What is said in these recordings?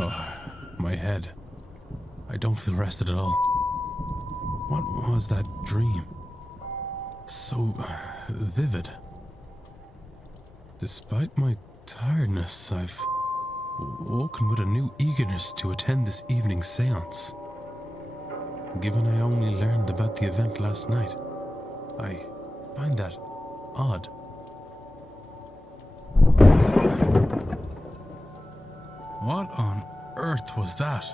Oh, my head. I don't feel rested at all. What was that dream? So vivid. Despite my tiredness, I've woken with a new eagerness to attend this evening's séance. Given I only learned about the event last night, I find that odd. What on earth was that?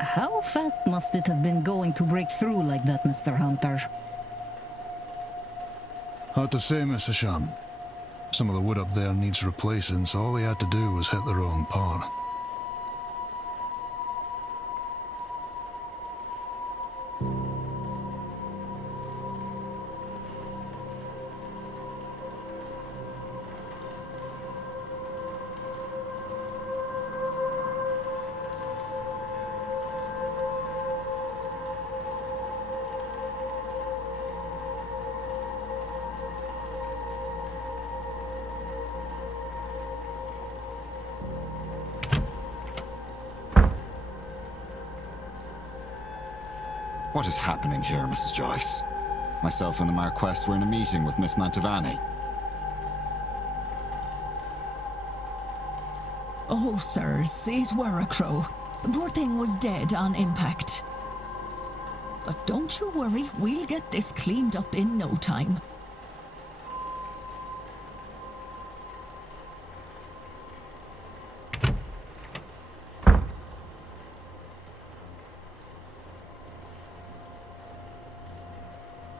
How fast must it have been going to break through like that, Mr. Hunter? Hard to say, Mr. Sham. Some of the wood up there needs replacing, so all they had to do was hit the wrong part. What is happening here, Mrs. Joyce? Myself and the Marquess were in a meeting with Miss Mantovani. Oh, sirs, it were a crow. Poor thing was dead on impact. But don't you worry, we'll get this cleaned up in no time.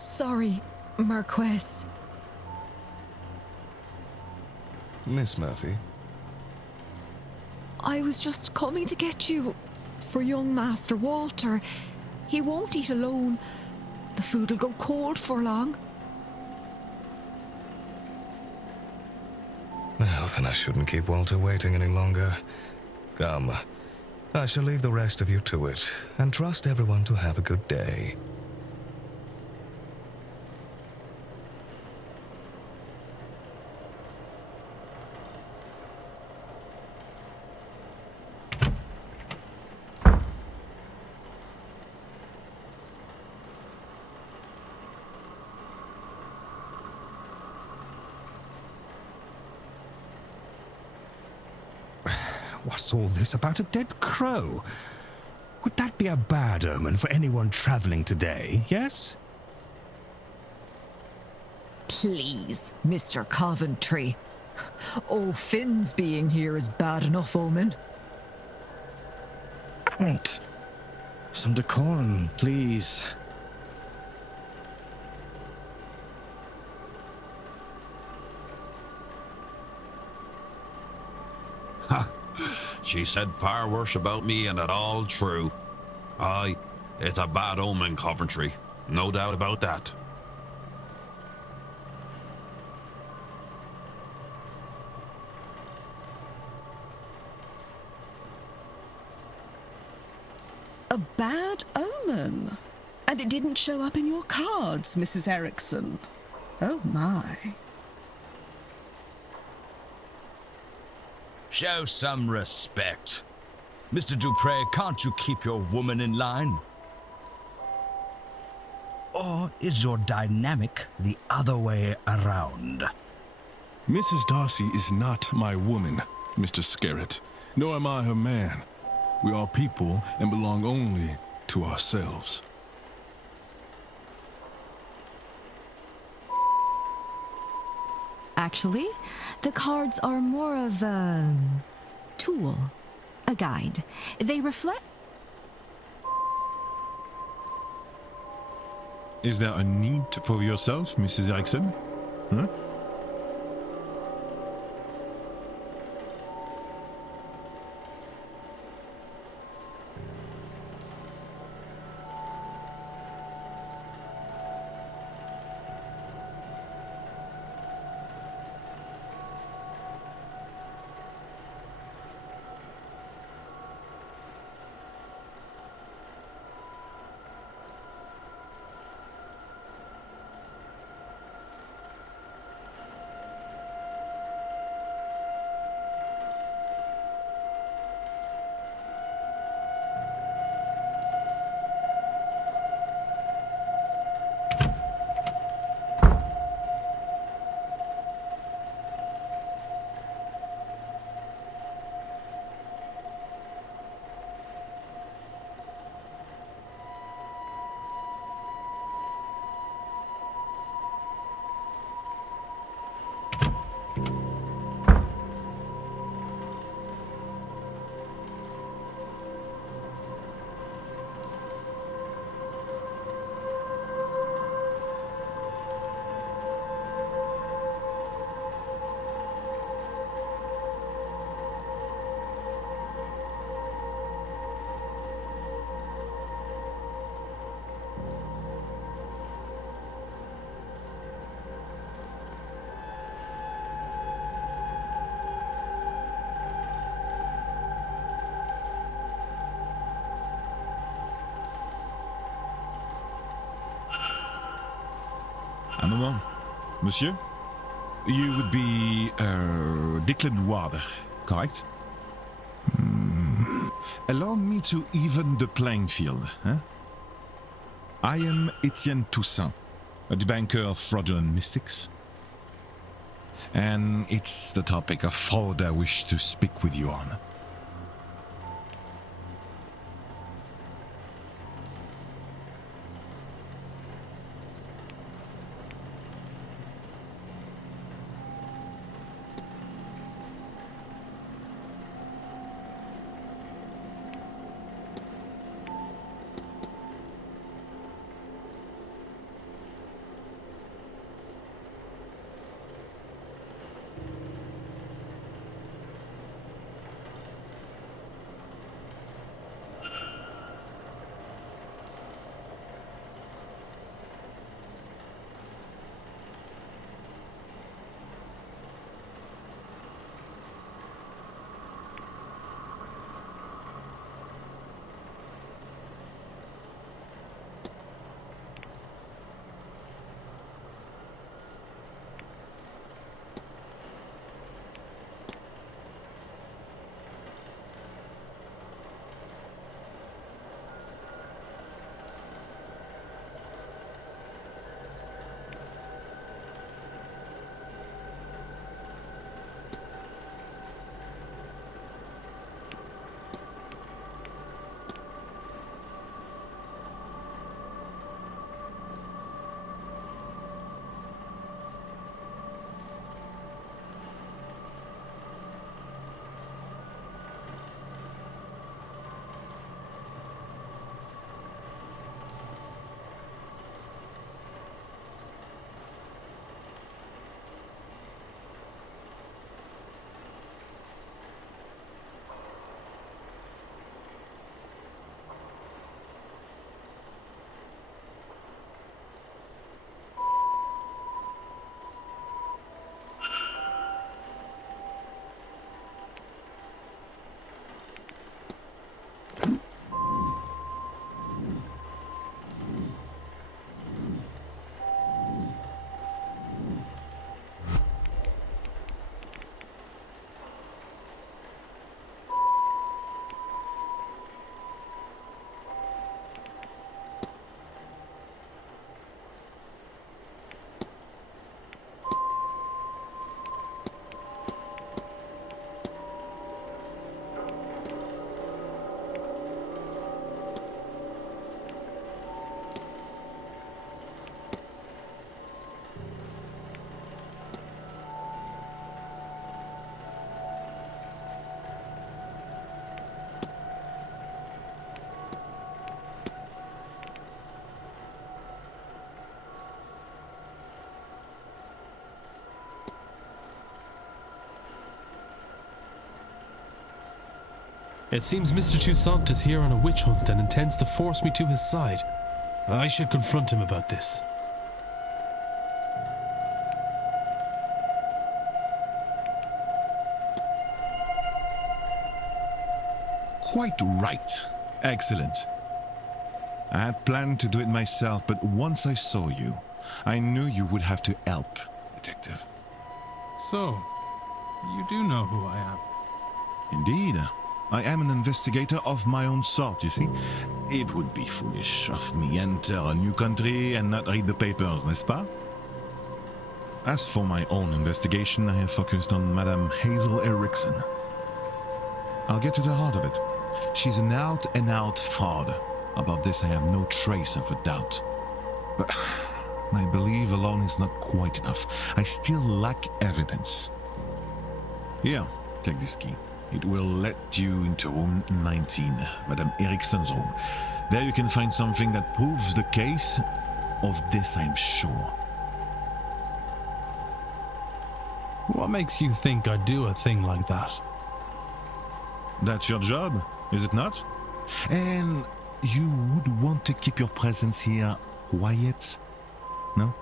Sorry, Marquess. Miss Murphy? I was just coming to get you for young Master Walter. He won't eat alone. The food'll go cold for long. Well, then I shouldn't keep Walter waiting any longer. Come, I shall leave the rest of you to it, and trust everyone to have a good day. What's all this about a dead crow? Would that be a bad omen for anyone traveling today, yes? Please, Mr. Coventry. Oh, Finn's being here is bad enough omen. Wait. Some decorum, please. Ha! She said far worse about me, and it all true. Aye, it's a bad omen, Coventry. No doubt about that. A bad omen? And it didn't show up in your cards, Mrs. Erickson. Oh my. Show some respect. Mr. Dupre, can't you keep your woman in line? Or is your dynamic the other way around? Mrs. Darcy is not my woman, Mr. Scarrett, nor am I her man. We are people and belong only to ourselves. Actually, the cards are more of a tool, a guide. They reflect... Is there a need to prove yourself, Mrs. Erickson? Huh? Un moment. Monsieur? You would be Declan Ward, correct? Allow me to even the playing field. I am Etienne Toussaint, a debunker of fraudulent mystics. And it's the topic of fraud I wish to speak with you on. It seems Mr. Toussaint is here on a witch hunt and intends to force me to his side. I should confront him about this. Quite right. Excellent. I had planned to do it myself, but once I saw you, I knew you would have to help, Detective. So, you do know who I am? Indeed. I am an investigator of my own sort, you see. It would be foolish of me enter a new country and not read the papers, n'est-ce pas? As for my own investigation, I have focused on Madame Hazel Erickson. I'll get to the heart of it. She's an out-and-out fraud. About this, I have no trace of a doubt. But my belief alone is not quite enough. I still lack evidence. Here, take this key. It will let you into room 19, Madame Erickson's room. There you can find something that proves the case. Of this, I'm sure. What makes you think I'd do a thing like that? That's your job, is it not? And you would want to keep your presence here quiet, no?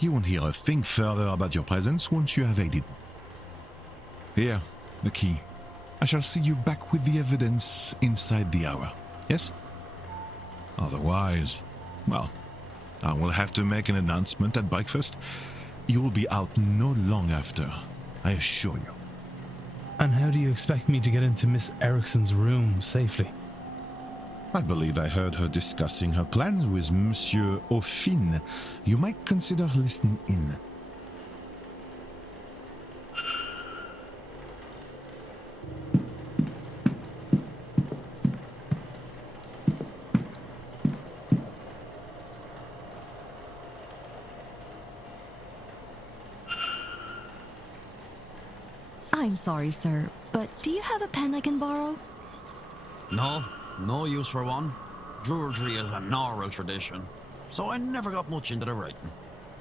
You won't hear a thing further about your presence once you have aided. Here, the key. I shall see you back with the evidence inside the hour, yes? Otherwise, well, I will have to make an announcement at breakfast. You'll be out no long after, I assure you. And how do you expect me to get into Miss Erickson's room safely? I believe I heard her discussing her plans with Monsieur Aufin. You might consider listening in. I'm sorry, sir, but do you have a pen I can borrow? No use for one. Druidry is an oral tradition, so I never got much into the writing.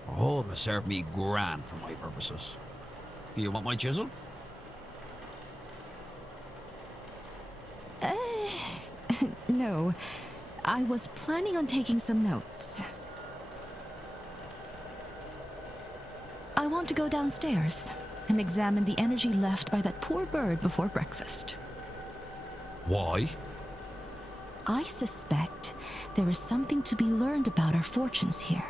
A hole must serve me grand for my purposes. Do you want my chisel? No. I was planning on taking some notes. I want to go downstairs and examine the energy left by that poor bird before breakfast. Why? I suspect there is something to be learned about our fortunes here.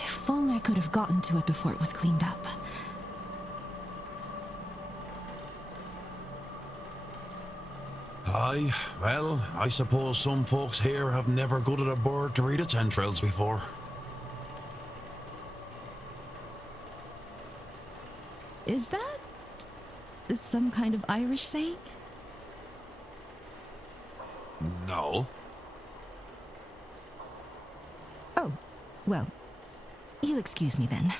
If only I could have gotten to it before it was cleaned up. Aye, well, I suppose some folks here have never gutted a bird to read its entrails before. Is that some kind of Irish saying? No. Oh, well, you'll excuse me then.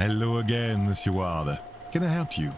Hello again, Monsieur Ward. Can I help you?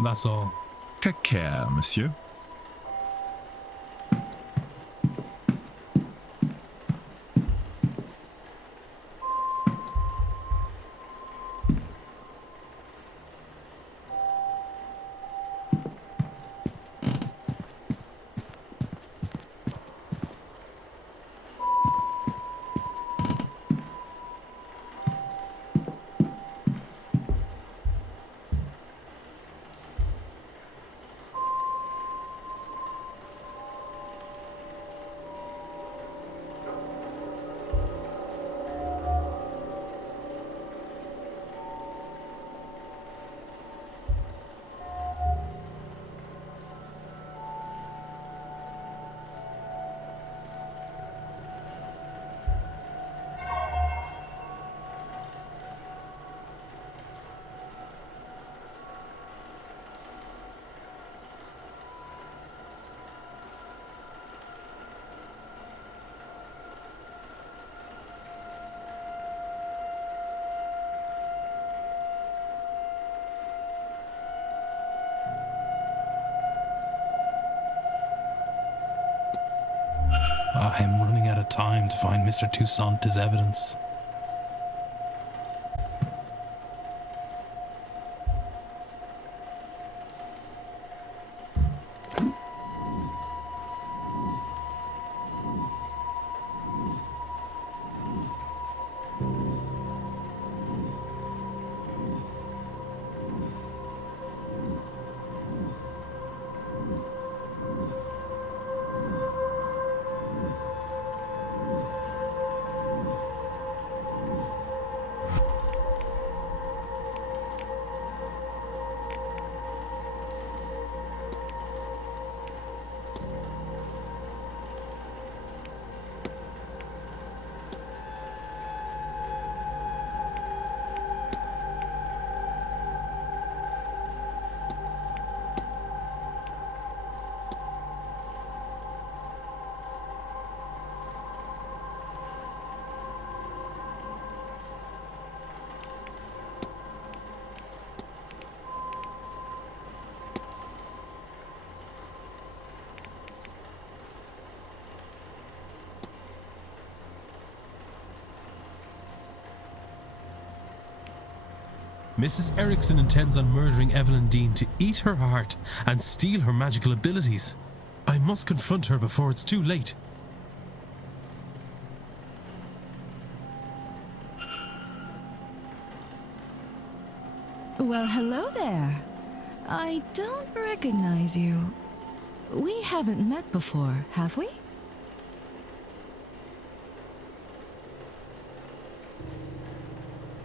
That's all. Take care, monsieur. I'm running out of time to find Mr. Toussaint his evidence. Mrs. Erickson intends on murdering Evelyn Deane to eat her heart and steal her magical abilities. I must confront her before it's too late. Well, hello there. I don't recognize you. We haven't met before, have we?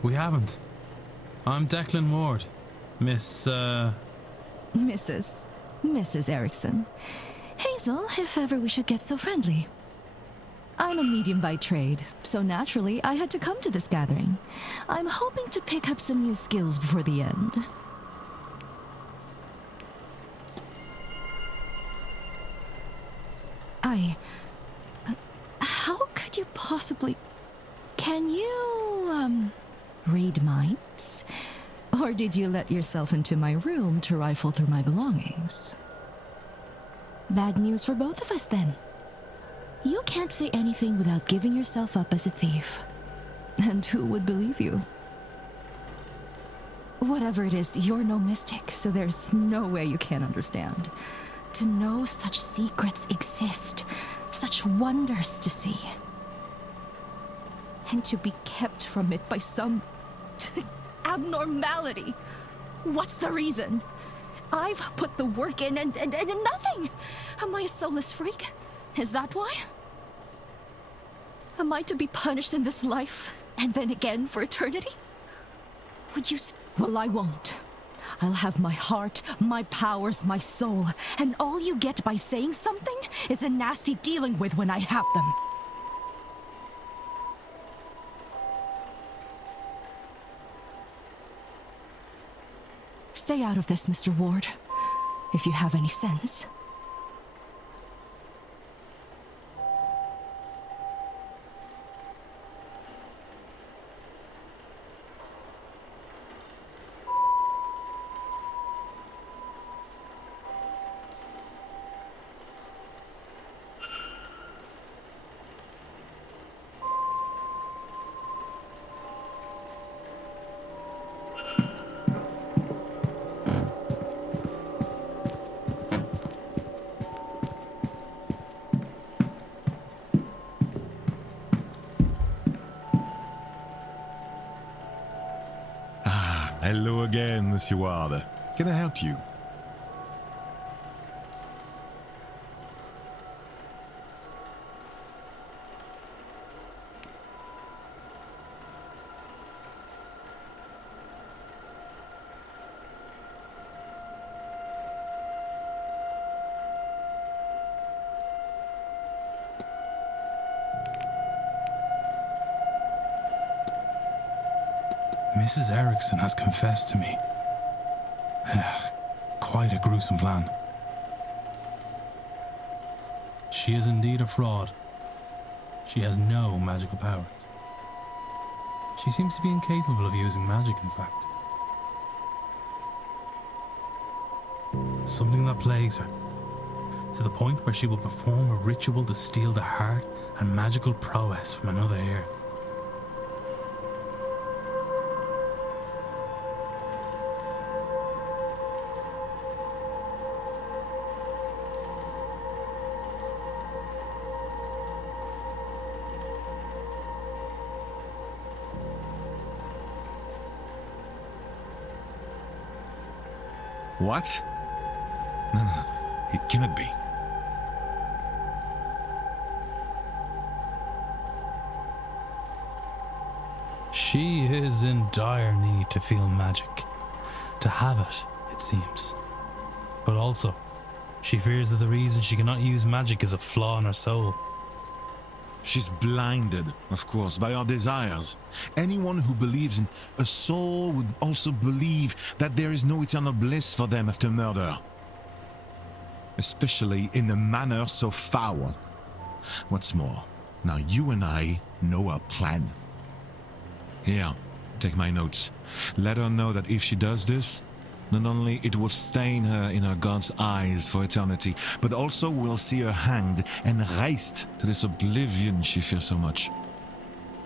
We haven't. I'm Declan Ward. Mrs. Erickson. Hazel, if ever we should get so friendly. I'm a medium by trade, so naturally I had to come to this gathering. I'm hoping to pick up some new skills before the end. How could you possibly... Can you, read minds? Or did you let yourself into my room to rifle through my belongings? Bad news for both of us, then. You can't say anything without giving yourself up as a thief. And who would believe you? Whatever it is, you're no mystic, so there's no way you can't understand. To know such secrets exist, such wonders to see. And to be kept from it by some abnormality. What's the reason? I've put the work in and nothing! Am I a soulless freak? Is that why? Am I to be punished in this life, and then again for eternity? Would you Well, I won't. I'll have my heart, my powers, my soul, and all you get by saying something is a nasty dealing with when I have them. Stay out of this, Mr. Ward, if you have any sense. Hello again, Monsieur Ward. Can I help you? Mrs. Erickson has confessed to me. Quite a gruesome plan. She is indeed a fraud. She has no magical powers. She seems to be incapable of using magic, in fact. Something that plagues her, to the point where she will perform a ritual to steal the heart and magical prowess from another ear. What? No, it cannot be. She is in dire need to feel magic. To have it, it seems. But also, she fears that the reason she cannot use magic is a flaw in her soul. She's blinded, of course, by our desires. Anyone who believes in a soul would also believe that there is no eternal bliss for them after murder. Especially in a manner so foul. What's more, now you and I know our plan. Here, take my notes. Let her know that if she does this, not only it will stain her in her God's eyes for eternity, but also we'll see her hanged and raised to this oblivion she fears so much.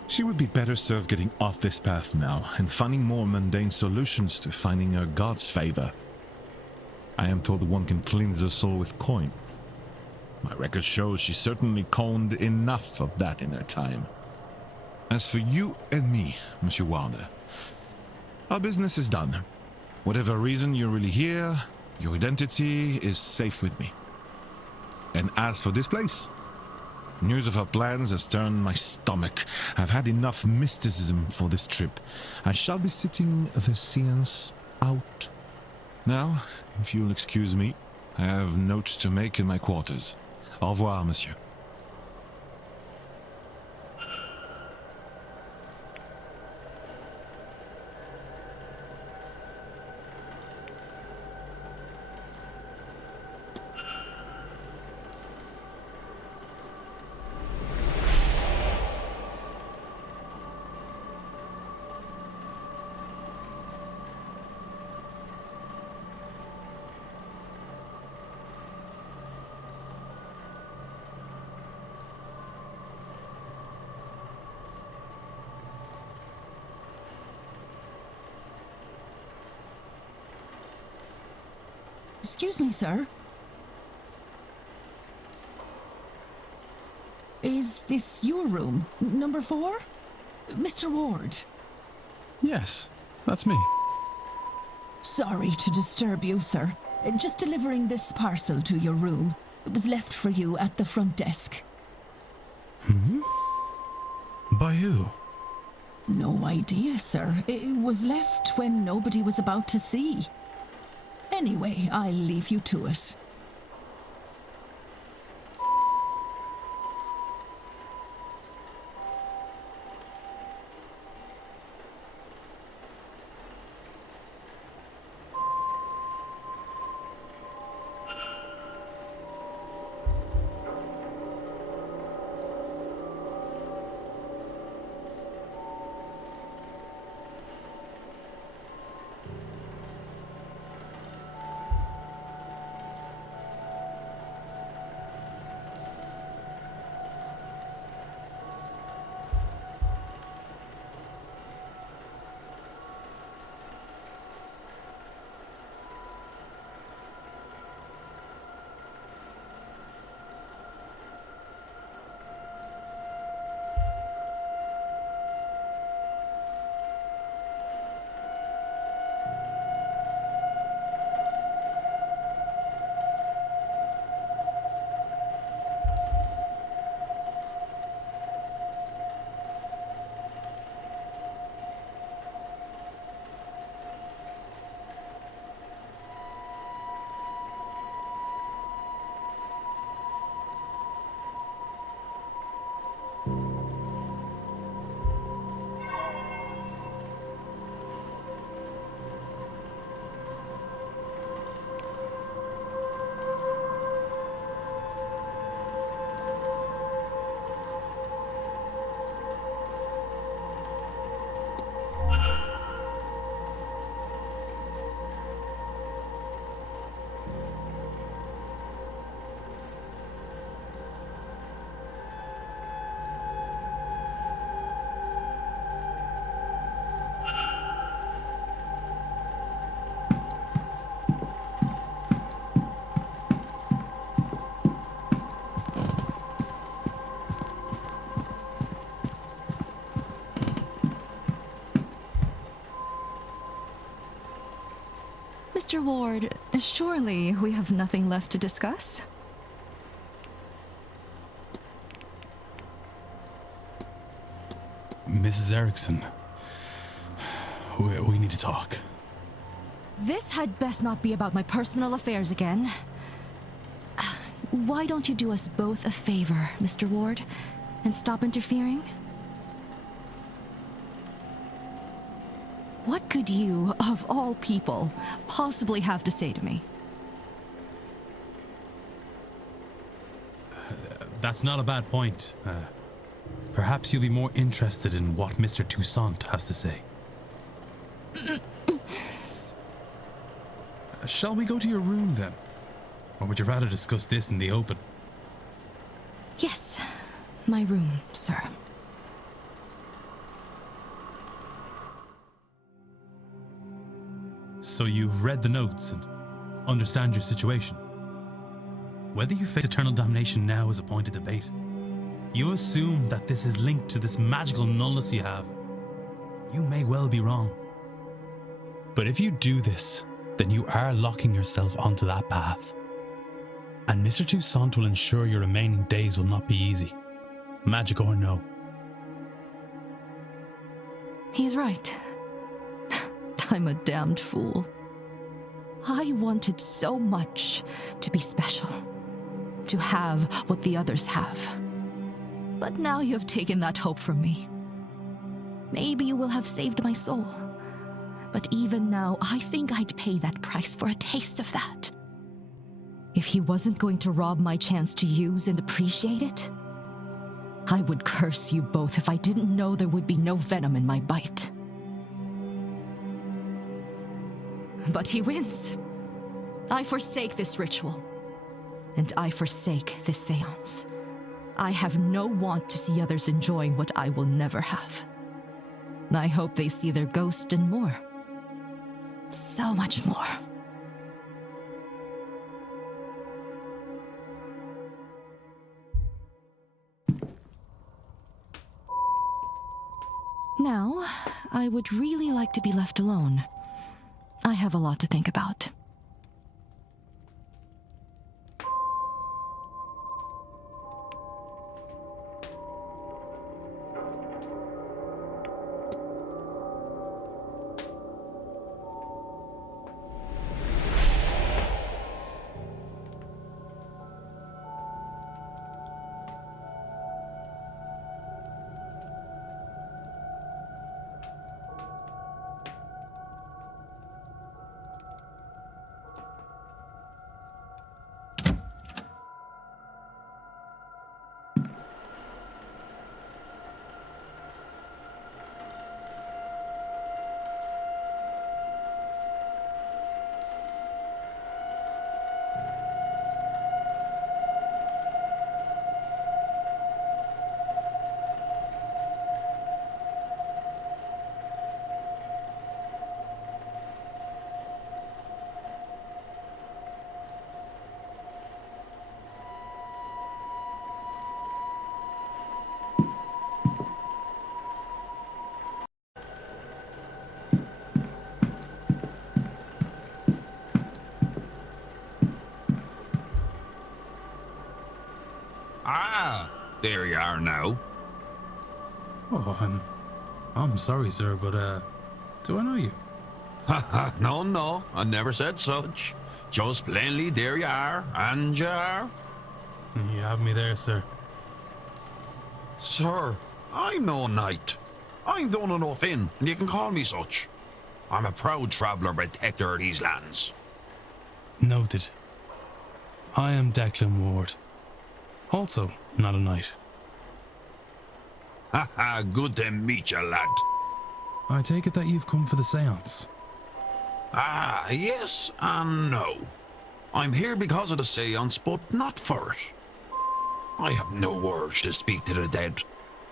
She would be better served getting off this path now and finding more mundane solutions to finding her God's favor. I am told one can cleanse her soul with coin. My record shows she certainly coined enough of that in her time. As for you and me, Monsieur Wilder, our business is done. Whatever reason you're really here, your identity is safe with me. And as for this place, news of our plans has turned my stomach. I've had enough mysticism for this trip. I shall be sitting the séance out. Now, if you'll excuse me, I have notes to make in my quarters. Au revoir, monsieur. Excuse me, sir. Is this your room? Number 4? Mr. Ward? Yes, that's me. Sorry to disturb you, sir. Just delivering this parcel to your room. It was left for you at the front desk. By who? No idea, sir. It was left when nobody was about to see. Anyway, I'll leave you to it. Mr. Ward, surely we have nothing left to discuss? Mrs. Erickson, we need to talk. This had best not be about my personal affairs again. Why don't you do us both a favor, Mr. Ward, and stop interfering? What could you, of all people, possibly have to say to me? That's not a bad point. Perhaps you'll be more interested in what Mr. Toussaint has to say. Shall we go to your room, then? Or would you rather discuss this in the open? Yes, my room, sir. so you've read the notes and understand your situation. Whether you face eternal damnation now is a point of debate. You assume that this is linked to this magical nullness you have. You may well be wrong. But if you do this, then you are locking yourself onto that path. And Mr. Toussaint will ensure your remaining days will not be easy. Magic or no. He's right. I'm a damned fool. I wanted so much to be special, to have what the others have. But now you have taken that hope from me. Maybe you will have saved my soul. But even now, I think I'd pay that price for a taste of that. If he wasn't going to rob my chance to use and appreciate it, I would curse you both if I didn't know there would be no venom in my bite. But he wins. I forsake this ritual. And I forsake this seance. I have no want to see others enjoying what I will never have. I hope they see their ghost and more. So much more. Now, I would really like to be left alone. I have a lot to think about. Ah, there you are now. Oh, I'm sorry, sir, but, do I know you? No, I never said such. Just plainly, there you are, and you are. You have me there, sir. Sir, I'm no knight. I'm done enough in, and you can call me such. I'm a proud traveller protector of these lands. Noted. I am Declan Ward. Also, not a knight. Good to meet you, lad. I take it that you've come for the seance. Ah, yes and no. I'm here because of the seance, but not for it. I have no urge to speak to the dead.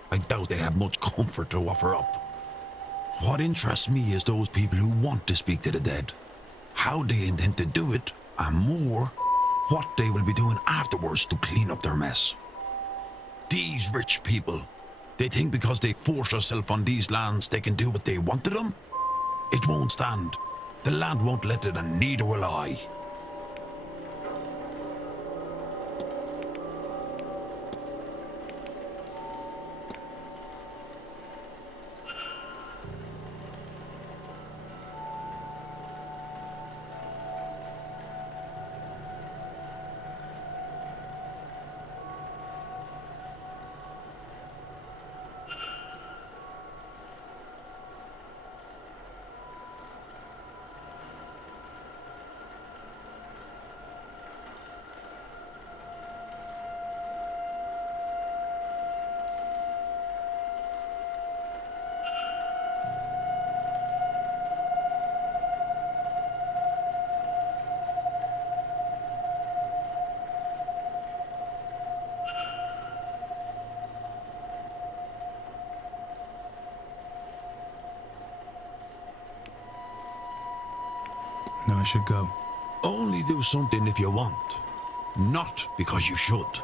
I doubt they have much comfort to offer up. What interests me is those people who want to speak to the dead, how they intend to do it, and more, what they will be doing afterwards to clean up their mess. These rich people, they think because they force themselves on these lands they can do what they want to them? It won't stand. The land won't let it, and neither will I. I should go. Only do something if you want, not because you should.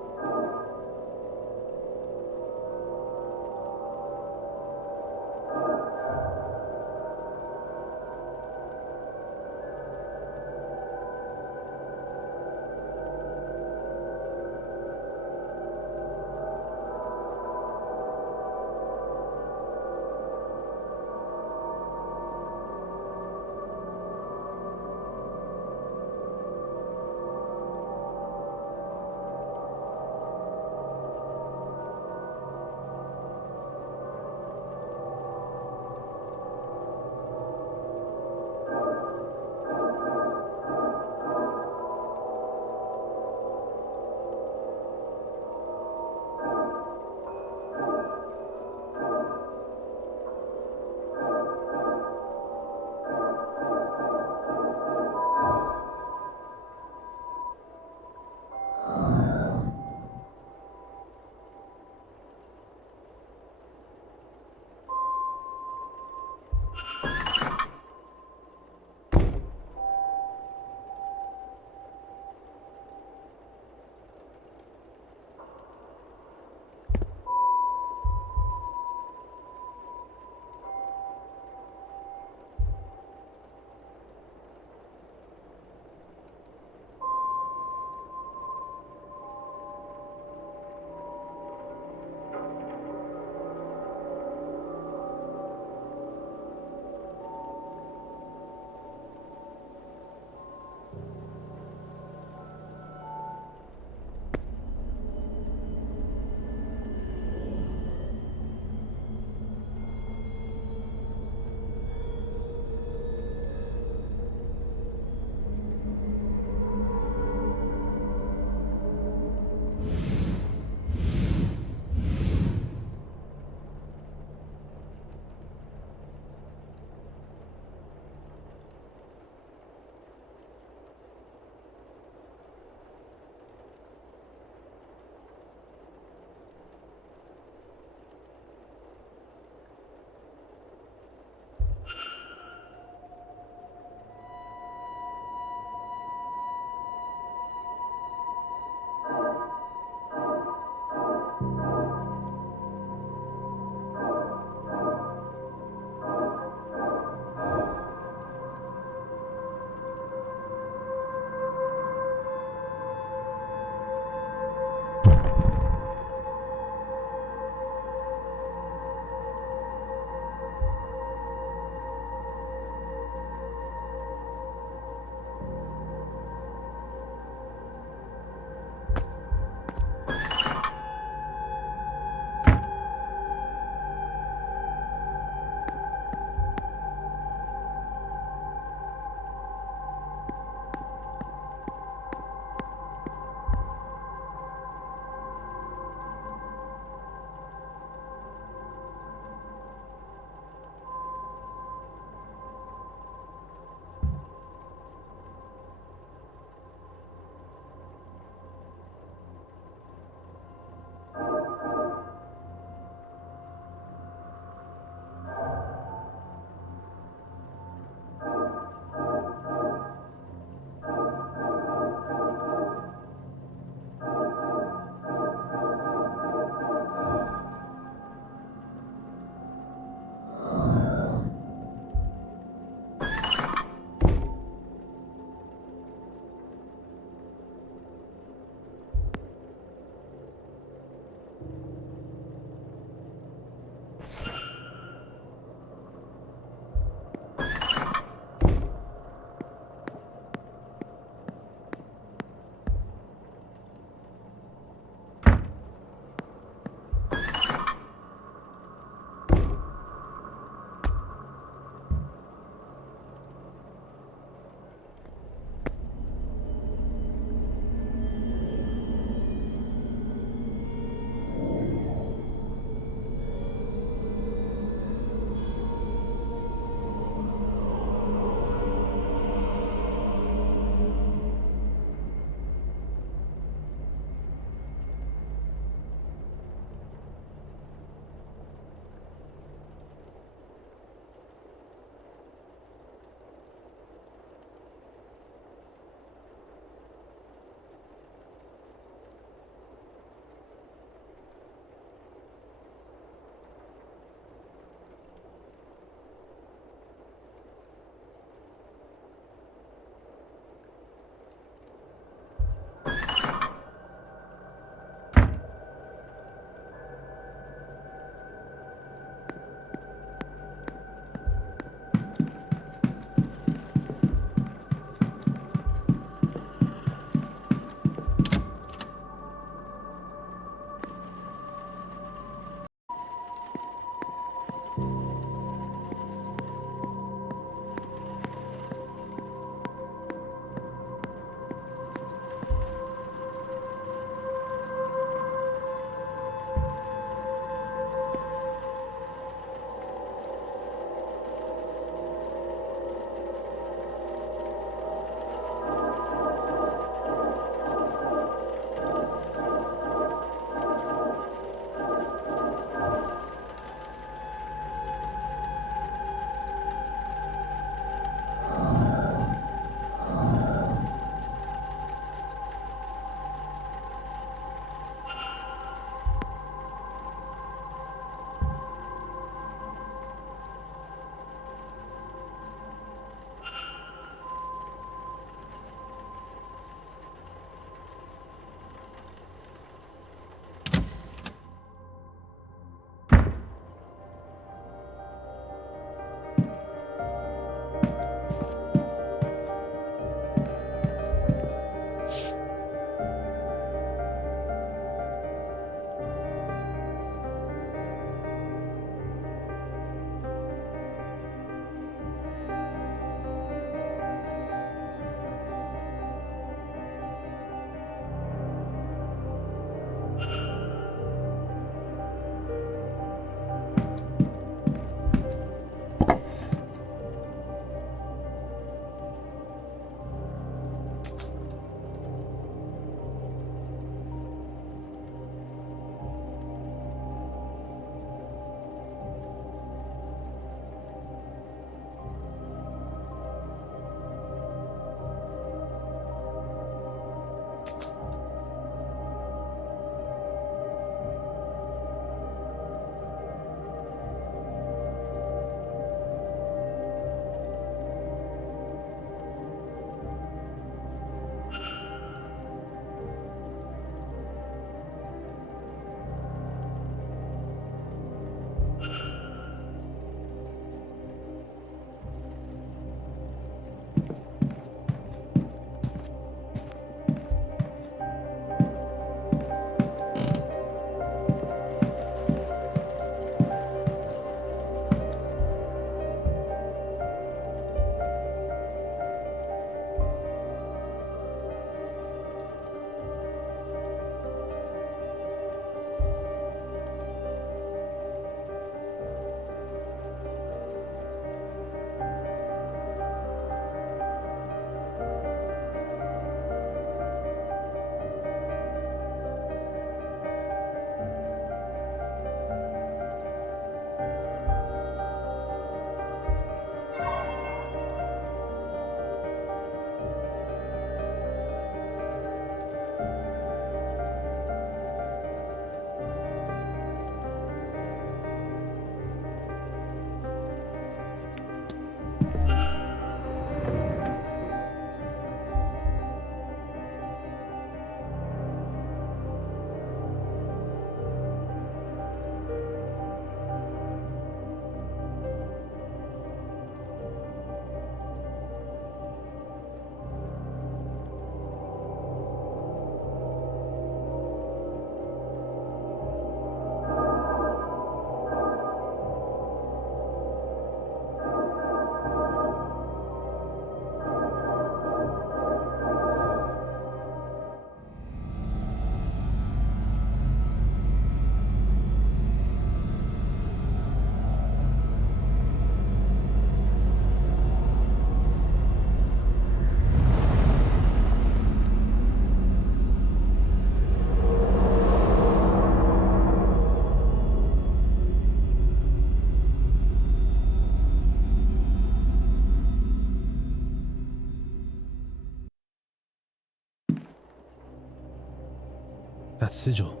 sigil.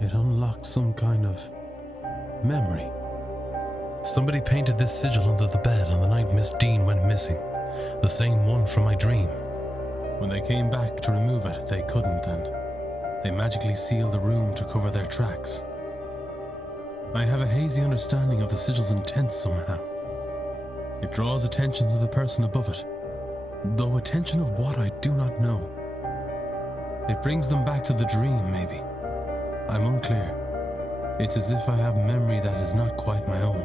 It unlocked some kind of memory. Somebody painted this sigil under the bed on the night Miss Deane went missing. The same one from my dream. When they came back to remove it, they couldn't, and they magically sealed the room to cover their tracks. I have a hazy understanding of the sigil's intent somehow. It draws attention to the person above it, though attention of what I do not know. It brings them back to the dream, maybe. I'm unclear. It's as if I have memory that is not quite my own.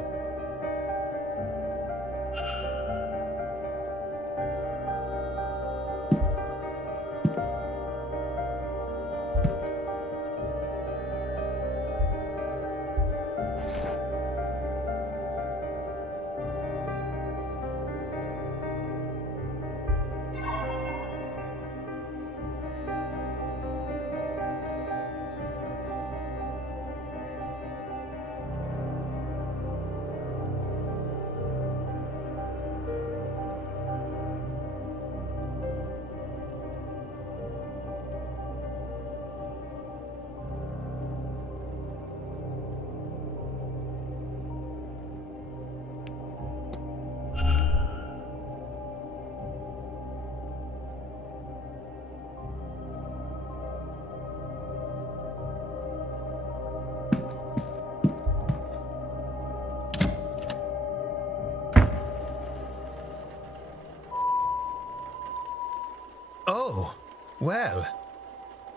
Oh, well.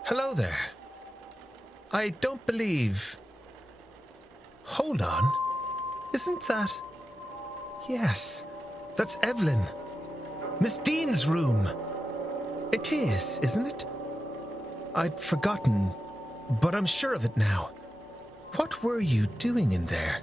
Hello there. I don't believe... Hold on. Isn't that... Yes, that's Evelyn. Miss Deane's room. It is, isn't it? I'd forgotten, but I'm sure of it now. What were you doing in there?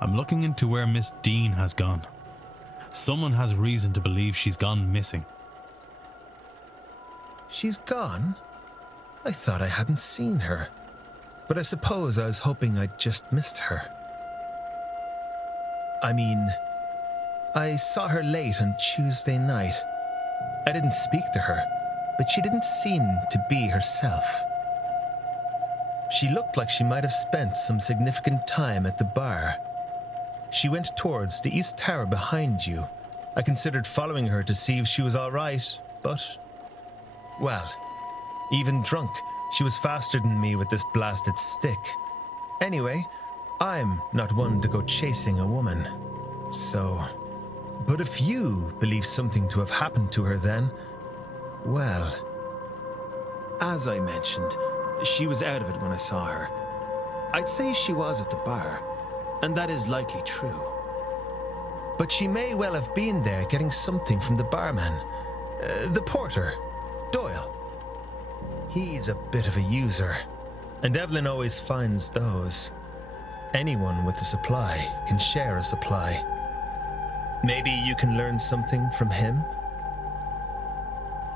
I'm looking into where Miss Deane has gone. Someone has reason to believe she's gone missing. She's gone? I thought I hadn't seen her. But I suppose I was hoping I'd just missed her. I mean, I saw her late on Tuesday night. I didn't speak to her, but she didn't seem to be herself. She looked like she might have spent some significant time at the bar. She went towards the east tower behind you. I considered following her to see if she was all right, but... Well, even drunk, she was faster than me with this blasted stick. Anyway, I'm not one to go chasing a woman. So... But if you believe something to have happened to her then... Well... As I mentioned, she was out of it when I saw her. I'd say she was at the bar, and that is likely true. But she may well have been there getting something from the barman. The porter, Doyle. He's a bit of a user, and Evelyn always finds those. Anyone with a supply can share a supply. Maybe you can learn something from him?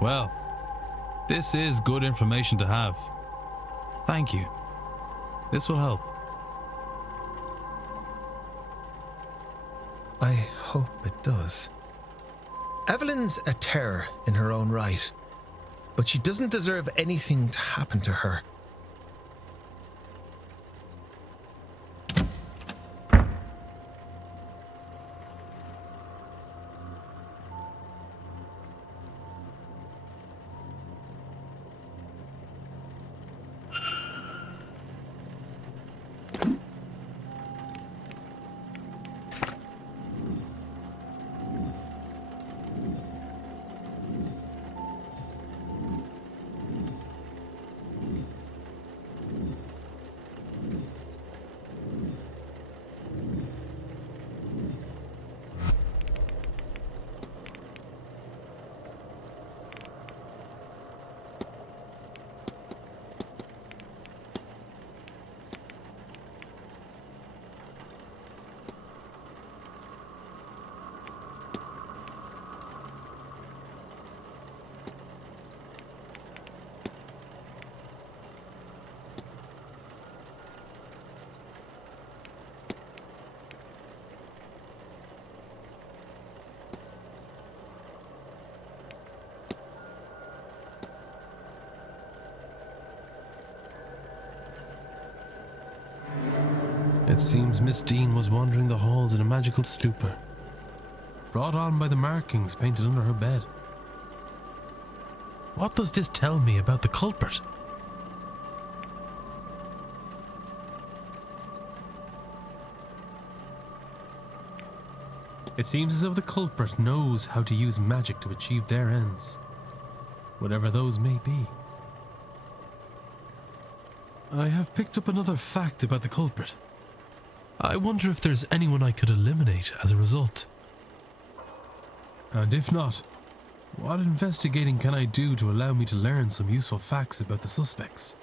Well, this is good information to have. Thank you. This will help. I hope it does. Evelyn's a terror in her own right, but she doesn't deserve anything to happen to her. It seems Miss Deane was wandering the halls in a magical stupor, brought on by the markings painted under her bed. What does this tell me about the culprit? It seems as if the culprit knows how to use magic to achieve their ends, whatever those may be. I have picked up another fact about the culprit. I wonder if there's anyone I could eliminate as a result. And if not, what investigating can I do to allow me to learn some useful facts about the suspects?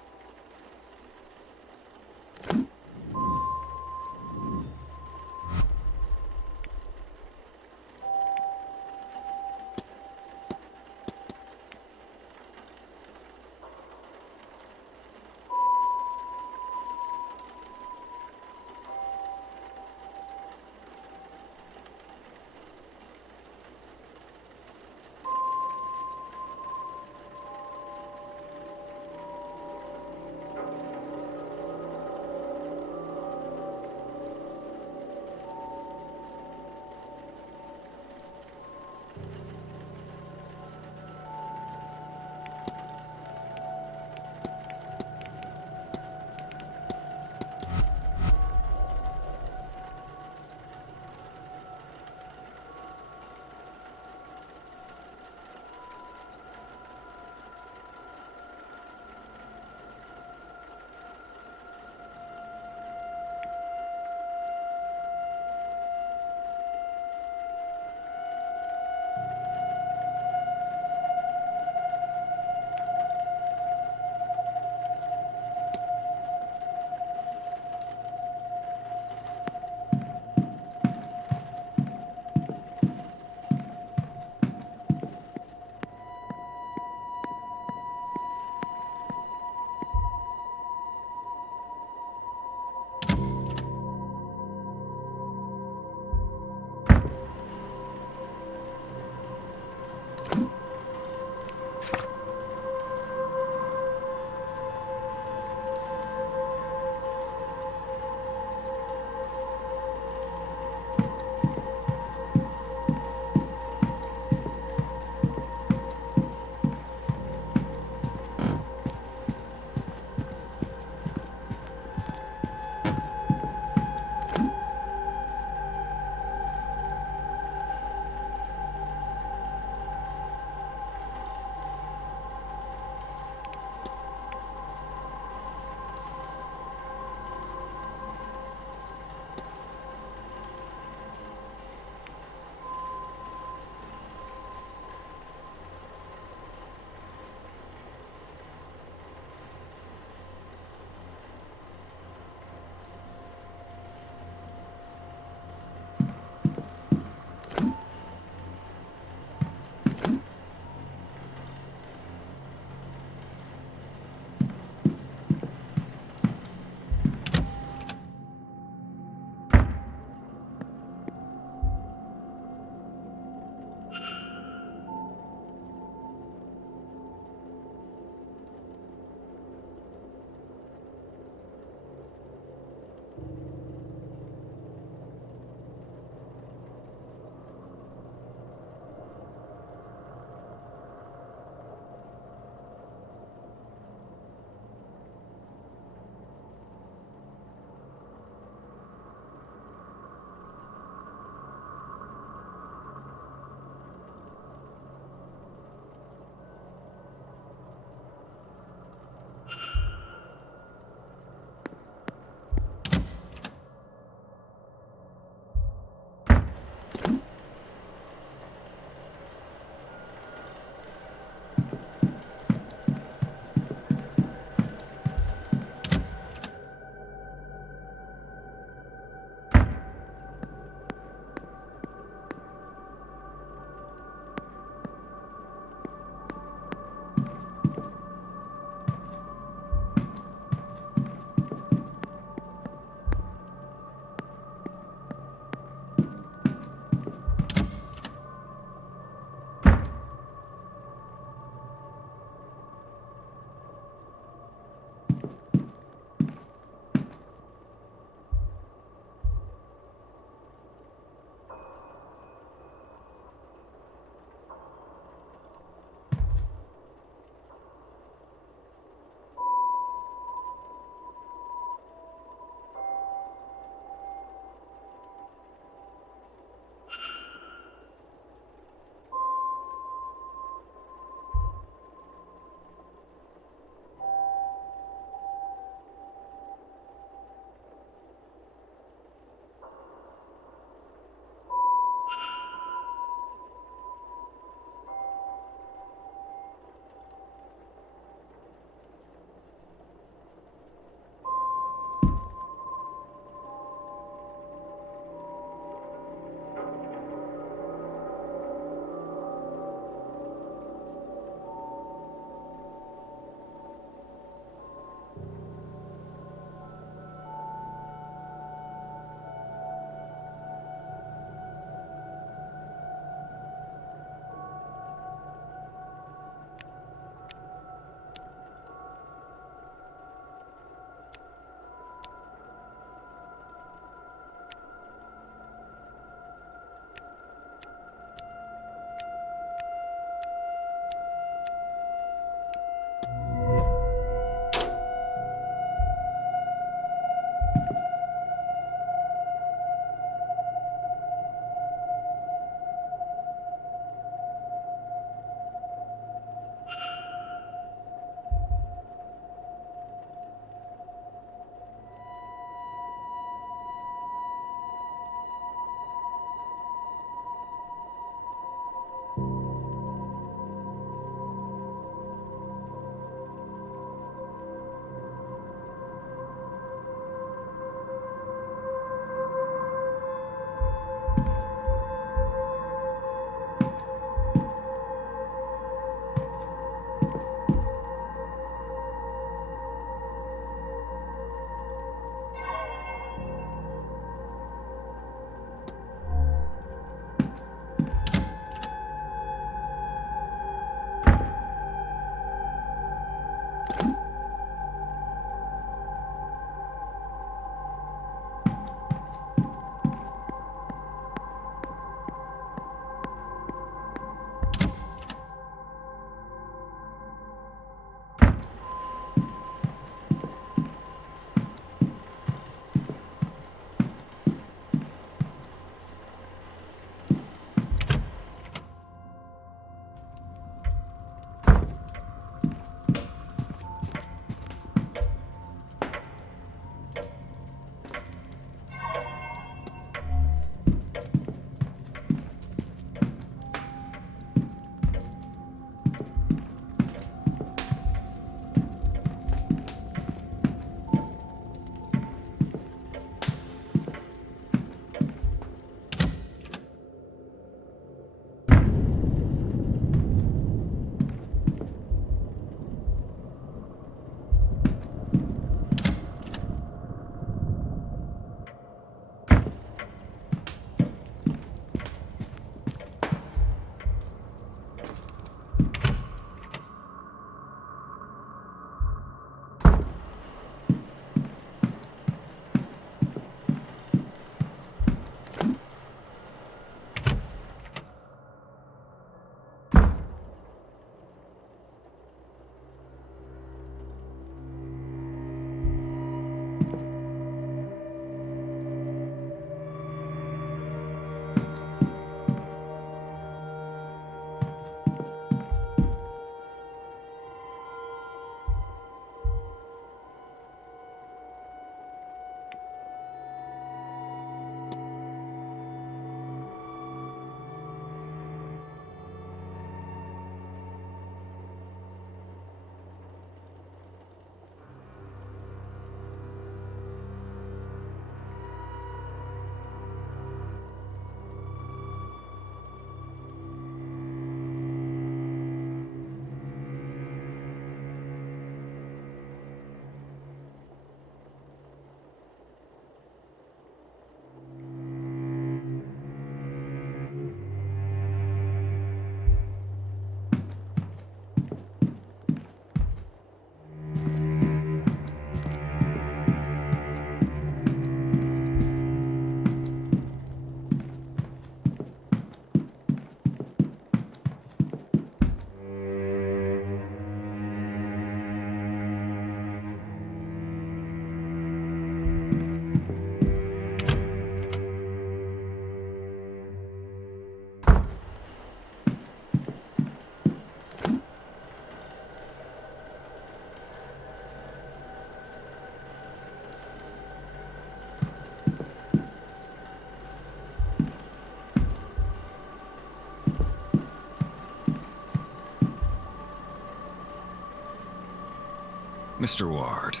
Mr. Ward,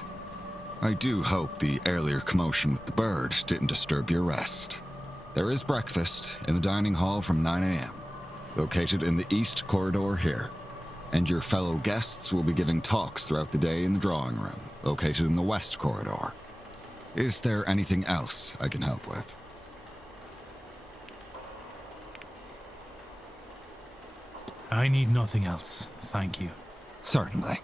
I do hope the earlier commotion with the bird didn't disturb your rest. There is breakfast in the dining hall from 9 a.m., located in the east corridor here, and your fellow guests will be giving talks throughout the day in the drawing room, located in the west corridor. Is there anything else I can help with? I need nothing else, thank you. Certainly.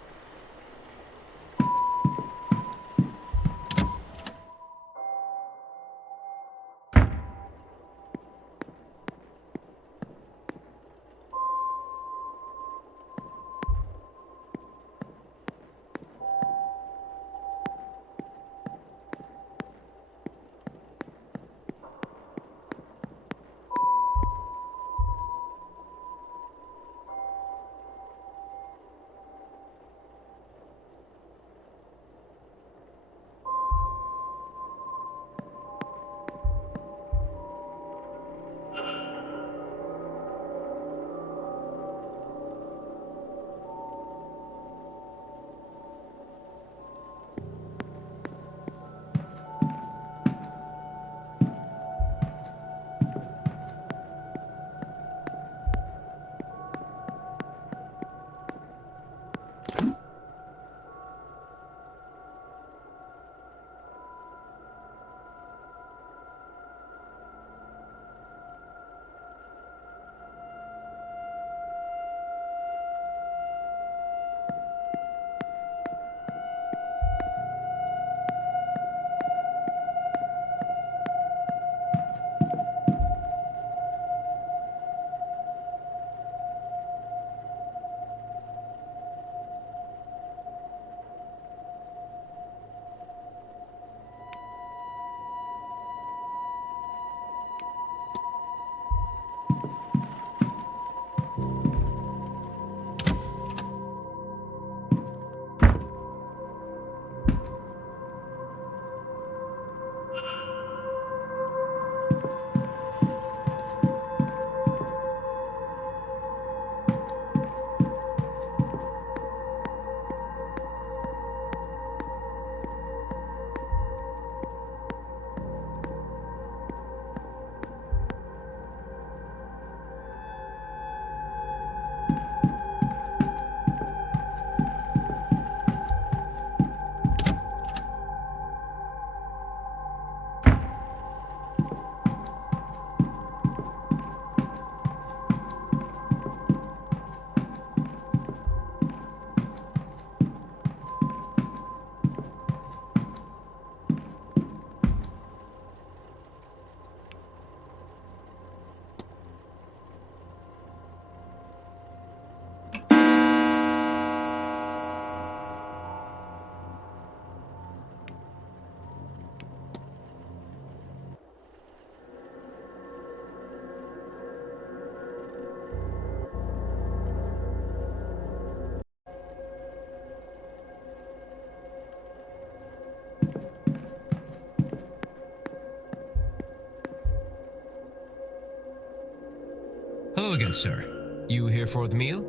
Hello again, sir. You here for the meal?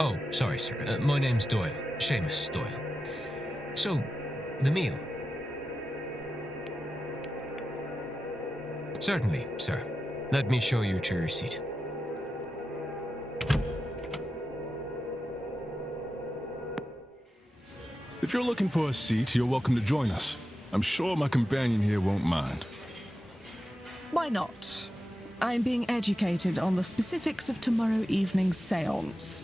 Oh, sorry, sir. My name's Doyle. Seamus Doyle. So, the meal? Certainly, sir. Let me show you to your seat. If you're looking for a seat, you're welcome to join us. I'm sure my companion here won't mind. Why not? I'm being educated on the specifics of tomorrow evening's séance,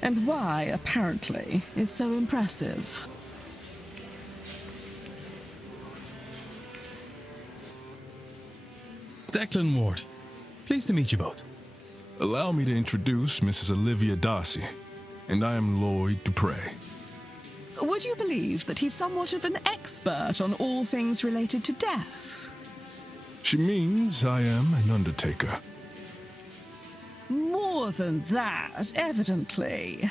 and why, apparently, is so impressive. Declan Ward. Pleased to meet you both. Allow me to introduce Mrs. Olivia Darcy, and I am Lloyd Dupre. Would you believe that he's somewhat of an expert on all things related to death? She means I am an undertaker. More than that, evidently.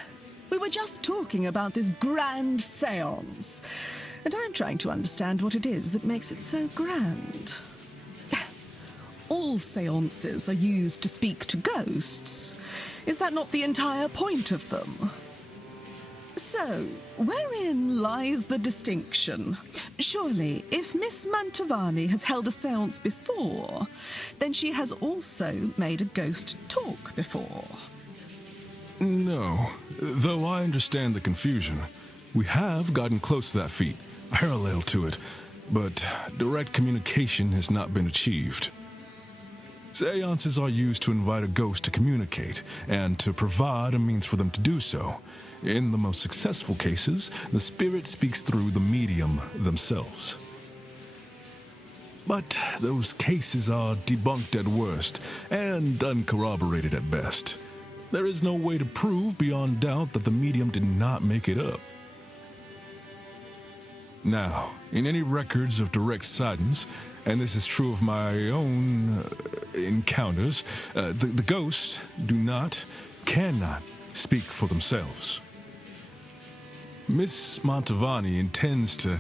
We were just talking about this grand séance, and I'm trying to understand what it is that makes it so grand. all seances are used to speak to ghosts. Is that not the entire point of them? So, wherein lies the distinction? Surely, if Miss Mantovani has held a séance before, then she has also made a ghost talk before. No, though I understand the confusion. We have gotten close to that feat, parallel to it, but direct communication has not been achieved. Seances are used to invite a ghost to communicate, and to provide a means for them to do so. In the most successful cases, the spirit speaks through the medium themselves. But those cases are debunked at worst, and uncorroborated at best. There is no way to prove beyond doubt that the medium did not make it up. Now, in any records of direct sightings, and this is true of my own encounters, the ghosts cannot speak for themselves. Miss Mantovani intends to...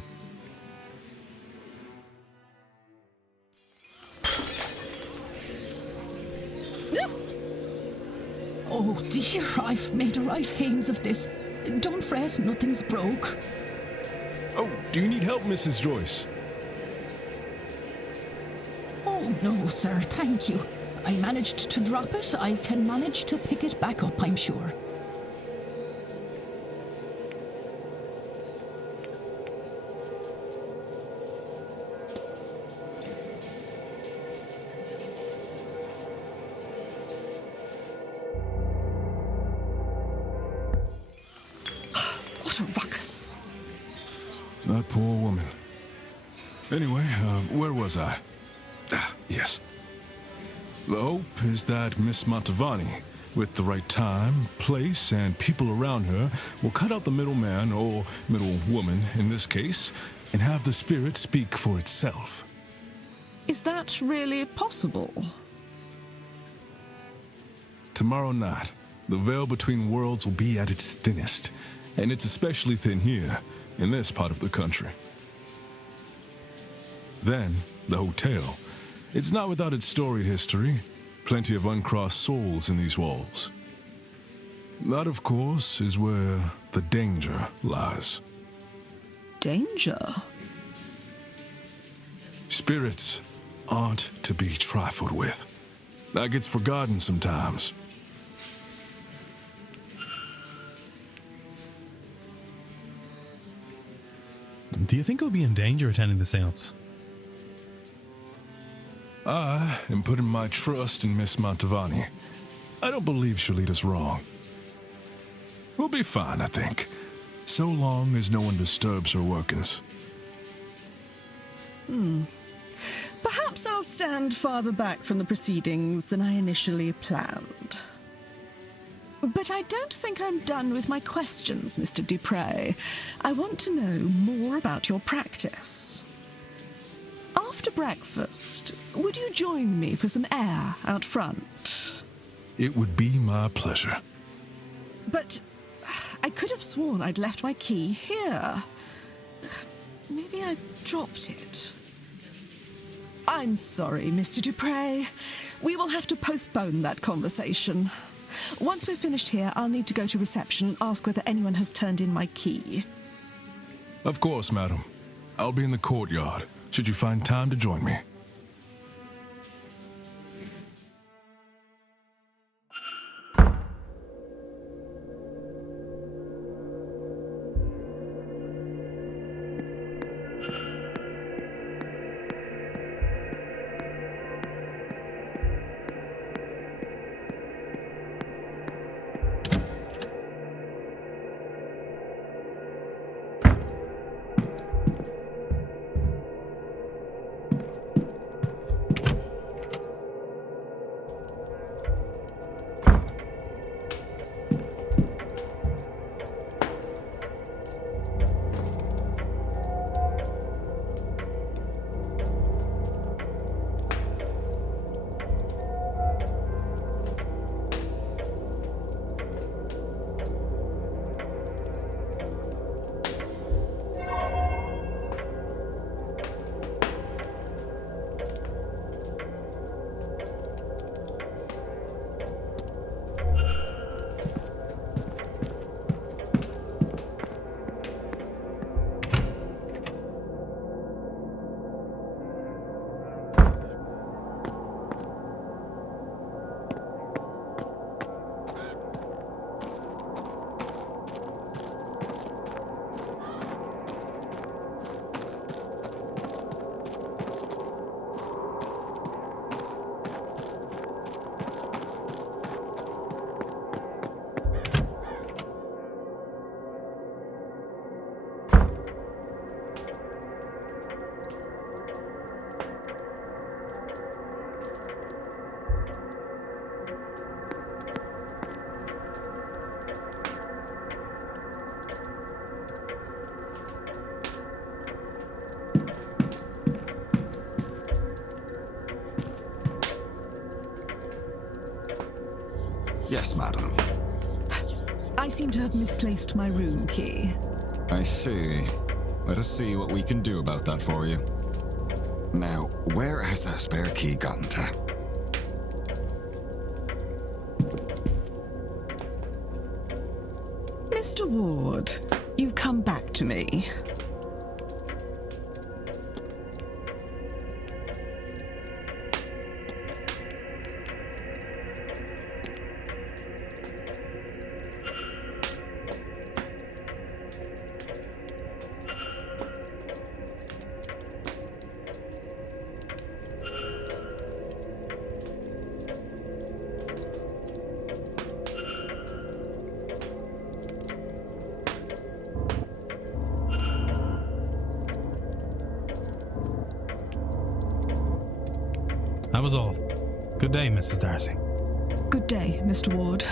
Oh dear, I've made a right hames of this. Don't fret, nothing's broke. Oh, do you need help, Mrs. Joyce? Oh no, sir, thank you. I managed to drop it. I can manage to pick it back up, I'm sure. What a ruckus. That poor woman. Anyway, where was I? Yes. The hope is that Miss Mantovani, with the right time, place, and people around her, will cut out the middleman, or middlewoman in this case, and have the spirit speak for itself. Is that really possible? Tomorrow night, the veil between worlds will be at its thinnest, and it's especially thin here, in this part of the country. Then, the hotel. It's not without its storied history. Plenty of uncrossed souls in these walls. That, of course, is where the danger lies. Danger? Spirits aren't to be trifled with. That gets forgotten sometimes. Do you think he'll be in danger attending the séance? I am putting my trust in Miss Mantovani. I don't believe she'll lead us wrong. We'll be fine, I think, so long as no one disturbs her workings. Perhaps I'll stand farther back from the proceedings than I initially planned. But I don't think I'm done with my questions, Mr. Dupre. I want to know more about your practice. After breakfast, would you join me for some air out front? It would be my pleasure. But I could have sworn I'd left my key here. Maybe I dropped it. I'm sorry, Mr. Dupre. We will have to postpone that conversation. Once we're finished here, I'll need to go to reception and ask whether anyone has turned in my key. Of course, madam. I'll be in the courtyard, should you find time to join me. Yes, madam. I seem to have misplaced my room key. I see. Let us see what we can do about that for you. Now, where has that spare key gotten to? Mr. Ward, you've come back to me. That was all. Good day, Mrs. Darcy. Good day, Mr. Ward.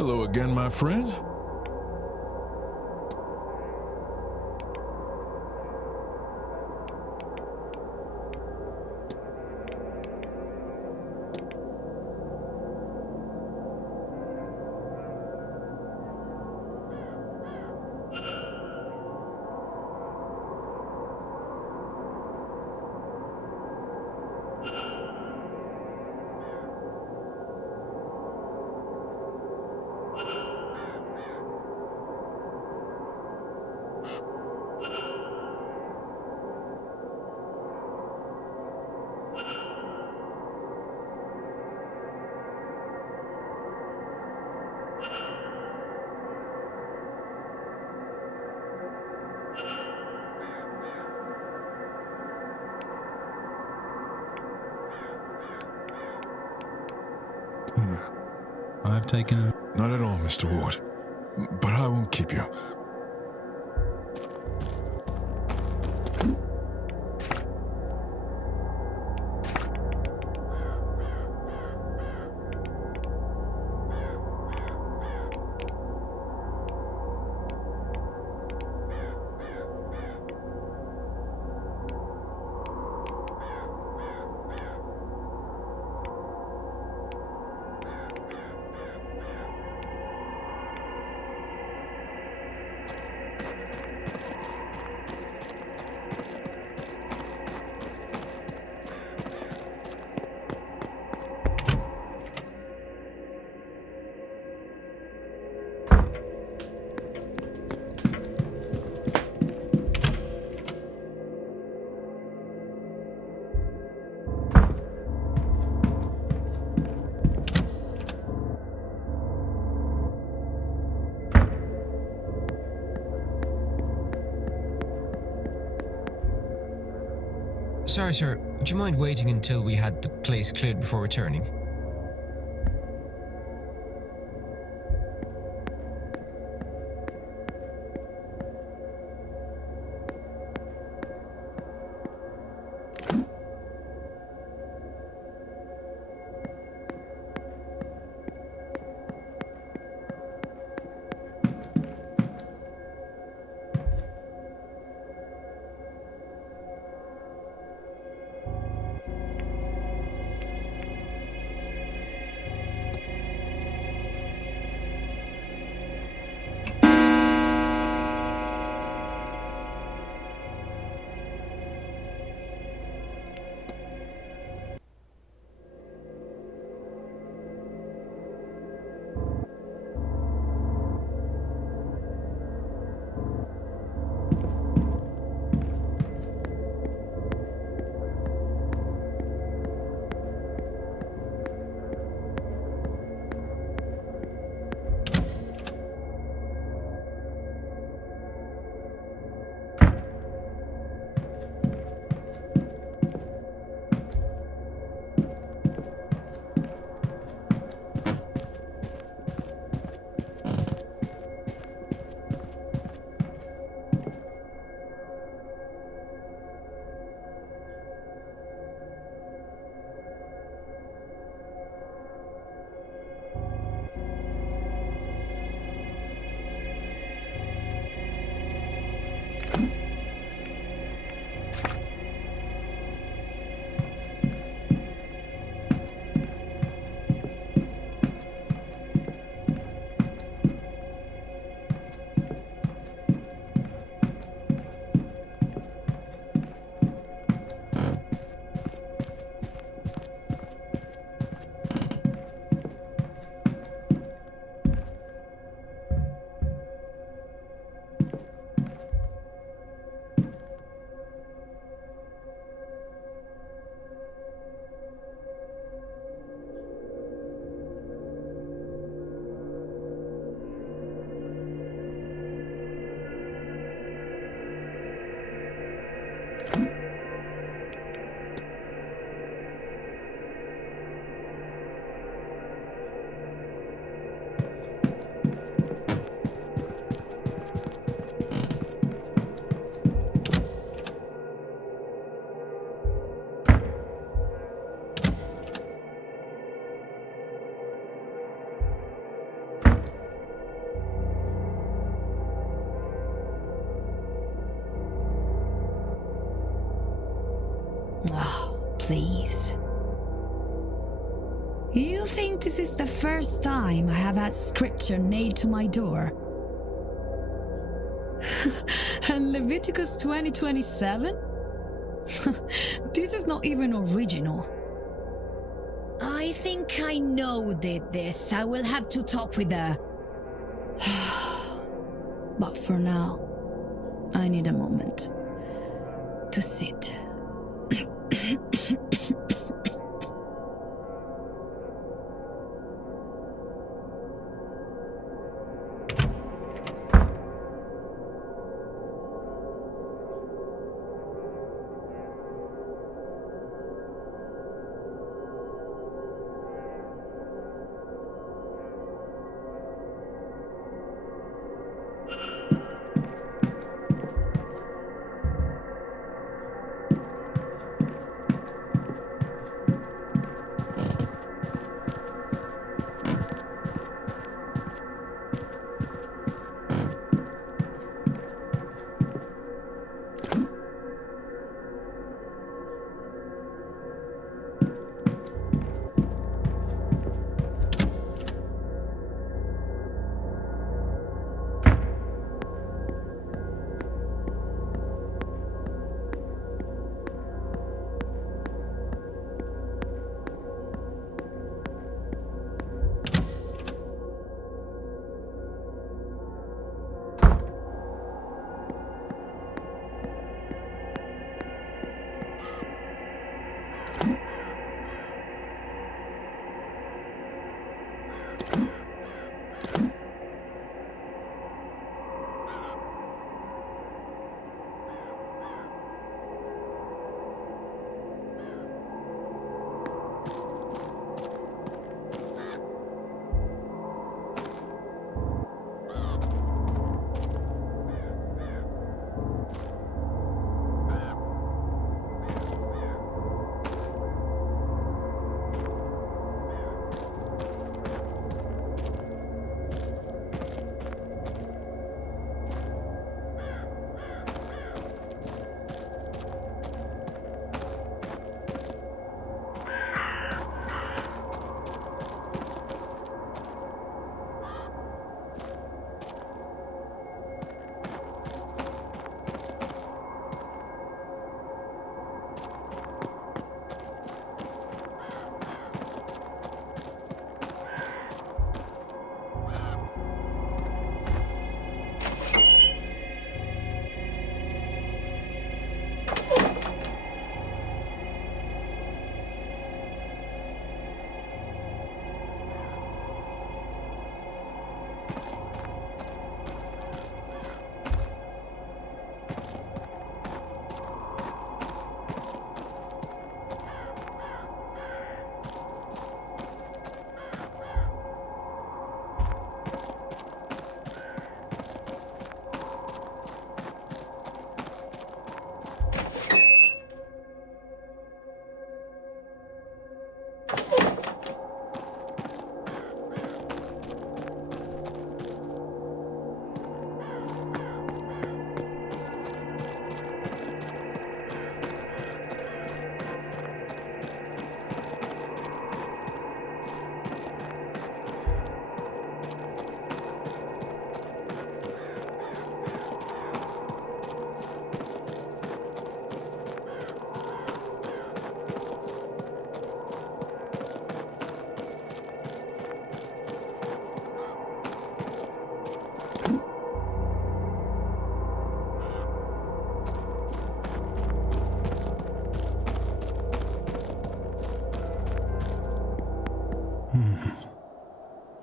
Hello again, my friend. I've taken... Not at all, Mr. Ward. But I won't keep you. Sorry, sir. Would you mind waiting until we had the place cleared before returning? Oh, please. You think this is the first time I have had scripture nailed to my door? And Leviticus 20:27? This is not even original. I think I know who did this. I will have to talk with her. But for now, I need a moment to sit.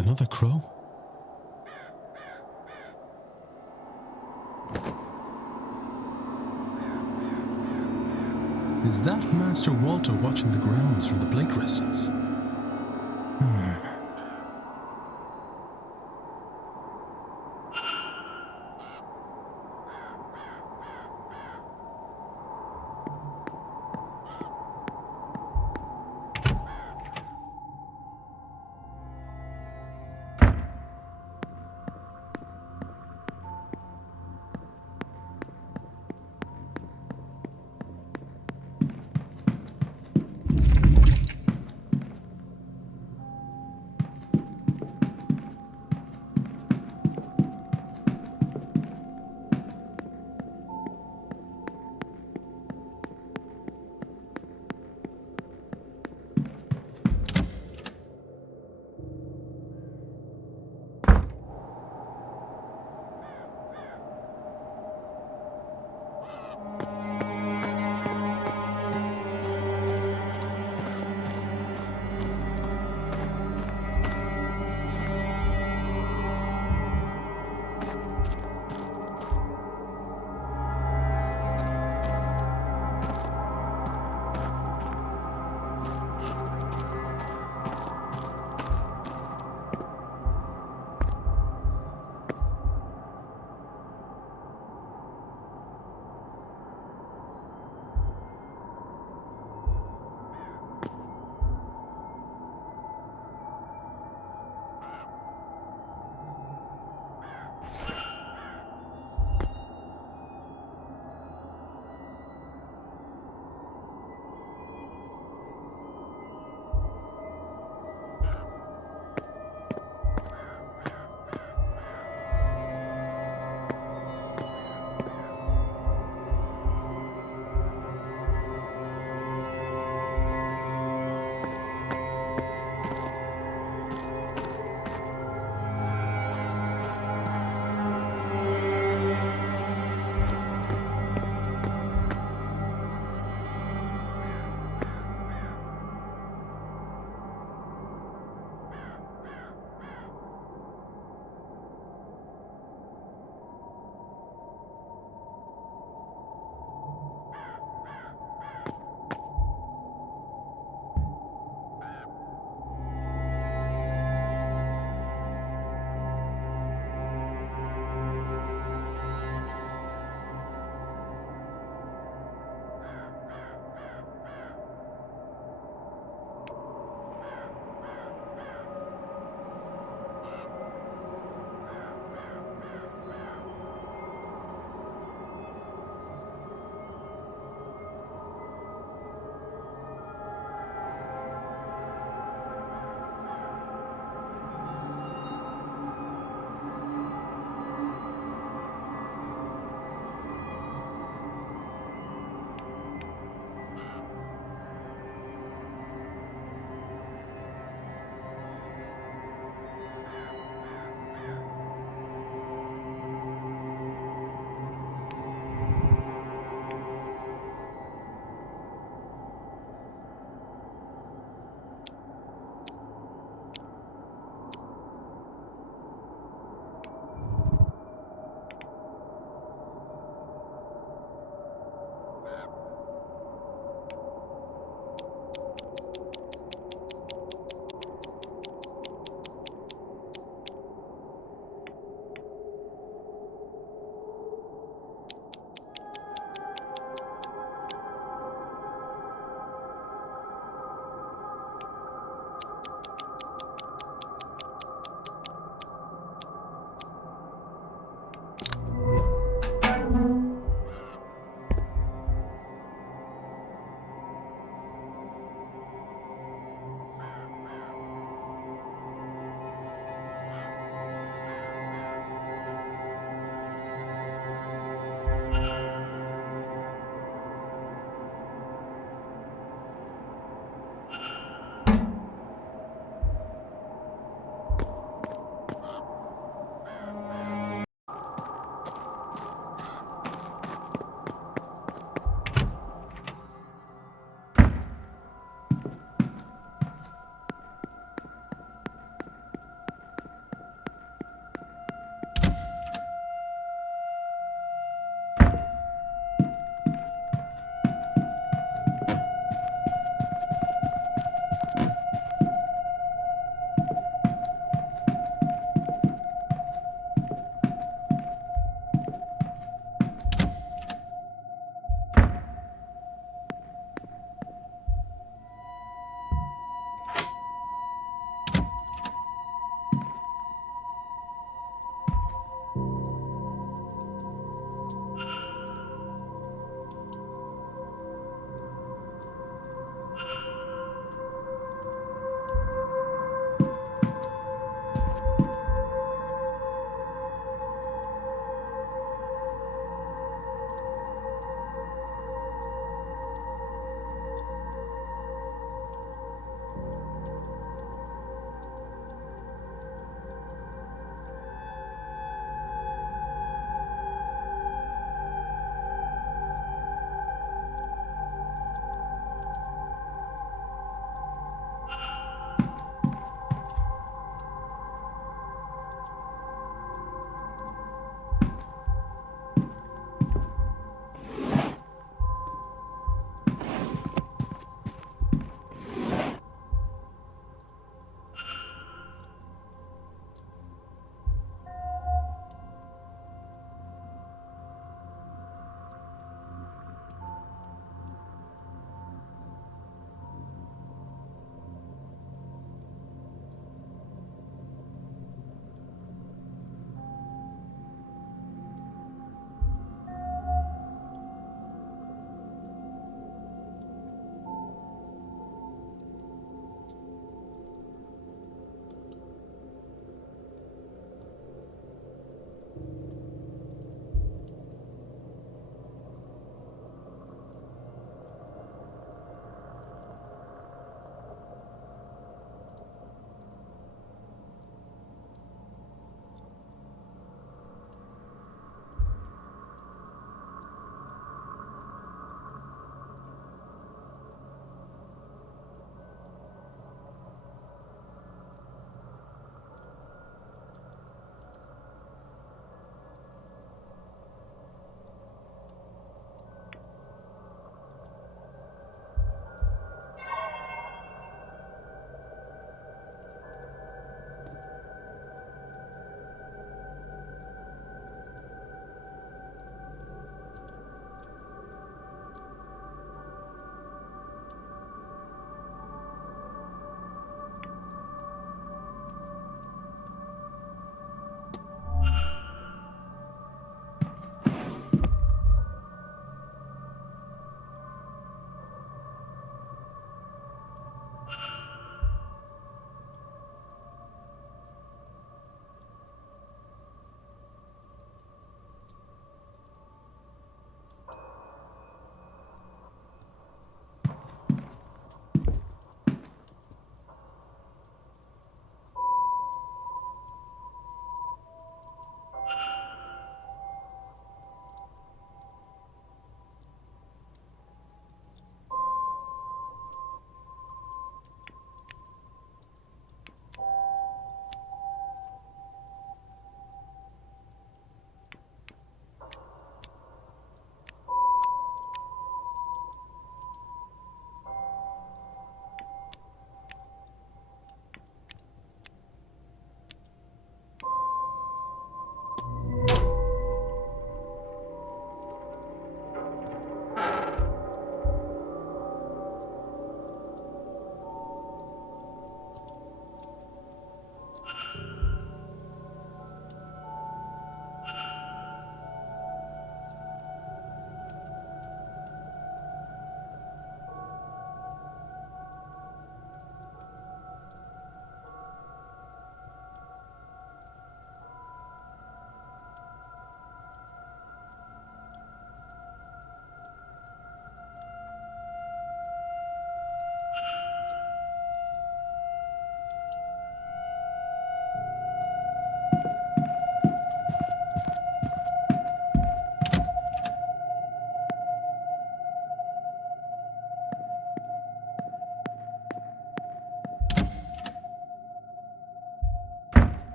Another crow? Is that Master Walter watching the grounds from the Blake residence?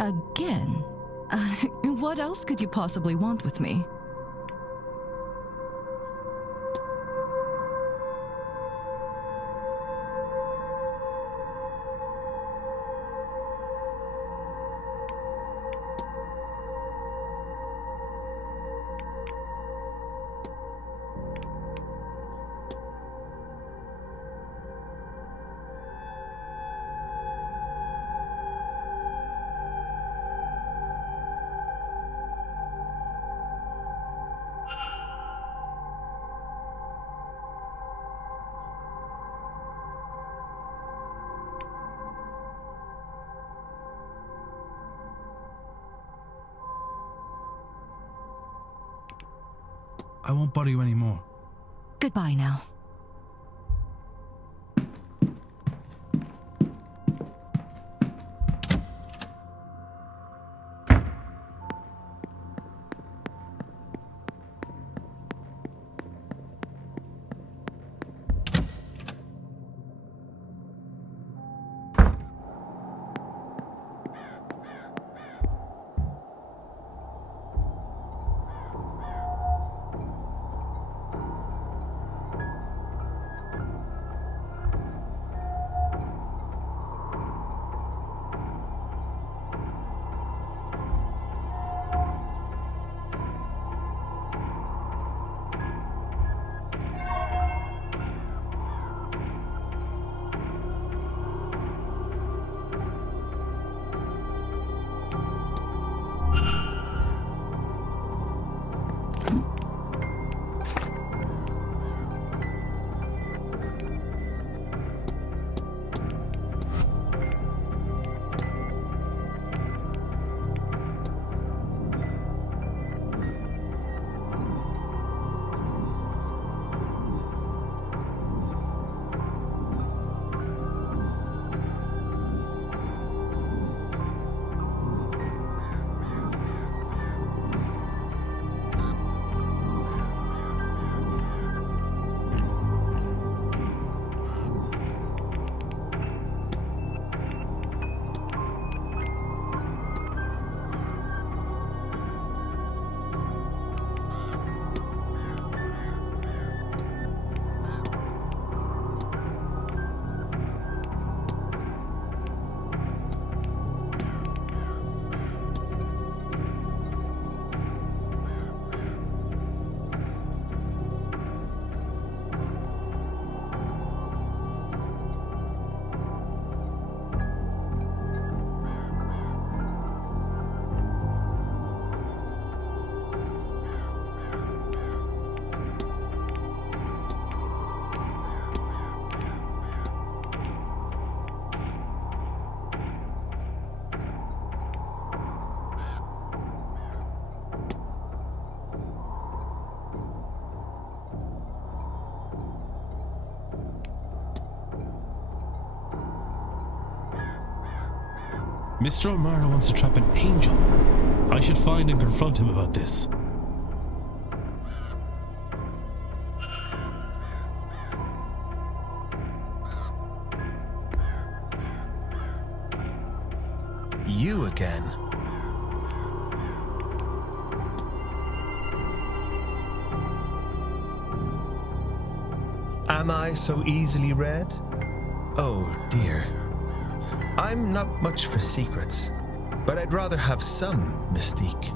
Again? What else could you possibly want with me? I won't bother you anymore. Goodbye now. Mr. O'Mara wants to trap an angel. I should find and confront him about this. You again? Am I so easily read? Oh dear. I'm not much for secrets, but I'd rather have some mystique.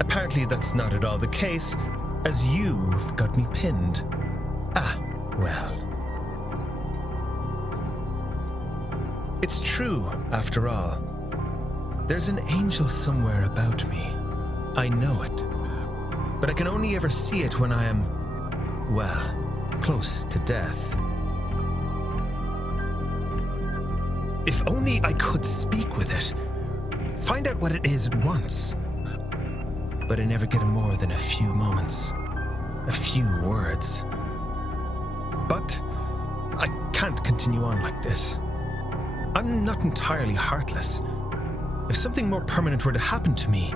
Apparently that's not at all the case, as you've got me pinned. Ah, well. It's true, after all. There's an angel somewhere about me. I know it. But I can only ever see it when I am, well, close to death. If only I could speak with it. Find out what it is at once. But I never get more than a few moments. A few words. But I can't continue on like this. I'm not entirely heartless. If something more permanent were to happen to me,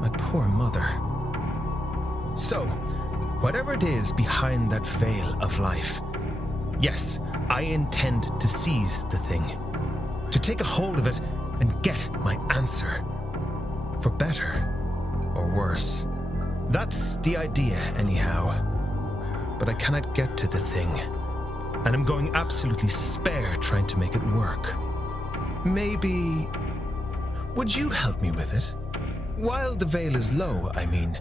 my poor mother. So, whatever it is behind that veil of life, yes, I intend to seize the thing, to take a hold of it and get my answer. For better or worse. That's the idea, anyhow. But I cannot get to the thing, and I'm going absolutely spare trying to make it work. Maybe... would you help me with it? While the veil is low, I mean,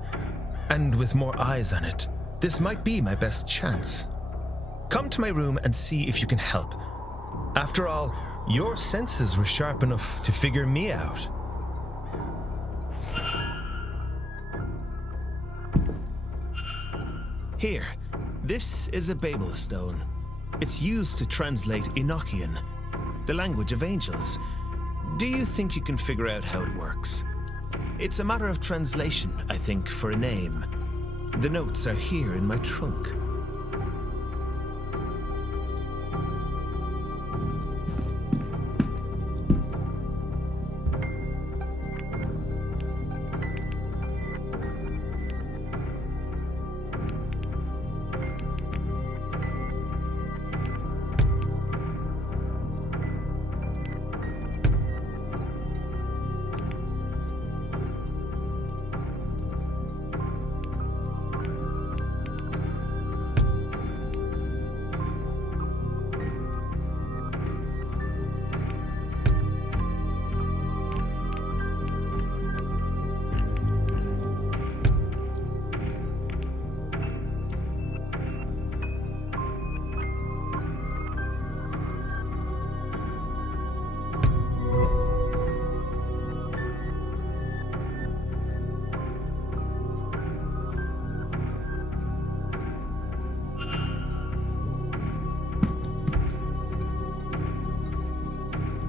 and with more eyes on it, this might be my best chance. Come to my room and see if you can help. After all, your senses were sharp enough to figure me out. Here, this is a Babel stone. It's used to translate Enochian, the language of angels. Do you think you can figure out how it works? It's a matter of translation, I think, for a name. The notes are here in my trunk.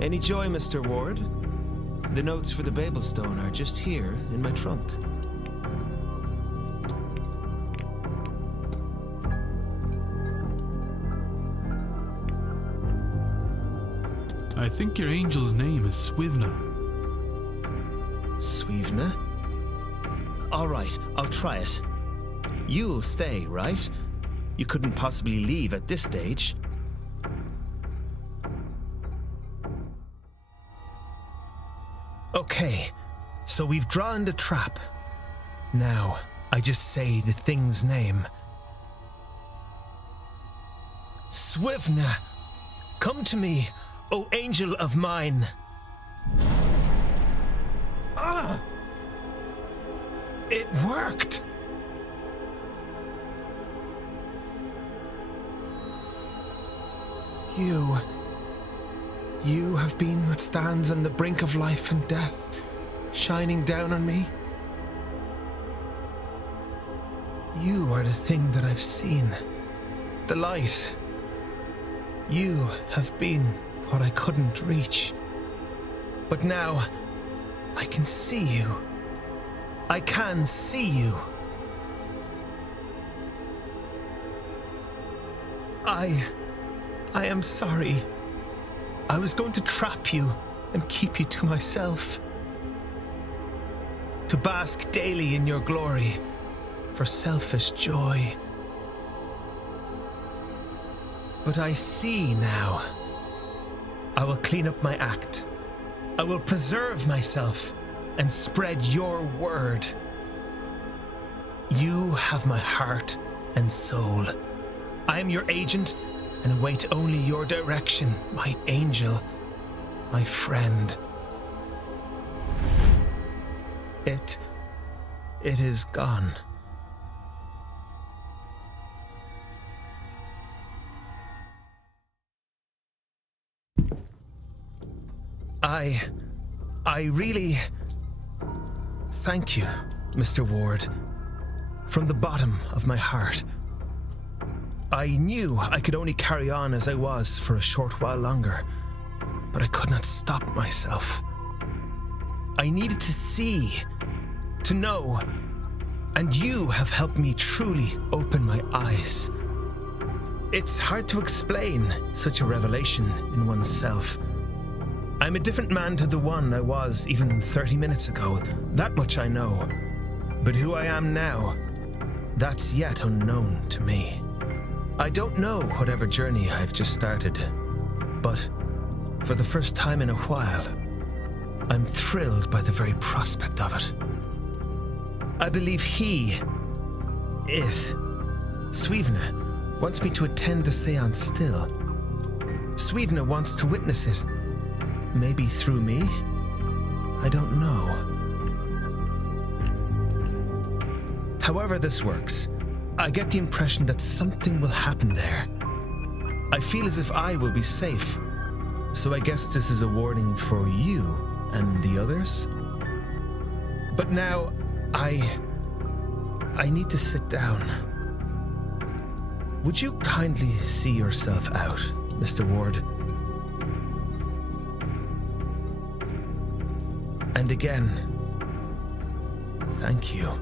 Any joy, Mr. Ward? The notes for the Babel stone are just here in my trunk. I think your angel's name is Swivna. Swivna? All right, I'll try it. You'll stay, right? You couldn't possibly leave at this stage. Okay, so we've drawn the trap. Now, I just say the thing's name. Swivna, come to me, O angel of mine. Ah! It worked! You have been what stands on the brink of life and death, shining down on me. You are the thing that I've seen, the light. You have been what I couldn't reach. But now, I can see you. I can see you. I am sorry. I was going to trap you and keep you to myself. To bask daily in your glory for selfish joy. But I see now. I will clean up my act. I will preserve myself and spread your word. You have my heart and soul. I am your agent and await only your direction, my angel, my friend. It is gone. I really thank you, Mr. Ward, from the bottom of my heart. I knew I could only carry on as I was for a short while longer, but I could not stop myself. I needed to see, to know, and you have helped me truly open my eyes. It's hard to explain such a revelation in oneself. I'm a different man to the one I was even 30 minutes ago, that much I know. But who I am now, that's yet unknown to me. I don't know whatever journey I've just started, but for the first time in a while, I'm thrilled by the very prospect of it. I believe Swevna, wants me to attend the séance still. Swevna wants to witness it. Maybe through me? I don't know. However this works, I get the impression that something will happen there. I feel as if I will be safe. So I guess this is a warning for you and the others? But now, I need to sit down. Would you kindly see yourself out, Mr. Ward? And again, thank you.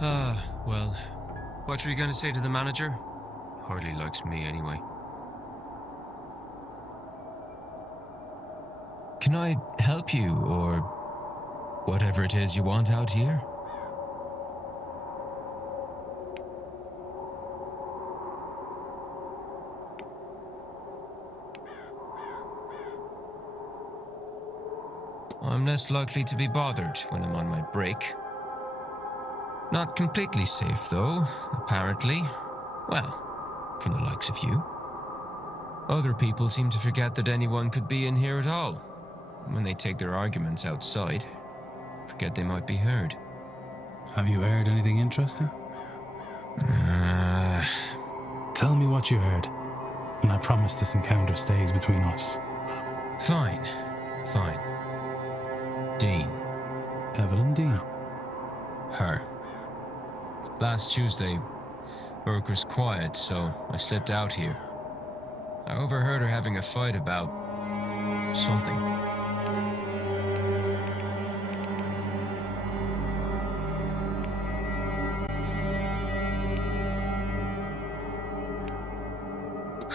Oh. Well, what were you going to say to the manager? Hardly likes me anyway. Can I help you, or whatever it is you want out here? I'm less likely to be bothered when I'm on my break. Not completely safe, though, apparently. Well, from the likes of you. Other people seem to forget that anyone could be in here at all. When they take their arguments outside, forget they might be heard. Have you heard anything interesting? Tell me what you heard, and I promise this encounter stays between us. Fine. Deane. Evelyn Deane. Her. Last Tuesday, work was quiet, so I slipped out here. I overheard her having a fight about something.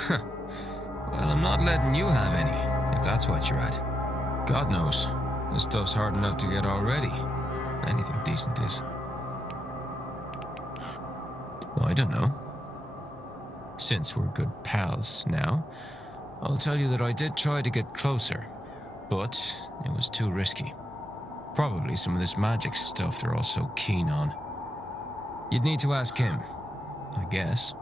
Well, I'm not letting you have any, if that's what you're at. God knows, this stuff's hard enough to get already. Anything decent is. Well, I don't know. Since we're good pals now, I'll tell you that I did try to get closer, but it was too risky. Probably some of this magic stuff they're all so keen on. You'd need to ask him, I guess.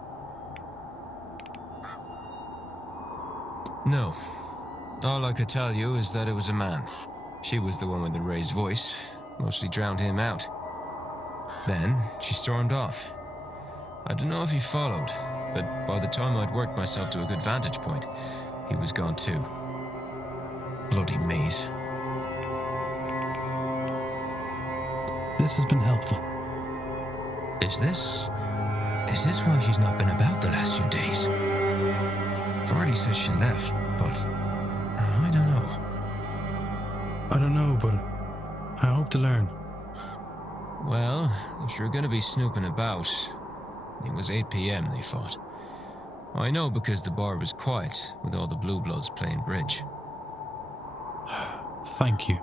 No. All I could tell you is that it was a man. She was the one with the raised voice, mostly drowned him out. Then she stormed off. I don't know if he followed. but by the time I'd worked myself to a good vantage point, he was gone too. Bloody maze. This has been helpful. Is this why she's not been about the last few days? Vardy says she left, but I don't know. I don't know, but I hope to learn. Well, if you're gonna be snooping about, it was 8 p.m. they fought. I know because the bar was quiet with all the Blue Bloods playing bridge. Thank you.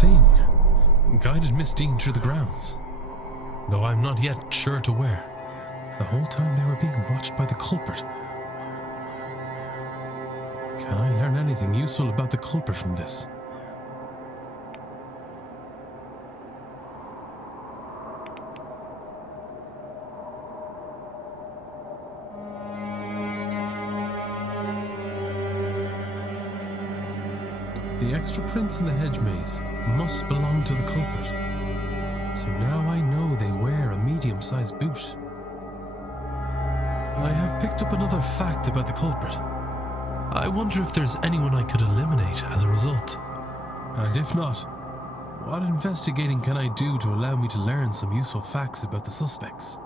Thing guided Miss Deane through the grounds, though I'm not yet sure to where. The whole time they were being watched by the culprit. Can I learn anything useful about the culprit from this? The extra prints in the hedge maze must belong to the culprit. So now I know they wear a medium-sized boot. I have picked up another fact about the culprit. I wonder if there's anyone I could eliminate as a result. And if not, what investigating can I do to allow me to learn some useful facts about the suspects?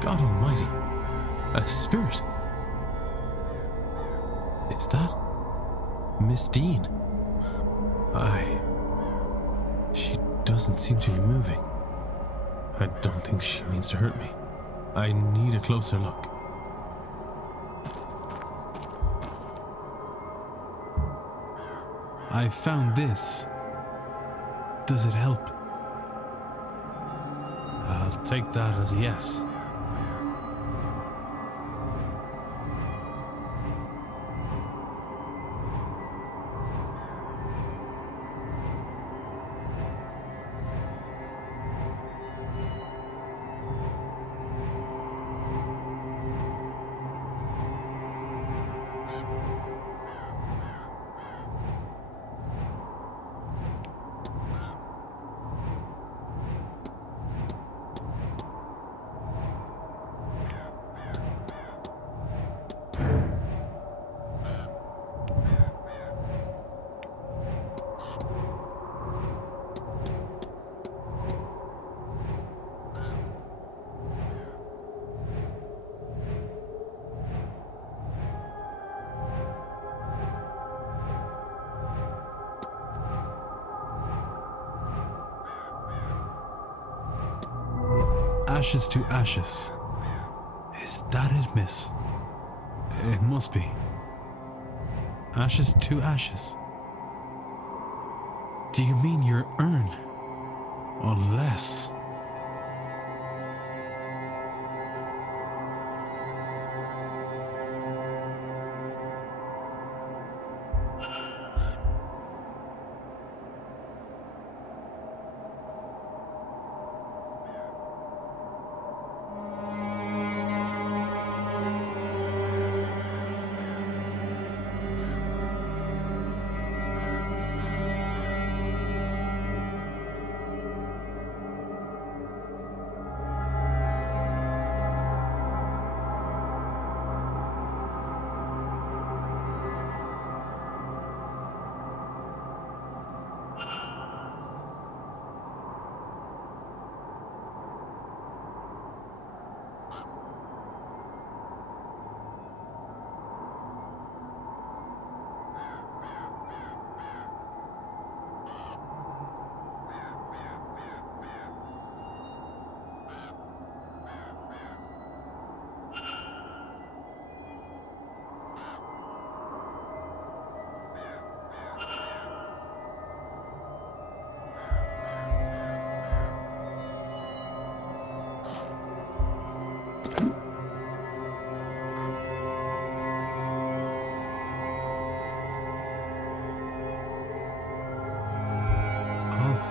God almighty. A spirit. Is that Miss Deane? She doesn't seem to be moving. I don't think she means to hurt me. I need a closer look. I found this. Does it help? I'll take that as a yes. Ashes to ashes. Is that it, miss? It must be. Ashes to ashes. Do you mean your urn? Or less?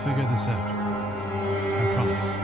Figure this out. I promise.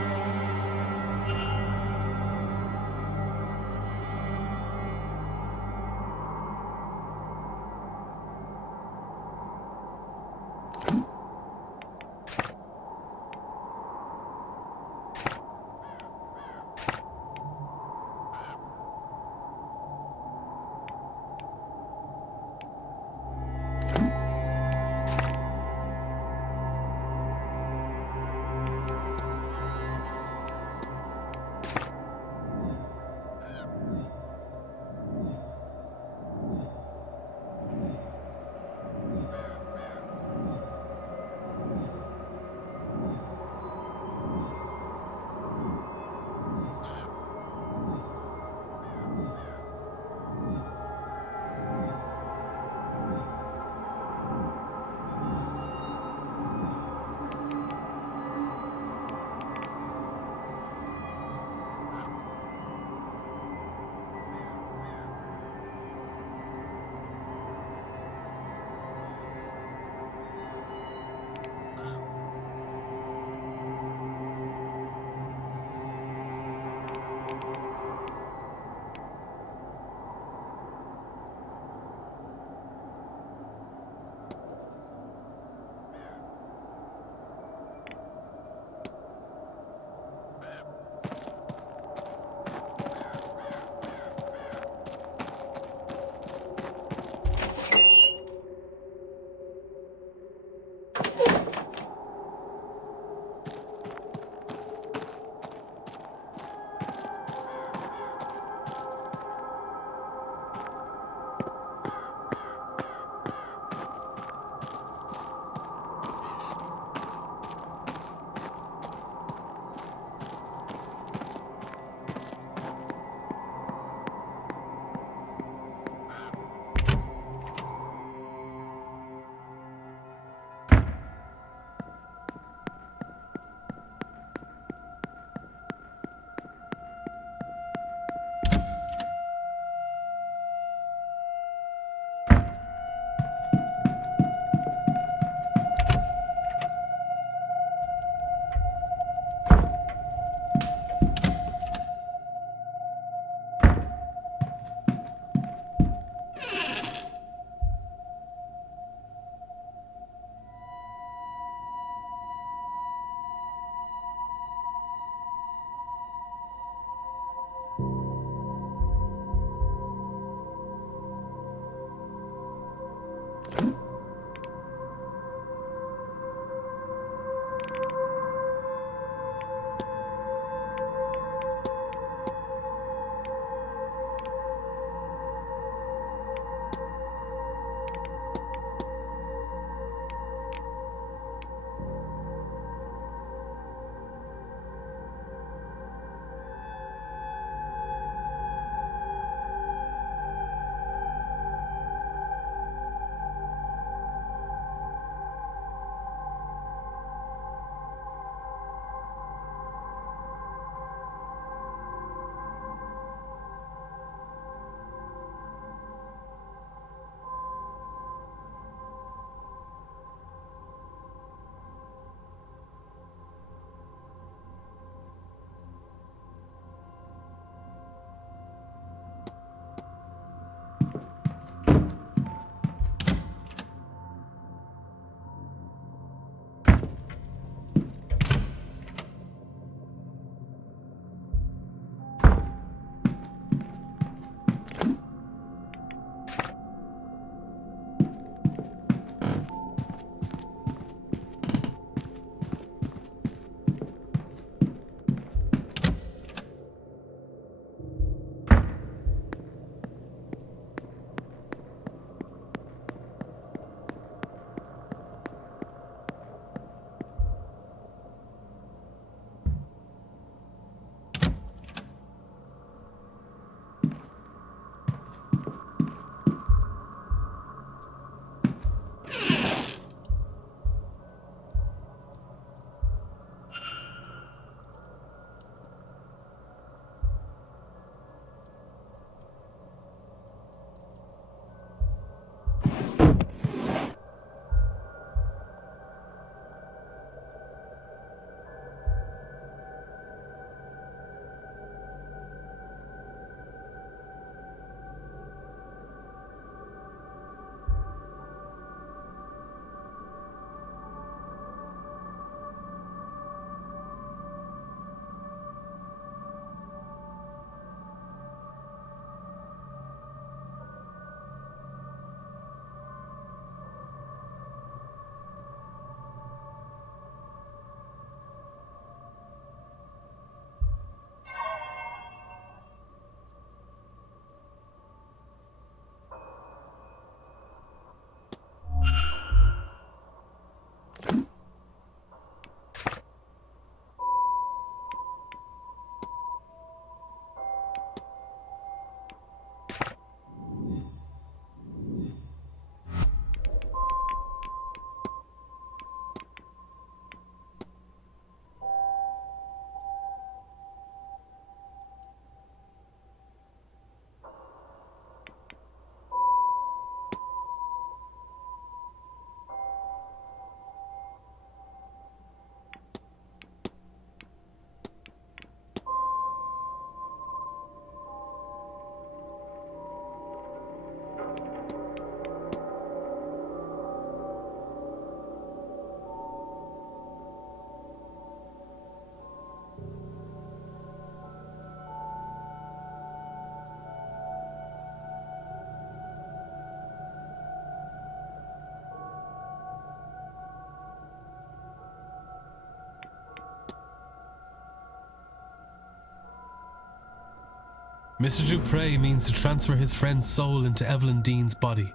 Mr. Dupre means to transfer his friend's soul into Evelyn Deane's body.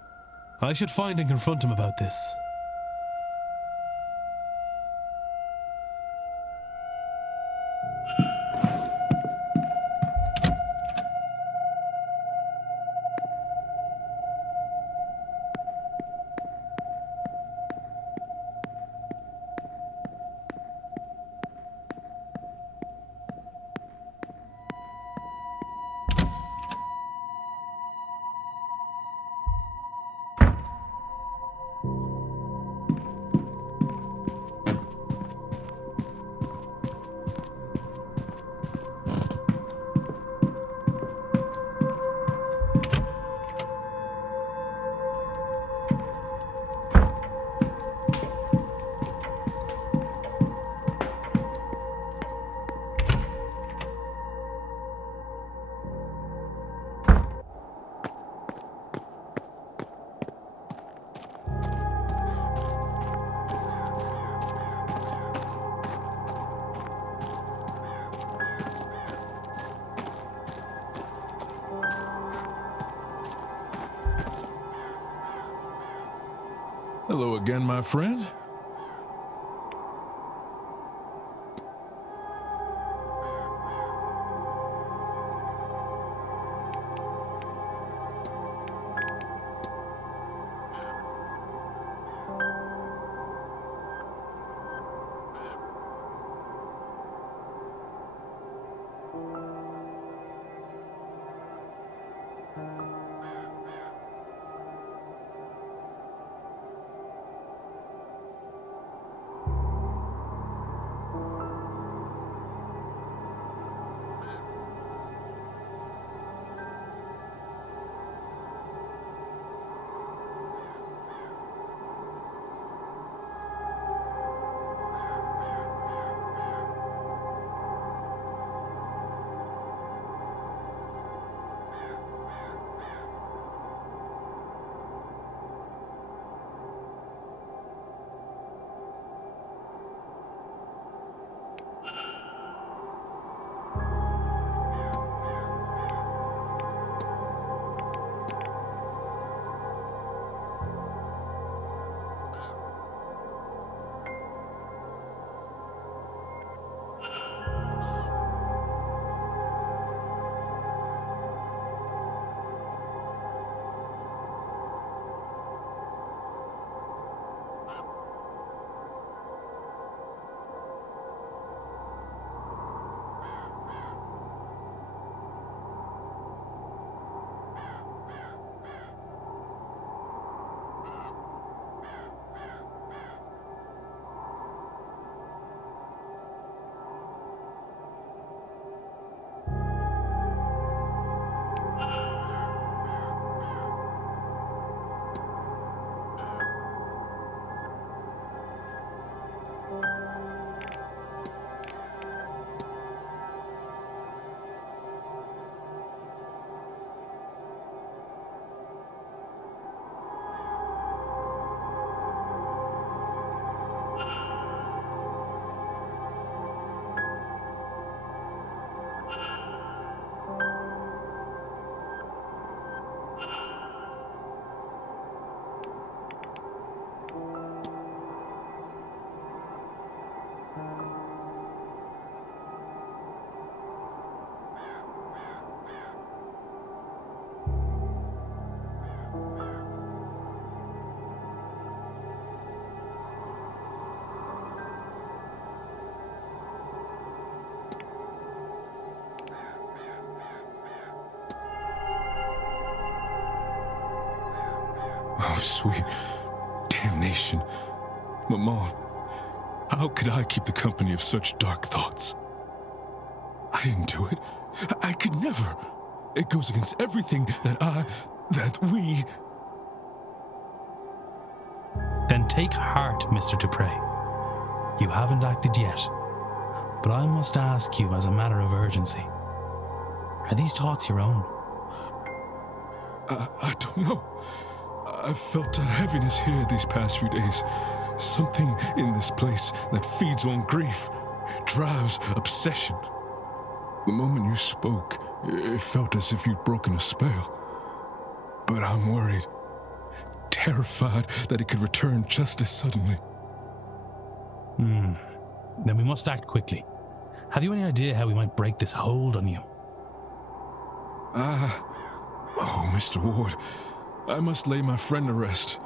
I should find and confront him about this. Hello again, my friend. Oh, sweet damnation. Maman, how could I keep the company of such dark thoughts? I didn't do it. I could never. It goes against everything that we... Then take heart, Mr. Dupre. You haven't acted yet. But I must ask you as a matter of urgency. Are these thoughts your own? I don't know. I've felt a heaviness here these past few days. Something in this place that feeds on grief, drives obsession. The moment you spoke, It felt as if you'd broken a spell. But I'm worried, terrified that it could return just as suddenly. Then we must act quickly. Have you any idea how we might break this hold on you? Oh, Mr. Ward, I must lay my friend to rest.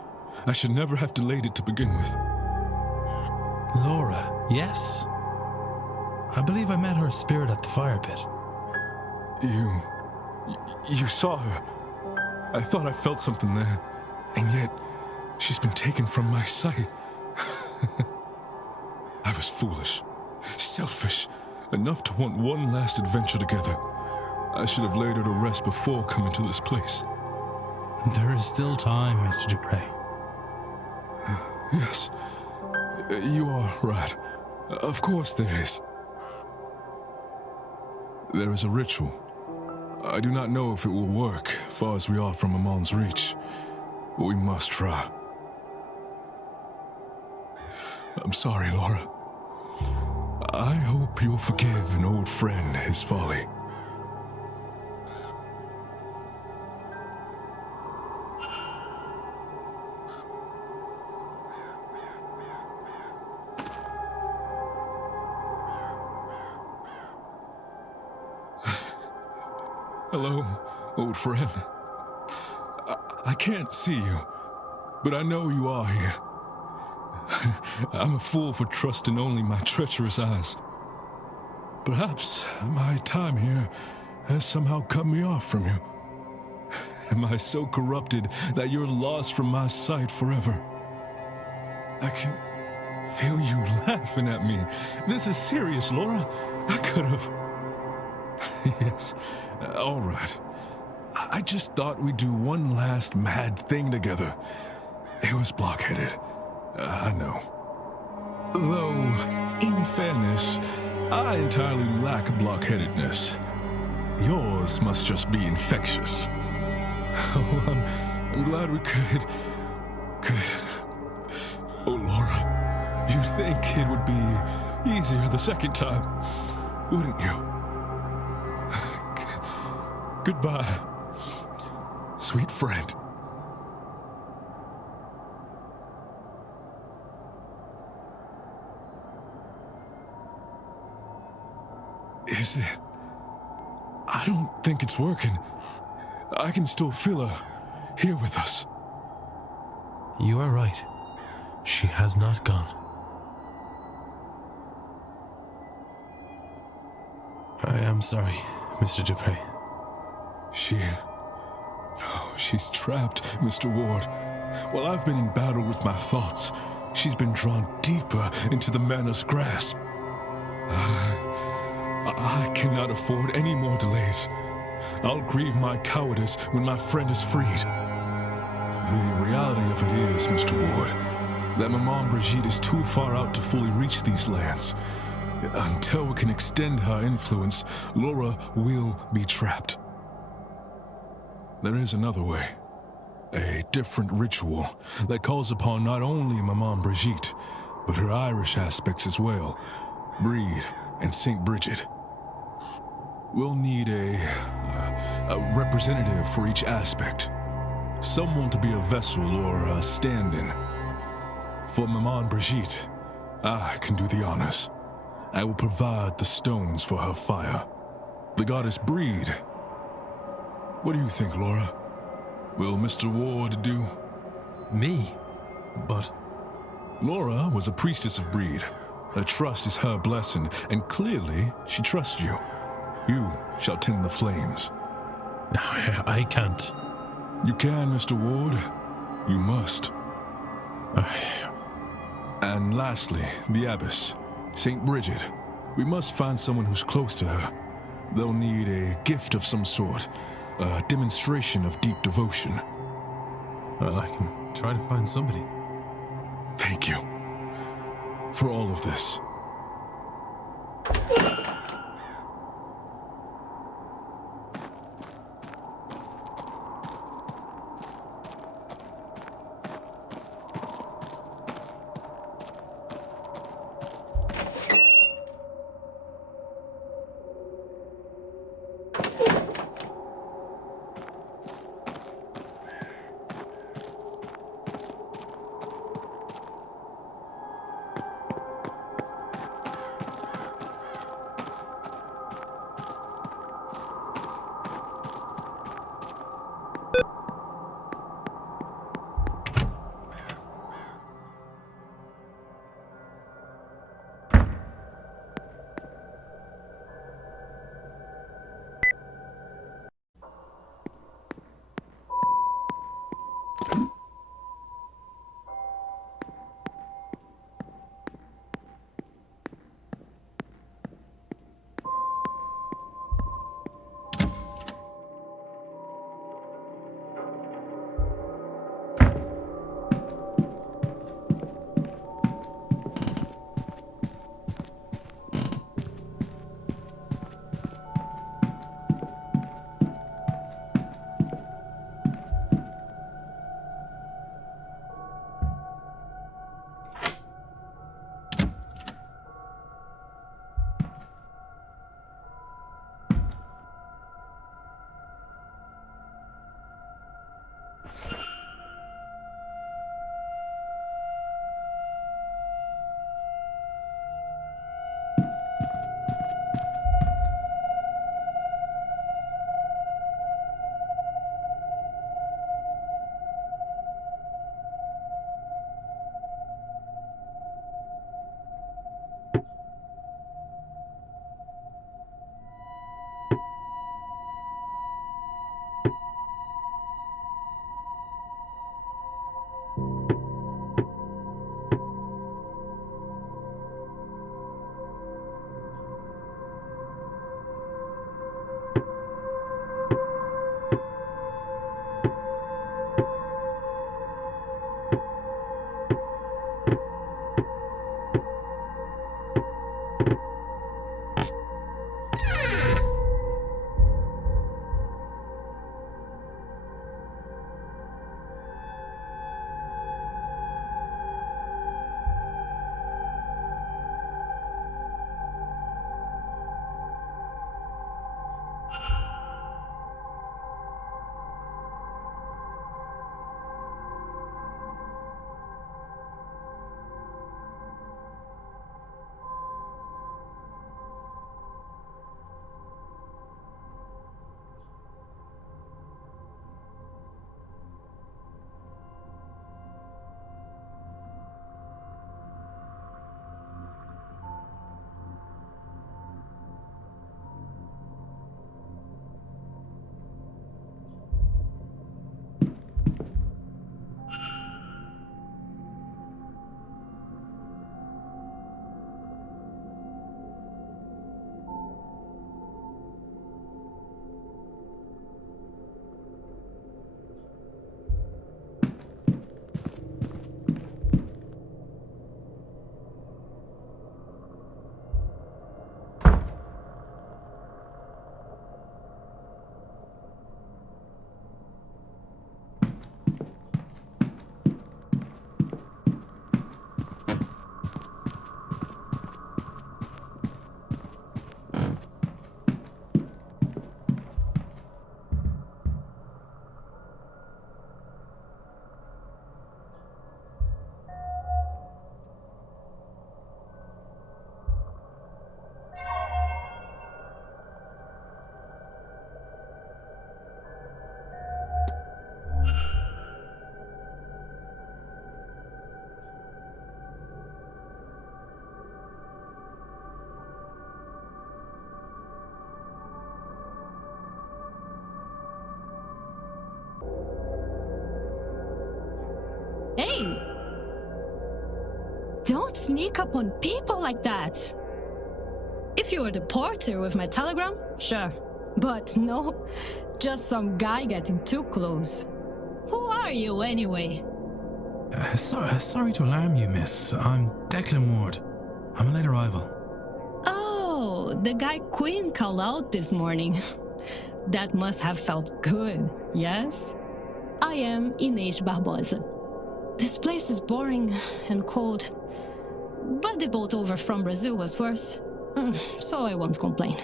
I should never have delayed it to begin with. Laura, yes? I believe I met her spirit at the fire pit. You saw her. I thought I felt something there, and yet she's been taken from my sight. I was foolish, selfish, enough to want one last adventure together. I should have laid her to rest before coming to this place. There is still time, Mr. Dupre. Yes, you are right. Of course there is. There is a ritual. I do not know if it will work, far as we are from Amon's reach, but we must try. I'm sorry, Laura. I hope you'll forgive an old friend his folly. Hello, old friend. I can't see you, but I know you are here. I'm a fool for trusting only my treacherous eyes. Perhaps my time here has somehow cut me off from you. Am I so corrupted that you're lost from my sight forever? I can feel you laughing at me. This is serious, Laura. I could have... Yes, all right. I just thought we'd do one last mad thing together. It was blockheaded. I know. Though, in fairness, I entirely lack blockheadedness. Yours must just be infectious. Oh, I'm glad we could... Oh, Laura, you'd think it would be easier the second time, wouldn't you? Goodbye, sweet friend. Is it? I don't think it's working. I can still feel her here with us. You are right. She has not gone. I am sorry, Mr. Dupre. She's trapped, Mr. Ward. While I've been in battle with my thoughts, she's been drawn deeper into the Manor's grasp. I cannot afford any more delays. I'll grieve my cowardice when my friend is freed. The reality of it is, Mr. Ward, that Maman Brigitte is too far out to fully reach these lands. Until we can extend her influence, Laura will be trapped. There is another way. A different ritual that calls upon not only Maman Brigitte, but her Irish aspects as well, Breed and St. Bridget. We'll need a representative for each aspect. Someone to be a vessel or a stand-in. For Maman Brigitte, I can do the honors. I will provide the stones for her fire. The goddess Breed. What do you think, Laura? Will Mr. Ward do? Me? But... Laura was a priestess of Breed. Her trust is her blessing, and clearly she trusts you. You shall tend the flames. I can't. You can, Mr. Ward. You must. And lastly, the abbess, St. Bridget. We must find someone who's close to her. They'll need a gift of some sort, a demonstration of deep devotion. Well, I can try to find somebody. Thank you for all of this. Don't sneak up on people like that. If you were the porter with my telegram, sure. But no, just some guy getting too close. Who are you, anyway? Sorry to alarm you, miss. I'm Declan Ward. I'm a late arrival. Oh, the guy Quinn called out this morning. That must have felt good, yes? I am Inês Barbosa. This place is boring and cold, but the boat over from Brazil was worse, so I won't complain.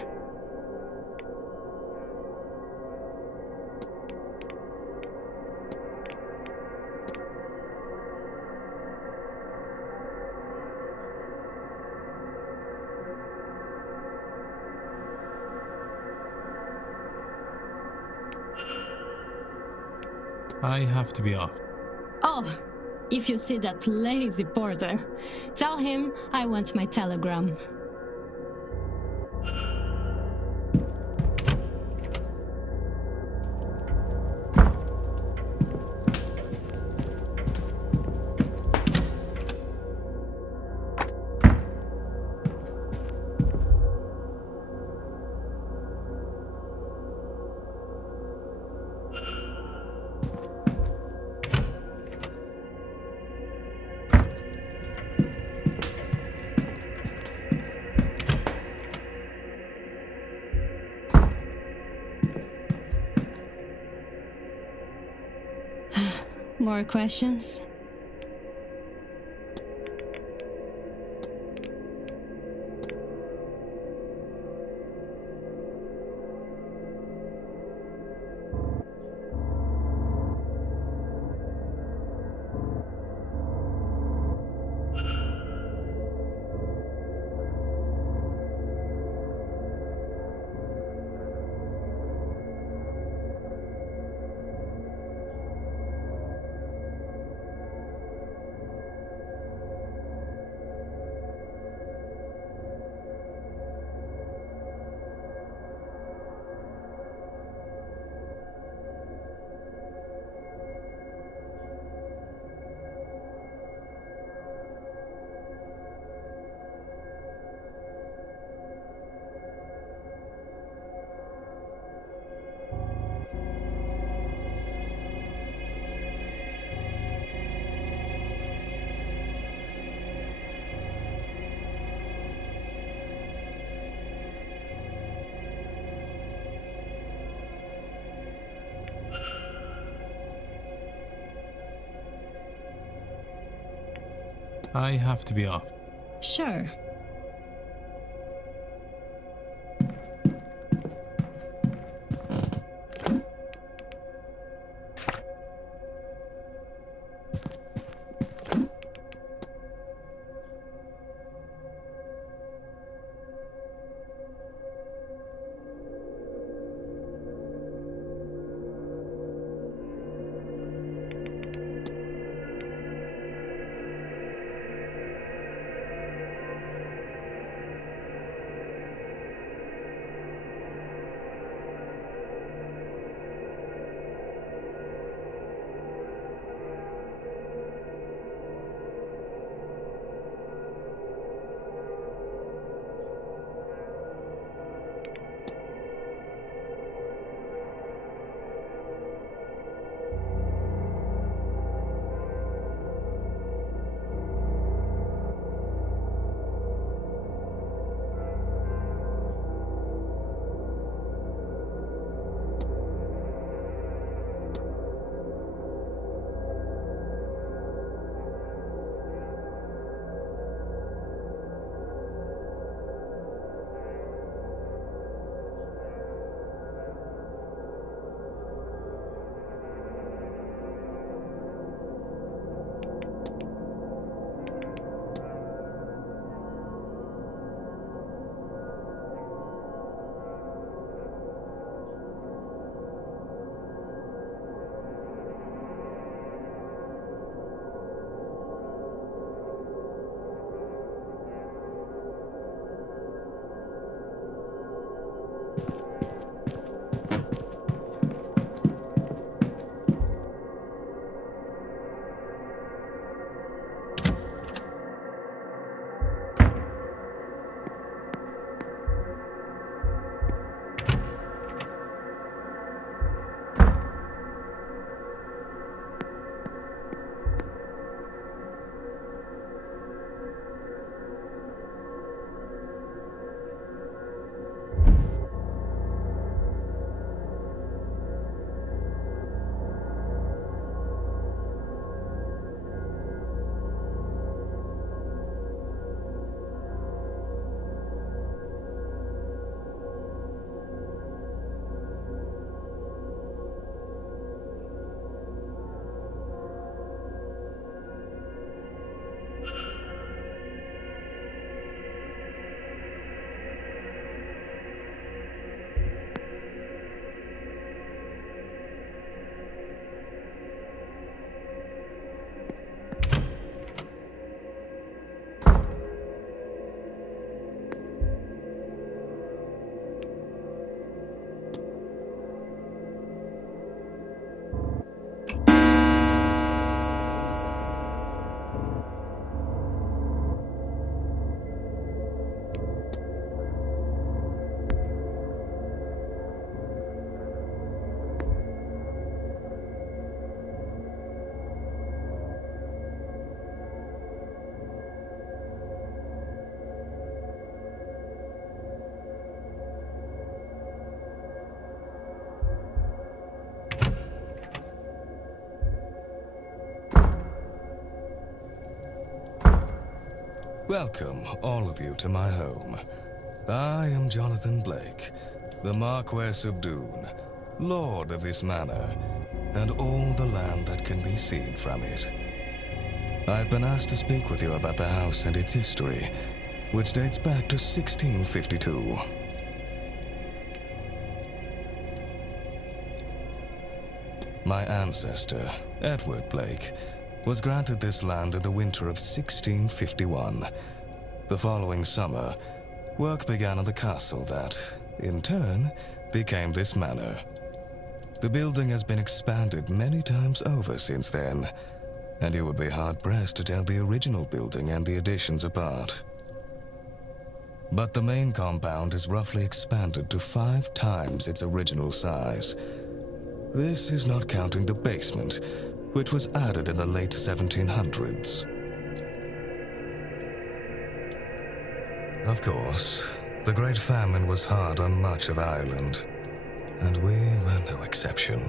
I have to be off. Oh, if you see that lazy porter, tell him I want my telegram. More questions? I have to be off. Sure. Welcome, all of you, to my home. I am Jonathan Blake, the Marquess of Doon, Lord of this manor, and all the land that can be seen from it. I've been asked to speak with you about the house and its history, which dates back to 1652. My ancestor, Edward Blake, was granted this land in the winter of 1651. The following summer, work began on the castle that, in turn, became this manor. The building has been expanded many times over since then, and you would be hard-pressed to tell the original building and the additions apart. But the main compound is roughly expanded to 5 times its original size. This is not counting the basement, which was added in the late 1700s. Of course, the Great Famine was hard on much of Ireland, and we were no exception.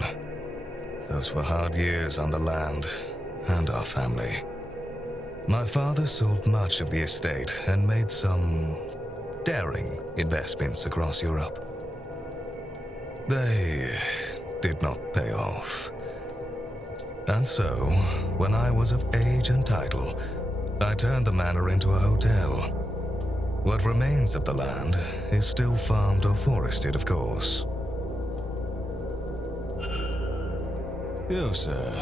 Those were hard years on the land and our family. My father sold much of the estate and made some daring investments across Europe. They did not pay off. And so, when I was of age and title, I turned the manor into a hotel. What remains of the land is still farmed or forested, of course. You, sir,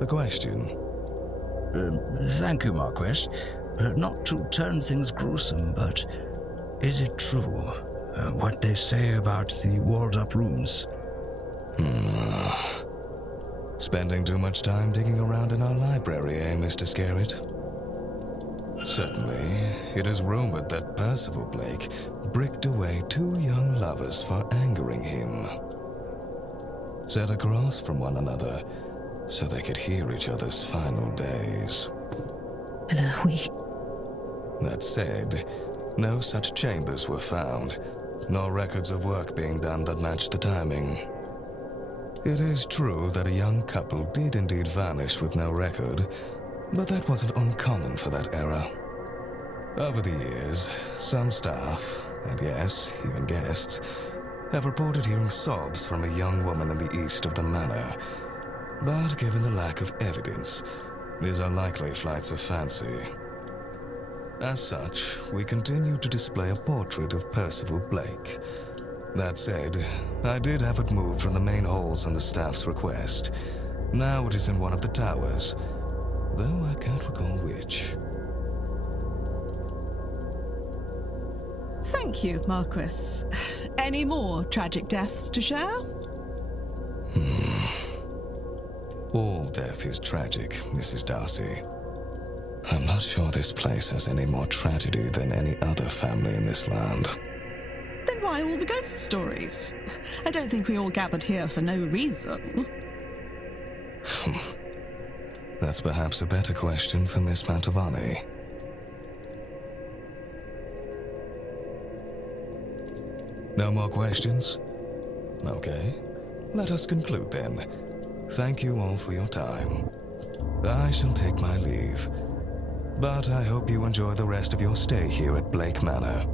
a question. Thank you, Marquess. Not to turn things gruesome, but is it true, what they say about the walled-up rooms? Spending too much time digging around in our library, eh, Mr. Scarrett? Certainly, it is rumored that Percival Blake bricked away 2 young lovers for angering him. Sat across from one another so they could hear each other's final days. That said, no such chambers were found, nor records of work being done that matched the timing. It is true that a young couple did indeed vanish with no record, but that wasn't uncommon for that era. Over the years, some staff, and yes, even guests, have reported hearing sobs from a young woman in the east of the manor, but given the lack of evidence, these are likely flights of fancy. As such, we continue to display a portrait of Percival Blake. That said, I did have it moved from the main halls on the staff's request. Now it is in one of the towers, though I can't recall which. Thank you, Marquis. Any more tragic deaths to share? All death is tragic, Mrs. Darcy. I'm not sure this place has any more tragedy than any other family in this land. Then why all the ghost stories? I don't think we all gathered here for no reason. That's perhaps a better question for Miss Mantovani. No more questions? Okay, let us conclude then. Thank you all for your time. I shall take my leave, but I hope you enjoy the rest of your stay here at Blake Manor.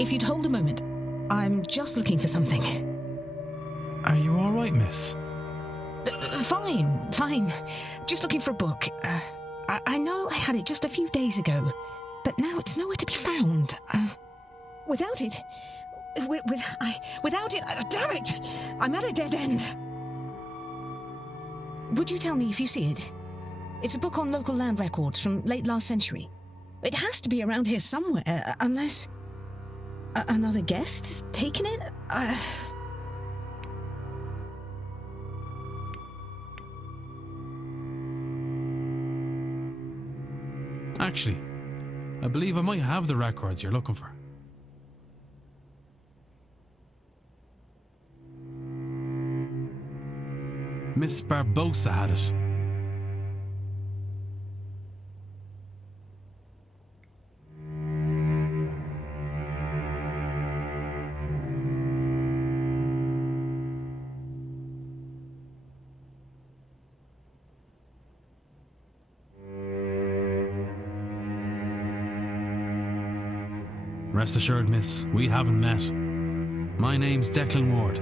If you'd hold a moment, I'm just looking for something. Are you all right, miss? Fine. Just looking for a book. I know I had it just a few days ago, but now it's nowhere to be found. Without it... Without it... damn it! I'm at a dead end. Would you tell me if you see it? It's a book on local land records from late last century. It has to be around here somewhere, unless... another guest has taken it? Actually, I believe I might have the records you're looking for. Miss Barbosa had it. Rest assured, miss, we haven't met. My name's Declan Ward.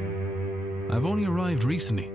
I've only arrived recently.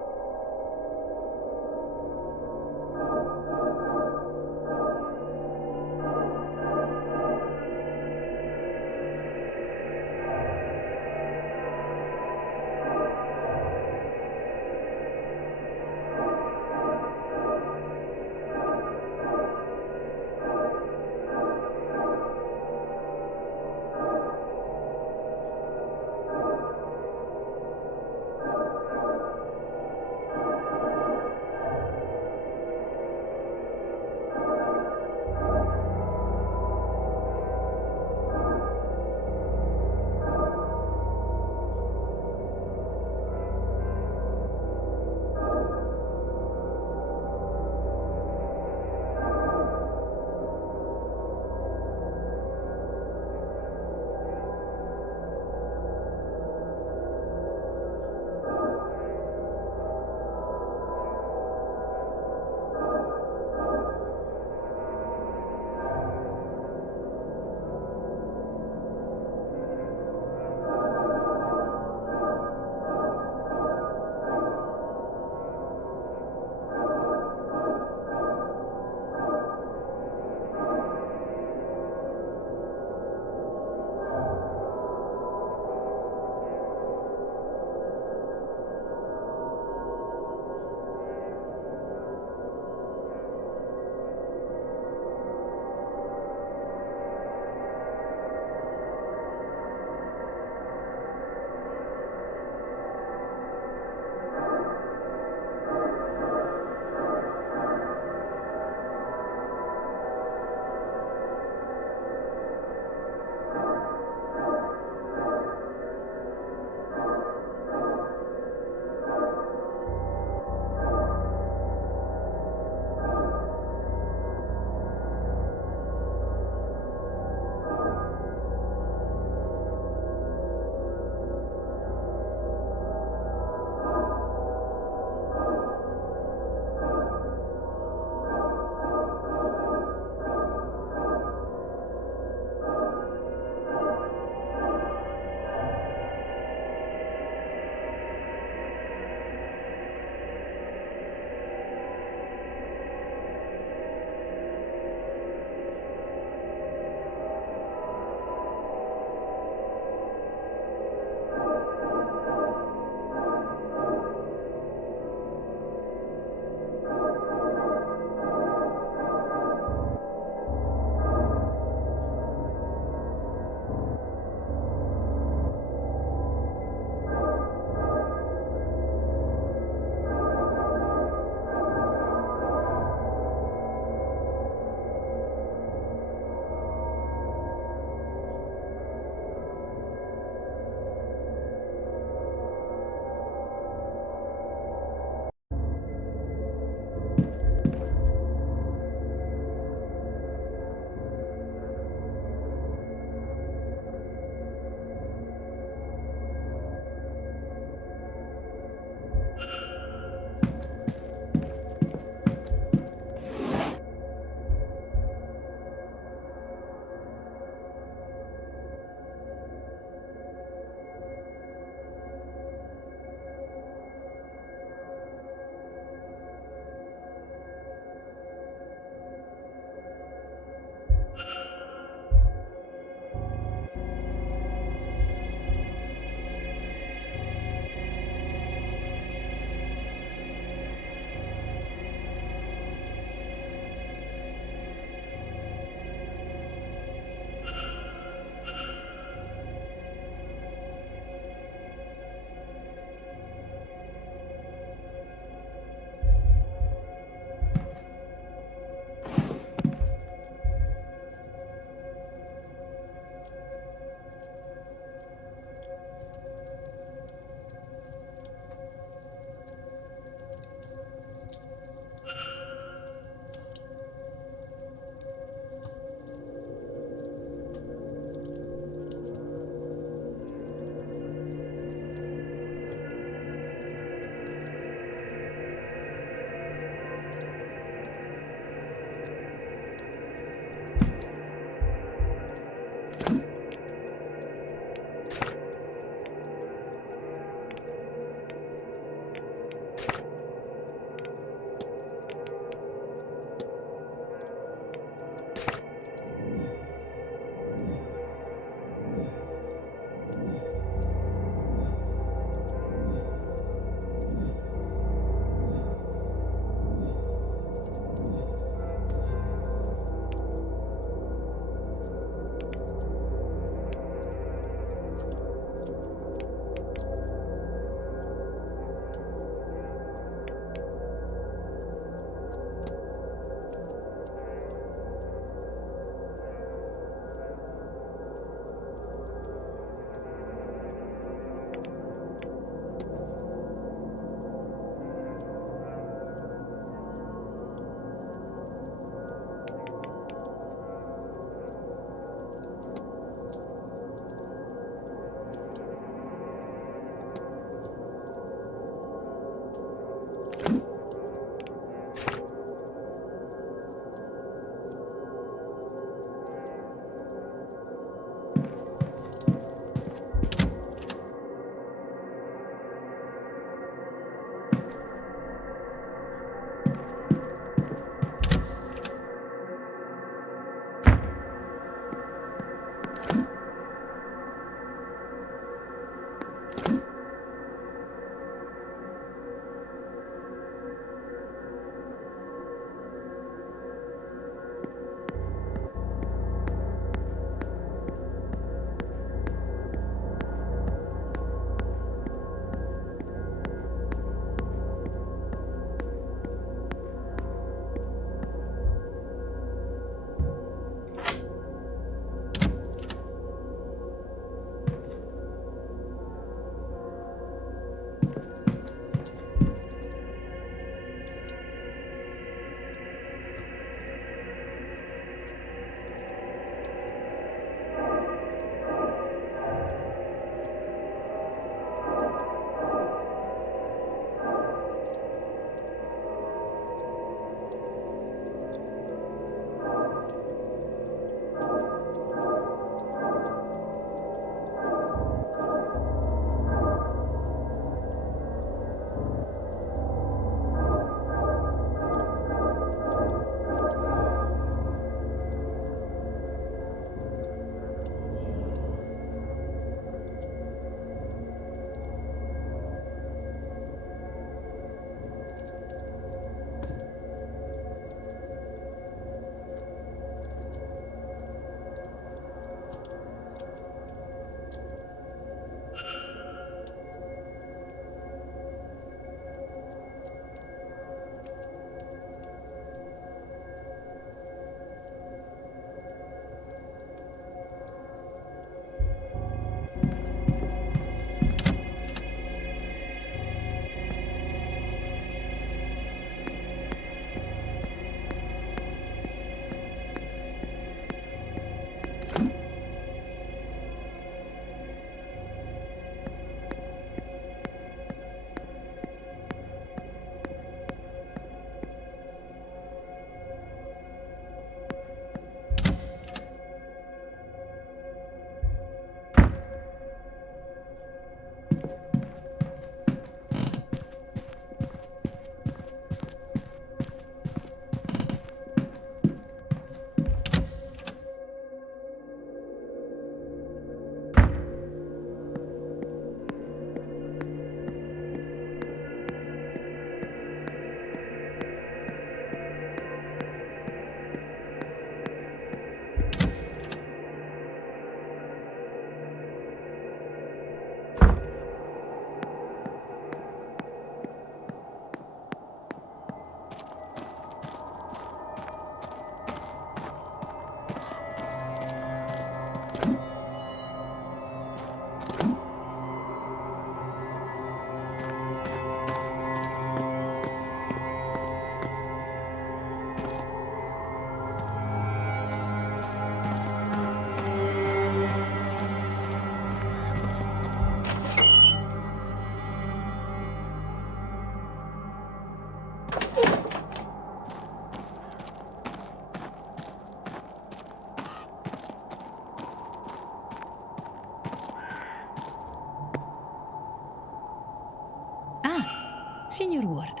Signor Ward.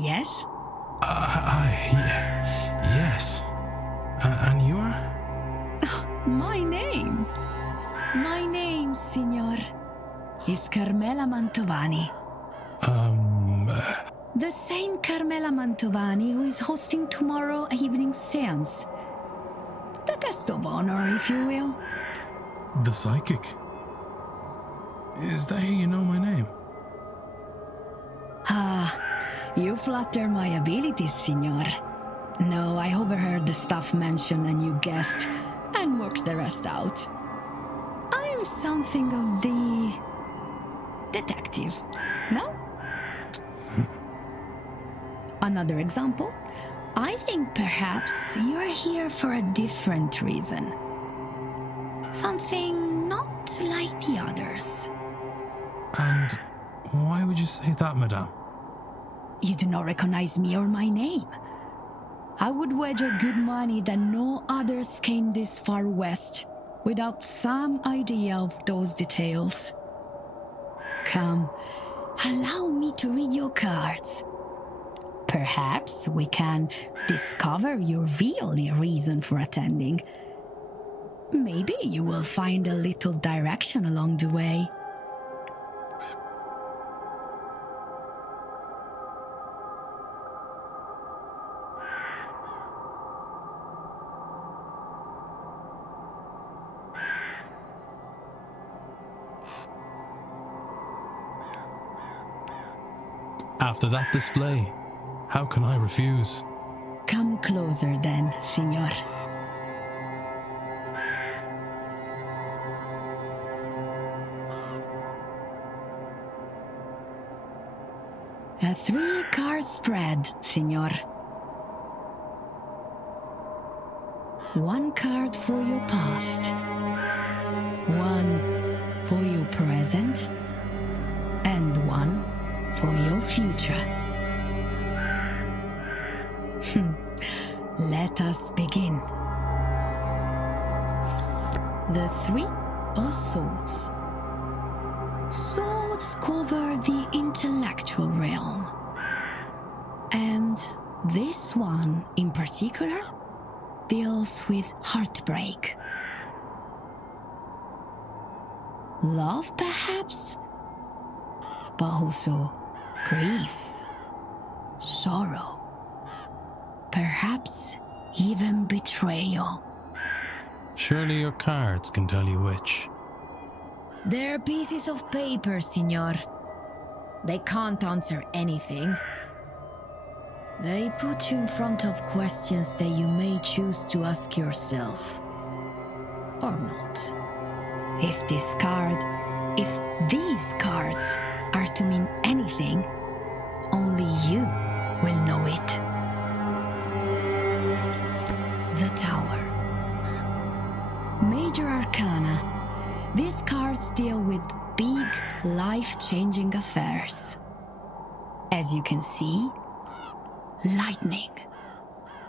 Yes? Yes. And you are? My name? My name, Signor, is Carmela Mantovani. The same Carmela Mantovani who is hosting tomorrow evening's séance. The guest of honor, if you will. The psychic? Is that how you know my name? You flatter my abilities, Signor. No, I overheard the staff mention a new guest and worked the rest out. I am something of the detective, no? Another example. I think perhaps you are here for a different reason. Something not like the others. And why would you say that, madame? You do not recognize me or my name. I would wager good money that no others came this far west without some idea of those details. Come, allow me to read your cards. Perhaps we can discover your real reason for attending. Maybe you will find a little direction along the way. After that display, how can I refuse? Come closer then, Signor. A 3-card spread, Signor. 1 card for your past, 1 for your present, and 1 for your future. Let us begin. The 3 of Swords. Swords cover the intellectual realm. And this one in particular deals with heartbreak. Love, perhaps, but also grief, sorrow, perhaps even betrayal. Surely your cards can tell you which. They're pieces of paper, Signor. They can't answer anything. They put you in front of questions that you may choose to ask yourself. Or not. If these cards are to mean anything, only you will know it. The Tower. Major Arcana. These cards deal with big, life-changing affairs. As you can see, lightning,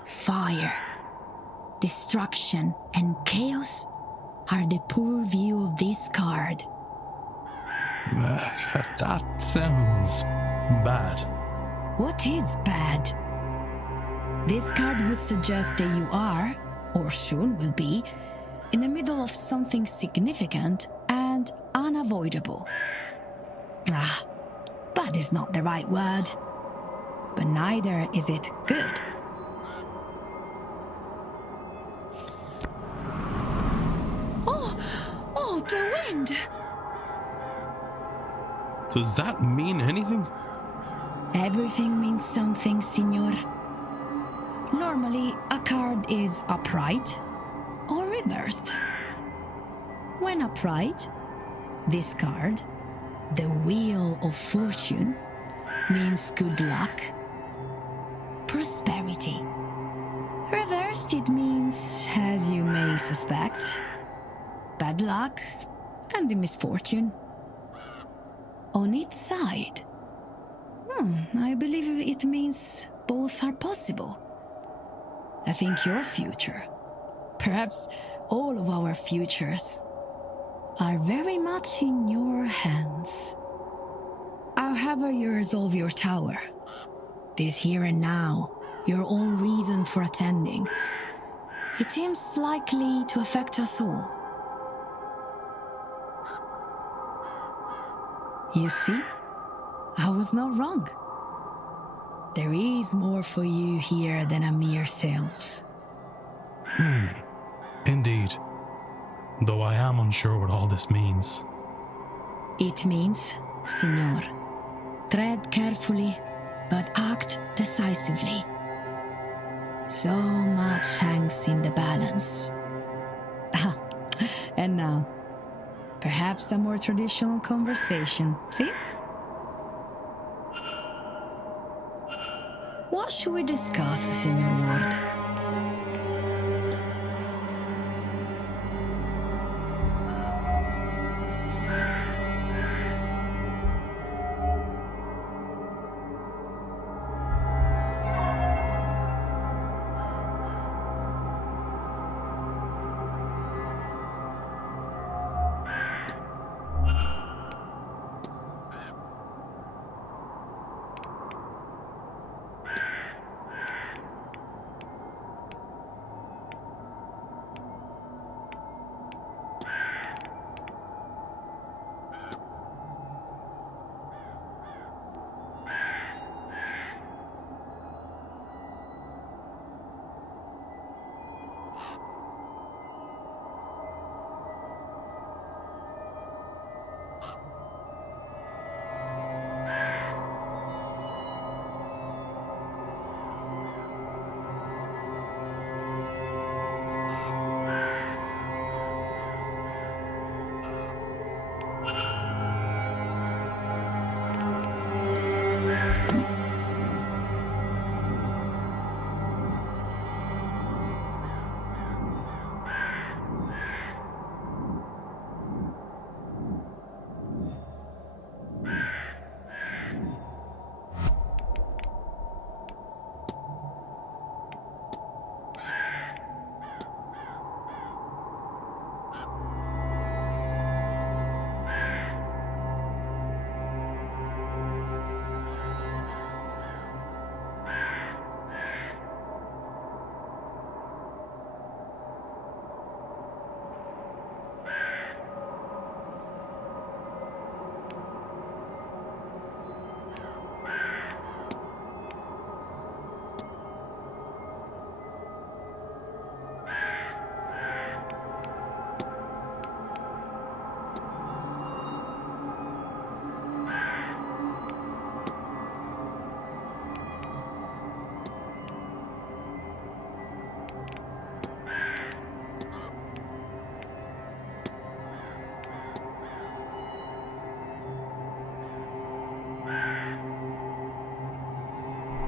fire, destruction, and chaos are the purview of this card. That sounds bad. What is bad? This card would suggest that you are, or soon will be, in the middle of something significant and unavoidable. Bad is not the right word, but neither is it good. Oh, the wind! Does that mean anything? Everything means something, Signor. Normally, a card is upright or reversed. When upright, this card, the Wheel of Fortune, means good luck, prosperity. Reversed, it means, as you may suspect, bad luck and the misfortune. On its side, I believe it means both are possible. I think your future, perhaps all of our futures, are very much in your hands. I However you resolve your tower, this here and now, your own reason for attending, it seems likely to affect us all. You see, I was not wrong. There is more for you here than a mere séance. Indeed. Though I am unsure what all this means. It means, Signor, tread carefully, but act decisively. So much hangs in the balance. And now, perhaps a more traditional conversation, see? What should we discuss, Signor Ward?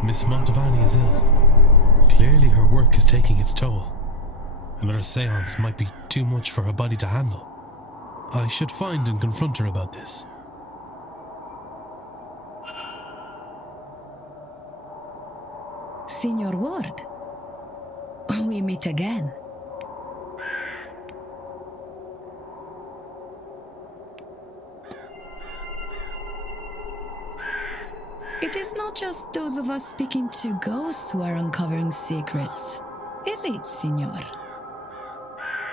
Miss Montevani is ill. Clearly her work is taking its toll. Another séance might be too much for her body to handle. I should find and confront her about this. Signor Ward, we meet again. It is not just those of us speaking to ghosts who are uncovering secrets, is it, Signor?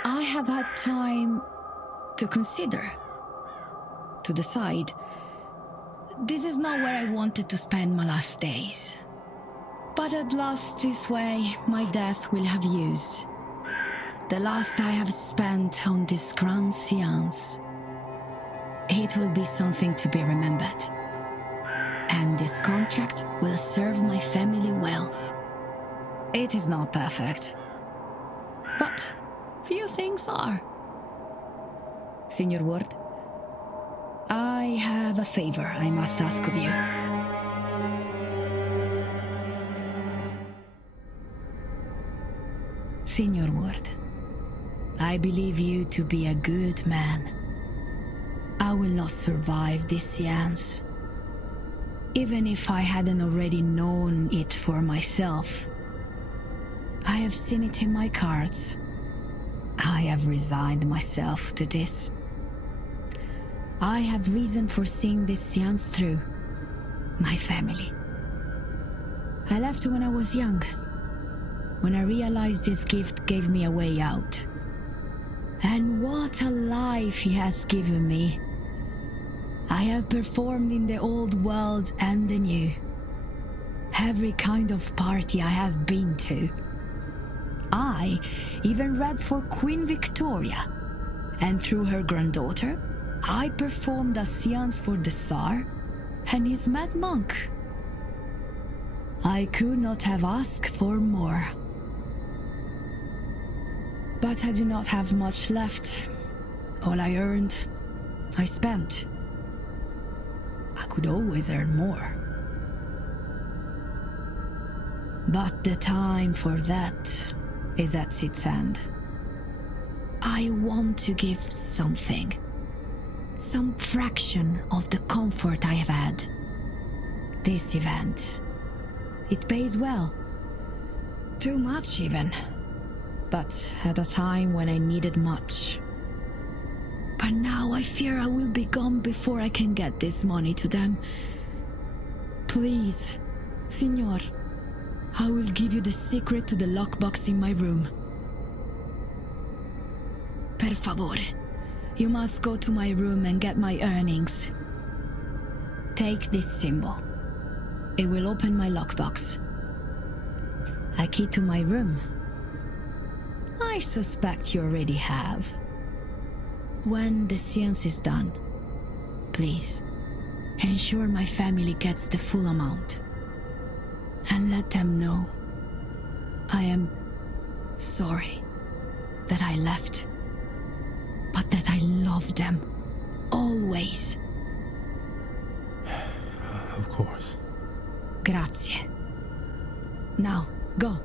I have had time to consider, to decide. This is not where I wanted to spend my last days. But at last this way, my death will have used the last I have spent on this Grand Séance. It will be something to be remembered. And this contract will serve my family well. It is not perfect, but few things are. Signor Ward, I have a favor I must ask of you. Signor Ward, I believe you to be a good man. I will not survive this séance. Even if I hadn't already known it for myself. I have seen it in my cards. I have resigned myself to this. I have reason for seeing this séance through. My family. I left when I was young, when I realized this gift gave me a way out. And what a life he has given me. I have performed in the old world and the new. Every kind of party I have been to. I even read for Queen Victoria, and through her granddaughter, I performed a séance for the Tsar and his mad monk. I could not have asked for more. But I do not have much left. All I earned, I spent. I could always earn more. But the time for that is at its end. I want to give something. Some fraction of the comfort I have had. This event. It pays well. Too much even. But at a time when I needed much. But now I fear I will be gone before I can get this money to them. Please, Signor, I will give you the secret to the lockbox in my room. Per favore, you must go to my room and get my earnings. Take this symbol. It will open my lockbox. A key to my room. I suspect you already have. When the séance is done, please, ensure my family gets the full amount. And let them know I am sorry that I left, but that I love them always. Of course. Grazie. Now, go.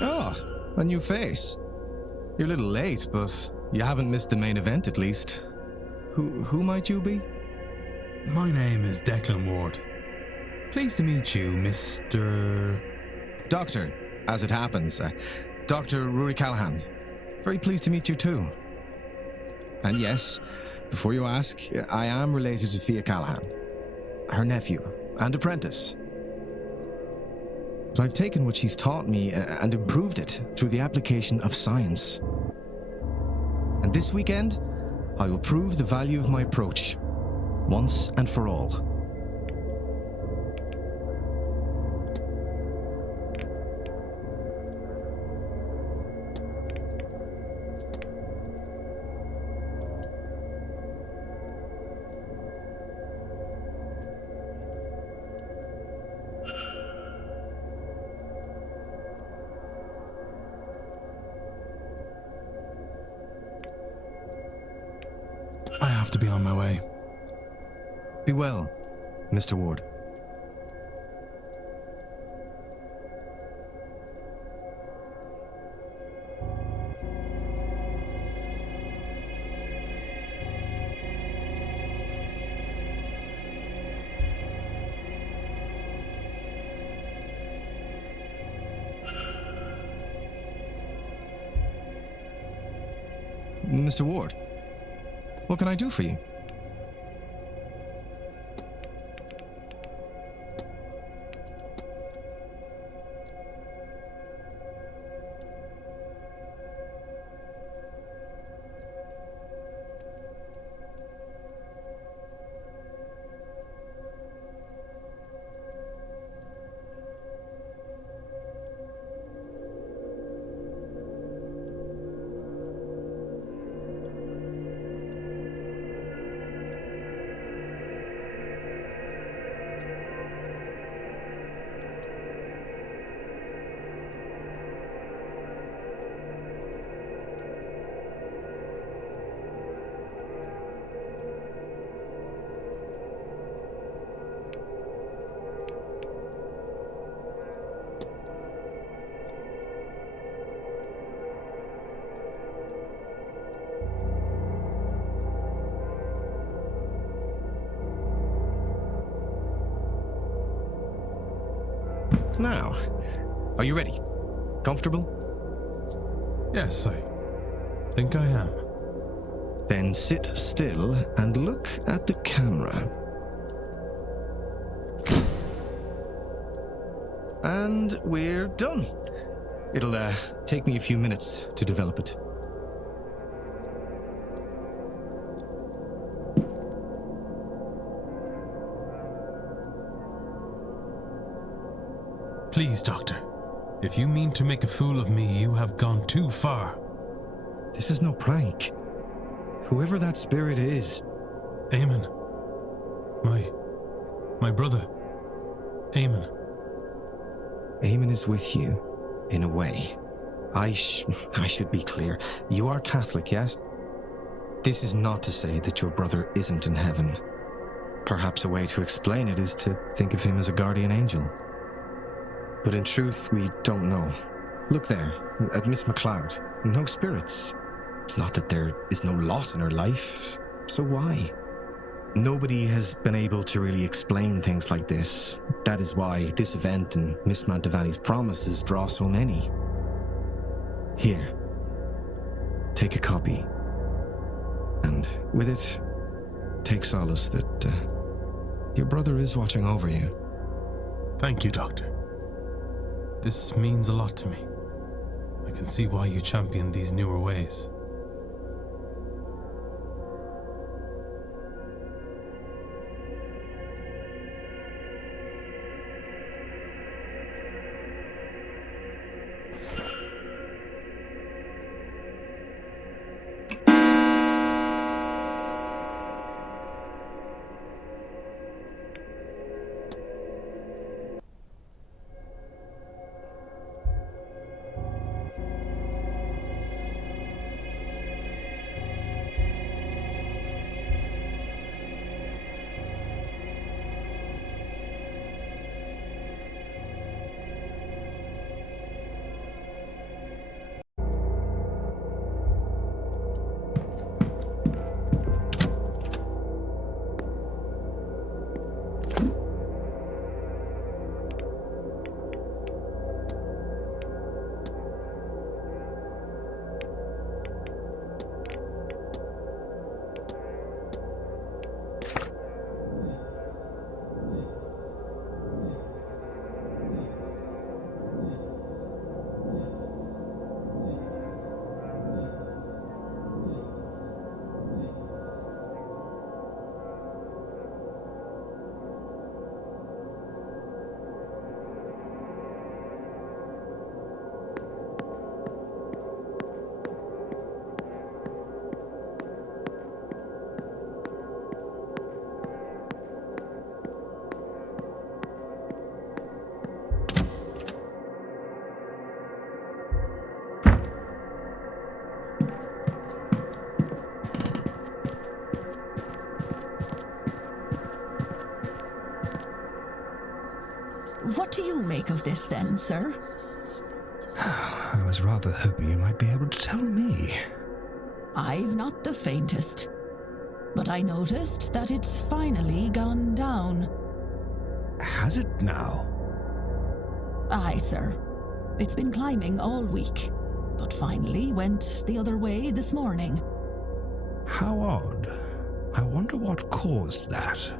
Oh, a new face. You're a little late, but you haven't missed the main event at least. Who might you be? My name is Declan Ward. Pleased to meet you, Mr. Doctor, as it happens. Dr. Rory Callahan. Very pleased to meet you too. And yes, before you ask, I am related to Thea Callahan, her nephew and apprentice. But I've taken what she's taught me and improved it through the application of science. And this weekend, I will prove the value of my approach, once and for all. I have to be on my way. Be well, Mr. Ward. Mr. Ward, what can I do for you? Now, are you ready? Comfortable? Yes, I think I am. Then sit still and look at the camera. And we're done. It'll take me a few minutes to develop it. Please, Doctor. If you mean to make a fool of me, you have gone too far. This is no prank. Whoever that spirit is... Eamon. My brother. Eamon. Eamon is with you, in a way. I should be clear. You are Catholic, yes? This is not to say that your brother isn't in heaven. Perhaps a way to explain it is to think of him as a guardian angel. But in truth, we don't know. Look there, at Miss MacLeod. No spirits. It's not that there is no loss in her life. So why? Nobody has been able to really explain things like this. That is why this event and Miss Mantovani's promises draw so many. Here. Take a copy. And with it, take solace that your brother is watching over you. Thank you, Doctor. This means a lot to me. I can see why you champion these newer ways. What do you make of this then, sir? I was rather hoping you might be able to tell me. I've not the faintest. But I noticed that it's finally gone down. Has it now? Aye, sir. It's been climbing all week, but finally went the other way this morning. How odd. I wonder what caused that.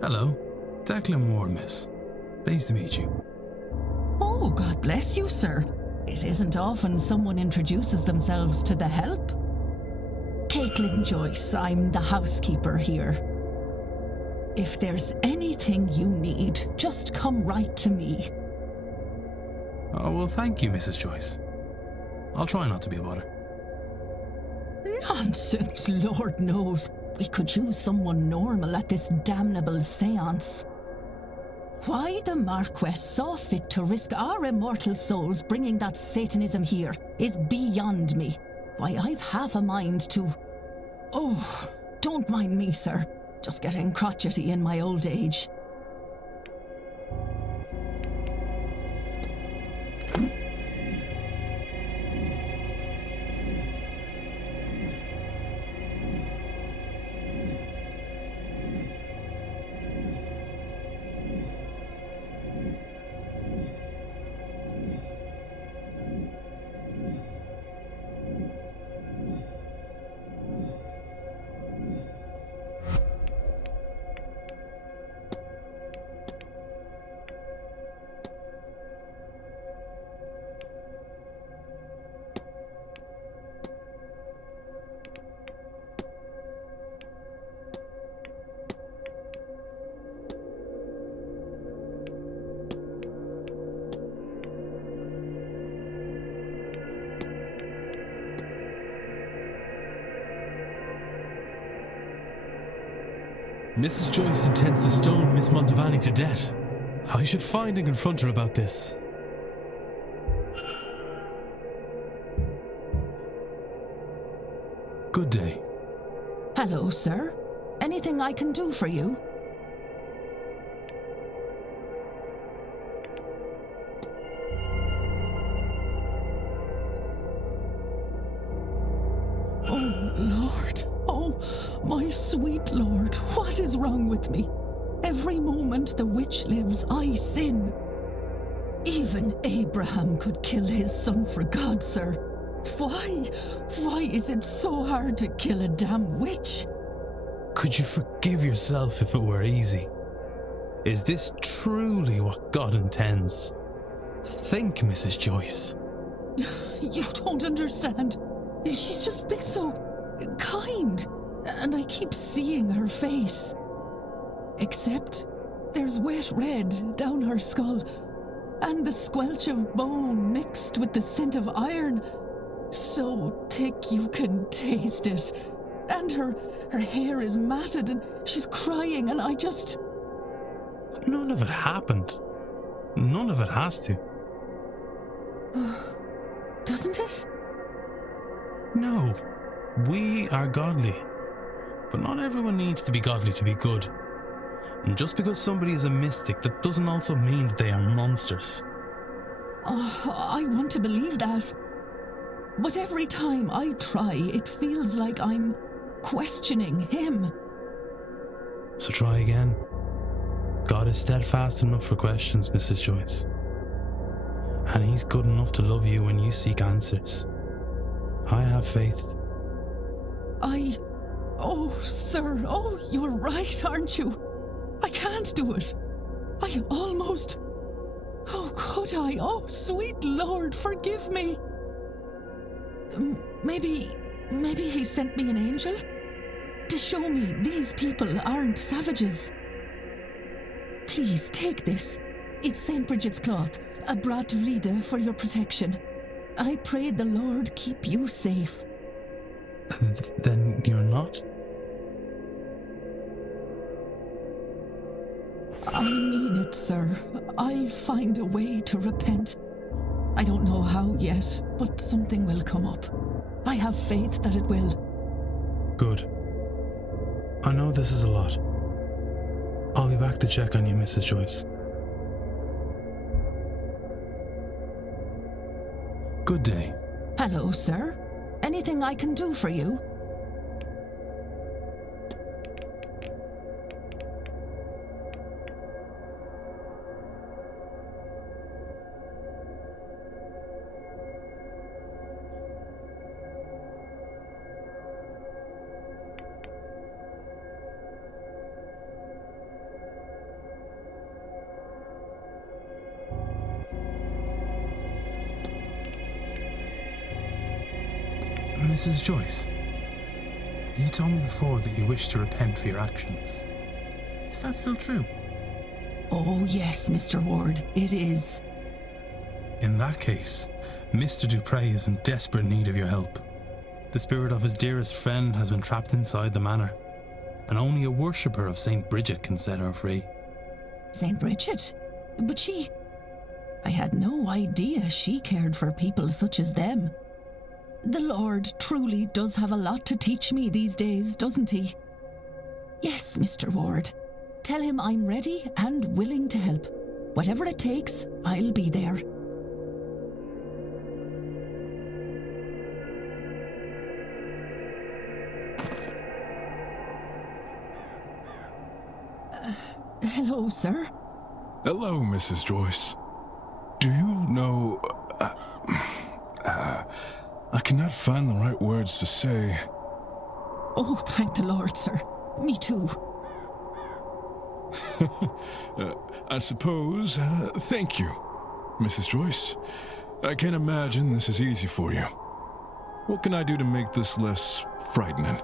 Hello, Declan Ward, miss. Pleased to meet you. Oh, God bless you, sir. It isn't often someone introduces themselves to the help. Caitlin Joyce, I'm the housekeeper here. If there's anything you need, just come right to me. Oh, well, thank you, Mrs. Joyce. I'll try not to be a bother. Nonsense, Lord knows. We could use someone normal at this damnable séance. Why the Marquess saw fit to risk our immortal souls bringing that Satanism here is beyond me. Why, I've half a mind to... Oh, don't mind me, sir. Just getting crotchety in my old age. Mrs. Joyce intends to stone Miss Montevani to death. I should find and confront her about this. Good day. Hello, sir. Anything I can do for you? Oh, Lord. Oh, my sweet Lord. What is wrong with me? Every moment the witch lives, I sin. Even Abraham could kill his son for God, sir. Why? Why is it so hard to kill a damn witch? Could you forgive yourself if it were easy? Is this truly what God intends? Think, Mrs. Joyce. You don't understand. She's just been so kind, and I keep seeing her face. Except there's wet red down her skull, and the squelch of bone mixed with the scent of iron, so thick you can taste it. And her hair is matted, and she's crying, and I just... None of it happened. None of it has to. Doesn't it? No, we are godly. But not everyone needs to be godly to be good. And just because somebody is a mystic, that doesn't also mean that they are monsters. Oh, I want to believe that. But every time I try, it feels like I'm questioning him. So try again. God is steadfast enough for questions, Mrs. Joyce. And he's good enough to love you when you seek answers. I have faith. Oh, sir, oh, you're right, aren't you? I can't do it. I almost... Oh, could I? Oh, sweet Lord, forgive me. Maybe he sent me an angel? To show me these people aren't savages. Please, take this. It's St. Bridget's cloth, a brat vride for your protection. I pray the Lord keep you safe. Then you're not? I mean it, sir. I'll find a way to repent. I don't know how yet, but something will come up. I have faith that it will. Good. I know this is a lot. I'll be back to check on you, Mrs. Joyce. Good day. Hello, sir. Anything I can do for you? Mrs. Joyce, you told me before that you wish to repent for your actions. Is that still true? Oh, yes, Mr. Ward, it is. In that case, Mr. Dupre is in desperate need of your help. The spirit of his dearest friend has been trapped inside the manor, and only a worshipper of St. Bridget can set her free. St. Bridget? But she... I had no idea she cared for people such as them. The Lord truly does have a lot to teach me these days, doesn't he? Yes, Mr. Ward. Tell him I'm ready and willing to help. Whatever it takes, I'll be there. Hello, sir. Hello, Mrs. Joyce. Do you know... I cannot find the right words to say. Oh, thank the Lord, sir. Me too. I suppose. Thank you, Mrs. Joyce. I can't imagine this is easy for you. What can I do to make this less frightening?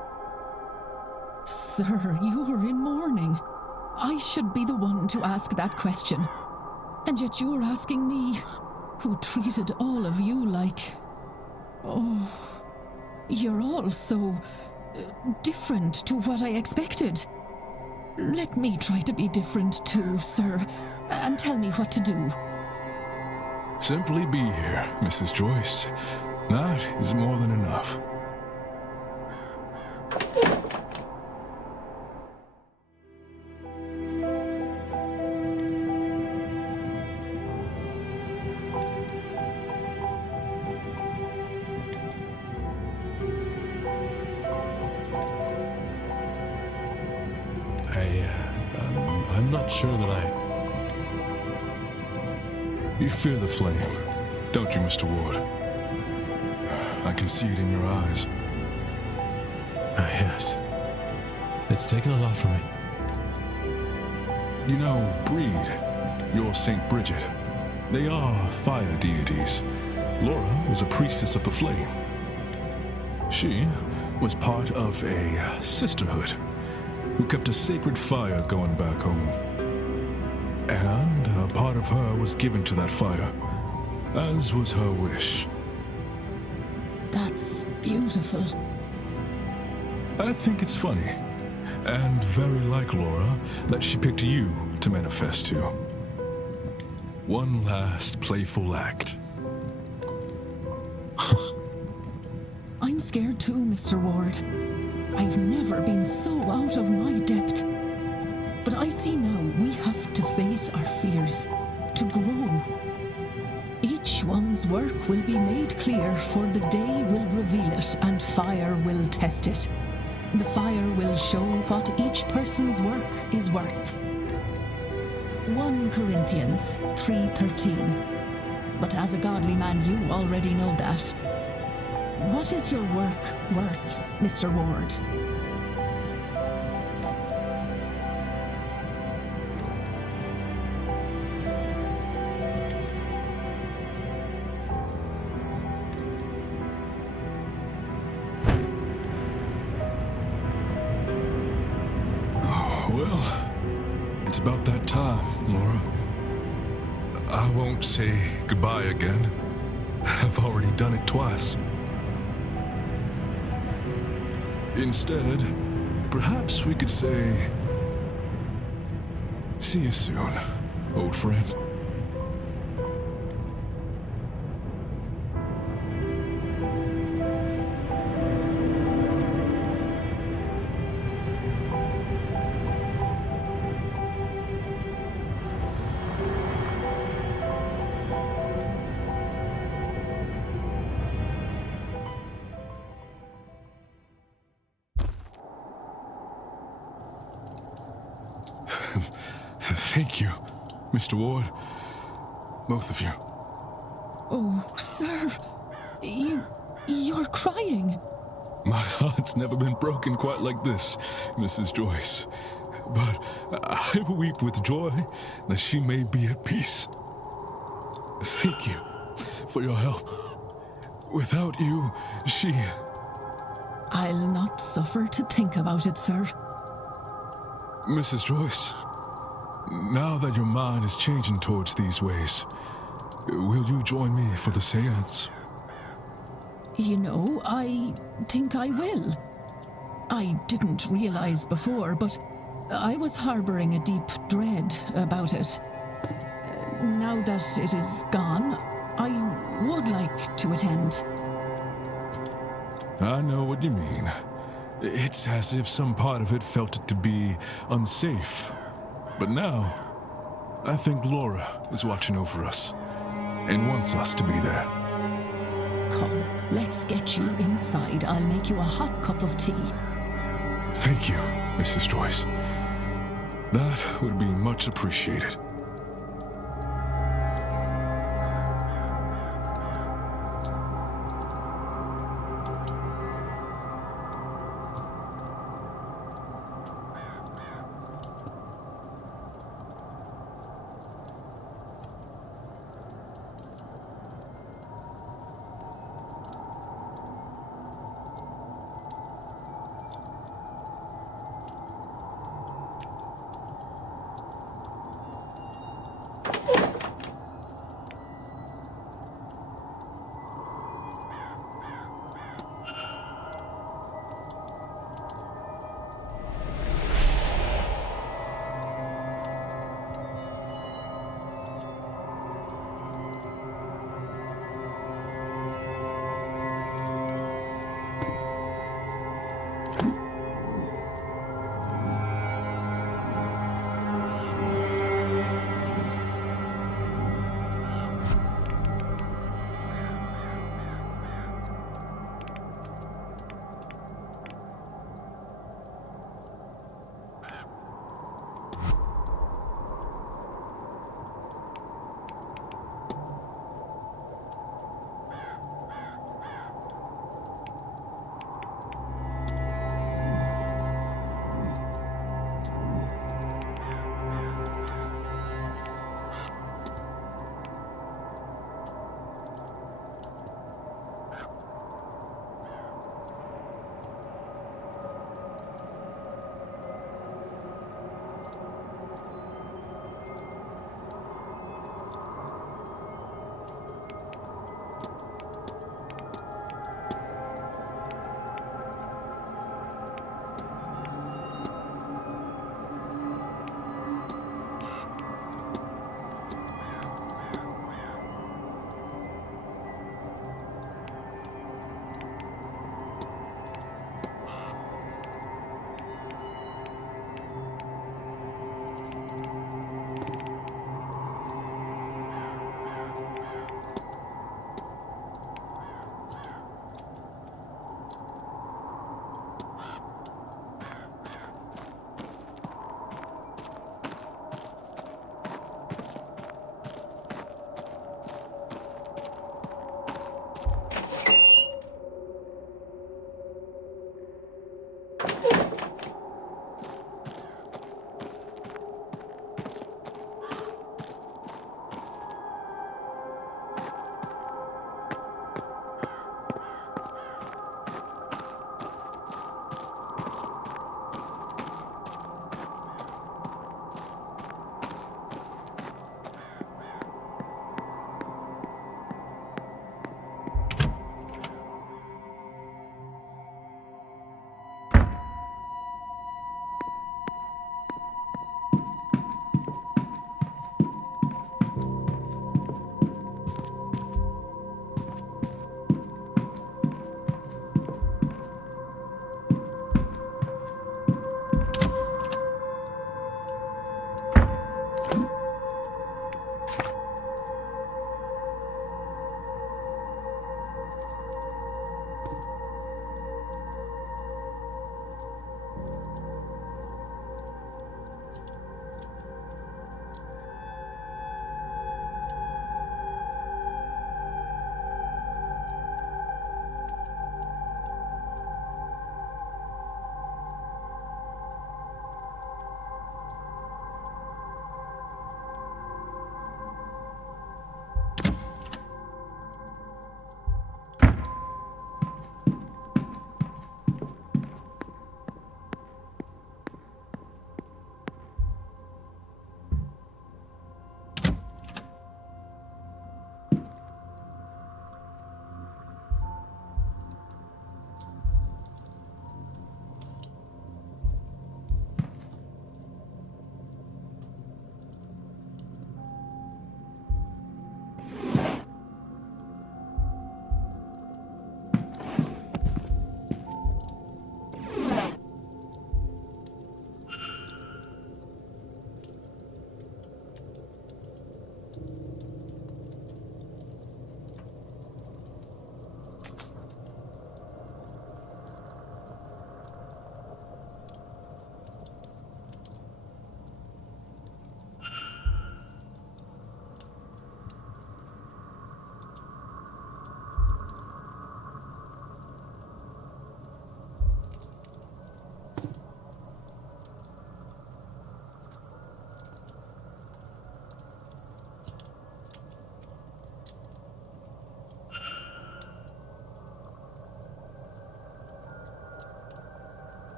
Sir, you are in mourning. I should be the one to ask that question. And yet you're asking me, who treated all of you like... Oh, you're all so different to what I expected. let me try to be different too, sir, and tell me what to do. Simply be here, Mrs. Joyce. That is more than enough. I'm not sure that You fear the flame, don't you, Mr. Ward? I can see it in your eyes. Yes. It's taken a lot from me. You know, Breed, your Saint Bridget, they are fire deities. Laura was a priestess of the flame. She was part of a sisterhood who kept a sacred fire going back home. And a part of her was given to that fire, as was her wish. That's beautiful. I think it's funny, and very like Laura, that she picked you to manifest to. One last playful act. I'm scared too, Mr. Ward. I've never been so out of my depth. But I see now we have to face our fears, to grow. Each one's work will be made clear, for the day will reveal it, and fire will test it. The fire will show what each person's work is worth. 1 Corinthians 3:13. But as a godly man, you already know that. What is your work worth, Mr. Ward? Well, it's about that time, Laura. I won't say goodbye again. I've already done it twice. Instead, perhaps we could say, see you soon, old friend. Thank you, Mr. Ward. Both of you. Oh, sir. You're crying. My heart's never been broken quite like this, Mrs. Joyce. But I weep with joy that she may be at peace. Thank you for your help. Without you, she... I'll not suffer to think about it, sir. Mrs. Joyce, now that your mind is changing towards these ways, will you join me for the séance? You know, I think I will. I didn't realize before, but I was harboring a deep dread about it. Now that it is gone, I would like to attend. I know what you mean. It's as if some part of it felt it to be unsafe. But now, I think Laura is watching over us and wants us to be there. Come, let's get you inside. I'll make you a hot cup of tea. Thank you, Mrs. Joyce. That would be much appreciated.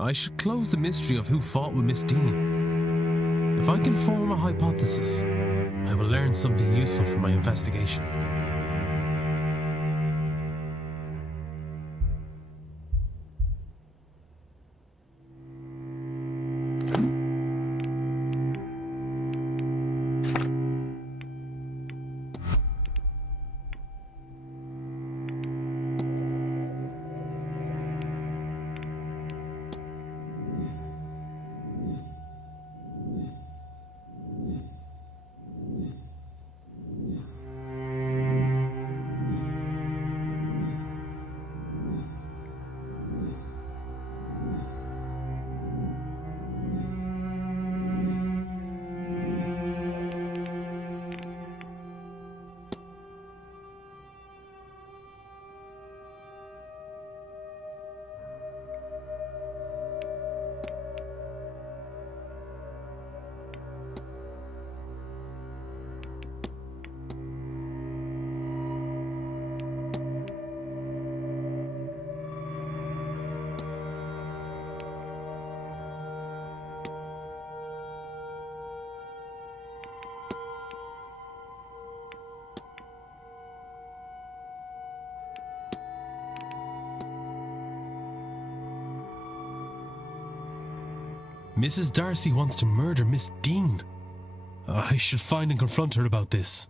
I should close the mystery of who fought with Miss Deane. If I can form a hypothesis, I will learn something useful for my investigation. Mrs. Darcy wants to murder Miss Deane. I should find and confront her about this.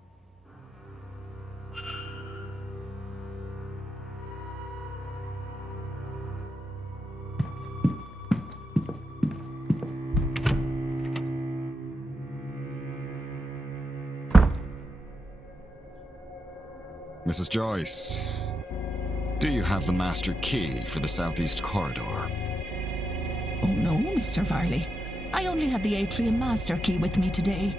Mrs. Joyce, do you have the master key for the southeast corridor? Oh no, Mr. Varley. I only had the atrium master key with me today.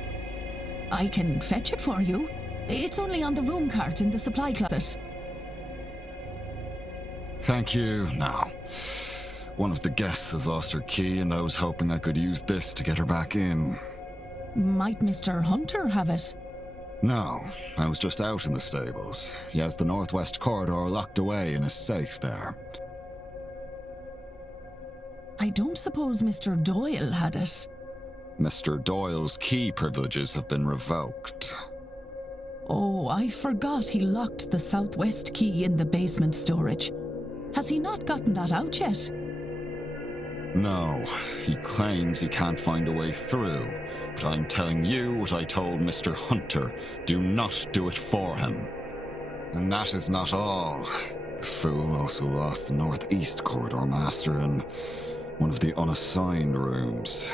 I can fetch it for you. It's only on the room cart in the supply closet. Thank you. Now, one of the guests has lost her key, and I was hoping I could use this to get her back in. Might Mr. Hunter have it? No, I was just out in the stables. He has the northwest corridor locked away in his safe there. I don't suppose Mr. Doyle had it. Mr. Doyle's key privileges have been revoked. Oh, I forgot he locked the southwest key in the basement storage. Has he not gotten that out yet? No, he claims he can't find a way through, but I'm telling you what I told Mr. Hunter. Do not do it for him. And that is not all. The fool also lost the northeast corridor master and one of the unassigned rooms.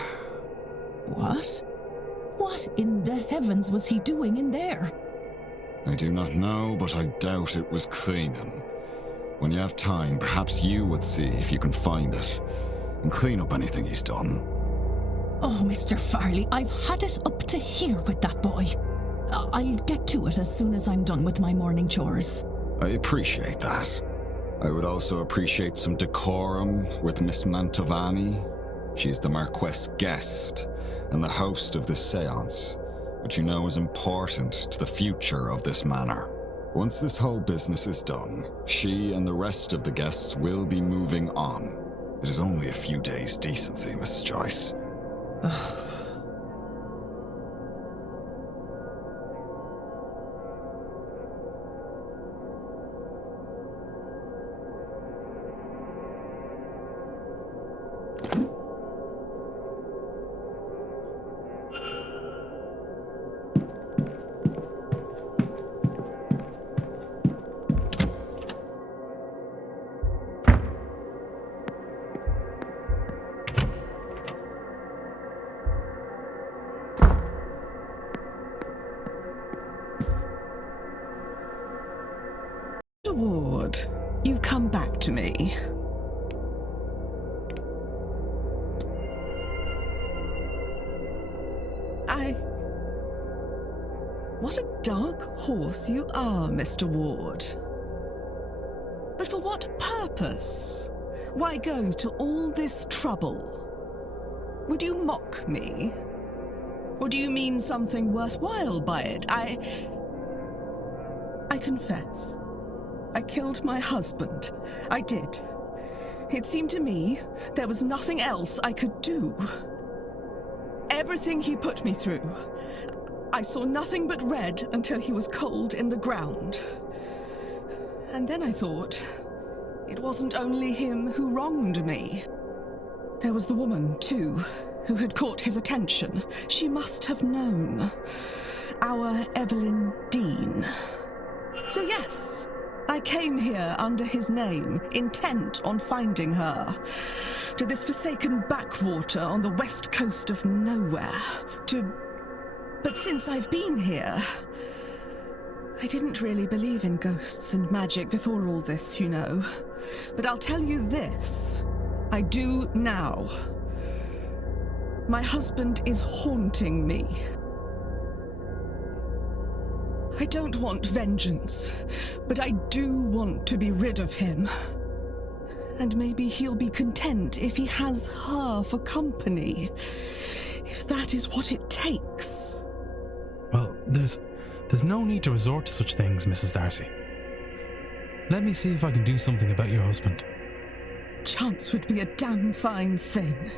What? What in the heavens was he doing in there? I do not know, but I doubt it was cleaning. When you have time, perhaps you would see if you can find it, and clean up anything he's done. Oh, Mr. Farley, I've had it up to here with that boy. I'll get to it as soon as I'm done with my morning chores. I appreciate that. I would also appreciate some decorum with Miss Mantovani. She's the Marquess' guest and the host of this séance, which you know is important to the future of this manor. Once this whole business is done, she and the rest of the guests will be moving on. It is only a few days' decency, Mrs. Joyce. Ward, you've come back to me. What a dark horse you are, Mr. Ward. But for what purpose? Why go to all this trouble? Would you mock me? Or do you mean something worthwhile by it? I confess. I killed my husband. I did. It seemed to me there was nothing else I could do. Everything he put me through, I saw nothing but red until he was cold in the ground. And then I thought, it wasn't only him who wronged me. There was the woman, too, who had caught his attention. She must have known. Our Evelyn Deane. So yes, I came here under his name, intent on finding her. To this forsaken backwater on the west coast of nowhere. But since I've been here, I didn't really believe in ghosts and magic before all this, you know. But I'll tell you this, I do now. My husband is haunting me. I don't want vengeance, but I do want to be rid of him. And maybe he'll be content if he has her for company. If that is what it takes. Well, there's no need to resort to such things, Mrs. Darcy. Let me see if I can do something about your husband. Chance would be a damn fine thing.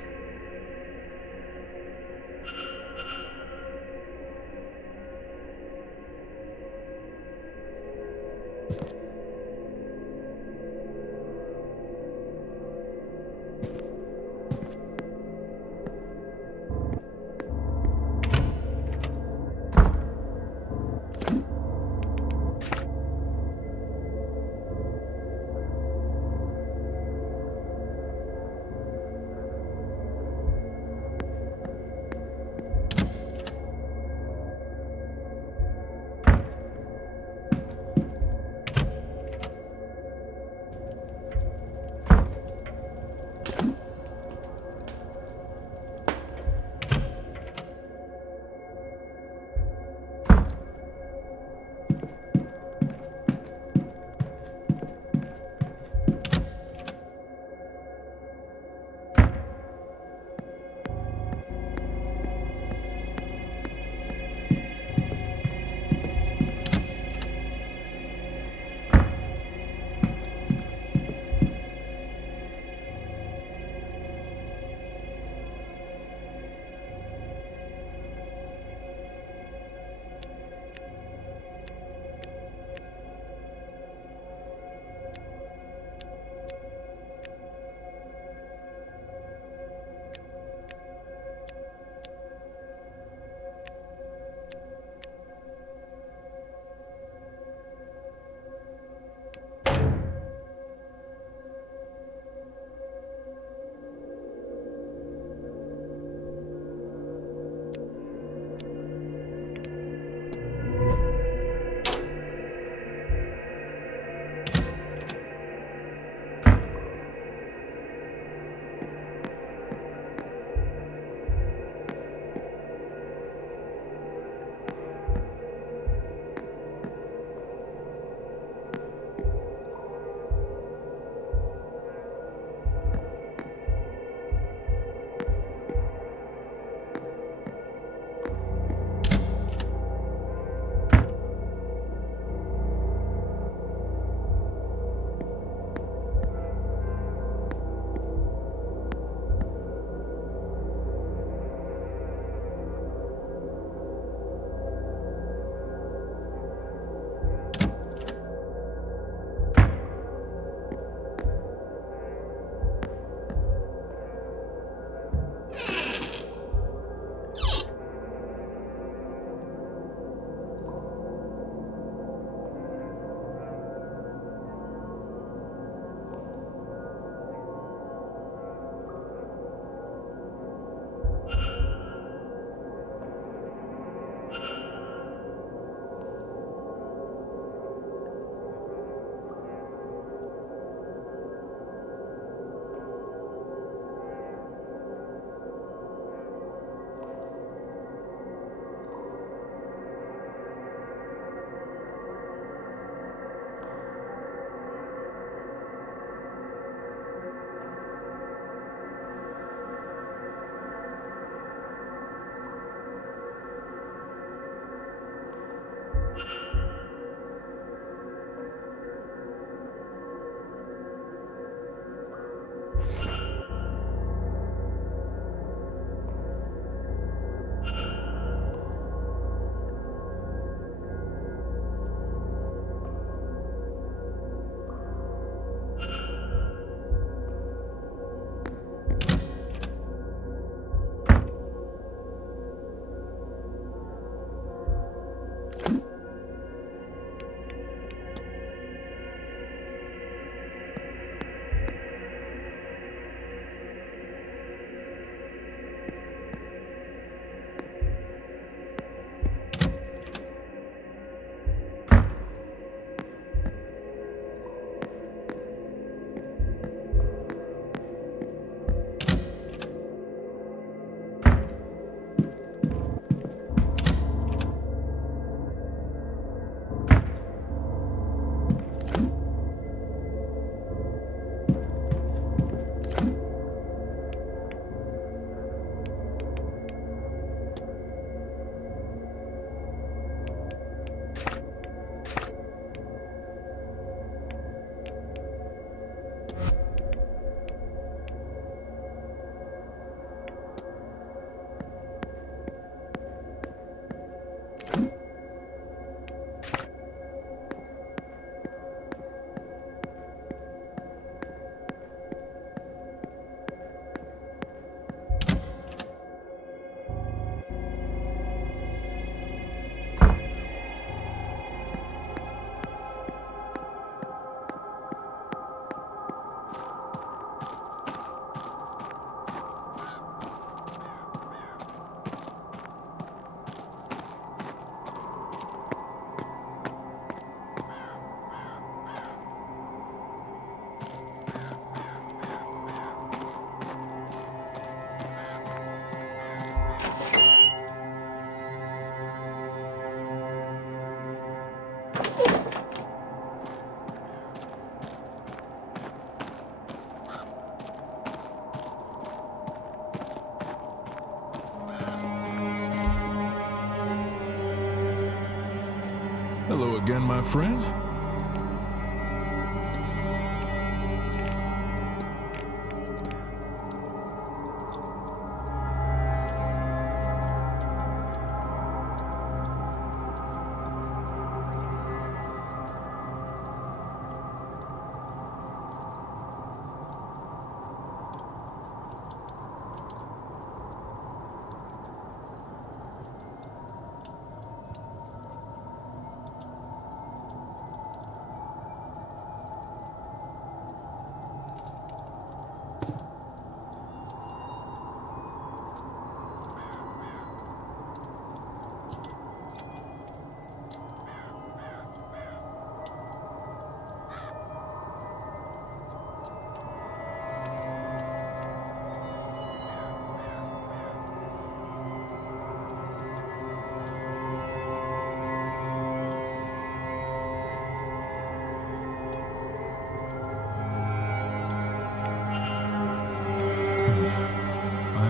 Hello again, my friend.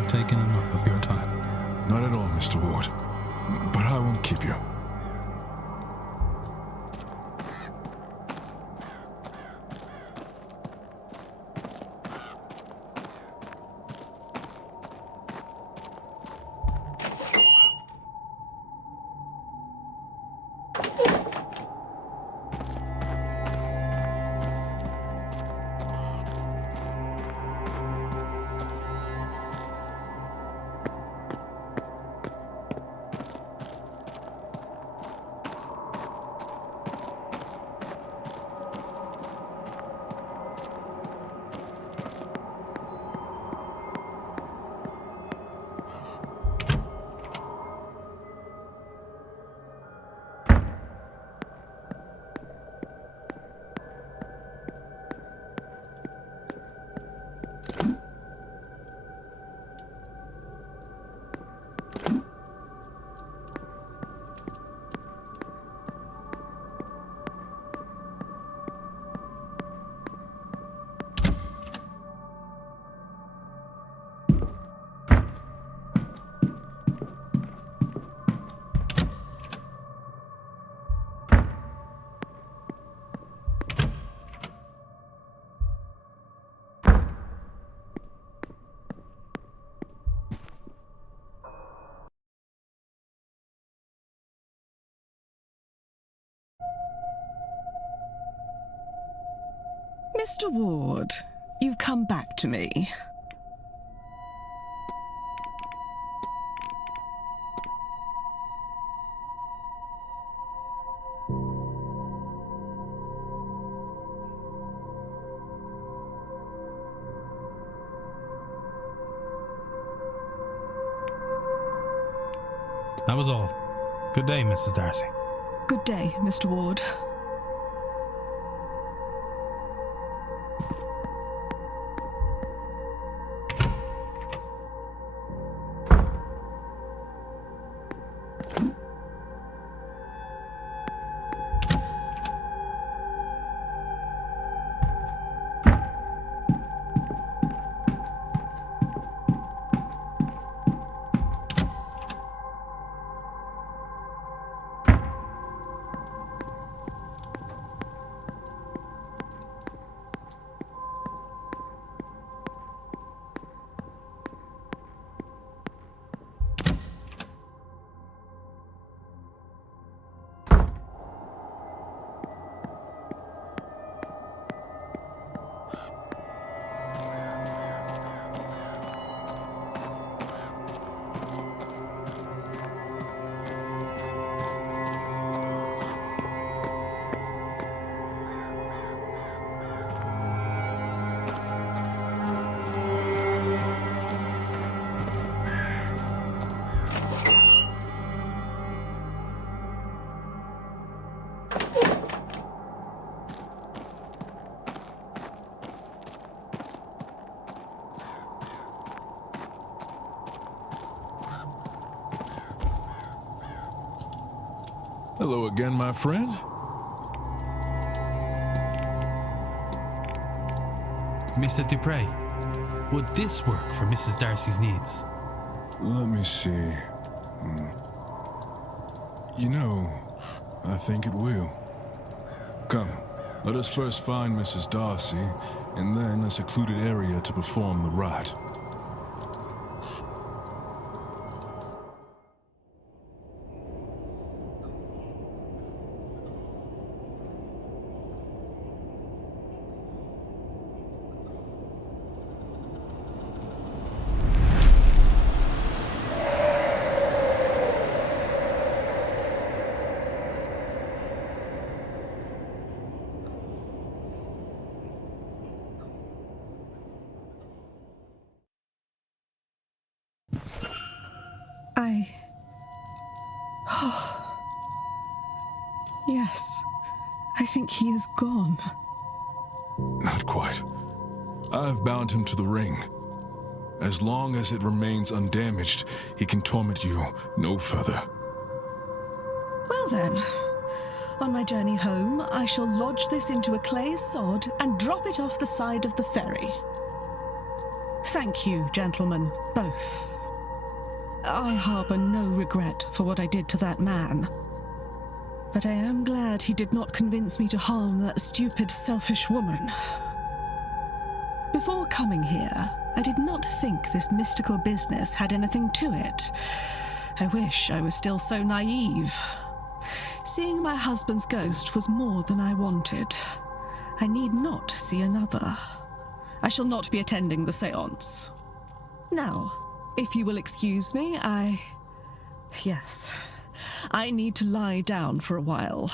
Taken enough of your time. Not at all, Mr. Ward. But I won't keep you. Mr. Ward, you've come back to me. That was all. Good day, Mrs. Darcy. Good day, Mr. Ward. Hello again, my friend. Mr. Dupre, would this work for Mrs. Darcy's needs? Let me see. You know, I think it will. Come, let us first find Mrs. Darcy, and then a secluded area to perform the rite. Yes, I think he is gone. Not quite. I've bound him to the ring. As long as it remains undamaged, he can torment you no further. Well then, on my journey home, I shall lodge this into a clay sod and drop it off the side of the ferry. Thank you, gentlemen, both. I harbour no regret for what I did to that man. But I am glad he did not convince me to harm that stupid, selfish woman. Before coming here, I did not think this mystical business had anything to it. I wish I was still so naive. Seeing my husband's ghost was more than I wanted. I need not see another. I shall not be attending the séance. Now, if you will excuse me, Yes, I need to lie down for a while.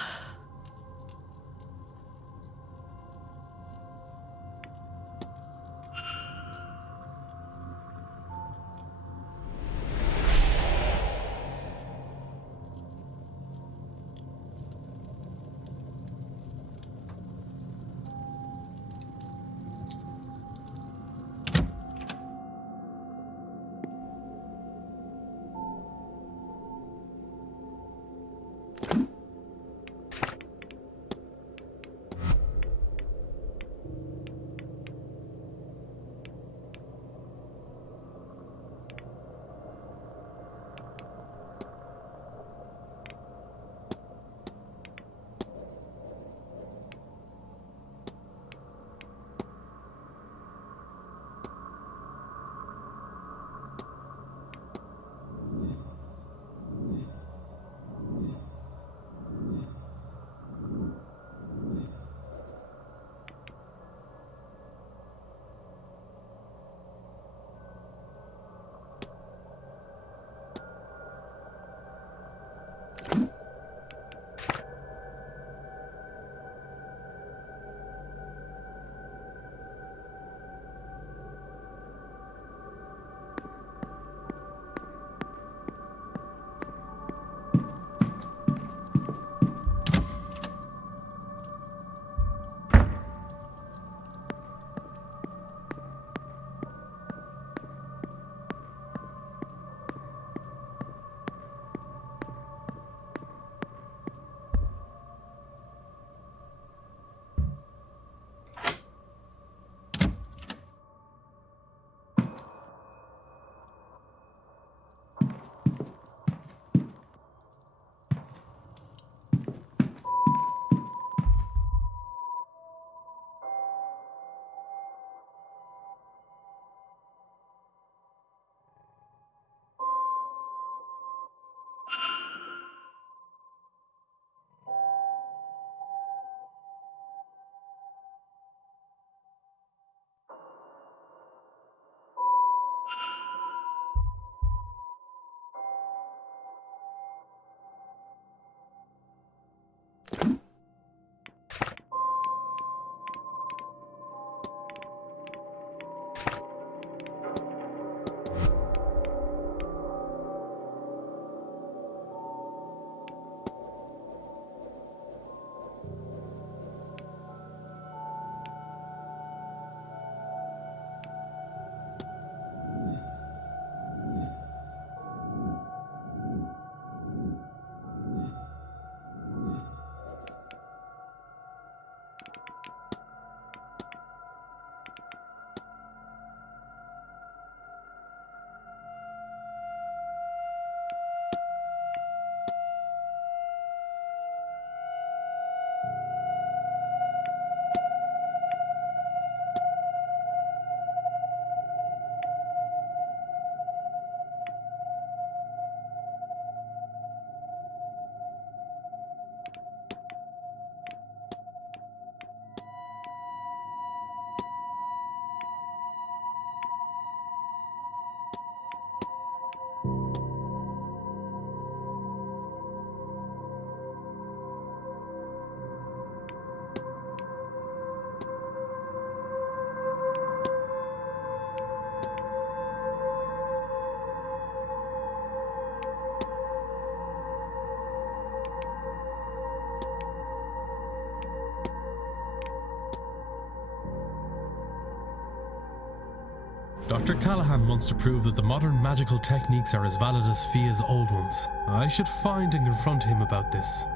Dr. Callahan wants to prove that the modern magical techniques are as valid as Fia's old ones. I should find and confront him about this.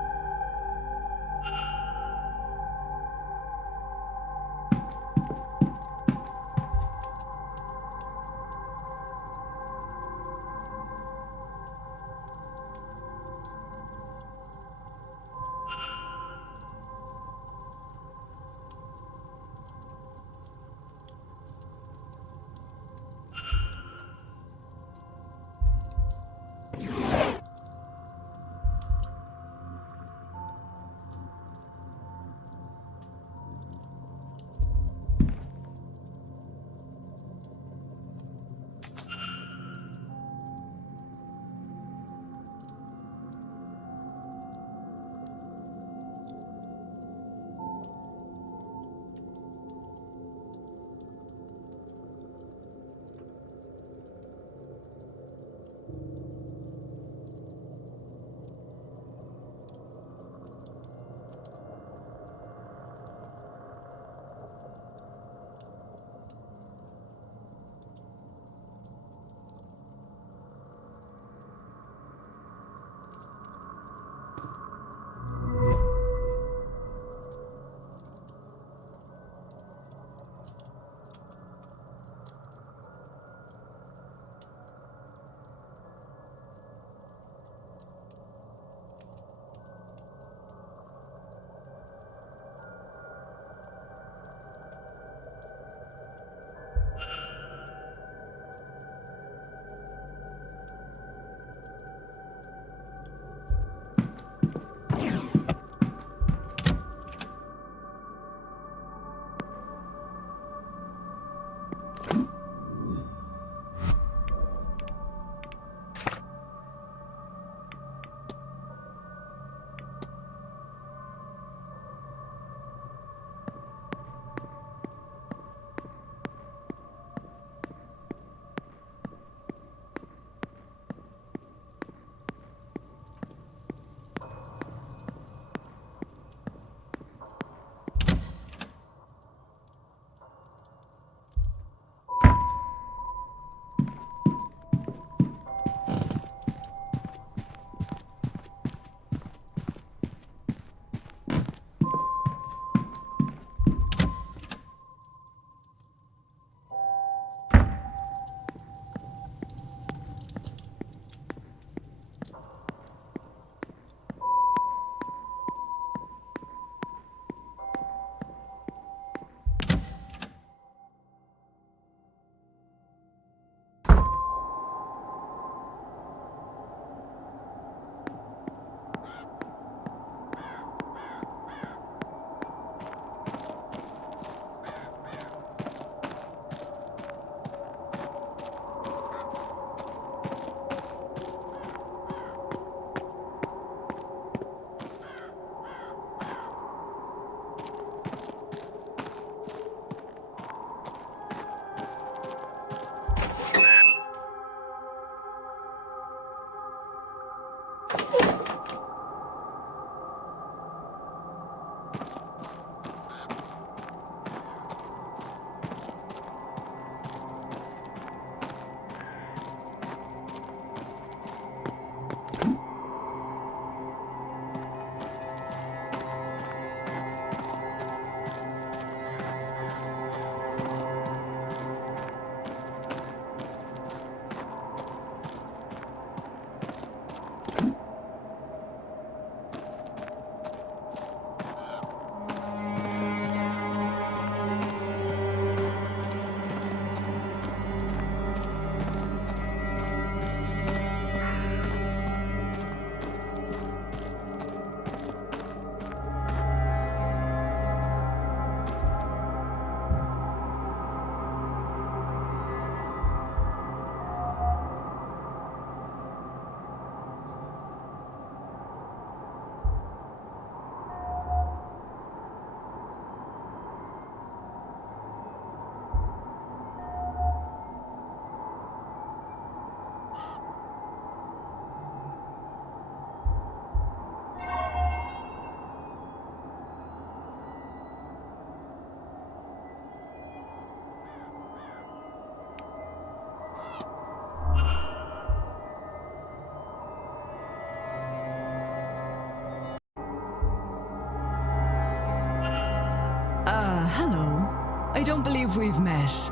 I don't believe we've met.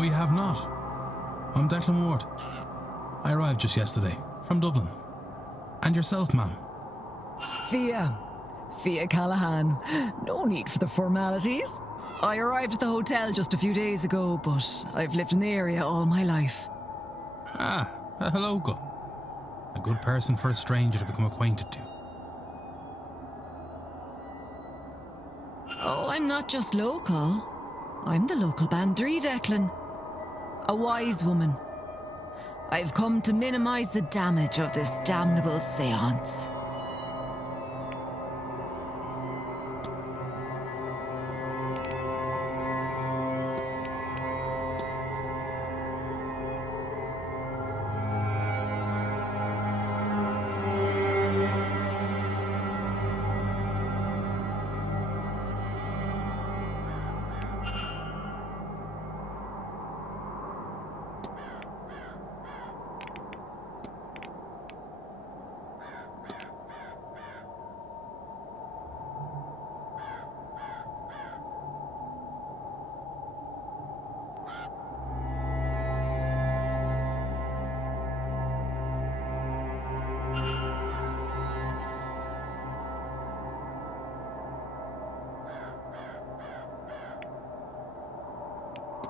We have not. I'm Declan Ward. I arrived just yesterday, from Dublin. And yourself, ma'am? Fia Callahan. No need for the formalities. I arrived at the hotel just a few days ago, but I've lived in the area all my life. Ah, a local. A good person for a stranger to become acquainted to. Oh, I'm not just local. I'm the local bandry, Declan. A wise woman. I've come to minimize the damage of this damnable séance.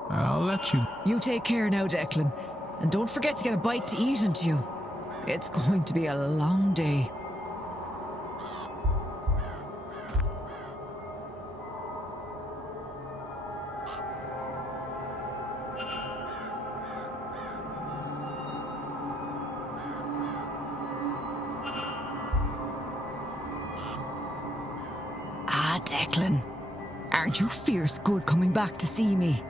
I'll let you. You take care now, Declan. And don't forget to get a bite to eat into you. It's going to be a long day. Ah, Declan. Aren't you fierce good coming back to see me?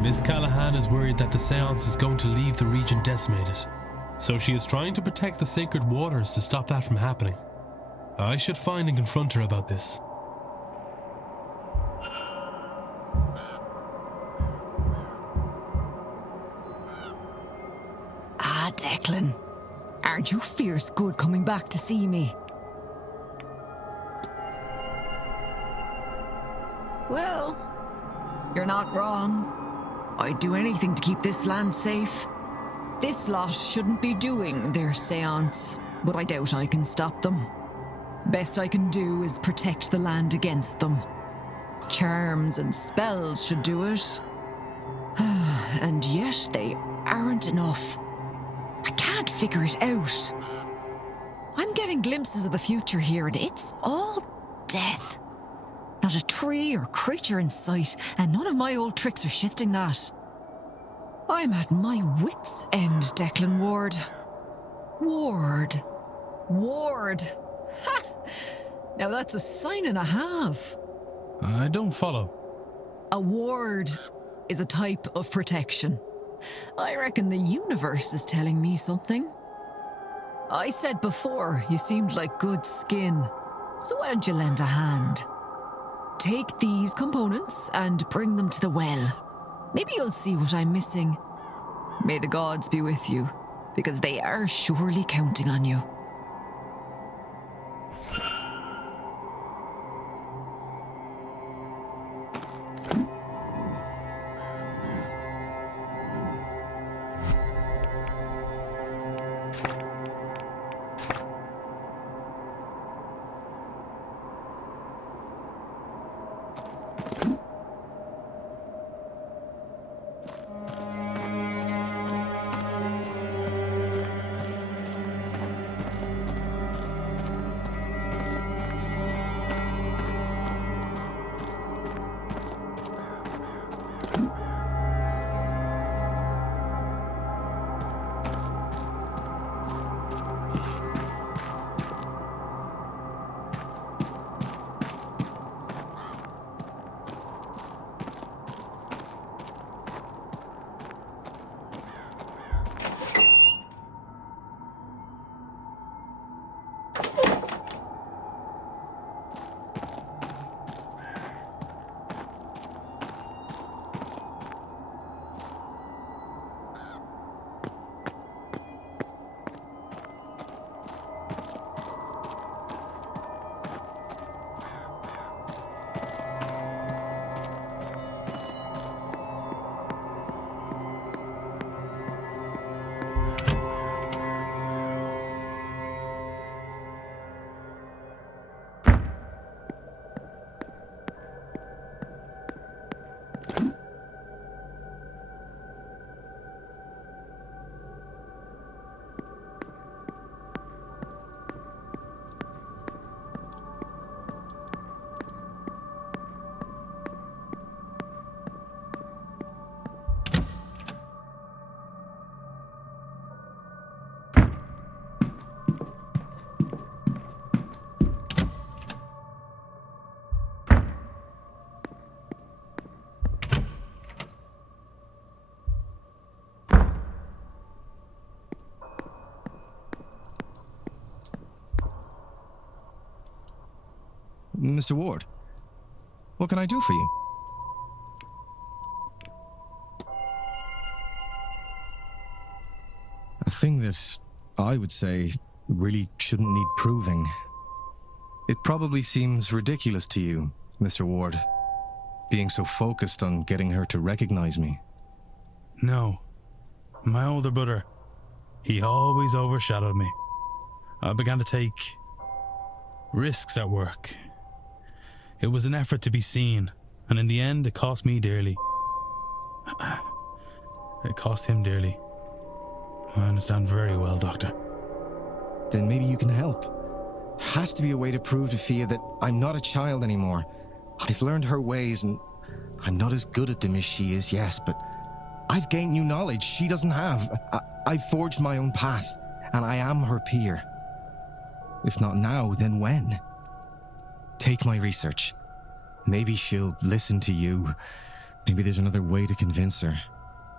Miss Callahan is worried that the seance is going to leave the region decimated, so she is trying to protect the sacred waters to stop that from happening. I should find and confront her about this. Ah, Declan. Aren't you fierce good coming back to see me? Well, you're not wrong. I'd do anything to keep this land safe. This lot shouldn't be doing their seance, but I doubt I can stop them. Best I can do is protect the land against them. Charms and spells should do it. And yet they aren't enough. I can't figure it out. I'm getting glimpses of the future here, and it's all death. Not a tree or creature in sight, and none of my old tricks are shifting that. I'm at my wits' end, Declan Ward. Ward. Ha! Now that's a sign and a half. I don't follow. A ward is a type of protection. I reckon the universe is telling me something. I said before you seemed like good skin, so why don't you lend a hand? Take these components and bring them to the well. Maybe you'll see what I'm missing. May the gods be with you, because they are surely counting on you. Mr. Ward, what can I do for you? A thing that I would say really shouldn't need proving. It probably seems ridiculous to you, Mr. Ward, being so focused on getting her to recognize me. No. My older brother, he always overshadowed me. I began to take risks at work. It was an effort to be seen, and in the end, it cost me dearly. It cost him dearly. I understand very well, Doctor. Then maybe you can help. Has to be a way to prove to Fia that I'm not a child anymore. I've learned her ways, and I'm not as good at them as she is, yes, but I've gained new knowledge she doesn't have. I've forged my own path, and I am her peer. If not now, then when? Take my research. Maybe she'll listen to you. Maybe there's another way to convince her.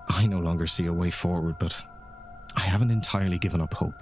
I no longer see a way forward, but I haven't entirely given up hope.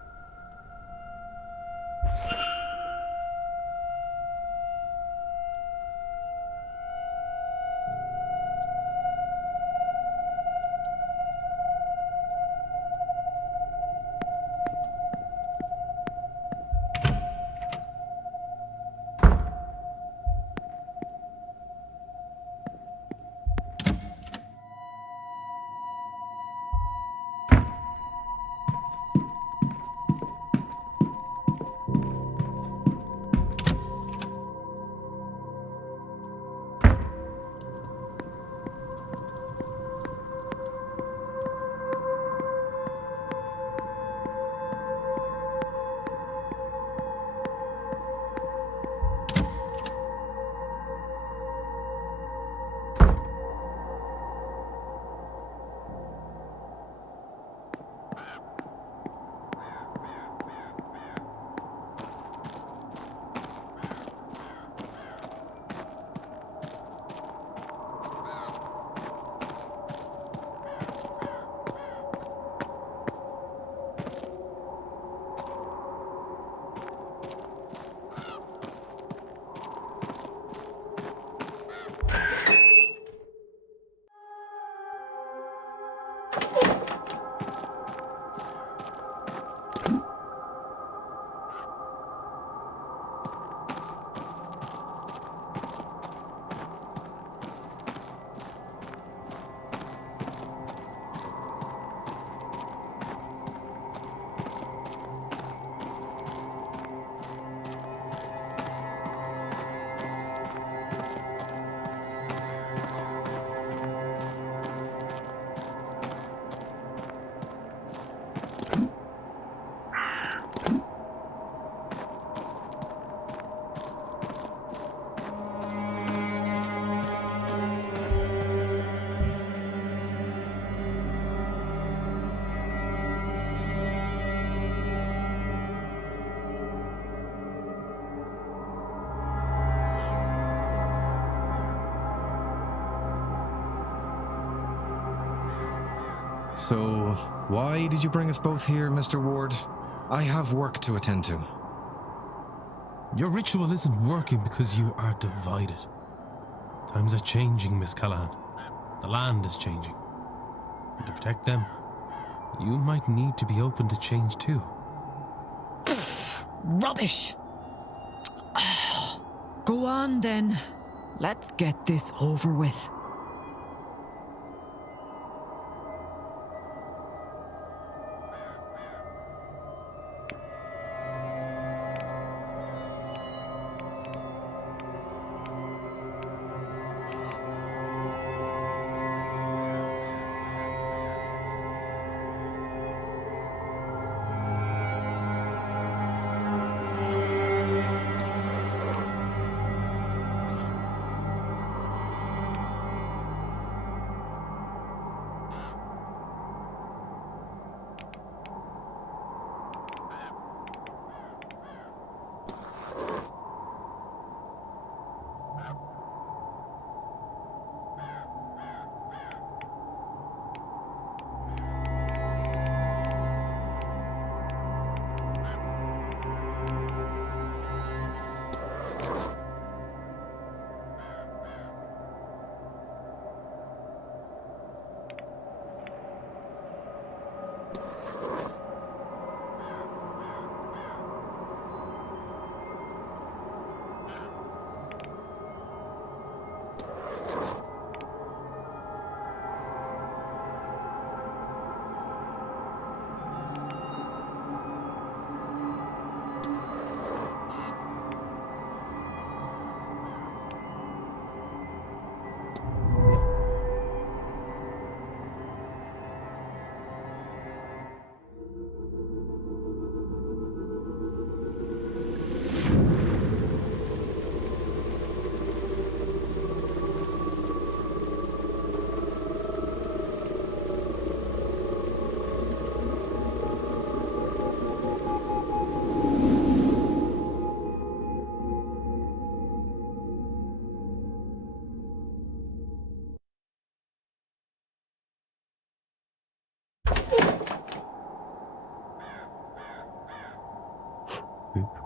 So, why did you bring us both here, Mr. Ward? I have work to attend to. Your ritual isn't working because you are divided. Times are changing, Miss Callahan. The land is changing. And to protect them, you might need to be open to change too. Rubbish! Go on then. Let's get this over with.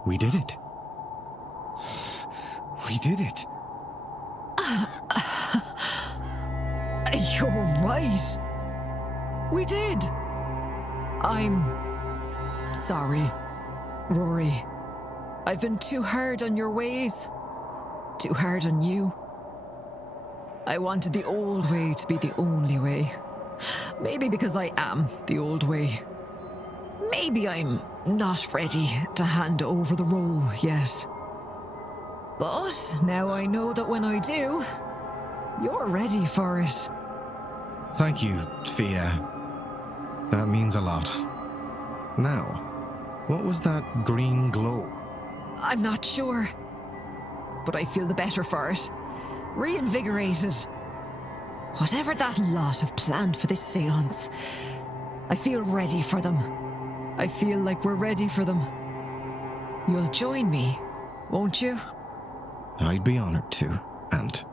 We did it. We did it. You're right. We did. I'm sorry, Rory. I've been too hard on your ways. Too hard on you. I wanted the old way to be the only way. Maybe because I am the old way. Maybe I'm not ready to hand over the role yet. But now I know that when I do, you're ready for it. Thank you, Fia. That means a lot. Now, what was that green glow? I'm not sure. But I feel the better for it. Reinvigorated. Whatever that lot have planned for this seance, I feel ready for them. I feel like we're ready for them. You'll join me, won't you? I'd be honored to, Aunt.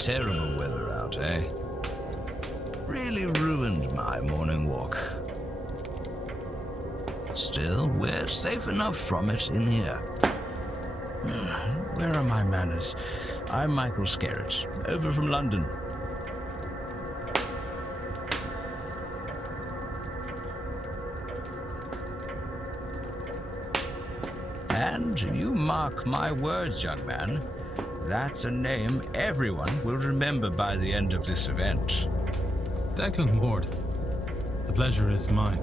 Terrible weather out, eh? Really ruined my morning walk. Still, we're safe enough from it in here. Where are my manners? I'm Michael Scarrett, over from London. And you mark my words, young man, that's a name everyone will remember by the end of this event. Declan Ward, the pleasure is mine.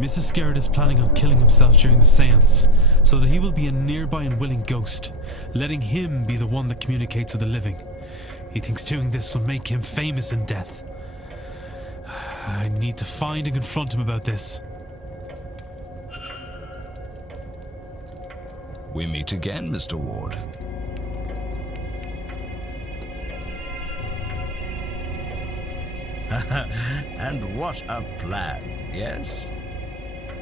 Mr. Skerritt is planning on killing himself during the seance, so that he will be a nearby and willing ghost, letting him be the one that communicates with the living. He thinks doing this will make him famous in death. I need to find and confront him about this. We meet again, Mr. Ward. And what a plan, yes?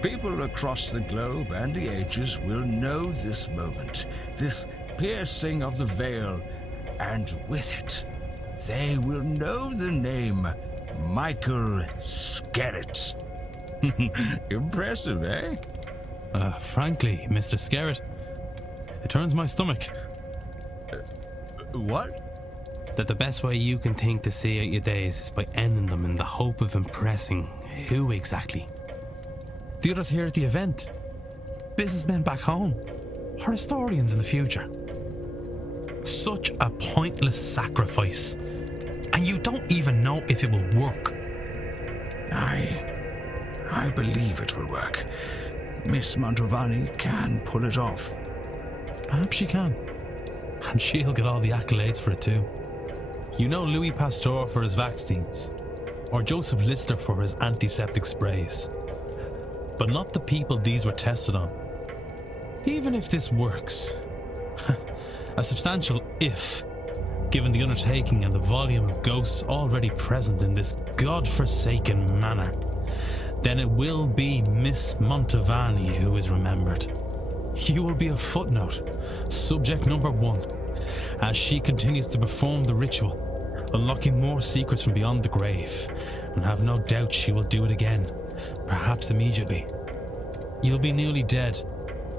People across the globe and the ages will know this moment, this piercing of the veil, and with it, they will know the name Michael Skerritt. Impressive, eh? Frankly, Mr. Skerritt, it turns my stomach. What? That the best way you can think to see out your days is by ending them in the hope of impressing who exactly? The others here at the event? Businessmen back home? Or historians in the future? Such a pointless sacrifice. And you don't even know if it will work. I believe it will work. Miss Mantovani can pull it off. Perhaps she can. And she'll get all the accolades for it too. You know Louis Pasteur for his vaccines, or Joseph Lister for his antiseptic sprays. But not the people these were tested on. Even if this works, a substantial if, given the undertaking and the volume of ghosts already present in this god-forsaken manor, then it will be Miss Mantovani who is remembered. You will be a footnote, subject number 1, as she continues to perform the ritual, unlocking more secrets from beyond the grave, and have no doubt she will do it again, perhaps immediately. You'll be newly dead,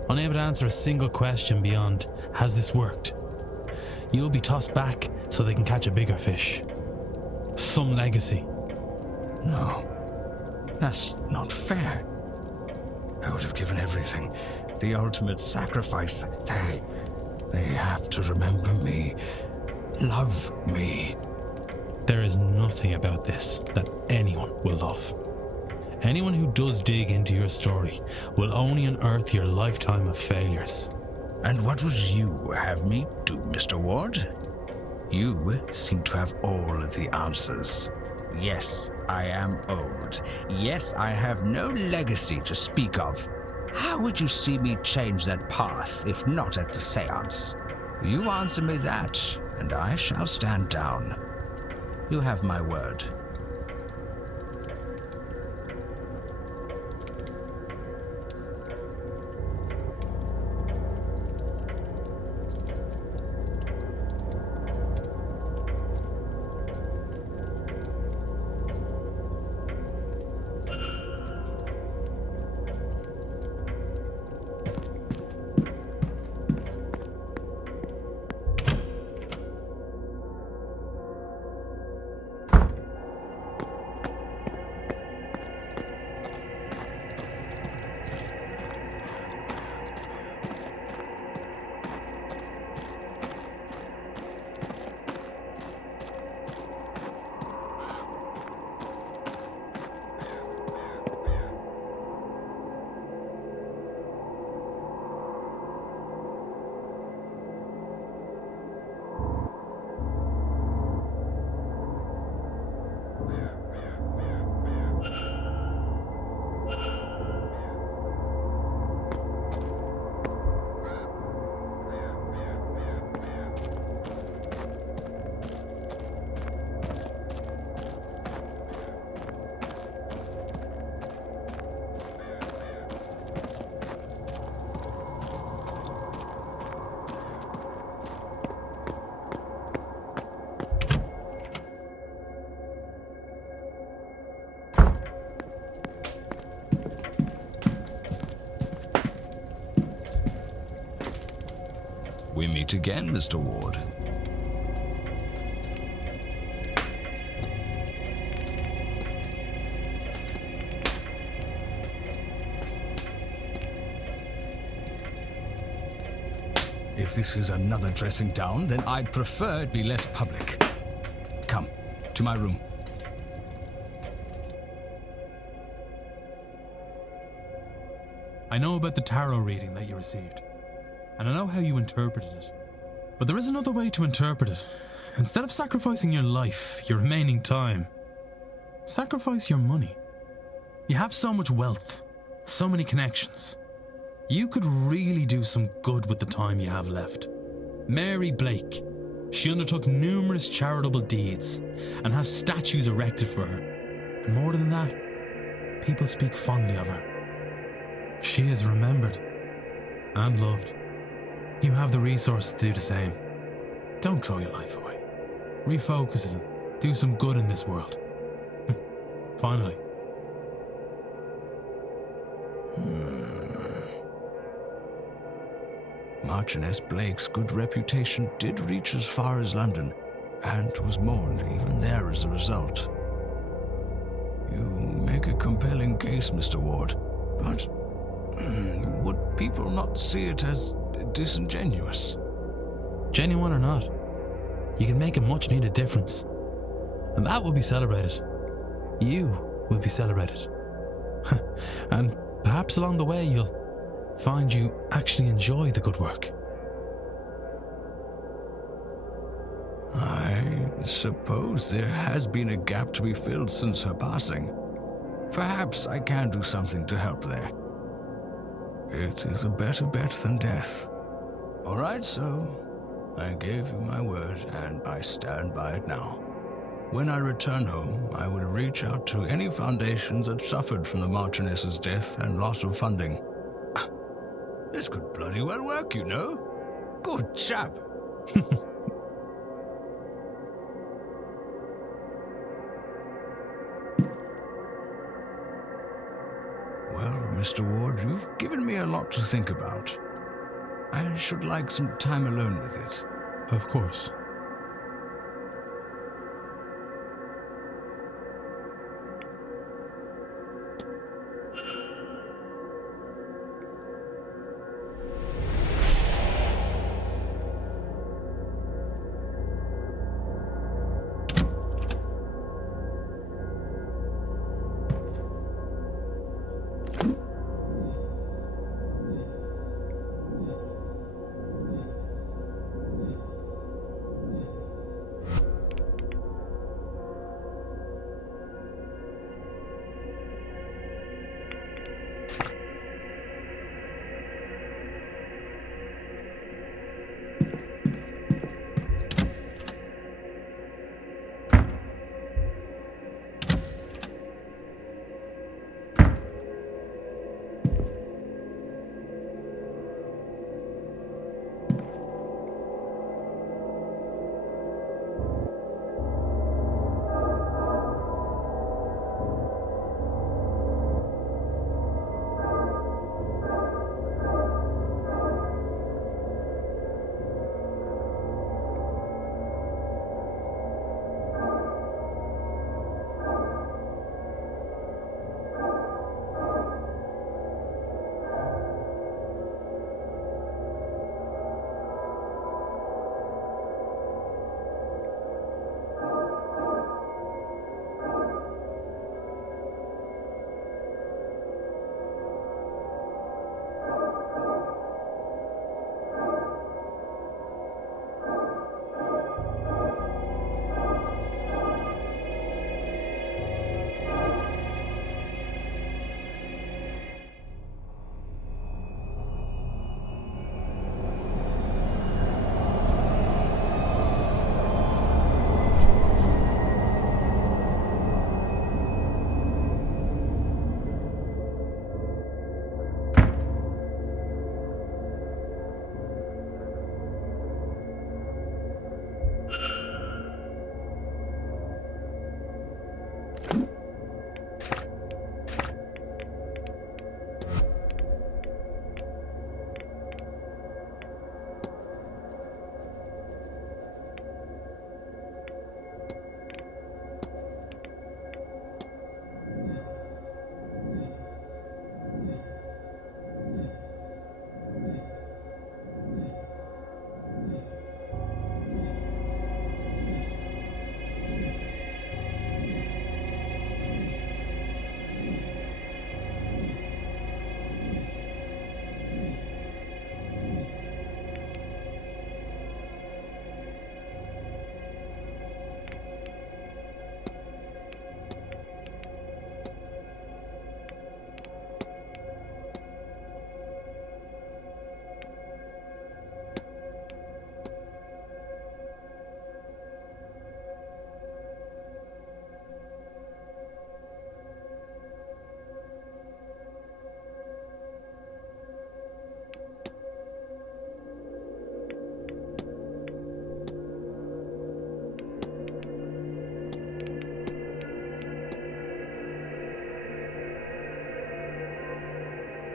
unable to answer a single question beyond, has this worked? You'll be tossed back so they can catch a bigger fish. Some legacy. No, that's not fair. I would have given everything, the ultimate sacrifice. They have to remember me, love me. There is nothing about this that anyone will love. Anyone who does dig into your story will only unearth your lifetime of failures. And what would you have me do, Mr. Ward? You seem to have all of the answers. Yes, I am old. Yes, I have no legacy to speak of. How would you see me change that path, if not at the seance? You answer me that, and I shall stand down. You have my word. We meet again, Mr. Ward. If this is another dressing down, then I'd prefer it be less public. Come, to my room. I know about the tarot reading that you received, and I know how you interpreted it. But there is another way to interpret it. Instead of sacrificing your life, your remaining time, sacrifice your money. You have so much wealth, so many connections. You could really do some good with the time you have left. Mary Blake, she undertook numerous charitable deeds and has statues erected for her. And more than that, people speak fondly of her. She is remembered and loved. You have the resources to do the same. Don't throw your life away. Refocus it and do some good in this world. Finally. Marchioness Blake's good reputation did reach as far as London, and was mourned even there as a result. You make a compelling case, Mr. Ward, but would people not see it as disingenuous? Genuine or not, you can make a much needed difference. And that will be celebrated. You will be celebrated. And perhaps along the way you'll find you actually enjoy the good work. I suppose there has been a gap to be filled since her passing. Perhaps I can do something to help there. It is a better bet than death. All right, so I gave you my word, and I stand by it now. When I return home, I will reach out to any foundations that suffered from the Marchioness's death and loss of funding. This could bloody well work, you know. Good chap. Well, Mr. Ward, you've given me a lot to think about. I should like some time alone with it. Of course.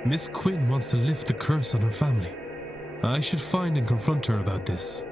Miss Quinn wants to lift the curse on her family. I should find and confront her about this.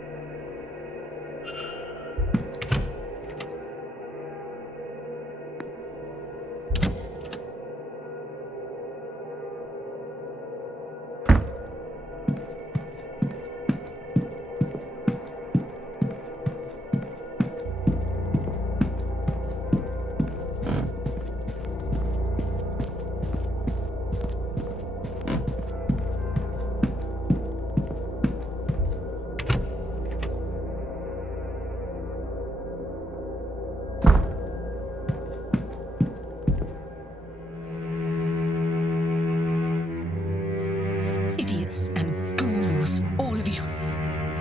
Idiots and ghouls, all of you.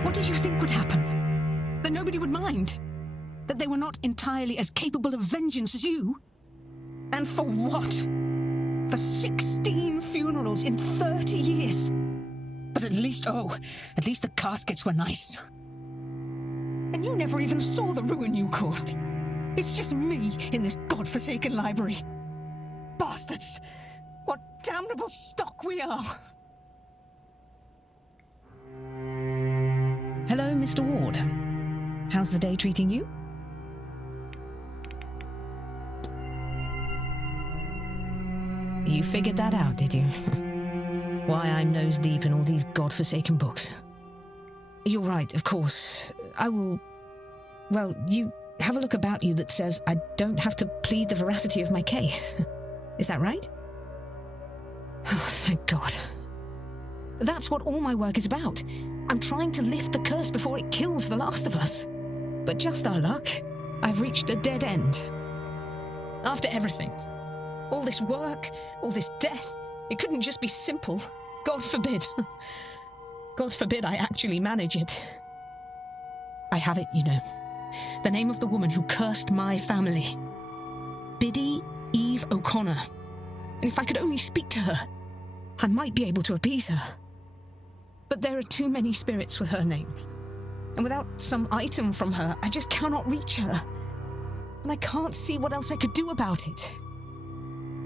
What did you think would happen? That nobody would mind? That they were not entirely as capable of vengeance as you? And for what? For 16 funerals in 30 years? But at least the caskets were nice. And you never even saw the ruin you caused. It's just me in this godforsaken library. Bastards! What damnable stock we are! Hello, Mr. Ward. How's the day treating you? You figured that out, did you? Why I'm nose deep in all these godforsaken books. You're right, of course. I will... Well, you have a look about you that says I don't have to plead the veracity of my case. Is that right? Oh, thank God. That's what all my work is about. I'm trying to lift the curse before it kills the last of us. But just our luck, I've reached a dead end. After everything, all this work, all this death, it couldn't just be simple. God forbid. God forbid I actually manage it. I have it, you know. The name of the woman who cursed my family. Biddy Eve O'Connor. And if I could only speak to her, I might be able to appease her. But there are too many spirits with her name. And without some item from her, I just cannot reach her. And I can't see what else I could do about it.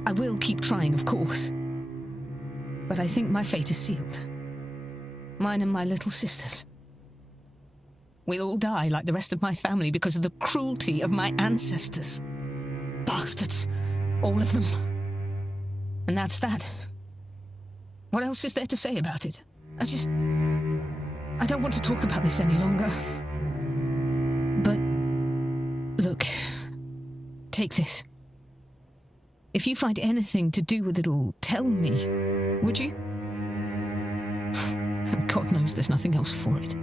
I will keep trying, of course. But I think my fate is sealed. Mine and my little sister's. We'll all die like the rest of my family because of the cruelty of my ancestors. Bastards. All of them. And that's that. What else is there to say about it? I don't want to talk about this any longer. But, look, take this. If you find anything to do with it all, tell me, would you? God knows there's nothing else for it.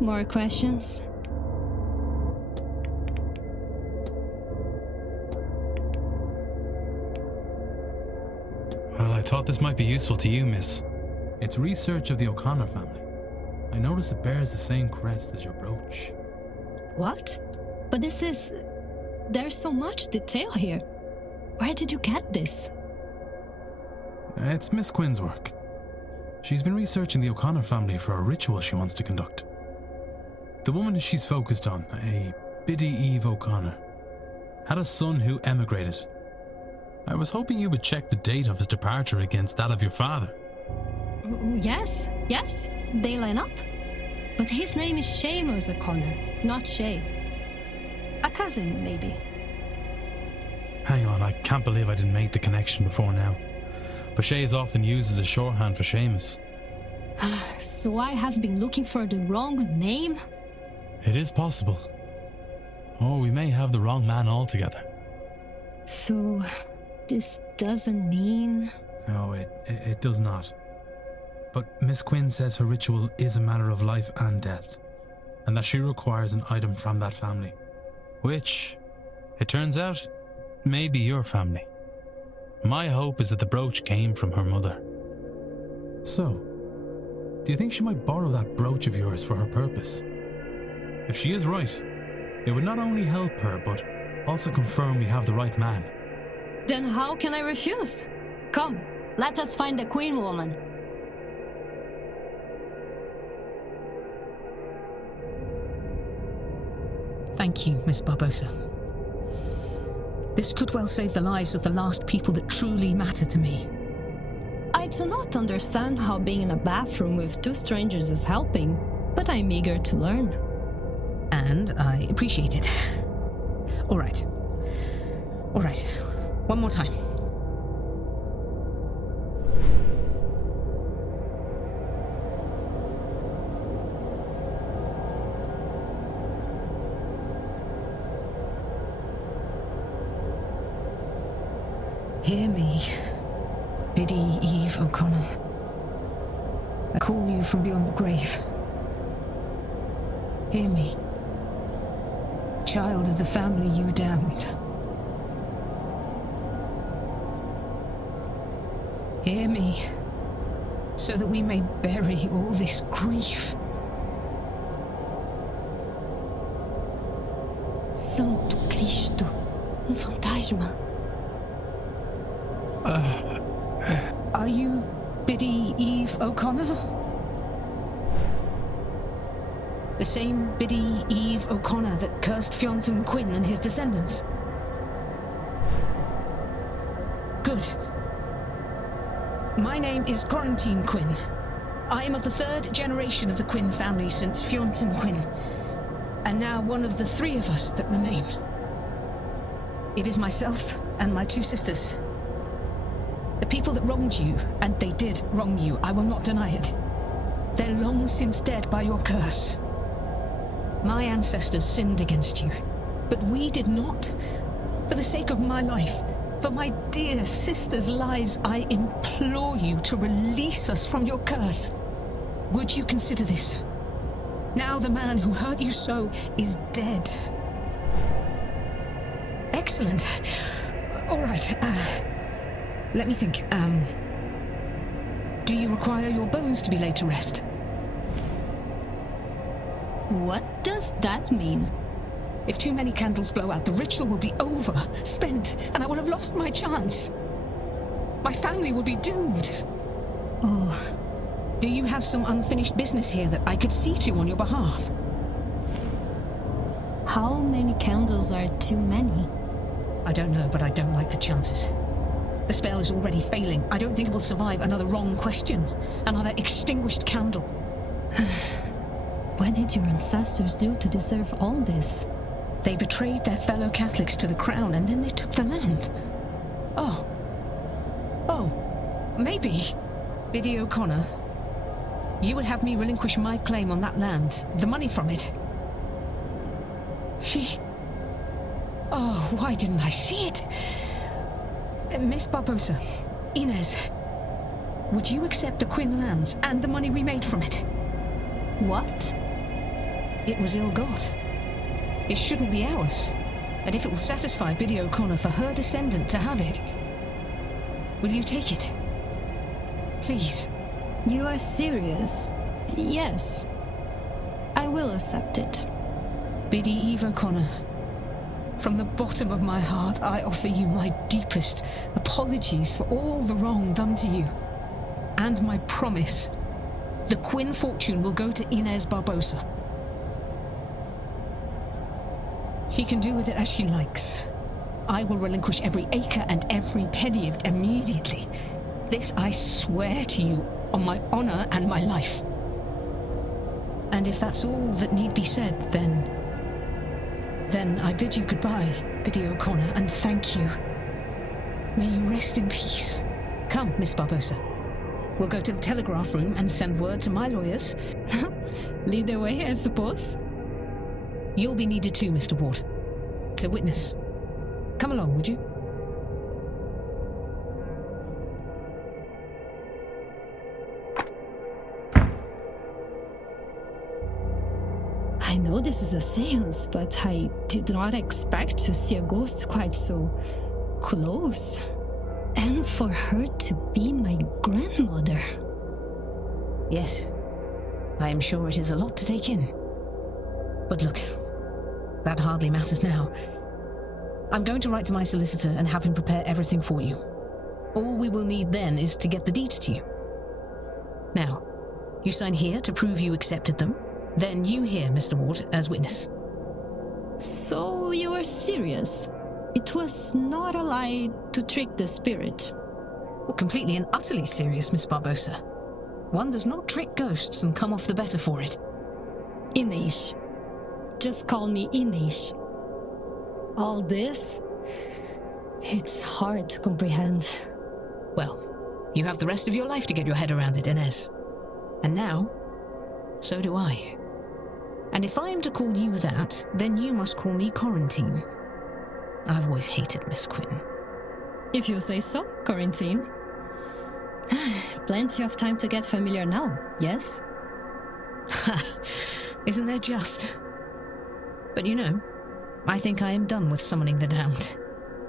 More questions? Well, I thought this might be useful to you, miss. It's research of the O'Connor family. I notice it bears the same crest as your brooch. What? But there's so much detail here. Where did you get this? It's Miss Quinn's work. She's been researching the O'Connor family for a ritual she wants to conduct. The woman she's focused on, a Biddy Eve O'Connor, had a son who emigrated. I was hoping you would check the date of his departure against that of your father. Yes, they line up. But his name is Seamus O'Connor, not Shay. A cousin, maybe. Hang on, I can't believe I didn't make the connection before now. But Shay is often used as a shorthand for Seamus. So I have been looking for the wrong name? It is possible. Or we may have the wrong man altogether. So, this doesn't mean... No, it does not. But Miss Quinn says her ritual is a matter of life and death, and that she requires an item from that family, which, it turns out, may be your family. My hope is that the brooch came from her mother. So, do you think she might borrow that brooch of yours for her purpose? If she is right, it would not only help her, but also confirm we have the right man. Then how can I refuse? Come, let us find the Queen Woman. Thank you, Miss Barbosa. This could well save the lives of the last people that truly matter to me. I do not understand how being in a bathroom with two strangers is helping, but I'm eager to learn. And I appreciate it. All right. One more time. Hear me, Biddy Eve O'Connor. I call you from beyond the grave. Hear me, child of the family you damned. Hear me, so that we may bury all this grief. Santo Cristo, fantasma. Are you Biddy Eve O'Connor? The same Biddy Eve O'Connor that cursed Fionn Quinn and his descendants? Good. My name is Quarantine Quinn. I am of the third generation of the Quinn family since Fionn Quinn, and now one of the three of us that remain. It is myself and my two sisters. The people that wronged you, and they did wrong you, I will not deny it. They're long since dead by your curse. My ancestors sinned against you, but we did not. For the sake of my life, for my dear sisters' lives, I implore you to release us from your curse. Would you consider this? Now the man who hurt you so is dead. Excellent. All right. Let me think. Do you require your bones to be laid to rest? What does that mean? If too many candles blow out, the ritual will be over, spent, and I will have lost my chance. My family will be doomed. Oh. Do you have some unfinished business here that I could see to on your behalf? How many candles are too many? I don't know, but I don't like the chances. The spell is already failing. I don't think it will survive another wrong question, another extinguished candle. What did your ancestors do to deserve all this? They betrayed their fellow Catholics to the crown, and then they took the land. Oh, maybe, Biddy O'Connor, you would have me relinquish my claim on that land, the money from it. Why didn't I see it? Miss Barbosa, Inez, would you accept the Quinn lands and the money we made from it? What? It was ill-got. It shouldn't be ours. And if it will satisfy Biddy O'Connor for her descendant to have it, will you take it? Please. You are serious? Yes. I will accept it. Biddy Eve O'Connor, from the bottom of my heart, I offer you my deepest apologies for all the wrong done to you. And my promise, the Quinn fortune will go to Inez Barbosa. She can do with it as she likes. I will relinquish every acre and every penny of it immediately. This I swear to you on my honor and my life. And if that's all that need be said, then I bid you goodbye, Biddy O'Connor, and thank you. May you rest in peace. Come, Miss Barbosa. We'll go to the telegraph room and send word to my lawyers. Lead the way, I suppose. You'll be needed too, Mr. Ward. To witness. Come along, would you? I know this is a seance, but I did not expect to see a ghost quite so close. And for her to be my grandmother. Yes, I am sure it is a lot to take in. But look, that hardly matters now. I'm going to write to my solicitor and have him prepare everything for you. All we will need then is to get the deeds to you. Now, you sign here to prove you accepted them. Then you here, Mr. Ward, as witness. So you are serious? It was not a lie to trick the spirit. Well, completely and utterly serious, Miss Barbosa. One does not trick ghosts and come off the better for it. Inês. Just call me Inês. All this? It's hard to comprehend. Well, you have the rest of your life to get your head around it, Inez. And now, so do I. And if I am to call you that, then you must call me Quarantine. I've always hated Miss Quinn. If you say so, Quarantine. Plenty of time to get familiar now, yes? Isn't there just? But you know, I think I am done with summoning the damned.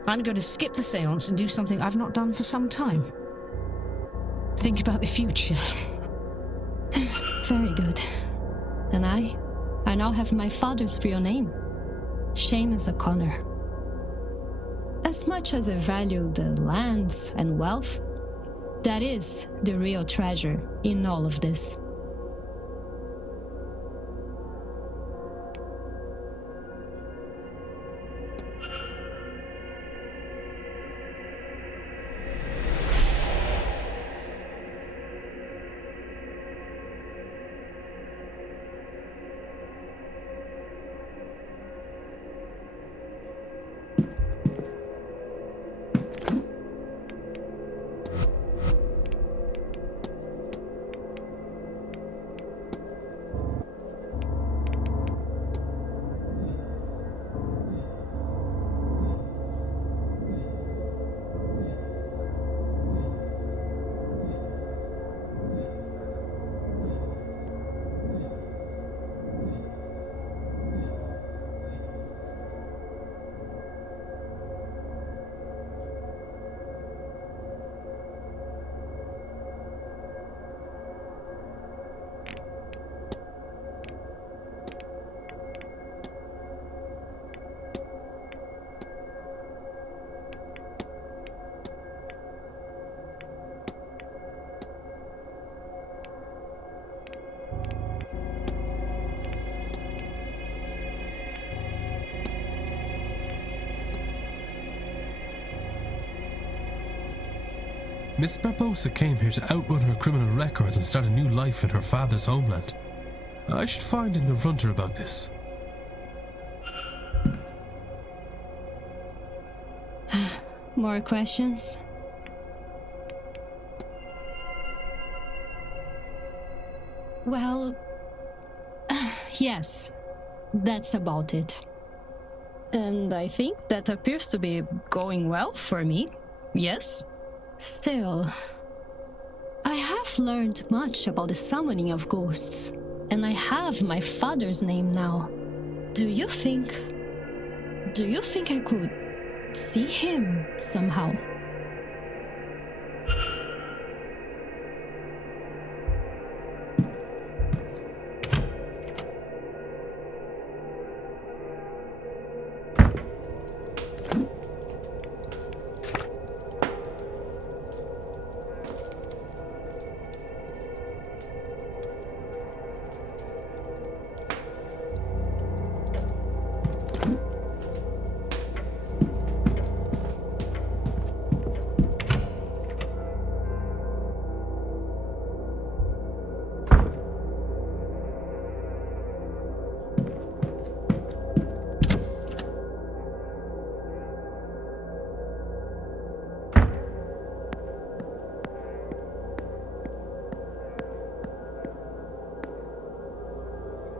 I'm going to skip the séance and do something I've not done for some time. Think about the future. Very good. And I now have my father's real name. Seamus O'Connor. As much as I value the lands and wealth, that is the real treasure in all of this. Miss Barbosa came here to outrun her criminal records and start a new life in her father's homeland. I should find and confront her about this. More questions? Well, yes, that's about it. And I think that appears to be going well for me, yes? Still, I have learned much about the summoning of ghosts, and I have my father's name now. Do you think I could see him somehow?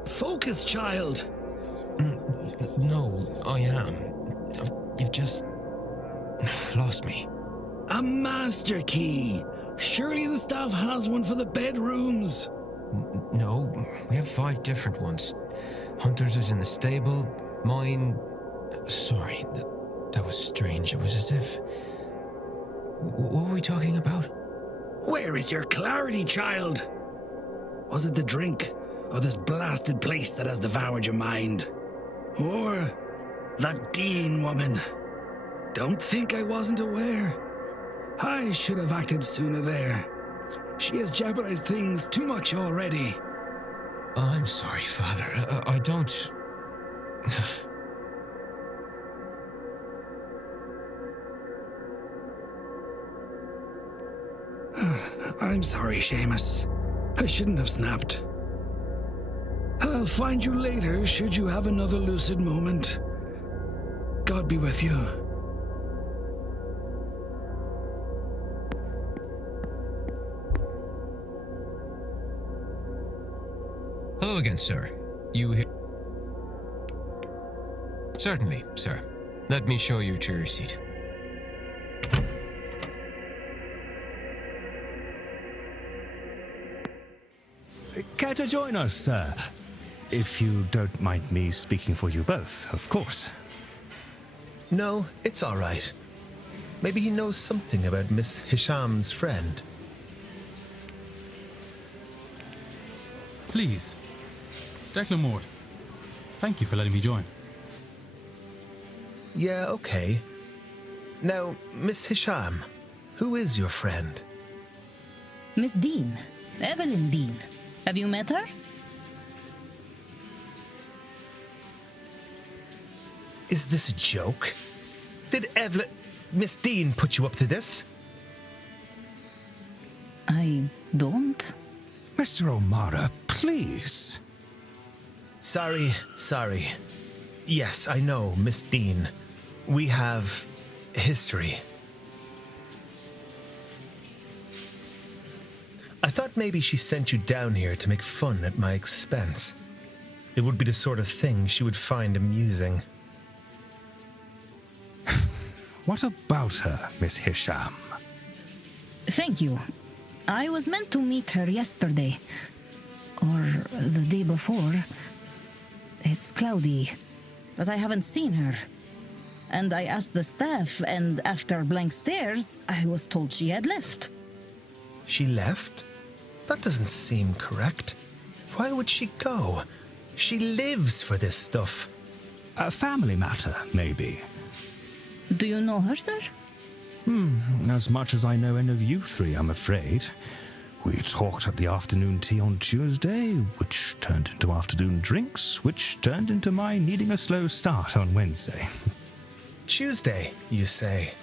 Focus, child! No, I am. You've just lost me. A master key! Surely the staff has one for the bedrooms! No, we have 5 different ones. Hunter's is in the stable, mine... Sorry, that was strange. It was as if... What were we talking about? Where is your clarity, child? Was it the drink, or this blasted place that has devoured your mind? Or that Deane woman? Don't think I wasn't aware. I should have acted sooner there. She has jeopardized things too much already. I'm sorry, Father. I don't... I'm sorry, Seamus. I shouldn't have snapped. I'll find you later should you have another lucid moment. God be with you. Hello again, sir. You here? Certainly, sir. Let me show you to your seat. Care to join us, sir? If you don't mind me speaking for you both, of course. No, it's all right. Maybe he knows something about Miss Hisham's friend. Please. Declan Ward. Thank you for letting me join. Yeah, okay. Now, Miss Hisham, who is your friend? Miss Deane. Evelyn Deane. Have you met her? Is this a joke? Did Miss Deane put you up to this? I don't. Mr. O'Mara, please. Sorry. Yes, I know, Miss Deane. We have history. I thought maybe she sent you down here to make fun at my expense. It would be the sort of thing she would find amusing. What about her, Miss Hisham? Thank you. I was meant to meet her yesterday. Or the day before. It's cloudy, but I haven't seen her. And I asked the staff, and after blank stares, I was told she had left. She left? That doesn't seem correct. Why would she go? She lives for this stuff. A family matter, maybe. Do you know her, sir? As much as I know any of you three, I'm afraid. We talked at the afternoon tea on Tuesday, which turned into afternoon drinks, which turned into my needing a slow start on Wednesday. Tuesday, you say?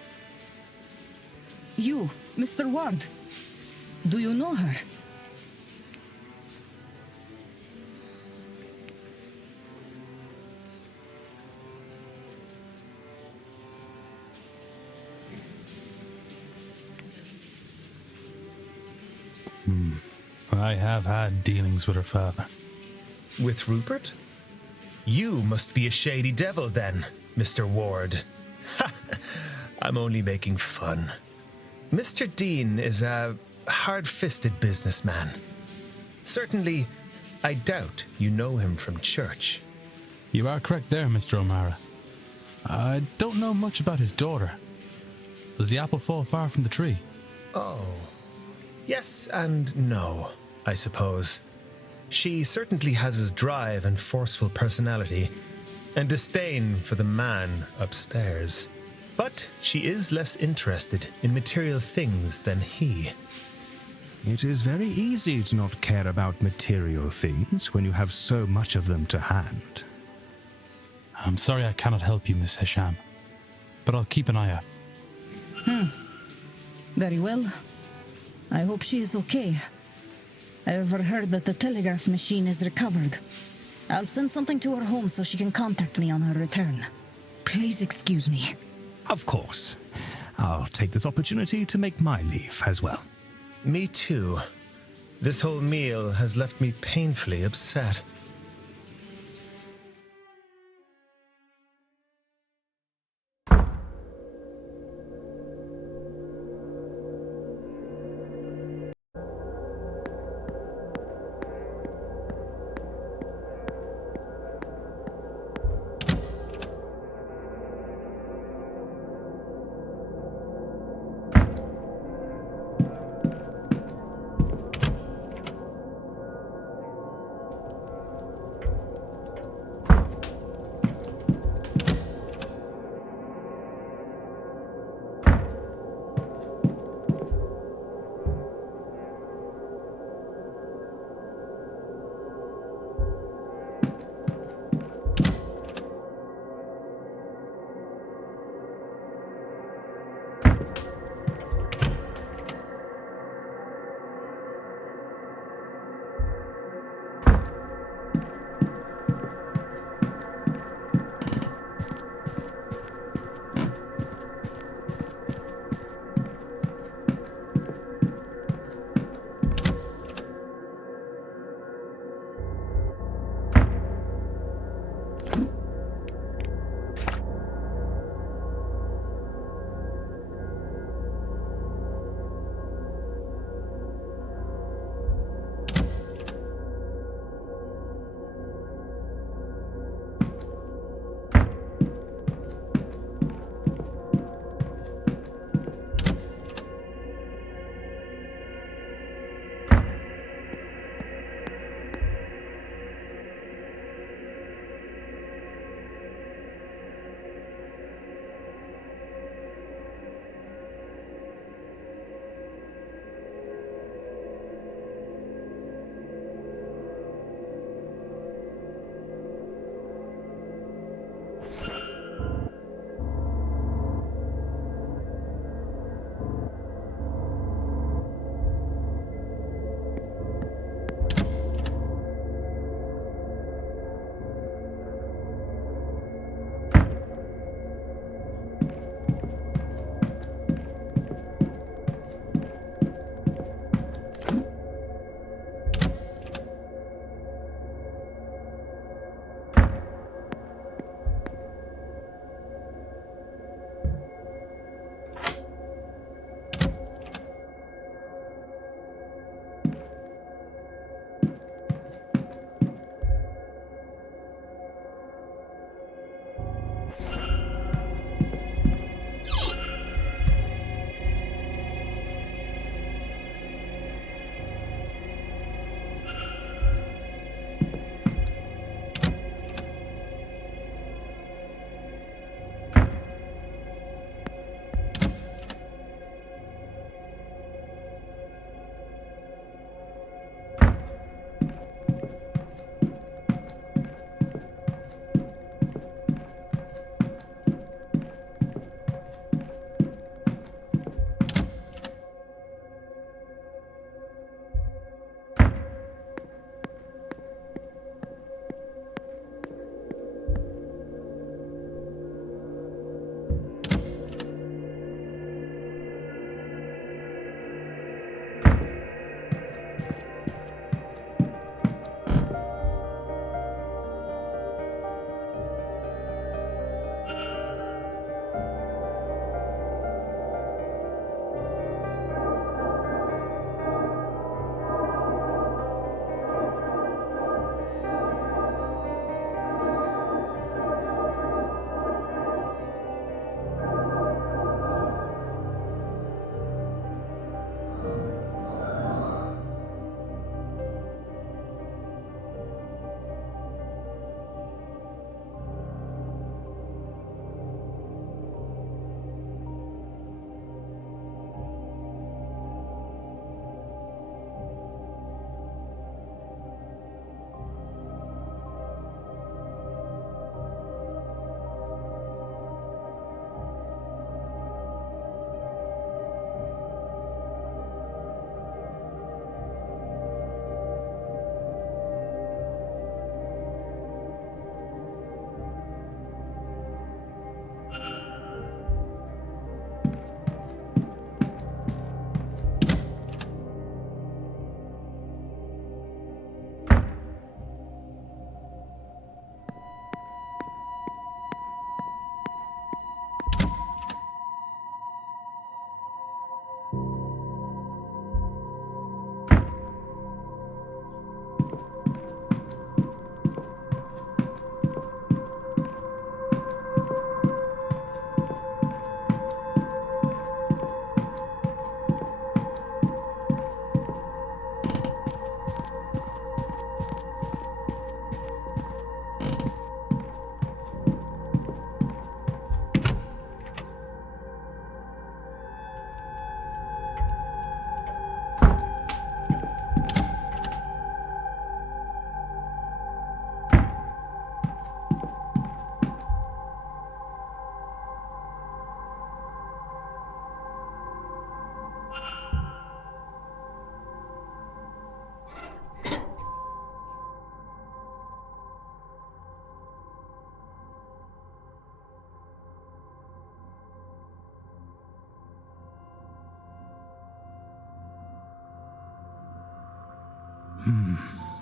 You, Mr. Ward. Do you know her? I have had dealings with her father. With Rupert? You must be a shady devil then, Mr. Ward. Ha! I'm only making fun. Mr. Deane is a hard-fisted businessman. Certainly, I doubt you know him from church. You are correct there, Mr. O'Mara. I don't know much about his daughter. Does the apple fall far from the tree? Oh. Yes and no, I suppose. She certainly has his drive and forceful personality, and disdain for the man upstairs. But she is less interested in material things than he. It is very easy to not care about material things when you have so much of them to hand. I'm sorry I cannot help you, Miss Hisham, but I'll keep an eye out. Very well. I hope she is okay. I overheard that the telegraph machine is recovered. I'll send something to her home so she can contact me on her return. Please excuse me. Of course. I'll take this opportunity to make my leave as well. Me too. This whole meal has left me painfully upset.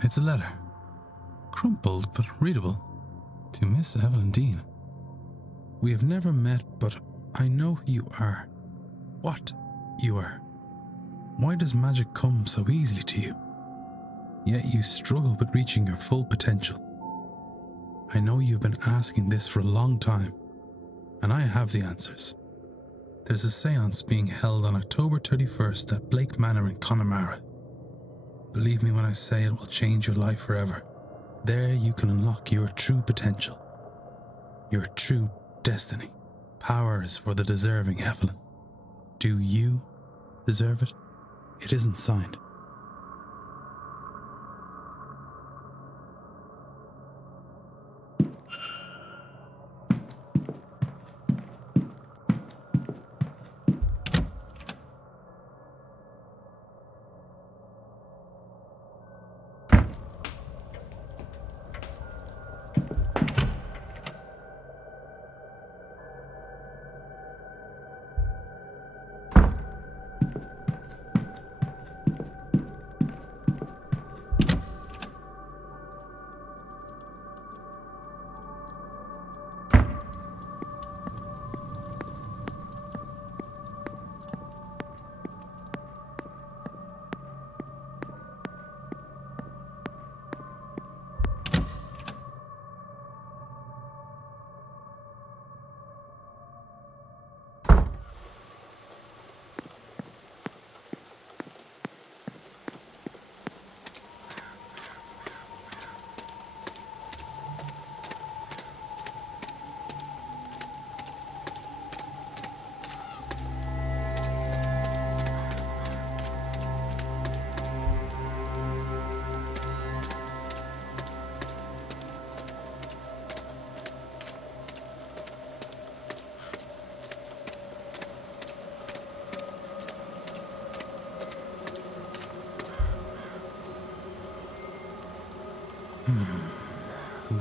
It's a letter. Crumpled, but readable. To Miss Evelyn Deane. We have never met, but I know who you are. What you are. Why does magic come so easily to you? Yet you struggle with reaching your full potential. I know you've been asking this for a long time, and I have the answers. There's a séance being held on October 31st at Blake Manor in Connemara. Believe me when I say it will change your life forever. There you can unlock your true potential, your true destiny. Power is for the deserving, Evelyn. Do you deserve it? It isn't signed.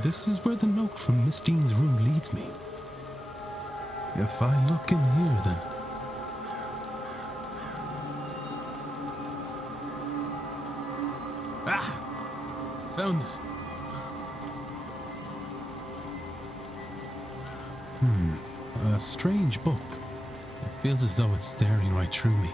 This is where the note from Miss Deane's room leads me. If I look in here, then... Found it. A strange book. It feels as though it's staring right through me.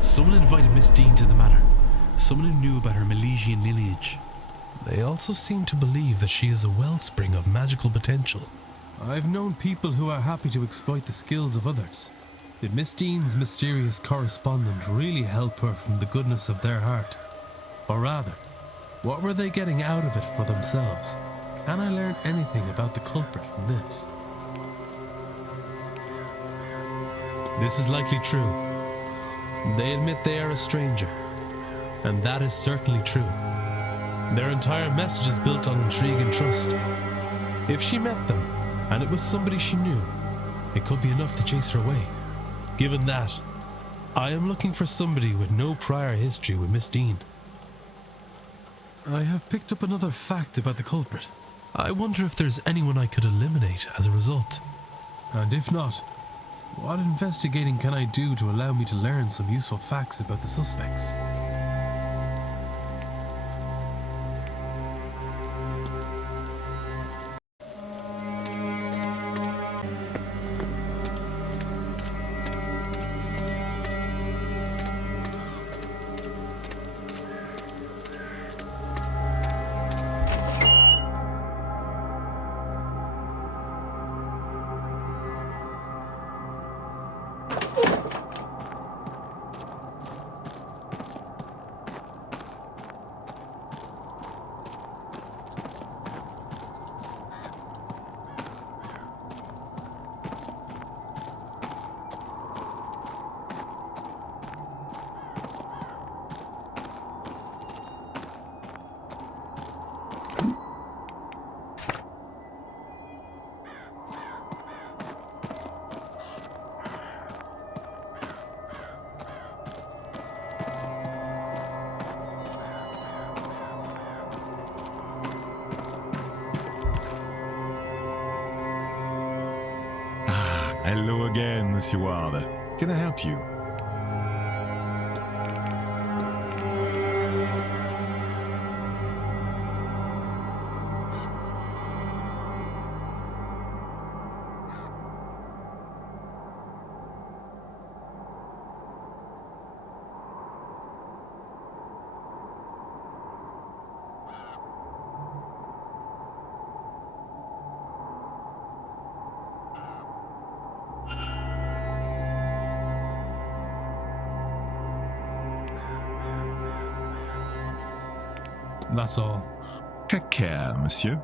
Someone invited Miss Deane to the manor. Someone who knew about her Milesian lineage. They also seem to believe that she is a wellspring of magical potential. I've known people who are happy to exploit the skills of others. Did Miss Deane's mysterious correspondent really help her from the goodness of their heart? Or rather, what were they getting out of it for themselves? Can I learn anything about the culprit from this? This is likely true. They admit they are a stranger, and that is certainly true. Their entire message is built on intrigue and trust. If she met them, and it was somebody she knew, it could be enough to chase her away. Given that, I am looking for somebody with no prior history with Miss Deane. I have picked up another fact about the culprit. I wonder if there's anyone I could eliminate as a result. And if not, what investigating can I do to allow me to learn some useful facts about the suspects? Hello again, Monsieur Ward. Can I help you? That's all. Take care, monsieur.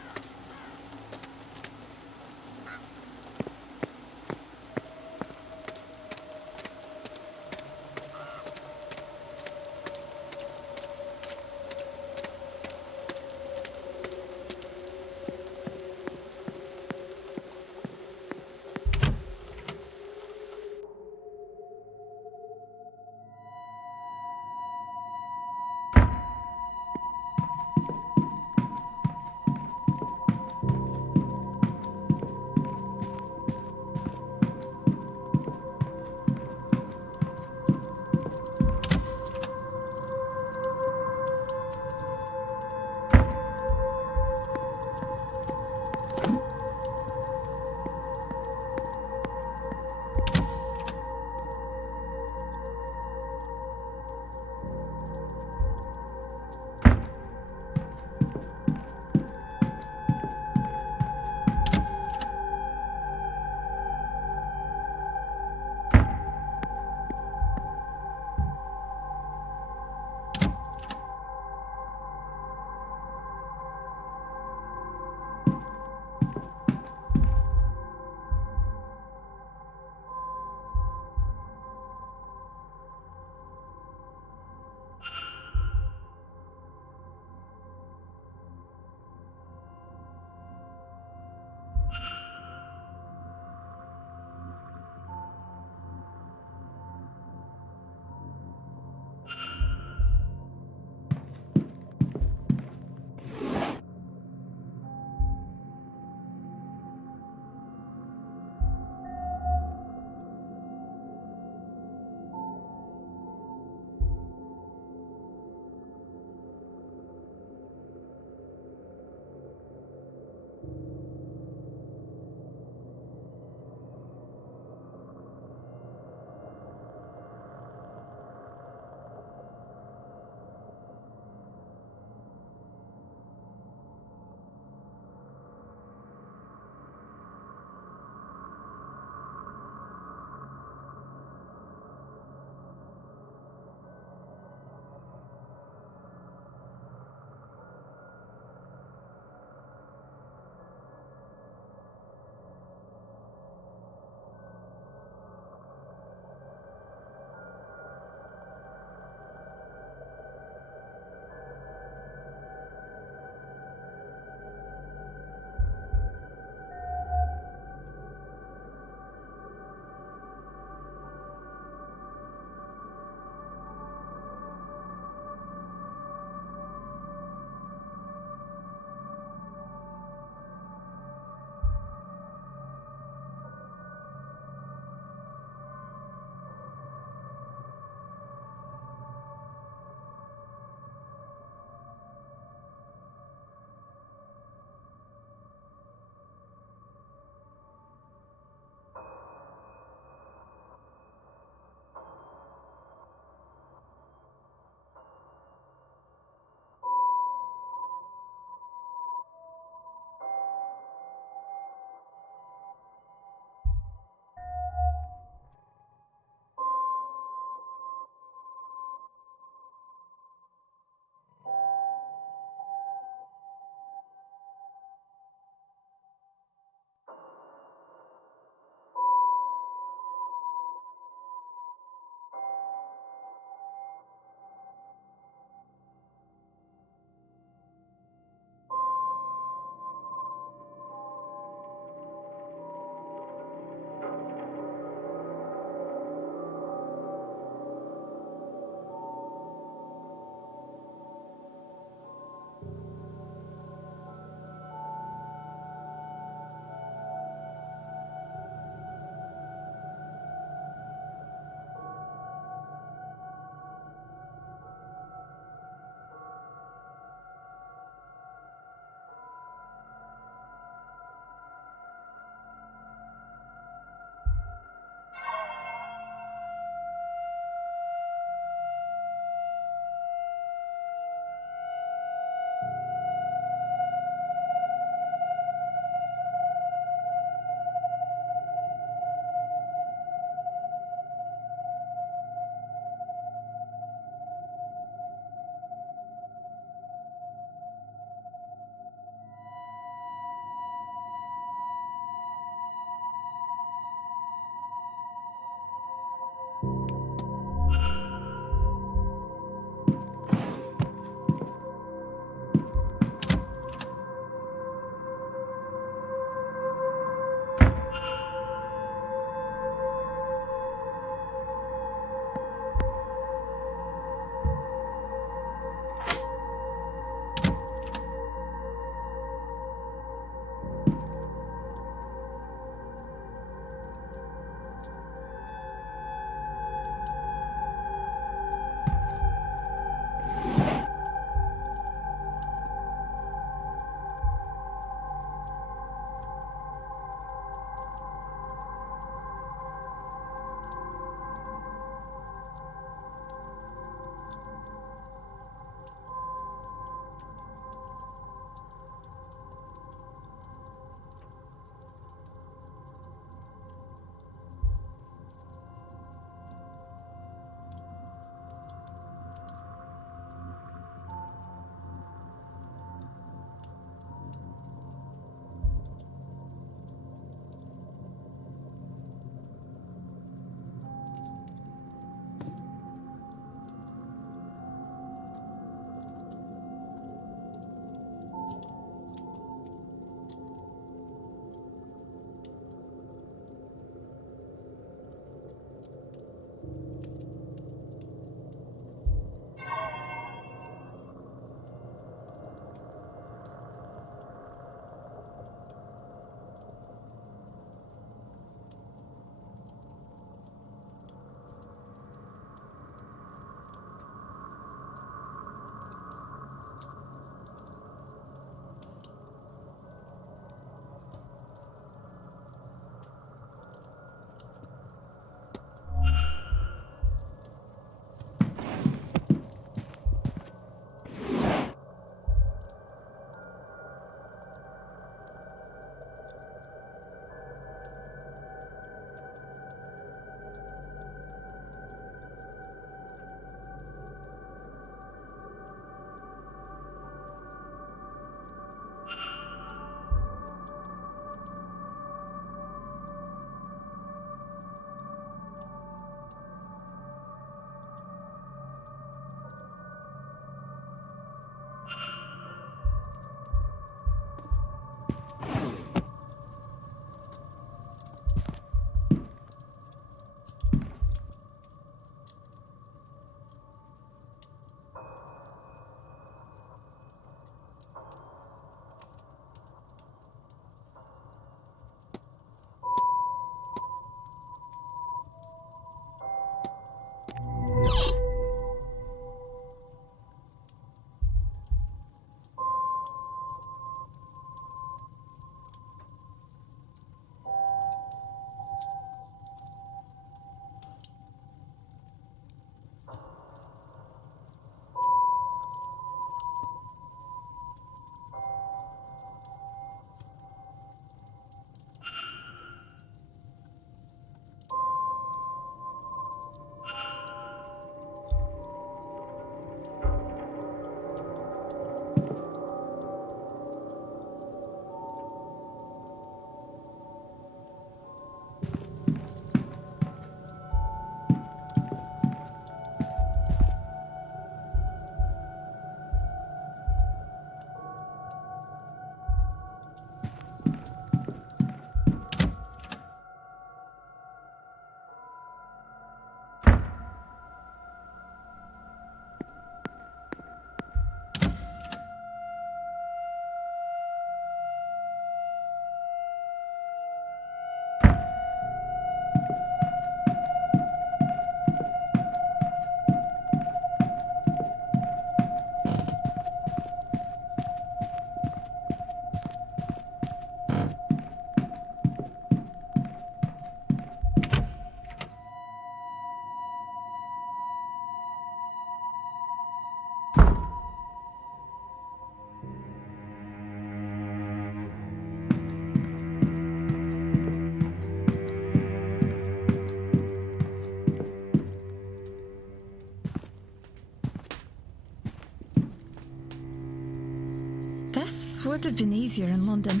would have been easier in London.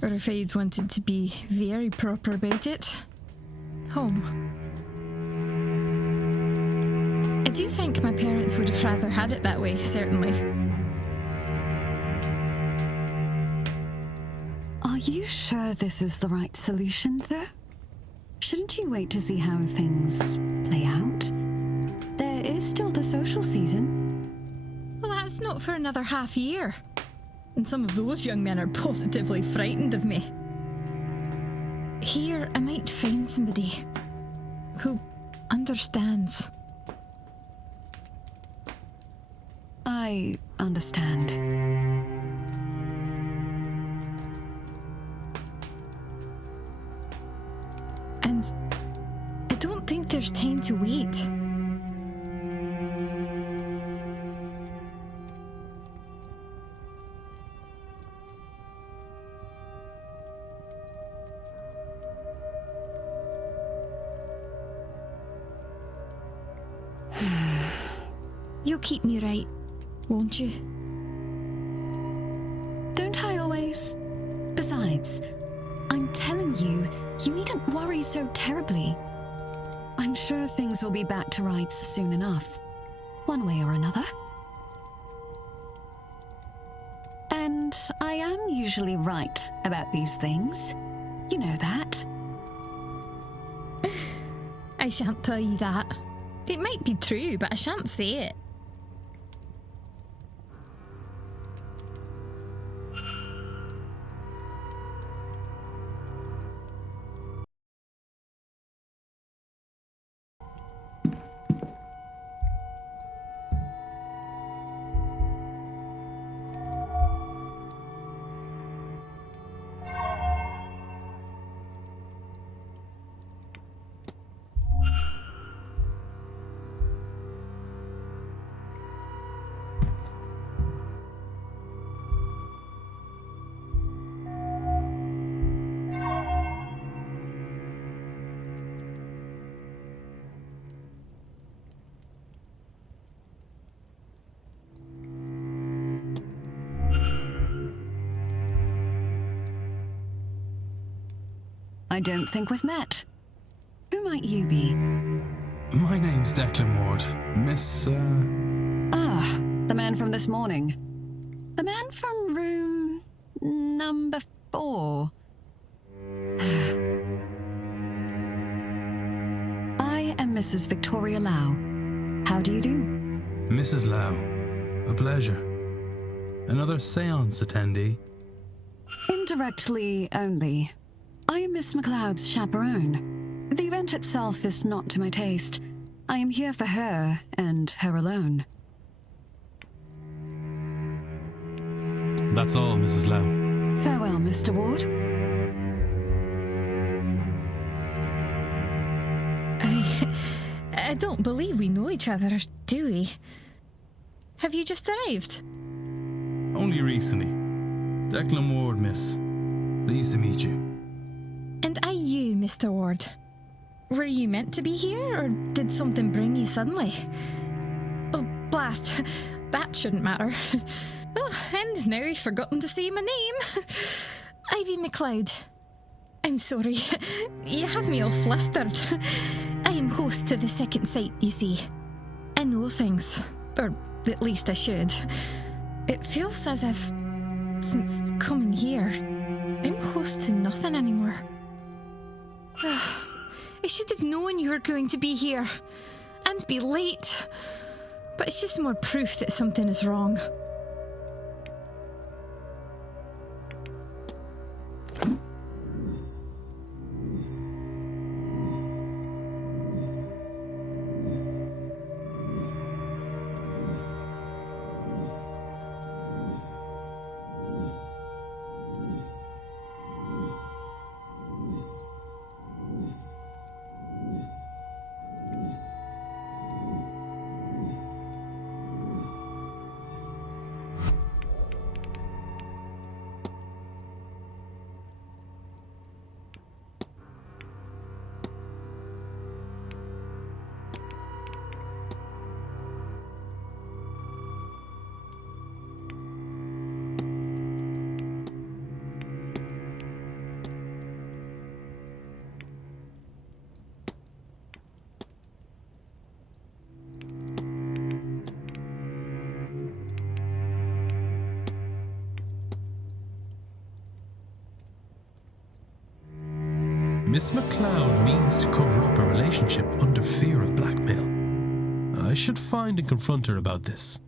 Or if I'd wanted to be very proper about it, home. I do think my parents would have rather had it that way, certainly. Are you sure this is the right solution, though? Shouldn't you wait to see how things play out? There is still the social season. Well, that's not for another half year. And some of those young men are positively frightened of me. Here, I might find somebody who understands. I understand. And I don't think there's time to wait. You'll keep me right, won't you? Don't I always? Besides, I'm telling you, you needn't worry so terribly. I'm sure things will be back to rights soon enough, one way or another. And I am usually right about these things. You know that. I shan't tell you that. It might be true, but I shan't say it. I don't think we've met. Who might you be? My name's Declan Ward. Miss, Ah, the man from this morning. The man from room number 4. I am Mrs. Victoria Lau. How do you do? Mrs. Lau. A pleasure. Another séance attendee? Indirectly only. I am Miss MacLeod's chaperone. The event itself is not to my taste. I am here for her, and her alone. That's all, Mrs. Lau. Farewell, Mr. Ward. I don't believe we know each other, do we? Have you just arrived? Only recently. Declan Ward, miss. Pleased to meet you. And are you, Mr. Ward? Were you meant to be here, or did something bring you suddenly? Oh, blast. That shouldn't matter. Oh, and now I've forgotten to say my name. Ivy MacLeod. I'm sorry. You have me all flustered. I am host to the second sight, you see. I know things. Or at least I should. It feels as if, since coming here, I'm host to nothing anymore. I should have known you were going to be here. And be late. But it's just more proof that something is wrong. Miss MacLeod means to cover up a relationship under fear of blackmail. I should find and confront her about this.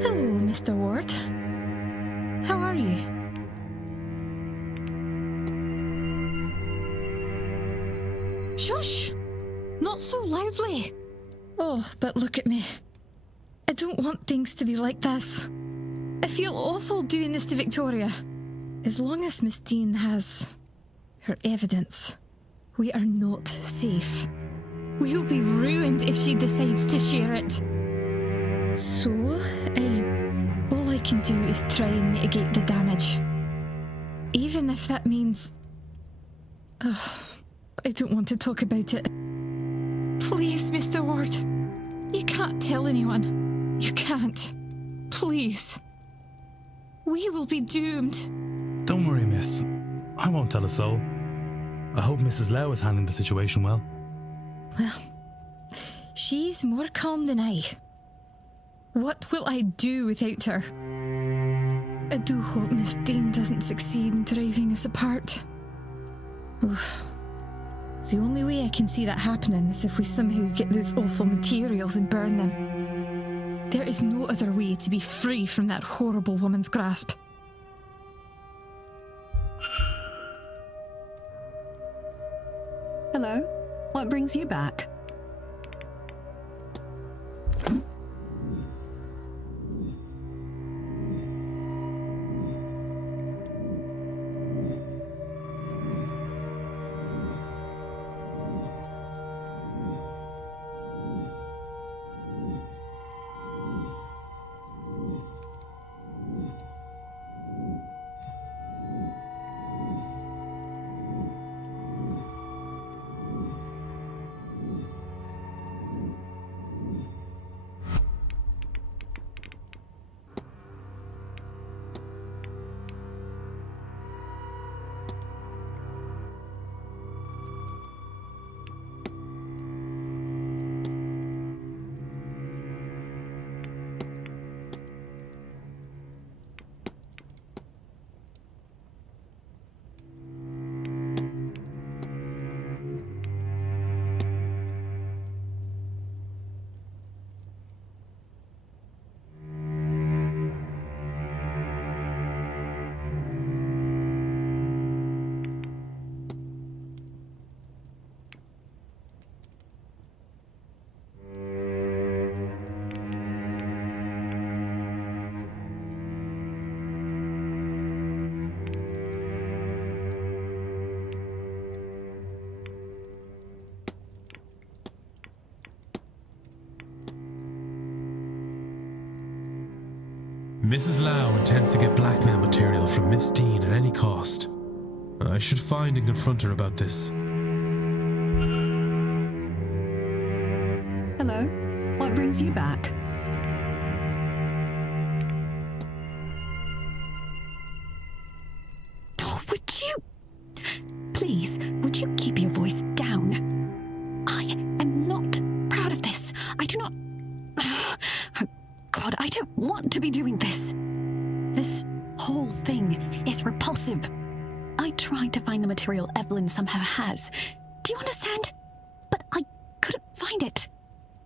Hello, Mr. Ward. How are you? Shush! Not so loudly! Oh, but look at me. I don't want things to be like this. I feel awful doing this to Victoria. As long as Miss Deane has her evidence, we are not safe. We'll be ruined if she decides to share it. So, all I can do is try and mitigate the damage. Even if that means... I don't want to talk about it. Please, Mr. Ward. You can't tell anyone. You can't. Please. We will be doomed. Don't worry, miss. I won't tell a soul. I hope Mrs. Lowe is handling the situation well. Well, she's more calm than I. What will I do without her? I do hope Miss Deane doesn't succeed in driving us apart. Oof. The only way I can see that happening is if we somehow get those awful materials and burn them. There is no other way to be free from that horrible woman's grasp. Hello? What brings you back? Mrs. Lowe intends to get blackmail material from Miss Deane at any cost. I should find and confront her about this. Hello? What brings you back? Oh, would you... Please, would you keep your voice down? I am not proud of this. I do not... Oh, God, I don't want to be doing this. This whole thing is repulsive. I tried to find the material Evelyn somehow has. Do you understand? But I couldn't find it.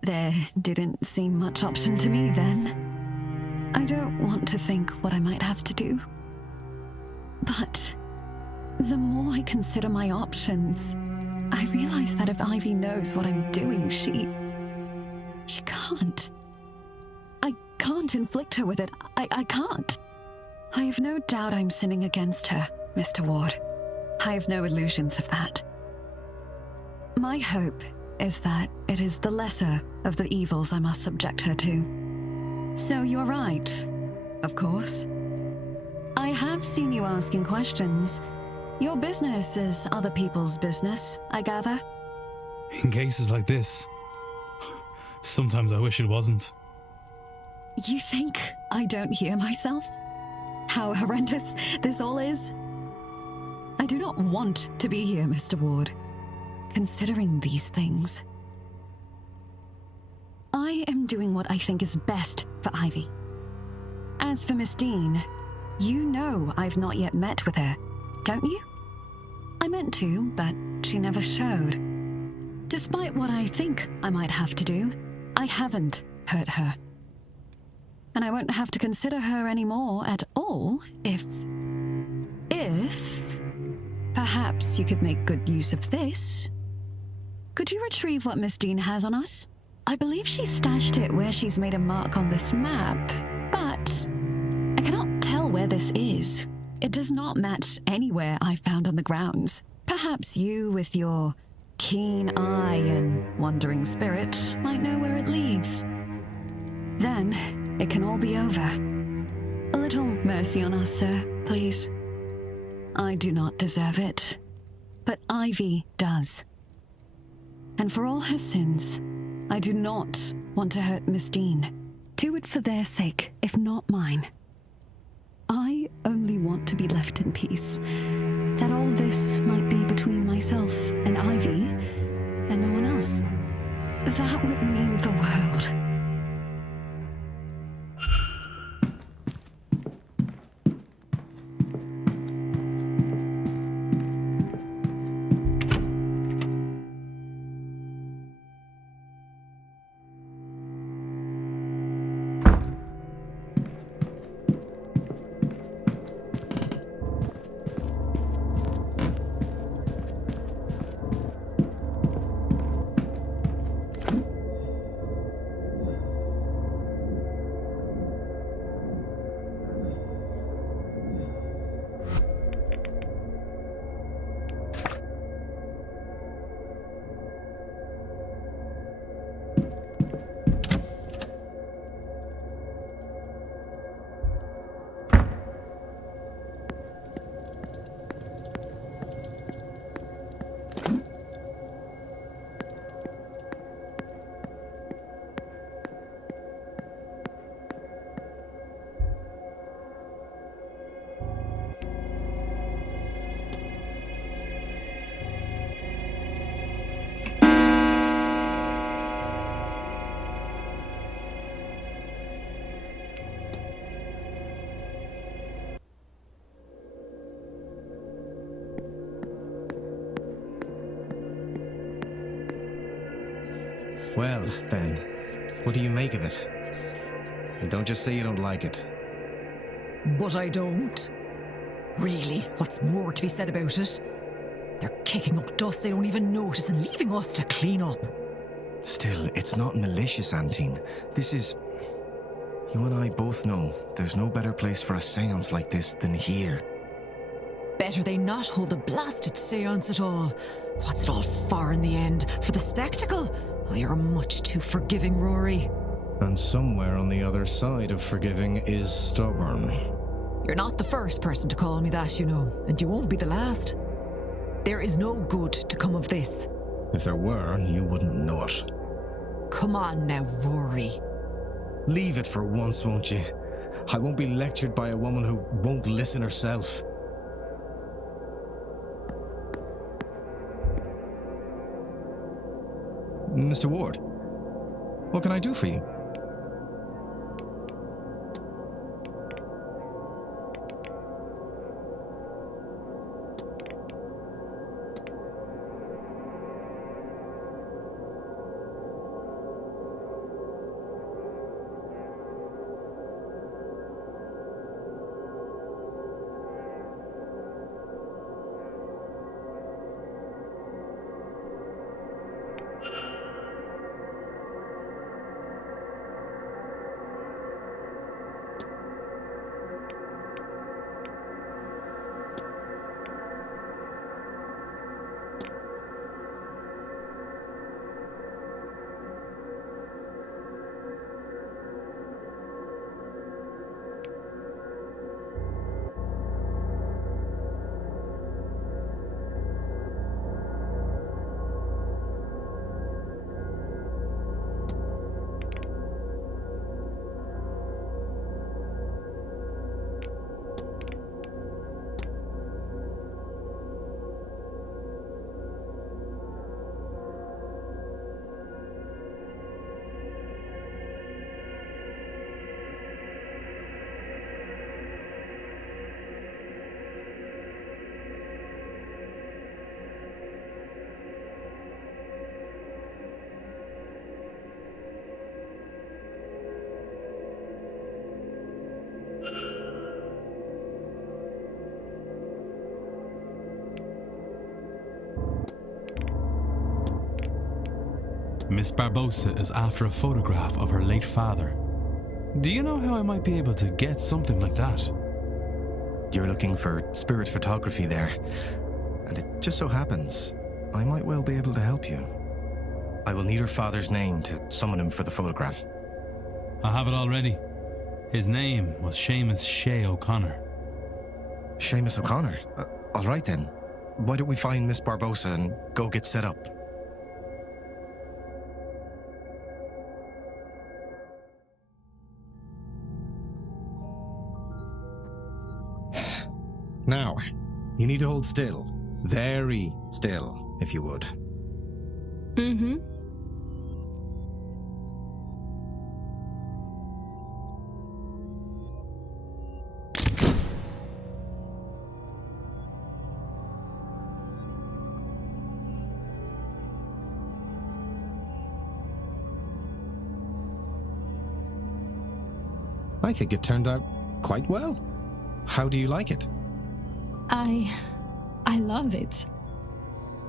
There didn't seem much option to me then. I don't want to think what I might have to do. But the more I consider my options, I realize that if Ivy knows what I'm doing, she can't. I can't inflict her with it. I can't. I have no doubt I'm sinning against her, Mr. Ward. I have no illusions of that. My hope is that it is the lesser of the evils I must subject her to. So you're right, of course. I have seen you asking questions. Your business is other people's business, I gather. In cases like this, sometimes I wish it wasn't. You think I don't hear myself? How horrendous this all is? I do not want to be here, Mr. Ward, considering these things. I am doing what I think is best for Ivy. As for Miss Deane, You know I've not yet met with her, don't you? I meant to, but she never showed. Despite what I think I might have to do, I haven't hurt her. And I won't have to consider her anymore at all if perhaps you could make good use of this. Could you retrieve what Miss Deane has on us? I believe she stashed it where she's made a mark on this map, but I cannot tell where this is. It does not match anywhere I found on the grounds. Perhaps you, with your keen eye and wandering spirit, might know where it leads. Then it can all be over. A little mercy on us, sir, please. I do not deserve it, but Ivy does. And for all her sins, I do not want to hurt Miss Deane. Do it for their sake, if not mine. I only want to be left in peace. That all this might be between myself and Ivy, and no one else. That would mean the world. Well, then, what do you make of it? And don't just say you don't like it. But I don't. Really, what's more to be said about it? They're kicking up dust they don't even notice and leaving us to clean up. Still, it's not malicious, Antine. This is... You and I both know there's no better place for a séance like this than here. Better they not hold the blasted séance at all. What's it all for in the end? For the spectacle? Oh, you're much too forgiving, Rory. And somewhere on the other side of forgiving is stubborn. You're not the first person to call me that, you know, and you won't be the last. There is no good to come of this. If there were, you wouldn't know it. Come on now, Rory. Leave it for once, won't you? I won't be lectured by a woman who won't listen herself. Mr. Ward, what can I do for you? Miss Barbosa is after a photograph of her late father. Do you know how I might be able to get something like that? You're looking for spirit photography there, and it just so happens I might well be able to help you. I will need her father's name to summon him for the photograph. I have it already. His name was Seamus Shea O'Connor. Seamus O'Connor? All right then. Why don't we find Miss Barbosa and go get set up? Now, you need to hold still. Very still, if you would. Mm-hmm. I think it turned out quite well. How do you like it? I love it.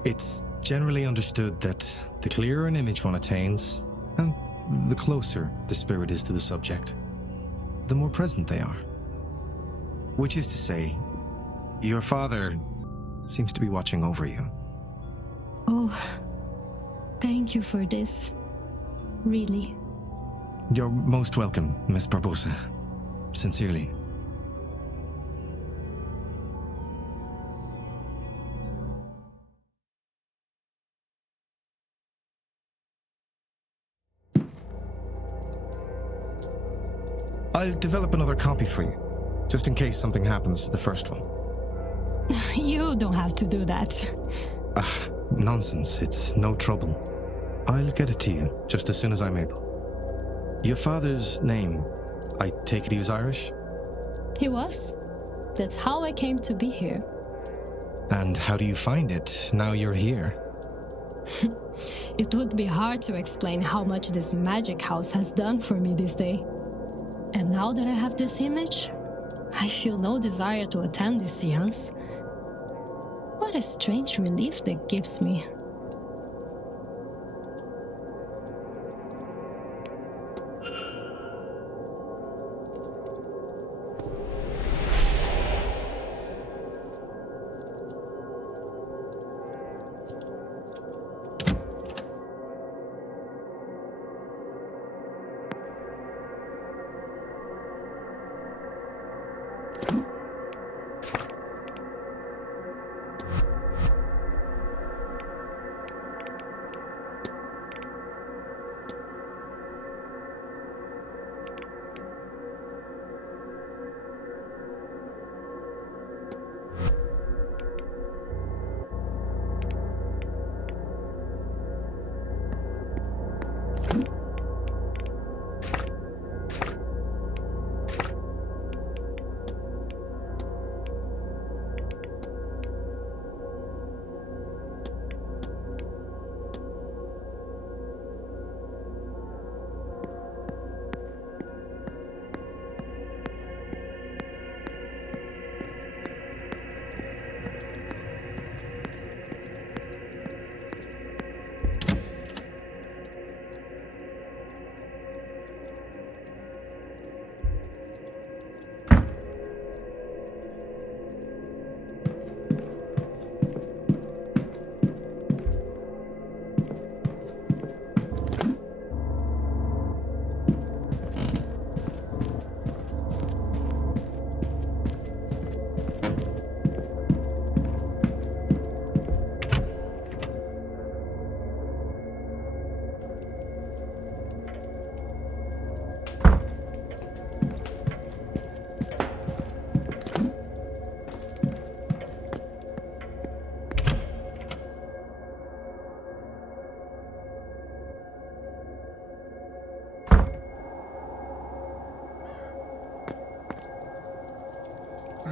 It's generally understood that the clearer an image one attains, and the closer the spirit is to the subject, the more present they are. Which is to say, your father seems to be watching over you. Oh, thank you for this. Really. You're most welcome, Miss Barbosa. Sincerely. I'll develop another copy for you, just in case something happens to the first one. You don't have to do that. Nonsense. It's no trouble. I'll get it to you just as soon as I'm able. Your father's name, I take it he was Irish? He was. That's how I came to be here. And how do you find it now you're here? It would be hard to explain how much this magic house has done for me this day. And now that I have this image, I feel no desire to attend this seance. What a strange relief that gives me.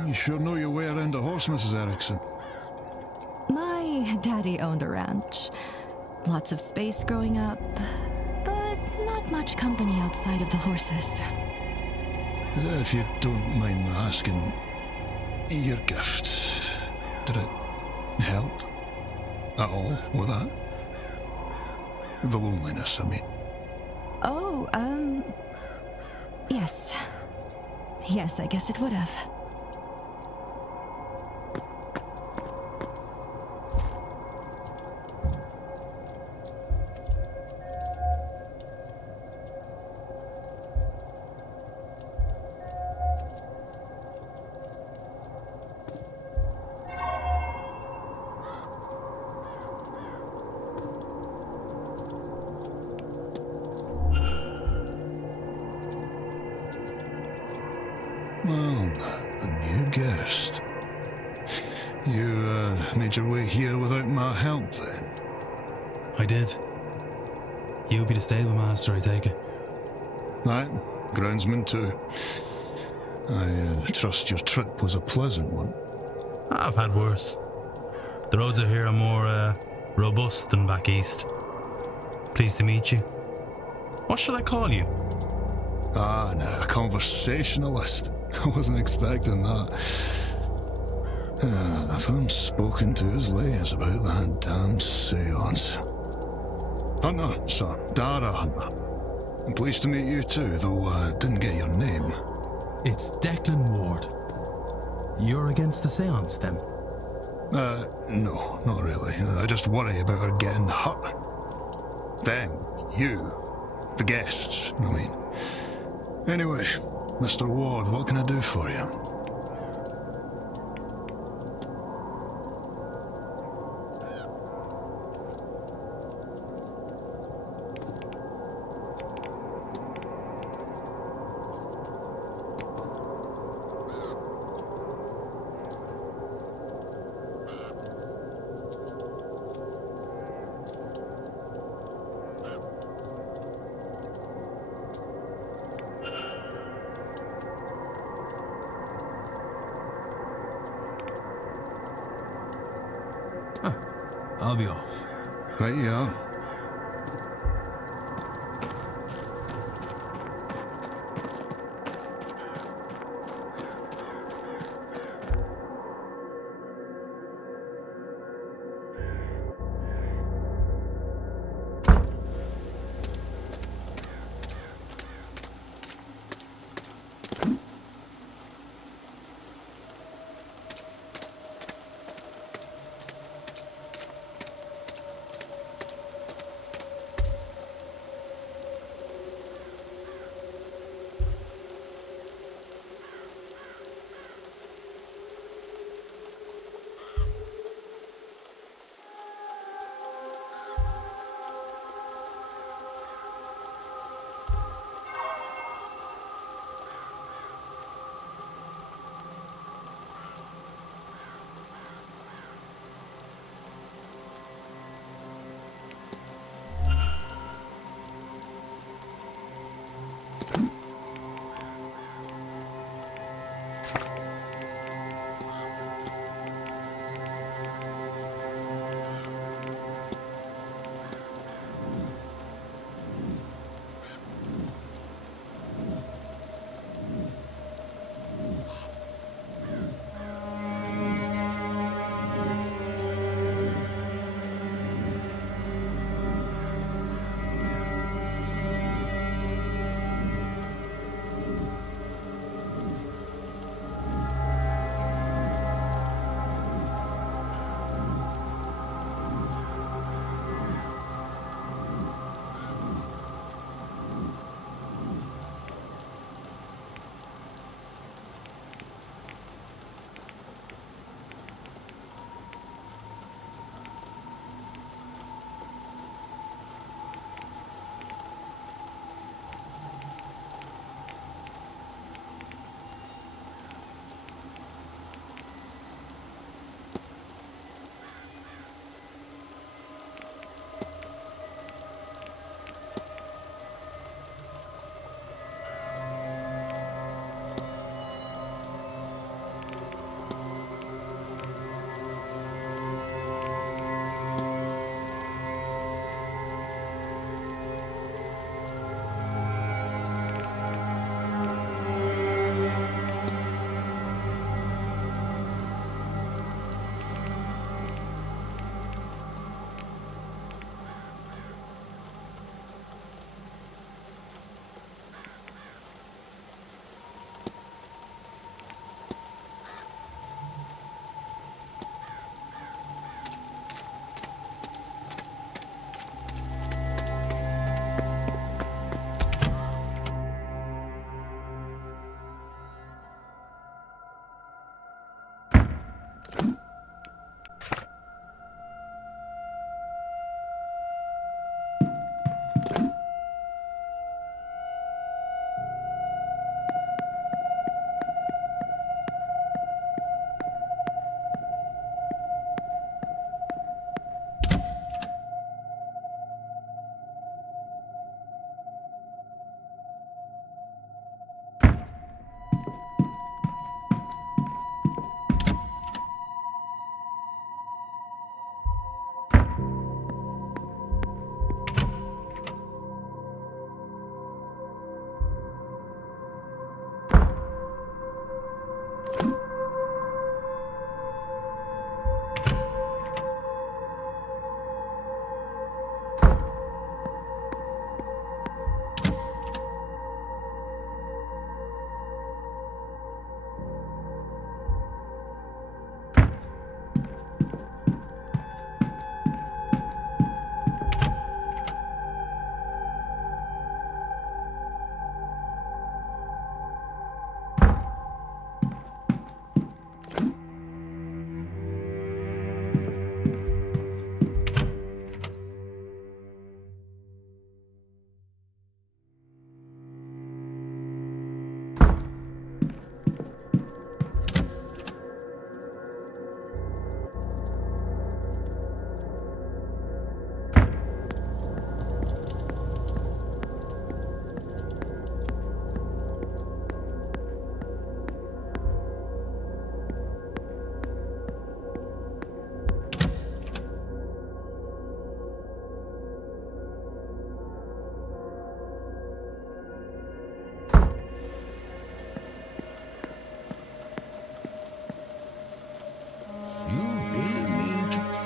You sure know your way around the horse, Mrs. Erickson. My daddy owned a ranch. Lots of space growing up, but not much company outside of the horses. If you don't mind my asking, your gift, did it help at all with that? The loneliness, I mean. Oh, yes. Yes, I guess it would have. Well, a new guest. You made your way here without my help, then? I did. You'll be the stable master, I take it. Aye, groundsman too. I trust your trip was a pleasant one. I've had worse. The roads out here are more robust than back east. Pleased to meet you. What should I call you? Ah, no, a conversationalist. I wasn't expecting that. If I'm spoken to as late as about that damn seance. Hunter, sir. Dara Hunter. I'm pleased to meet you too, though I didn't get your name. It's Declan Ward. You're against the seance, then? No, not really. I just worry about her getting hurt. Them, you, the guests, I mean. Anyway, Mr. Ward, what can I do for you? I'll be off. Right you are.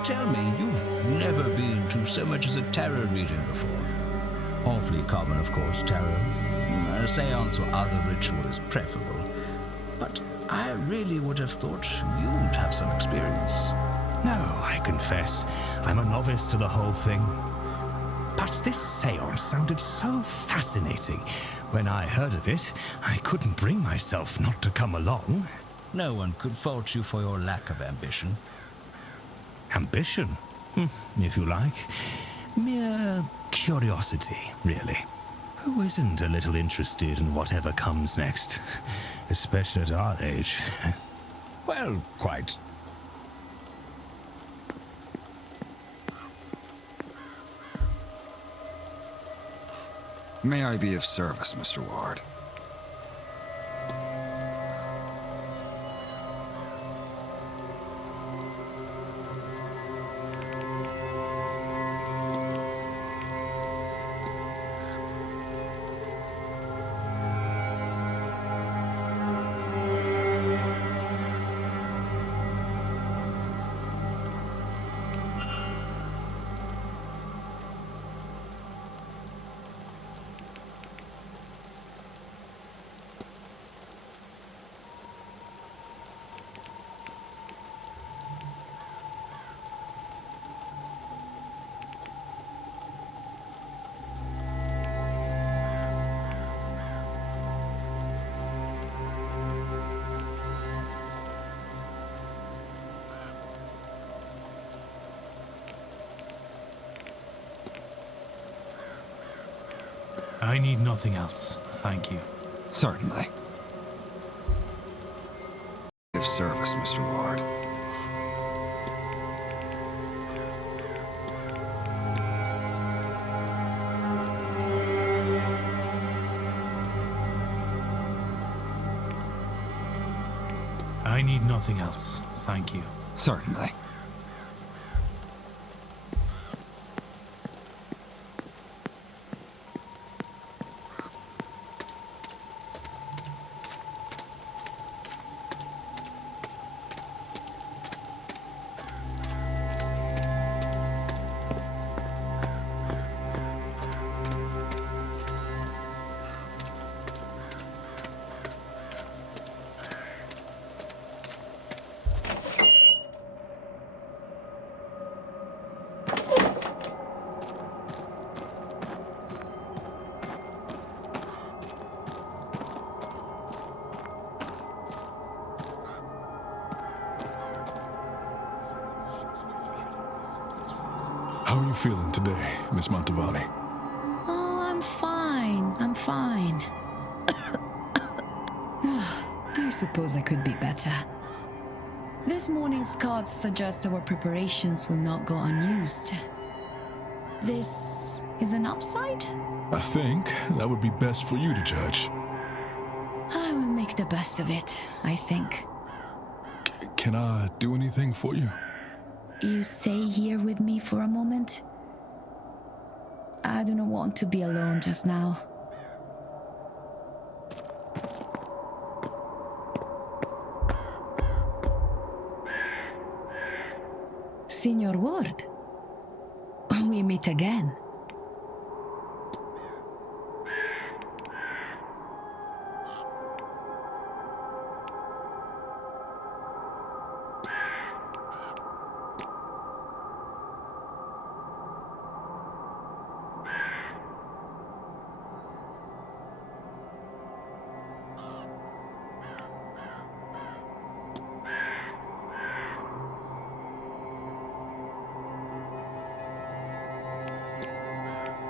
tell me you've never been to so much as a tarot reading before? Awfully common, of course, tarot. A seance or other ritual is preferable. But I really would have thought you'd have some experience. No, I confess, I'm a novice to the whole thing. But this seance sounded so fascinating. When I heard of it, I couldn't bring myself not to come along. No one could fault you for your lack of ambition. Ambition? If you like. Mere curiosity, really. Who isn't a little interested in whatever comes next? Especially at our age. Well, quite. May I be of service, Mr. Ward? I need nothing else, thank you. Certainly. Of service, Mr. Ward. I need nothing else, thank you. Certainly. How are you feeling today, Miss Montevani? Oh, I'm fine. I'm fine. I suppose I could be better. This morning's cards suggest our preparations will not go unused. This is an upside? I think that would be best for you to judge. I will make the best of it, I think. Can I do anything for you? You stay here with me for a moment? I do not want to be alone just now. Signor Ward, we meet again.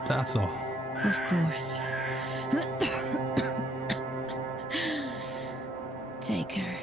That's all. Of course. Take her.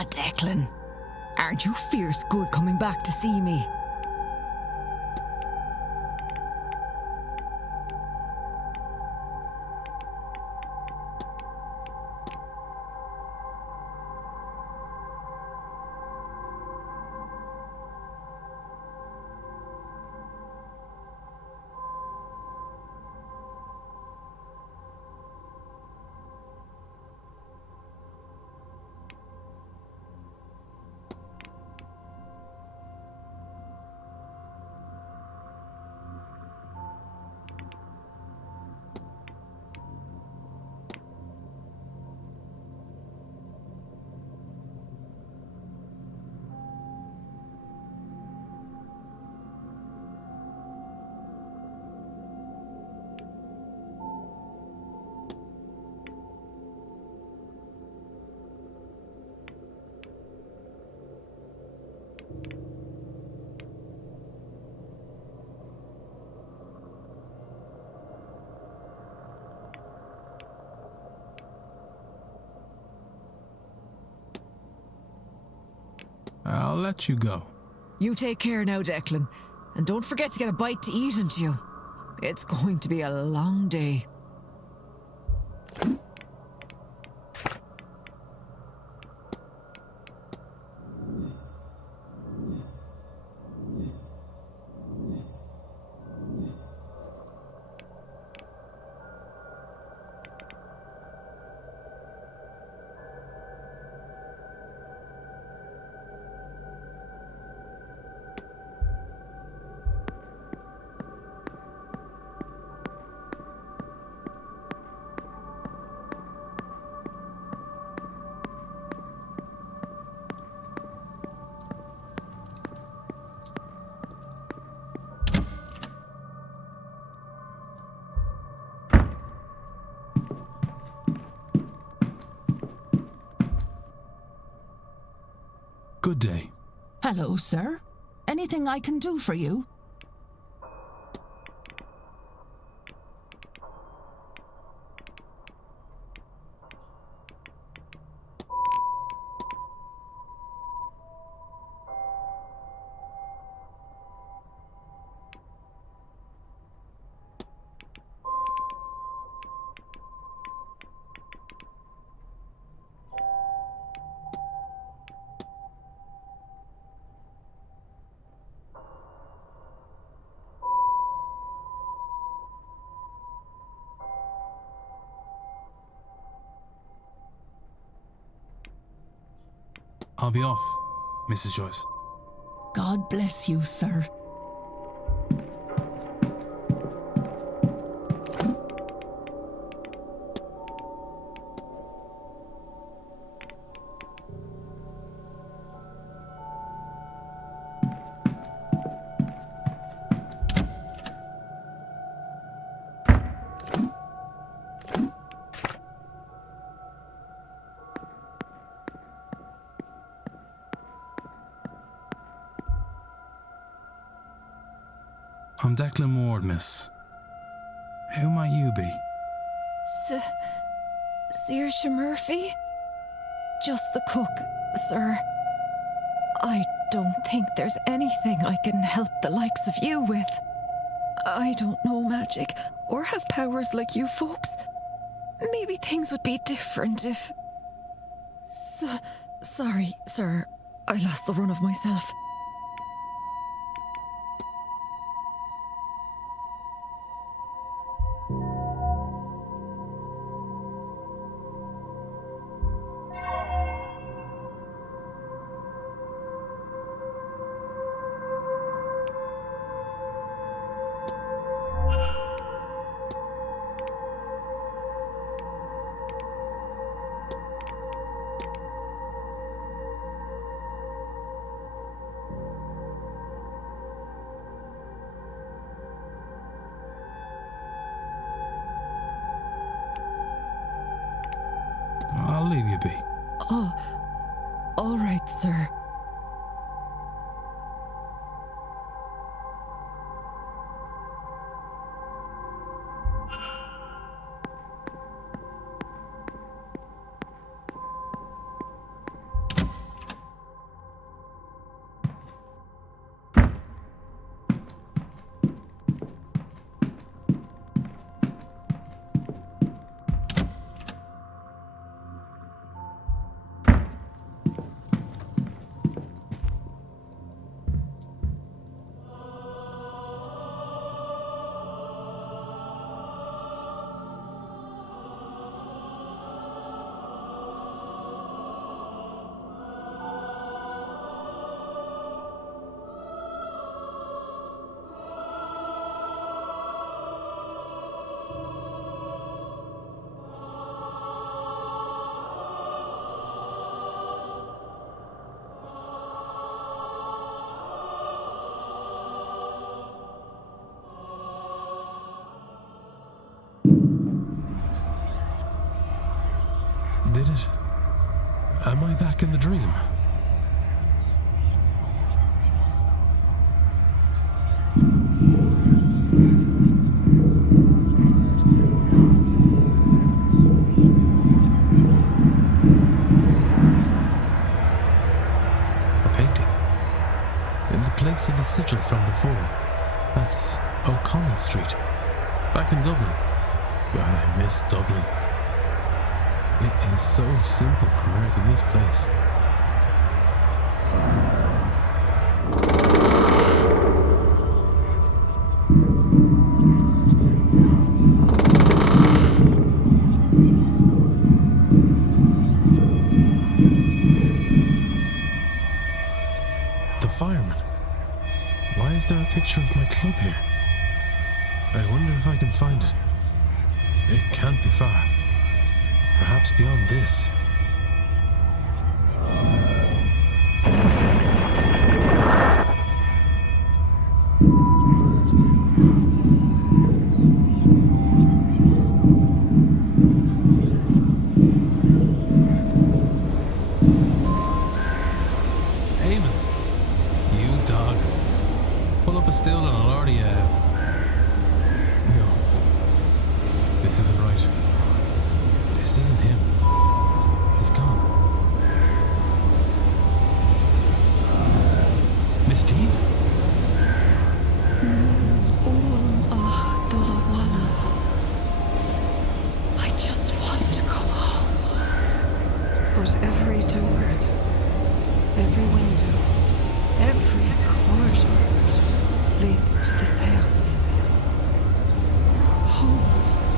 Ah, Declan. Aren't you fierce good coming back to see me? I'll let you go. You take care now, Declan. And don't forget to get a bite to eat into you. It's going to be a long day. Good day. Hello, sir. Anything I can do for you? I'll be off, Mrs. Joyce. God bless you, sir. I'm Declan Ward, miss. Who might you be? Saoirse Murphy? Just the cook, sir. I don't think there's anything I can help the likes of you with. I don't know magic or have powers like you folks. Maybe things would be different if... Sorry, sir. I lost the run of myself. I'll leave you be. Oh, all right, sir. Did it? Am I back in the dream? A painting. In the place of the sigil from before. That's O'Connell Street. Back in Dublin. God, I miss Dublin. It is so simple compared to this place. The fireman. Why is there a picture of my club here? I wonder if I can find it. It can't be far. Perhaps beyond this. Eamon, you dog. Pull up a stool and I'll already, No. This isn't right. This isn't him. He's gone. Miss Deane? I just want to go home. But every door, every window, every corridor leads to the séance. Home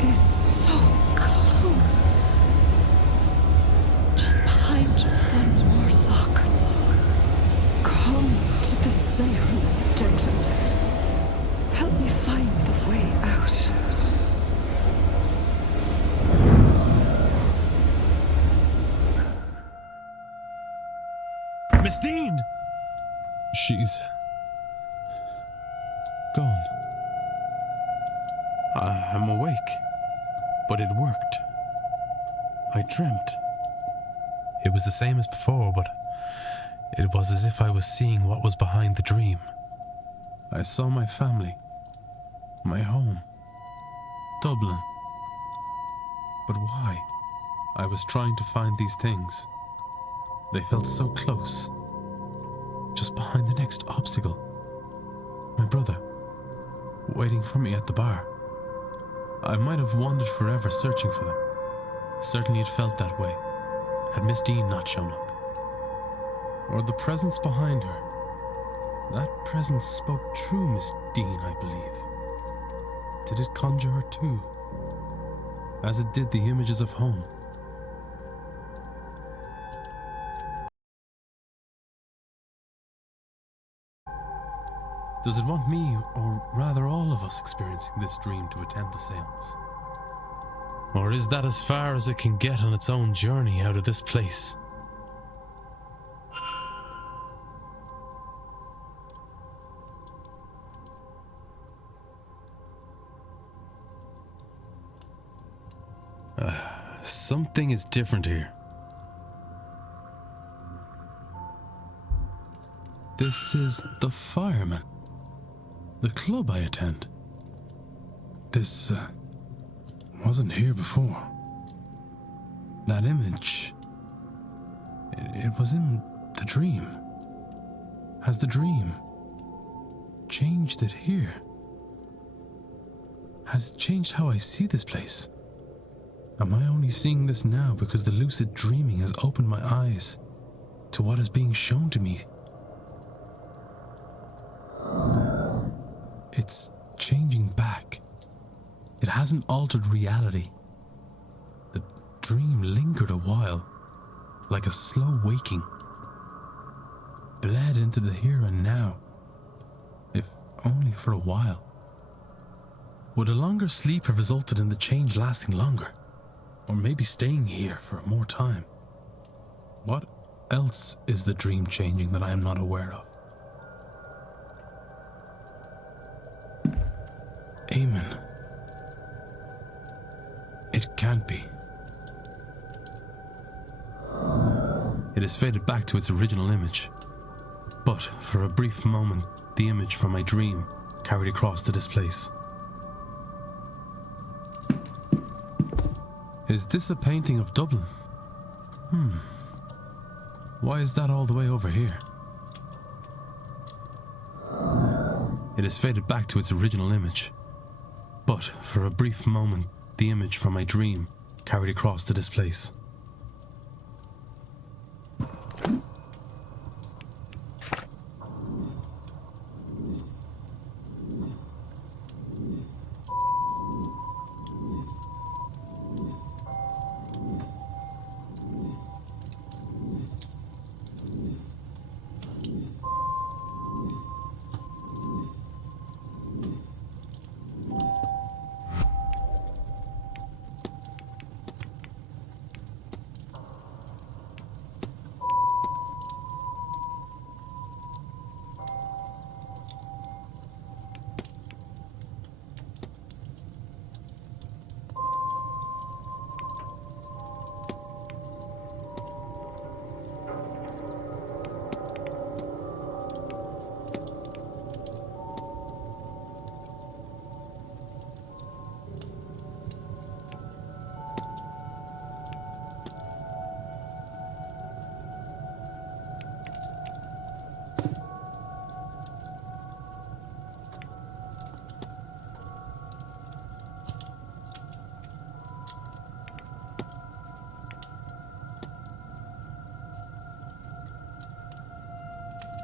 is so close. Just behind one more lock. Come to the séance, Declan. Help me find the way out. Miss Deane! She's gone. I'm awake, but it worked. I dreamt. It was the same as before, but it was as if I was seeing what was behind the dream. I saw my family, my home, Dublin. But why? I was trying to find these things. They felt so close, just behind the next obstacle. My brother, waiting for me at the bar. I might have wandered forever searching for them. Certainly it felt that way, had Miss Deane not shown up. Or the presence behind her. That presence spoke true, Miss Deane, I believe. Did it conjure her too, as it did the images of home? Does it want me, or rather all of us, experiencing this dream to attend the séance? Or is that as far as it can get on its own journey out of this place? Something is different here. This is the fireman. The club I attend. This wasn't here before. That image, it was in the dream. Has the dream changed it here? Has it changed how I see this place? Am I only seeing this now because the lucid dreaming has opened my eyes to what is being shown to me? It's changing back. It hasn't altered reality. The dream lingered a while, like a slow waking. Bled into the here and now, if only for a while. Would a longer sleep have resulted in the change lasting longer? Or maybe staying here for more time? What else is the dream changing that I am not aware of? Eamon. It can't be. It has faded back to its original image. But for a brief moment, the image from my dream carried across to this place. Is this a painting of Dublin? Why is that all the way over here? It has faded back to its original image. But for a brief moment, the image from my dream carried across to this place.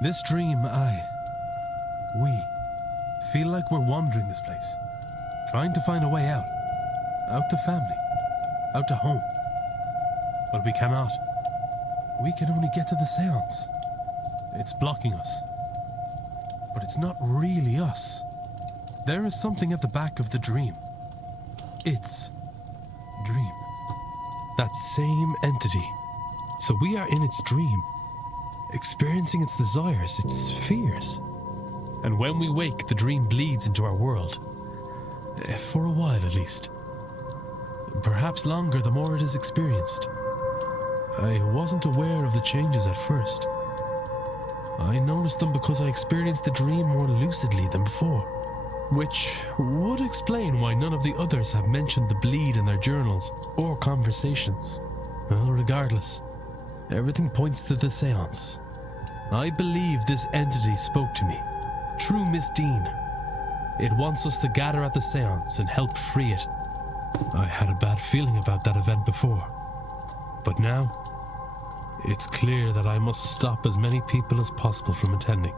This dream, we feel like we're wandering this place, trying to find a way out to family, out to home. But we cannot. We can only get to the séance. It's blocking us. But it's not really us. There is something at the back of the dream. Its dream. That same entity. So we are in its dream, experiencing its desires, its fears. And when we wake, the dream bleeds into our world. For a while, at least. Perhaps longer the more it is experienced. I wasn't aware of the changes at first. I noticed them because I experienced the dream more lucidly than before, which would explain why none of the others have mentioned the bleed in their journals or conversations. Well, regardless, everything points to the séance. I believe this entity spoke to me. True Miss Deane. It wants us to gather at the séance and help free it. I had a bad feeling about that event before. But now, it's clear that I must stop as many people as possible from attending.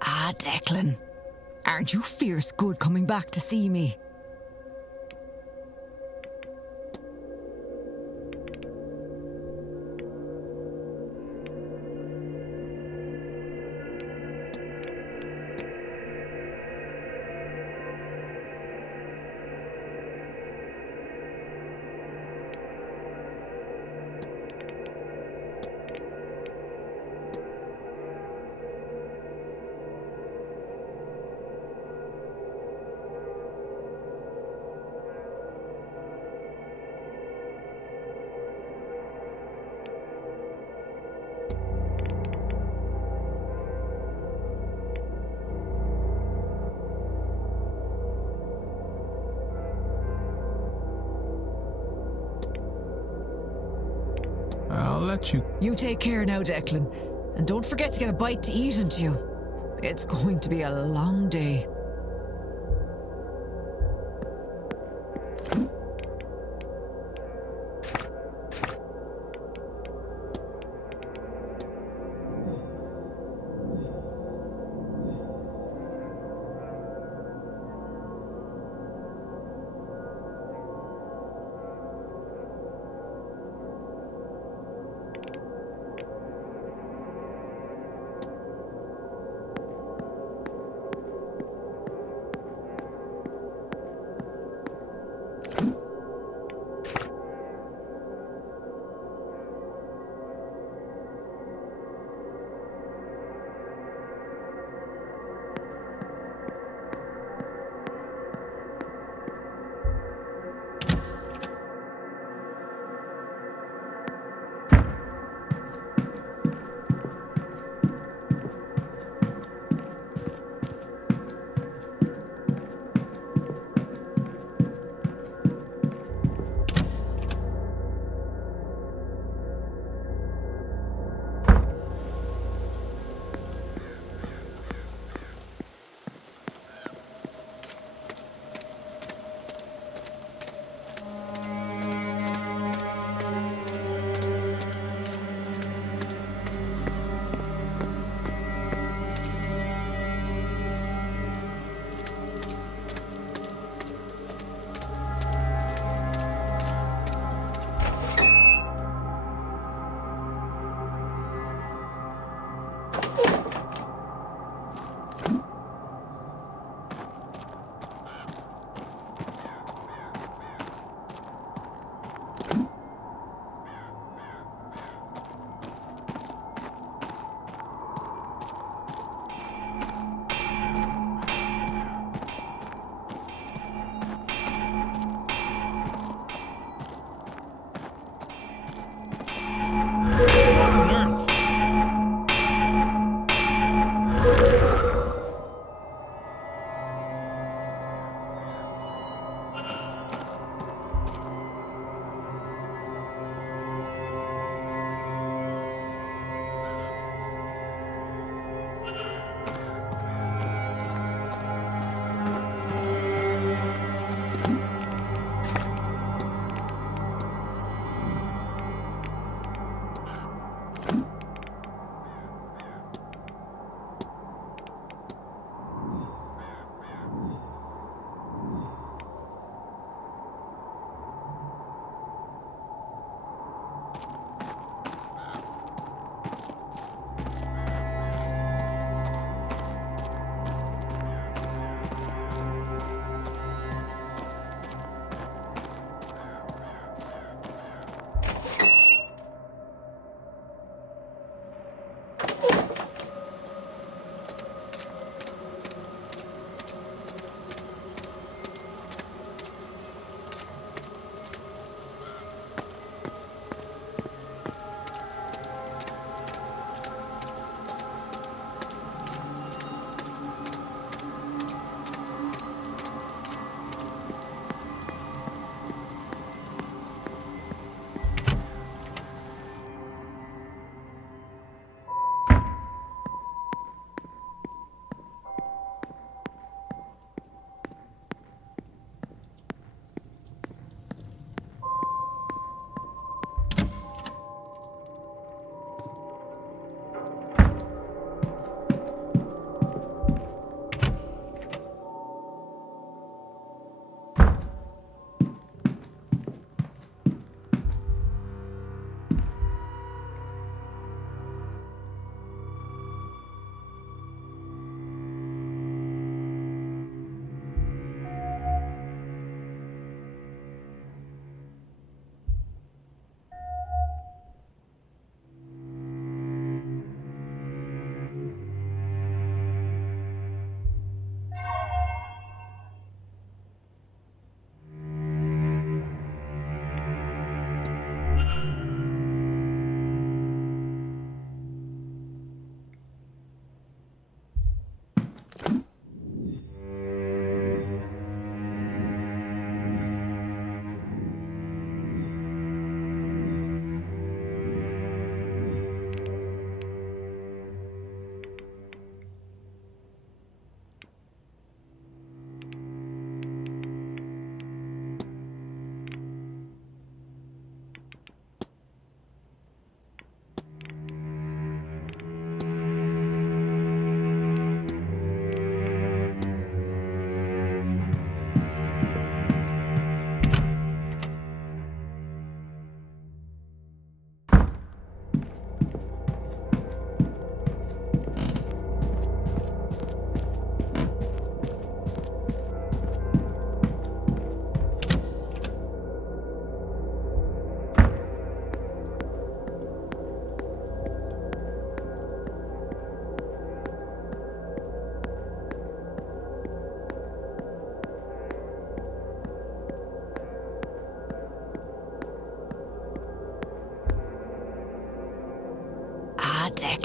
Ah, Declan. Aren't you fierce good coming back to see me? I'll let you. You take care now, Declan. And don't forget to get a bite to eat into you. It's going to be a long day.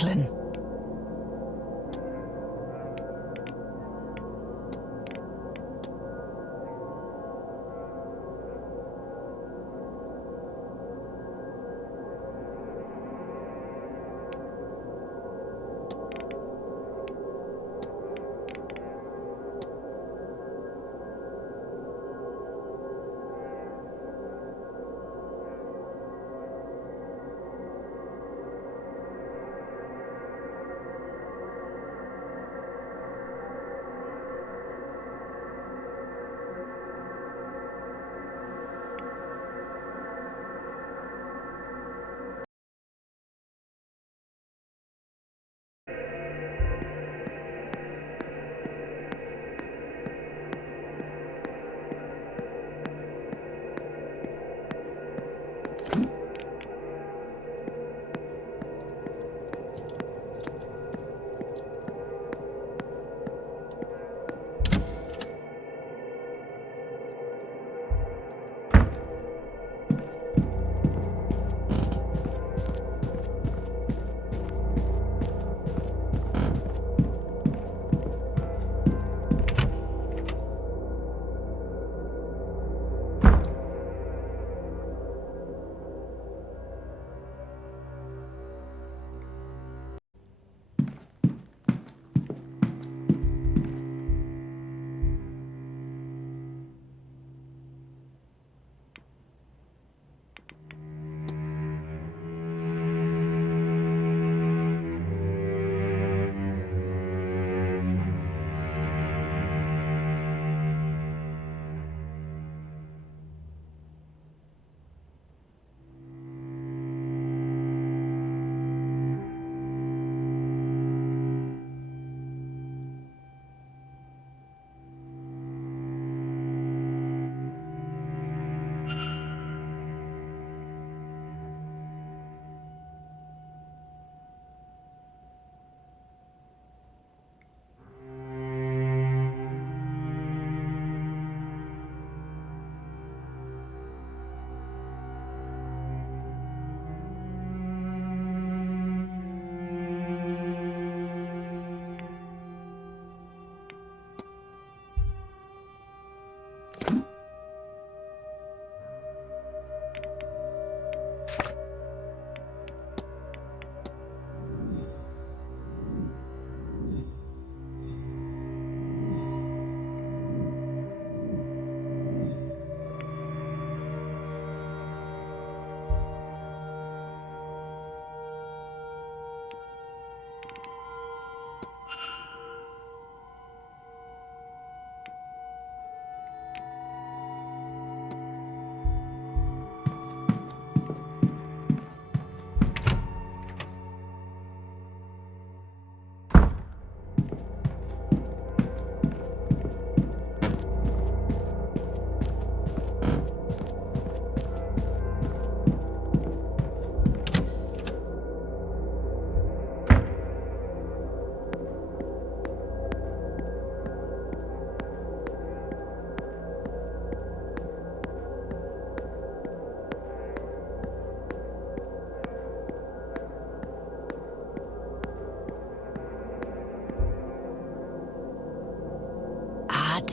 Declan.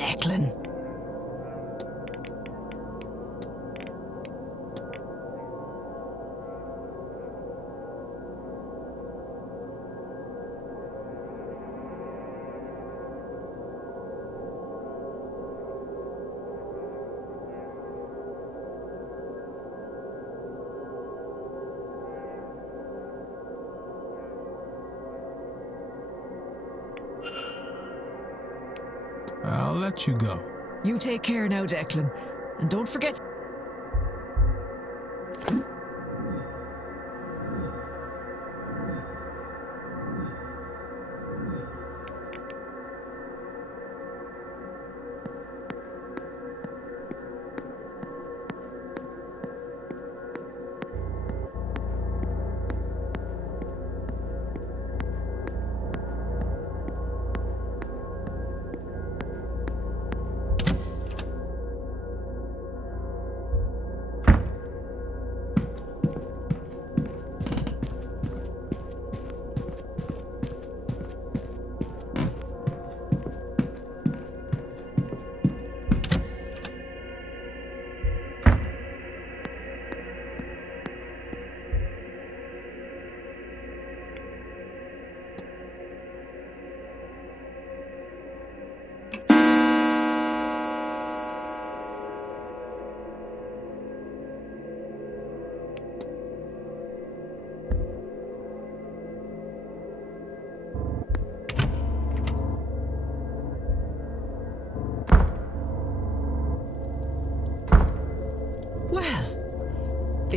Declan. I'll let you go. You take care now, Declan. And don't forget...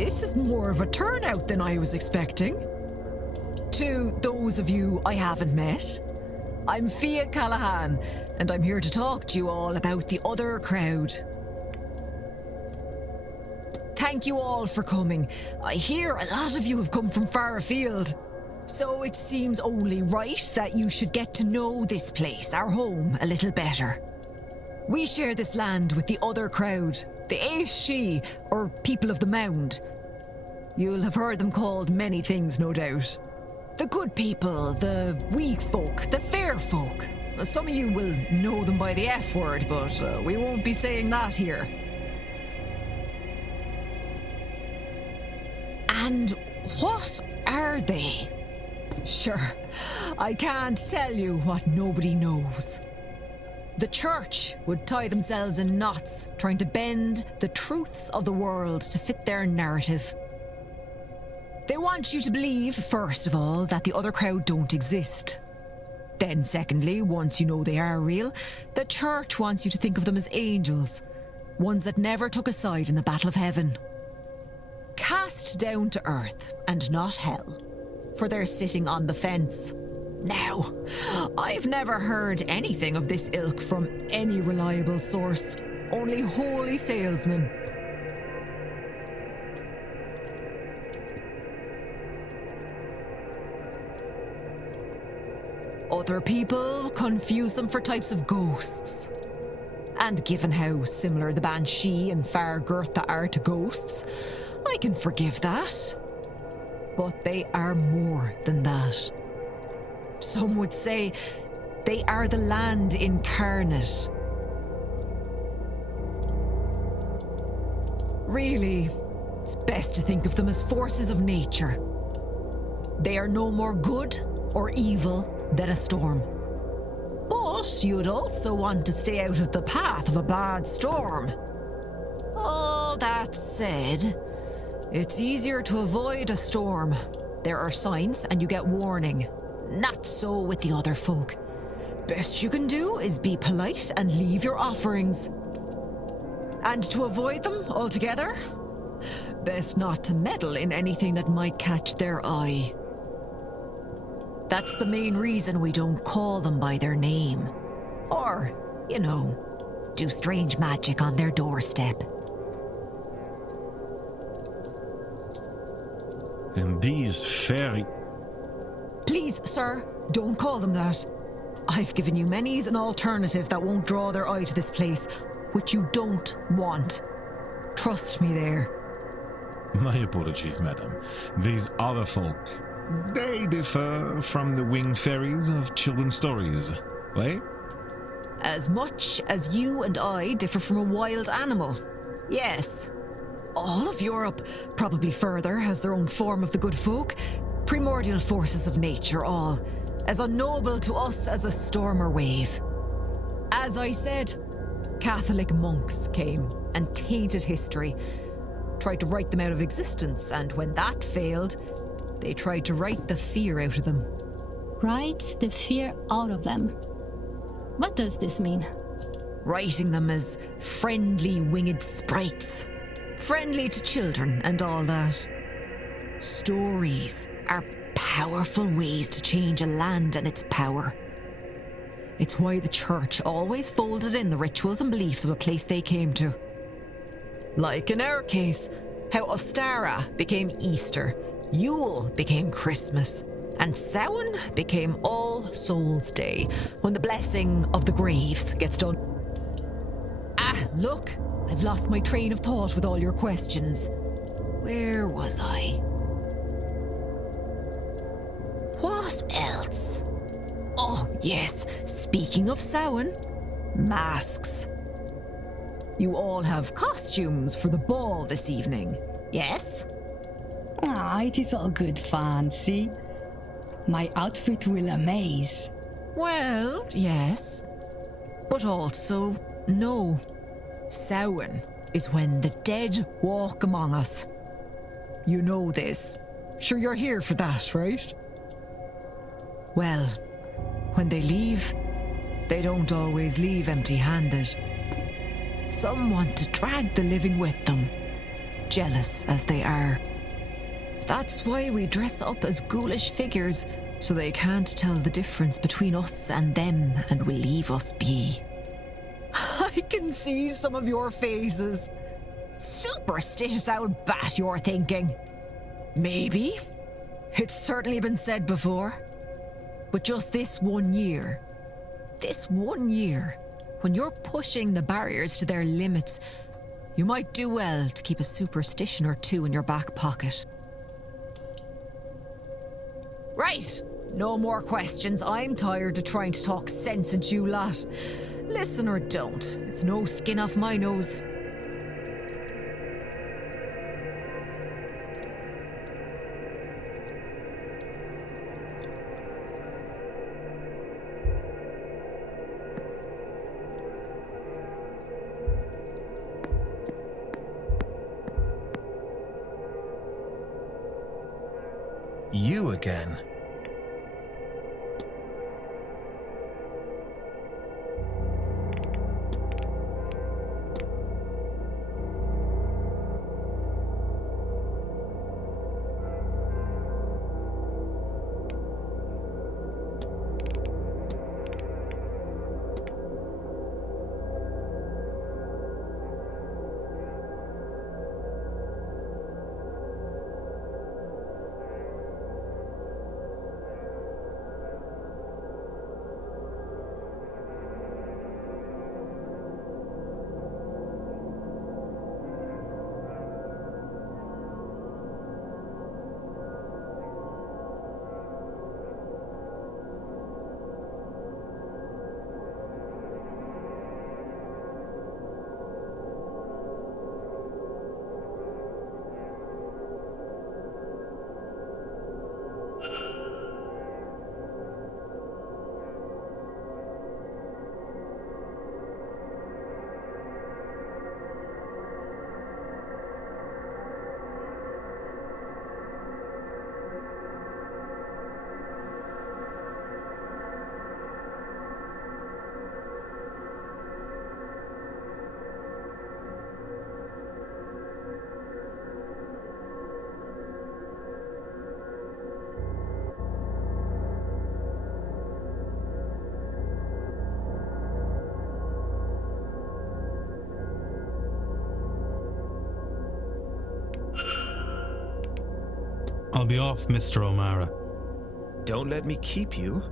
this is more of a turnout than I was expecting. To those of you I haven't met, I'm Fia Callahan, and I'm here to talk to you all about the other crowd. Thank you all for coming. I hear a lot of you have come from far afield, so it seems only right that you should get to know this place, our home, a little better. We share this land with the other crowd, the Aishi, or people of the Mound. You'll have heard them called many things, no doubt. The good people, the weak folk, the fair folk. Some of you will know them by the F word, but we won't be saying that here. And what are they? Sure, I can't tell you what nobody knows. The church would tie themselves in knots, trying to bend the truths of the world to fit their narrative. They want you to believe, first of all, that the other crowd don't exist. Then, secondly, once you know they are real, the church wants you to think of them as angels, ones that never took a side in the battle of heaven. Cast down to earth, and not hell, for they're sitting on the fence. Now, I've never heard anything of this ilk from any reliable source, only holy salesmen. Other people confuse them for types of ghosts. And given how similar the Banshee and Fargurtha are to ghosts, I can forgive that. But they are more than that. Some would say they are the land incarnate. Really, it's best to think of them as forces of nature. They are no more good or evil than a storm. But you'd also want to stay out of the path of a bad storm. All that said, it's easier to avoid a storm. There are signs and you get warning. Not so with the other folk. Best you can do is be polite and leave your offerings. And to avoid them altogether, best not to meddle in anything that might catch their eye. That's the main reason we don't call them by their name. Or, you know, do strange magic on their doorstep. And these fairy... Please, sir, don't call them that. I've given you many's an alternative that won't draw their eye to this place, which you don't want. Trust me there. My apologies, madam. These other folk, they differ from the winged fairies of children's stories, right? As much as you and I differ from a wild animal. Yes. All of Europe, probably further, has their own form of the good folk. Primordial forces of nature, all. As unknowable to us as a storm or wave. As I said, Catholic monks came and tainted history. Tried to write them out of existence, and when that failed, they tried to write the fear out of them. Write the fear out of them. What does this mean? Writing them as friendly winged sprites. Friendly to children and all that. Stories are powerful ways to change a land and its power. It's why the church always folded in the rituals and beliefs of a place they came to. Like in our case, how Ostara became Easter, Yule became Christmas, and Samhain became All Souls' Day, when the blessing of the graves gets done. Ah, look, I've lost my train of thought with all your questions. Where was I? What else? Oh, yes, speaking of Samhain, masks. You all have costumes for the ball this evening, yes? Ah, it is all good fancy. My outfit will amaze. Well, yes. But also, no. Samhain is when the dead walk among us. You know this. Sure you're here for that, right? Well, when they leave, they don't always leave empty-handed. Some want to drag the living with them. jealous as they are. That's why we dress up as ghoulish figures, so they can't tell the difference between us and them and will leave us be. I can see some of your faces. Superstitious old bat, you're thinking. Maybe. It's certainly been said before. But just this 1 year, when you're pushing the barriers to their limits, you might do well to keep a superstition or two in your back pocket. Right, no more questions. I'm tired of trying to talk sense into you lot. Listen or don't, it's no skin off my nose. You again. I'll be off, Mr. O'Mara. Don't let me keep you.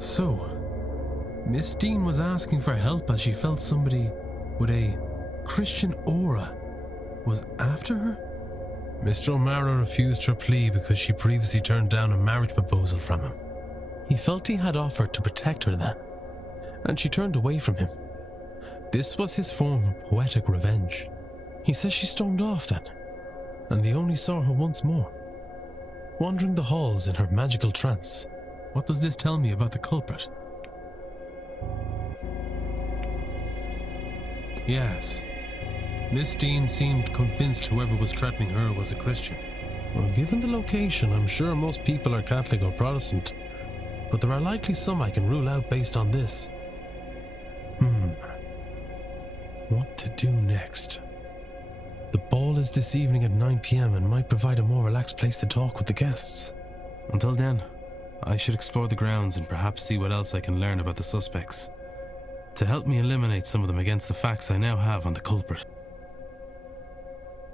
So, Miss Deane was asking for help as she felt somebody with a Christian aura was after her? Mr. O'Mara refused her plea because she previously turned down a marriage proposal from him. He felt he had offered to protect her then, and she turned away from him. This was his form of poetic revenge. He says she stormed off then, and they only saw her once more, wandering the halls in her magical trance. What does this tell me about the culprit? Yes, Miss Deane seemed convinced whoever was threatening her was a Christian. Well, given the location, I'm sure most people are Catholic or Protestant, but there are likely some I can rule out based on this. What to do next? The ball is this evening at 9 p.m. and might provide a more relaxed place to talk with the guests. Until then, I should explore the grounds and perhaps see what else I can learn about the suspects, to help me eliminate some of them against the facts I now have on the culprit.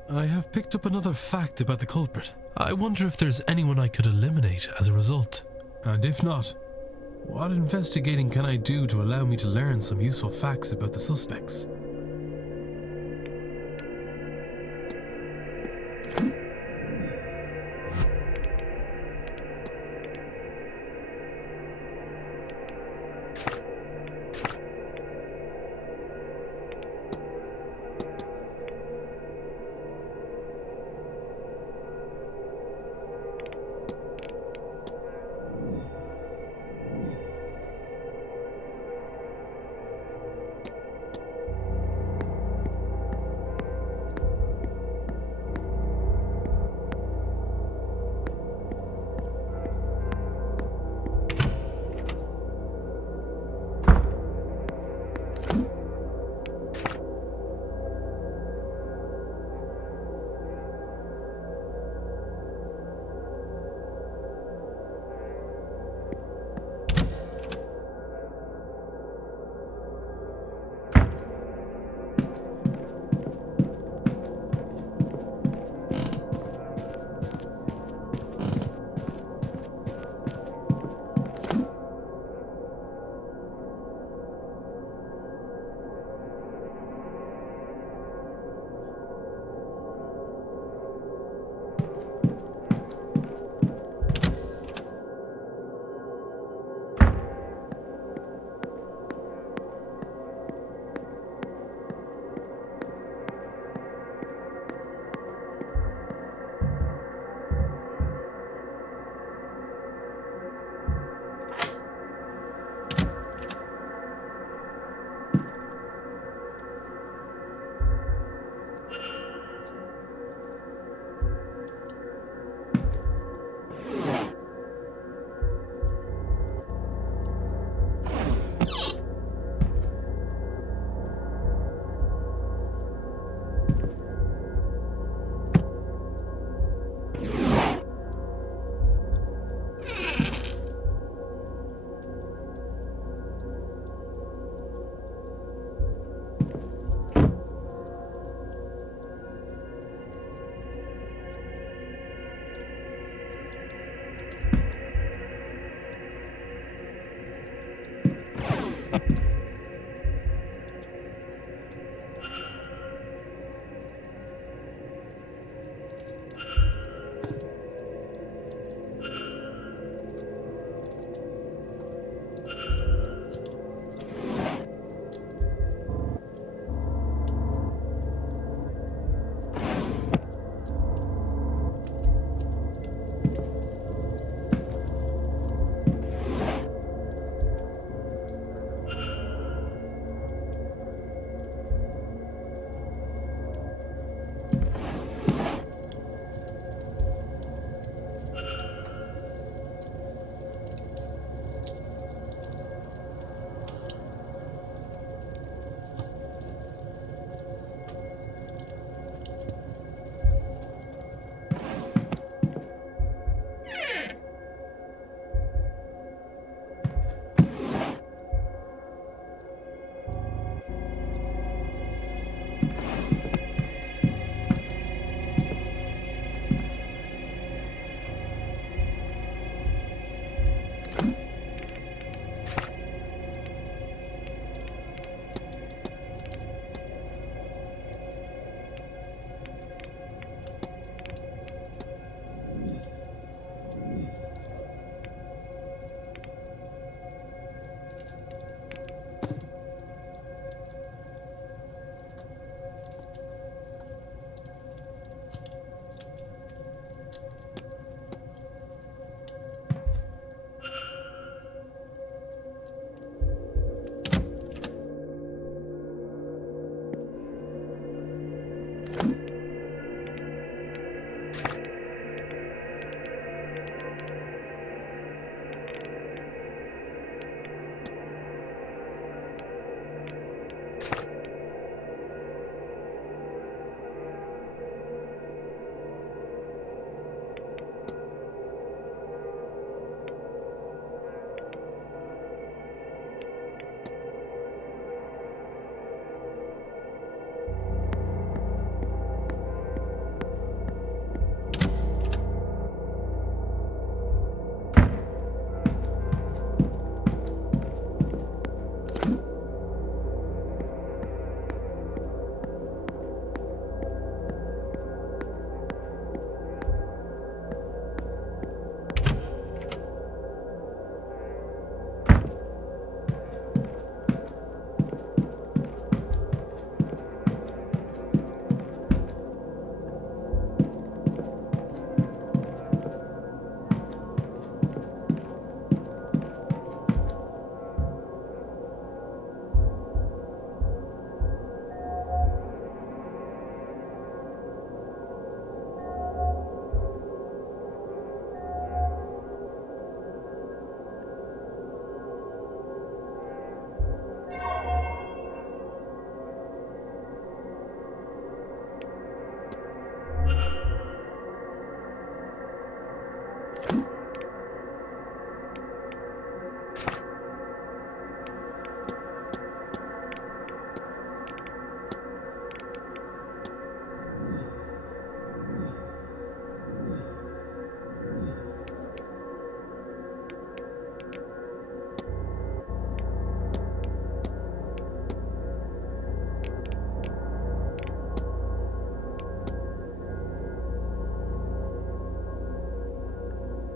I have picked up another fact about the culprit. I wonder if there's anyone I could eliminate as a result. And if not, what investigating can I do to allow me to learn some useful facts about the suspects?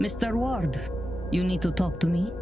Mr. Ward, you need to talk to me?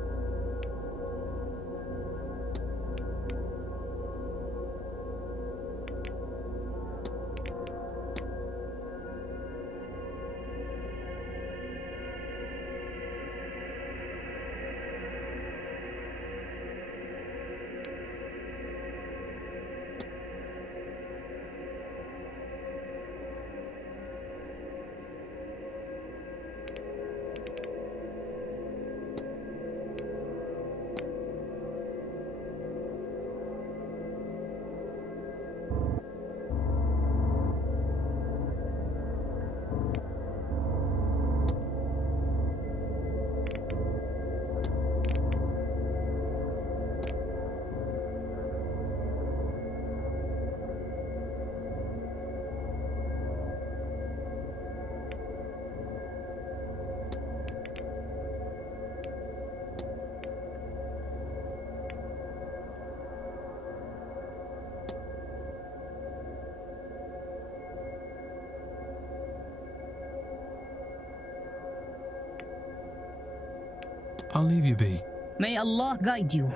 I'll leave you be. May Allah guide you.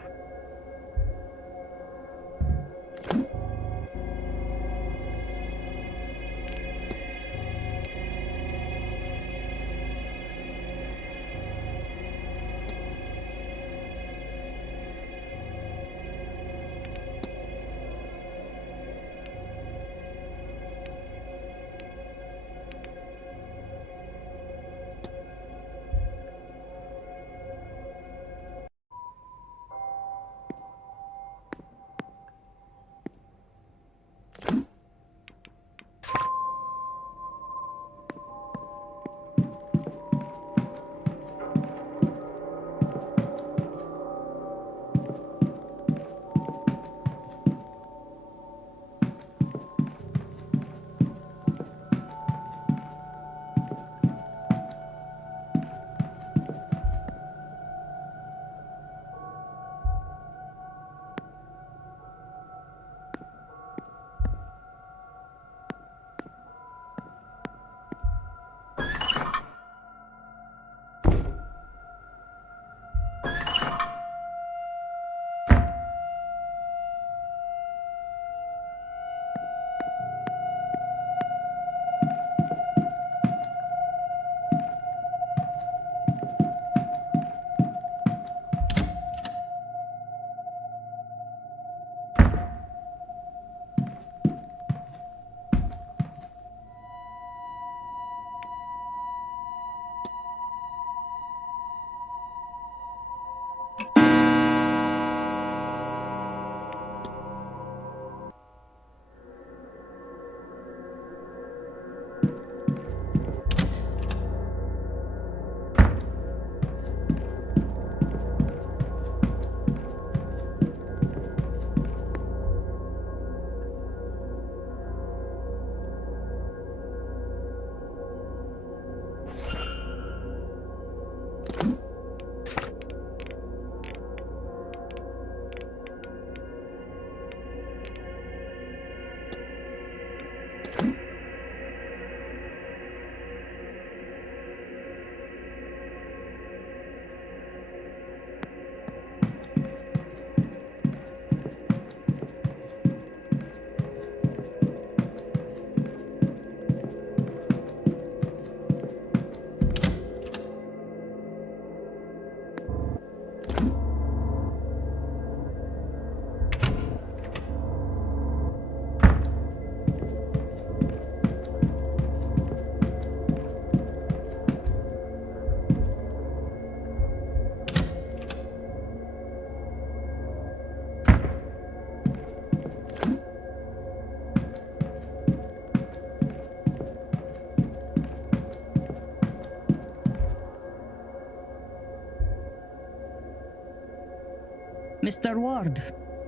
Mr. Ward,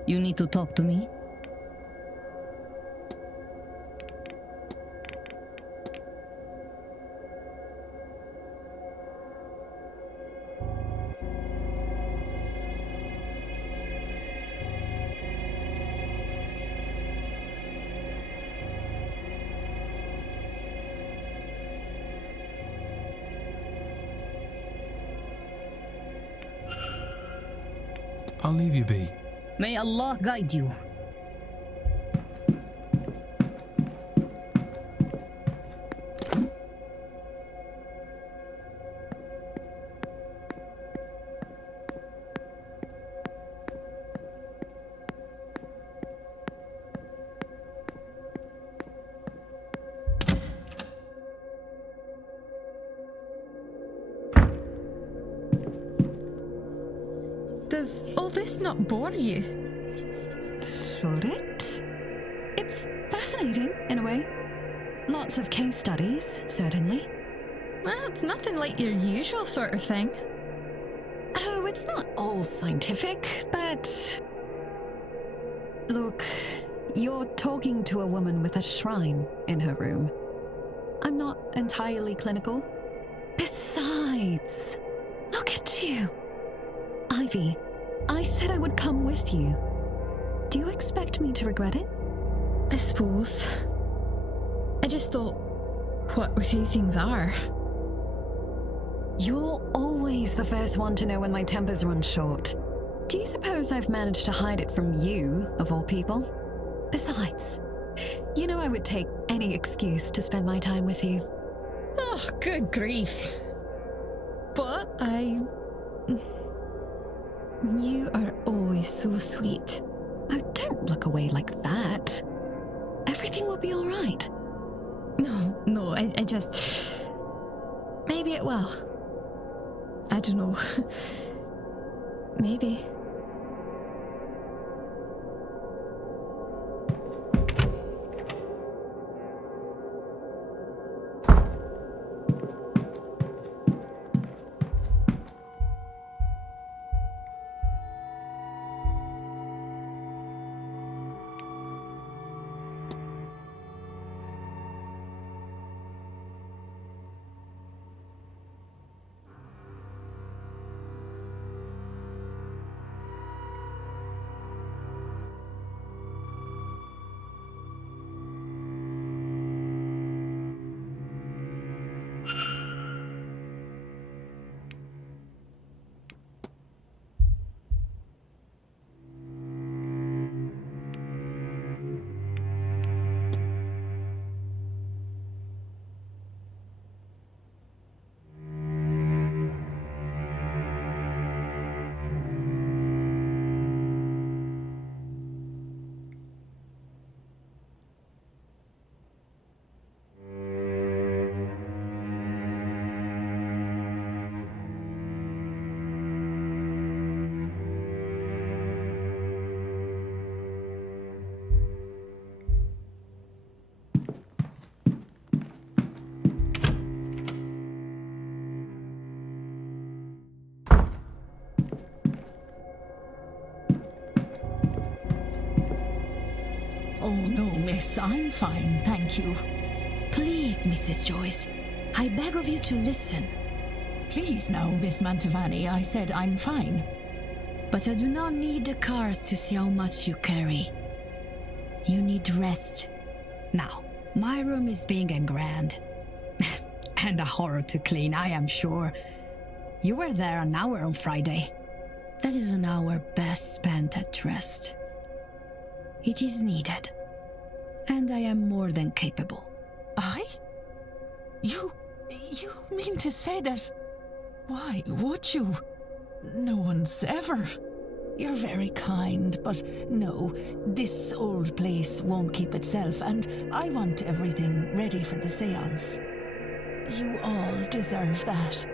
you need to talk to me. I'll leave you be. May Allah guide you. Does all this not bore you? Should it? It's fascinating, in a way. Lots of case studies, certainly. Well, it's nothing like your usual sort of thing. Oh, it's not all scientific, but... Look, you're talking to a woman with a shrine in her room. I'm not entirely clinical. Besides, look at you. Ivy, I said I would come with you. Do you expect me to regret it? I suppose. I just thought, what with you things are? You're always the first one to know when my temper's run short. Do you suppose I've managed to hide it from you, of all people? Besides, you know I would take any excuse to spend my time with you. Oh, good grief. But you are always so sweet. Oh, don't look away like that. Everything will be all right. No, I just... Maybe it will. I don't know. Maybe. Oh, no, miss, I'm fine, thank you. Please, Mrs. Joyce, I beg of you to listen. Please now, Miss Mantovani, I said I'm fine. But I do not need the cars to see how much you carry. You need rest. Now, my room is big and grand. And a horror to clean, I am sure. You were there an hour on Friday. That is an hour best spent at rest. It is needed. And I am more than capable. I? You mean to say that... Why would you? No one's ever... You're very kind, but no, this old place won't keep itself, and I want everything ready for the séance. You all deserve that.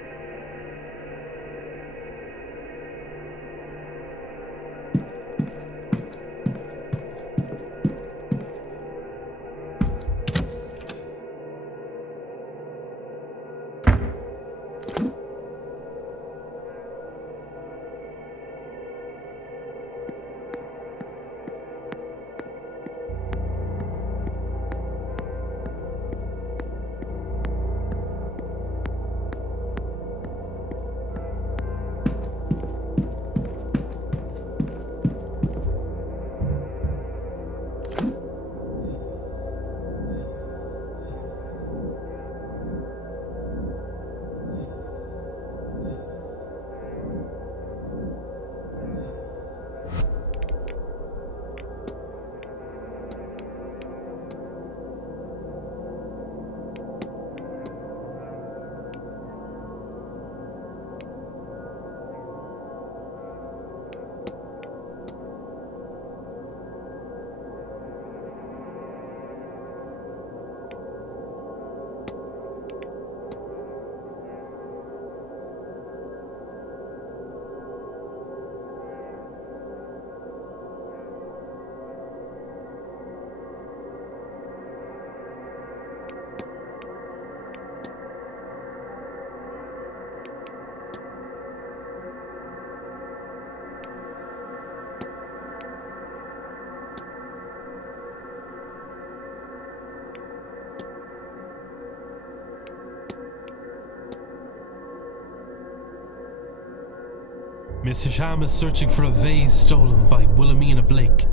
Miss Hisham is searching for a vase stolen by Wilhelmina Blake,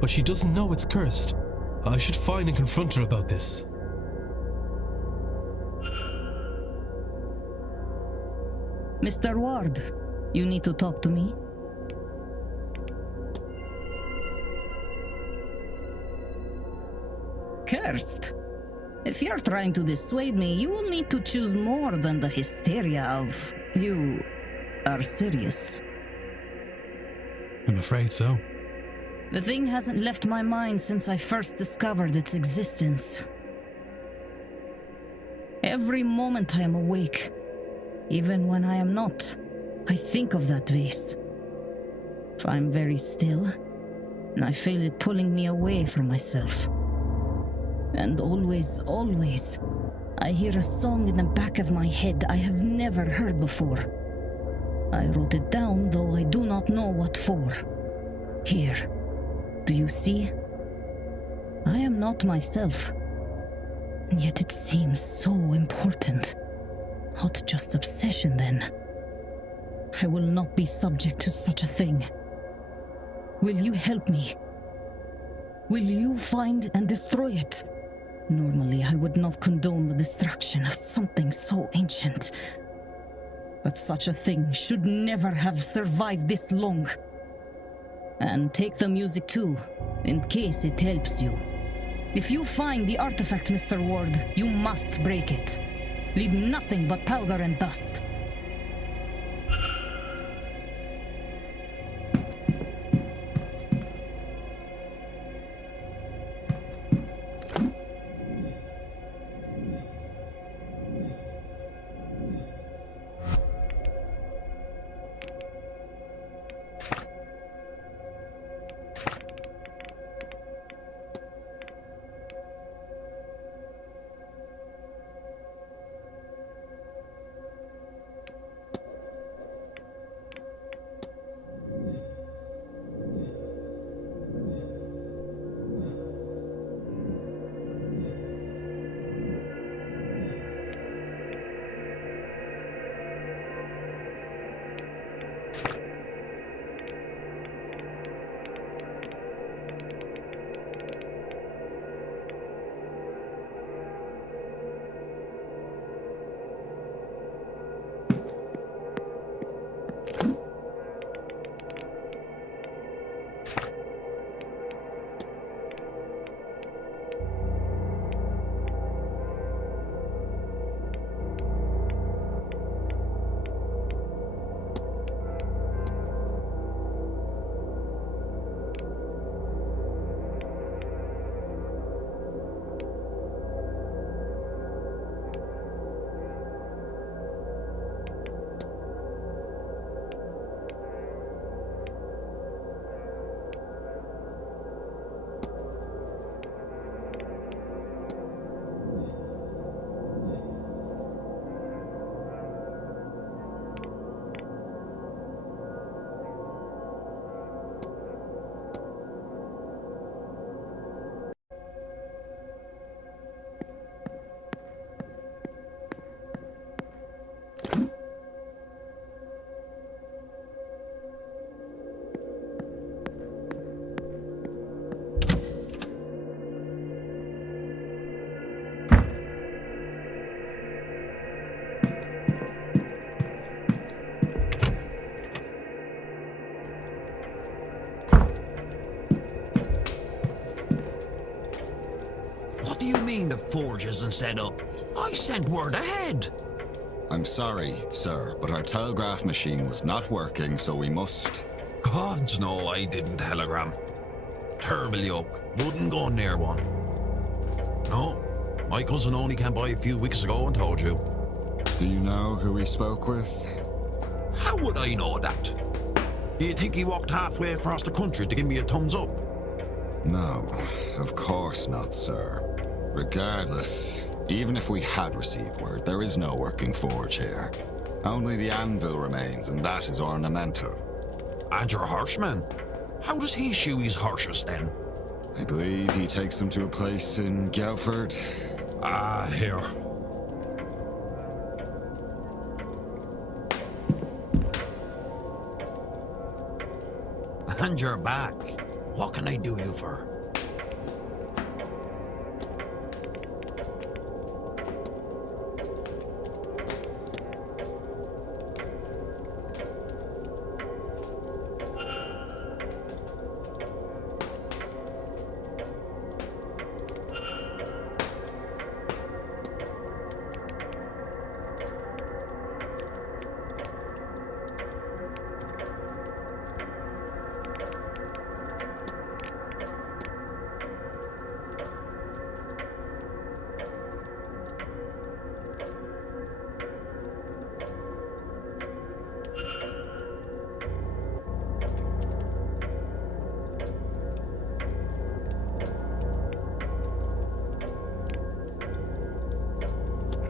but she doesn't know it's cursed. I should find and confront her about this. Mr. Ward, you need to talk to me. Cursed? If you're trying to dissuade me, you will need to choose more than the hysteria of... You are serious. I'm afraid so. The thing hasn't left my mind since I first discovered its existence. Every moment I am awake, even when I am not, I think of that vase. If I'm very still, I feel it pulling me away from myself. And always, I hear a song in the back of my head I have never heard before. I wrote it down, though I do not know what for. Here. Do you see? I am not myself. And yet it seems so important. Not just obsession, then. I will not be subject to such a thing. Will you help me? Will you find and destroy it? Normally, I would not condone the destruction of something so ancient. But such a thing should never have survived this long. And take the music too, in case it helps you. If you find the artifact, Mr. Ward, you must break it. Leave nothing but powder and dust. The forge isn't set up. I sent word ahead. I'm sorry, sir, but our telegraph machine was not working, so we must... Gods no, I didn't telegram. Terrible yoke. Wouldn't go near one. No, my cousin only came by a few weeks ago and told you. Do you know who we spoke with? How would I know that? Do you think he walked halfway across the country to give me a thumbs up? No, of course not, sir. Regardless, even if we had received word, there is no working forge here. Only the anvil remains, and that is ornamental. And your horseman? How does he shoe his horses then? I believe he takes them to a place in Guildford. Ah, here. And you're back. What can I do you for?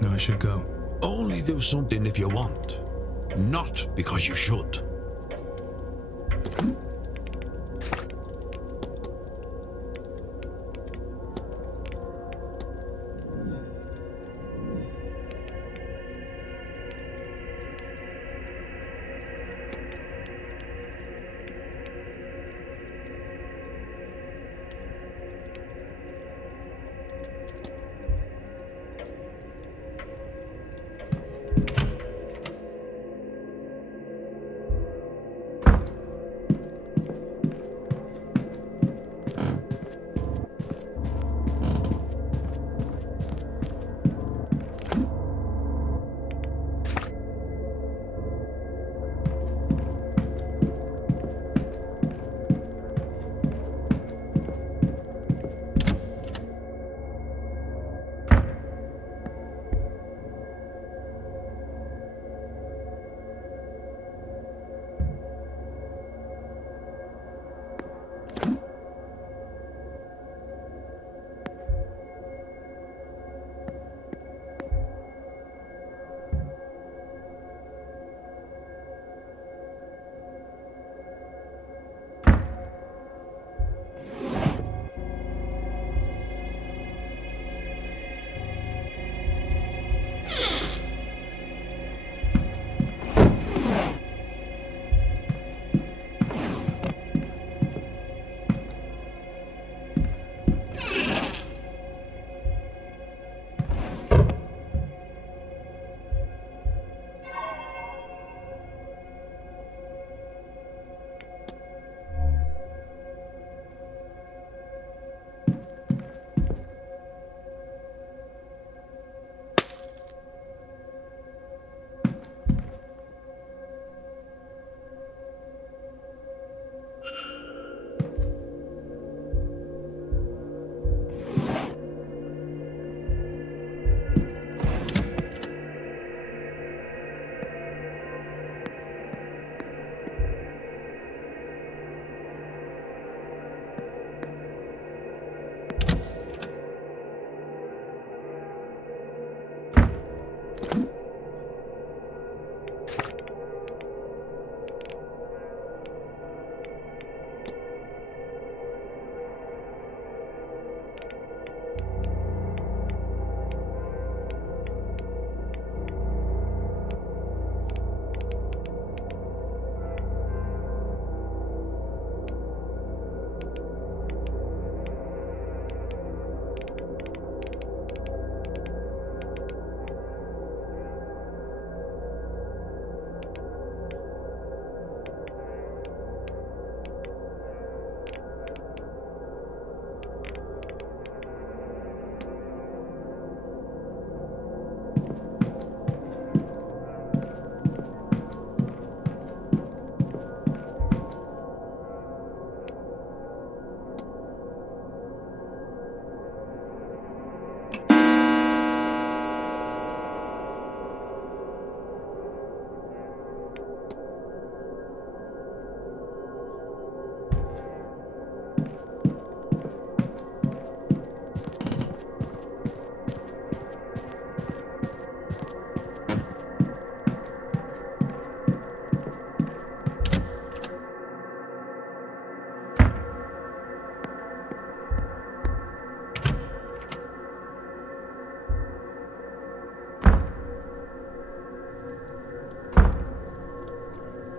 I should go. Only do something if you want, not because you should.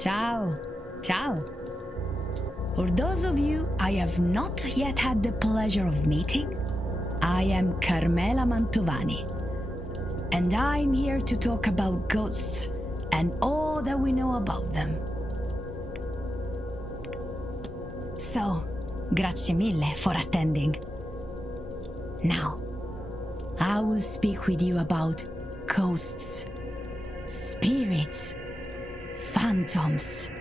Ciao. Ciao. For those of you I have not yet had the pleasure of meeting, I am Carmela Mantovani, and I'm here to talk about ghosts and all that we know about them. So, grazie mille for attending. Now, I will speak with you about ghosts, spirits, phantoms.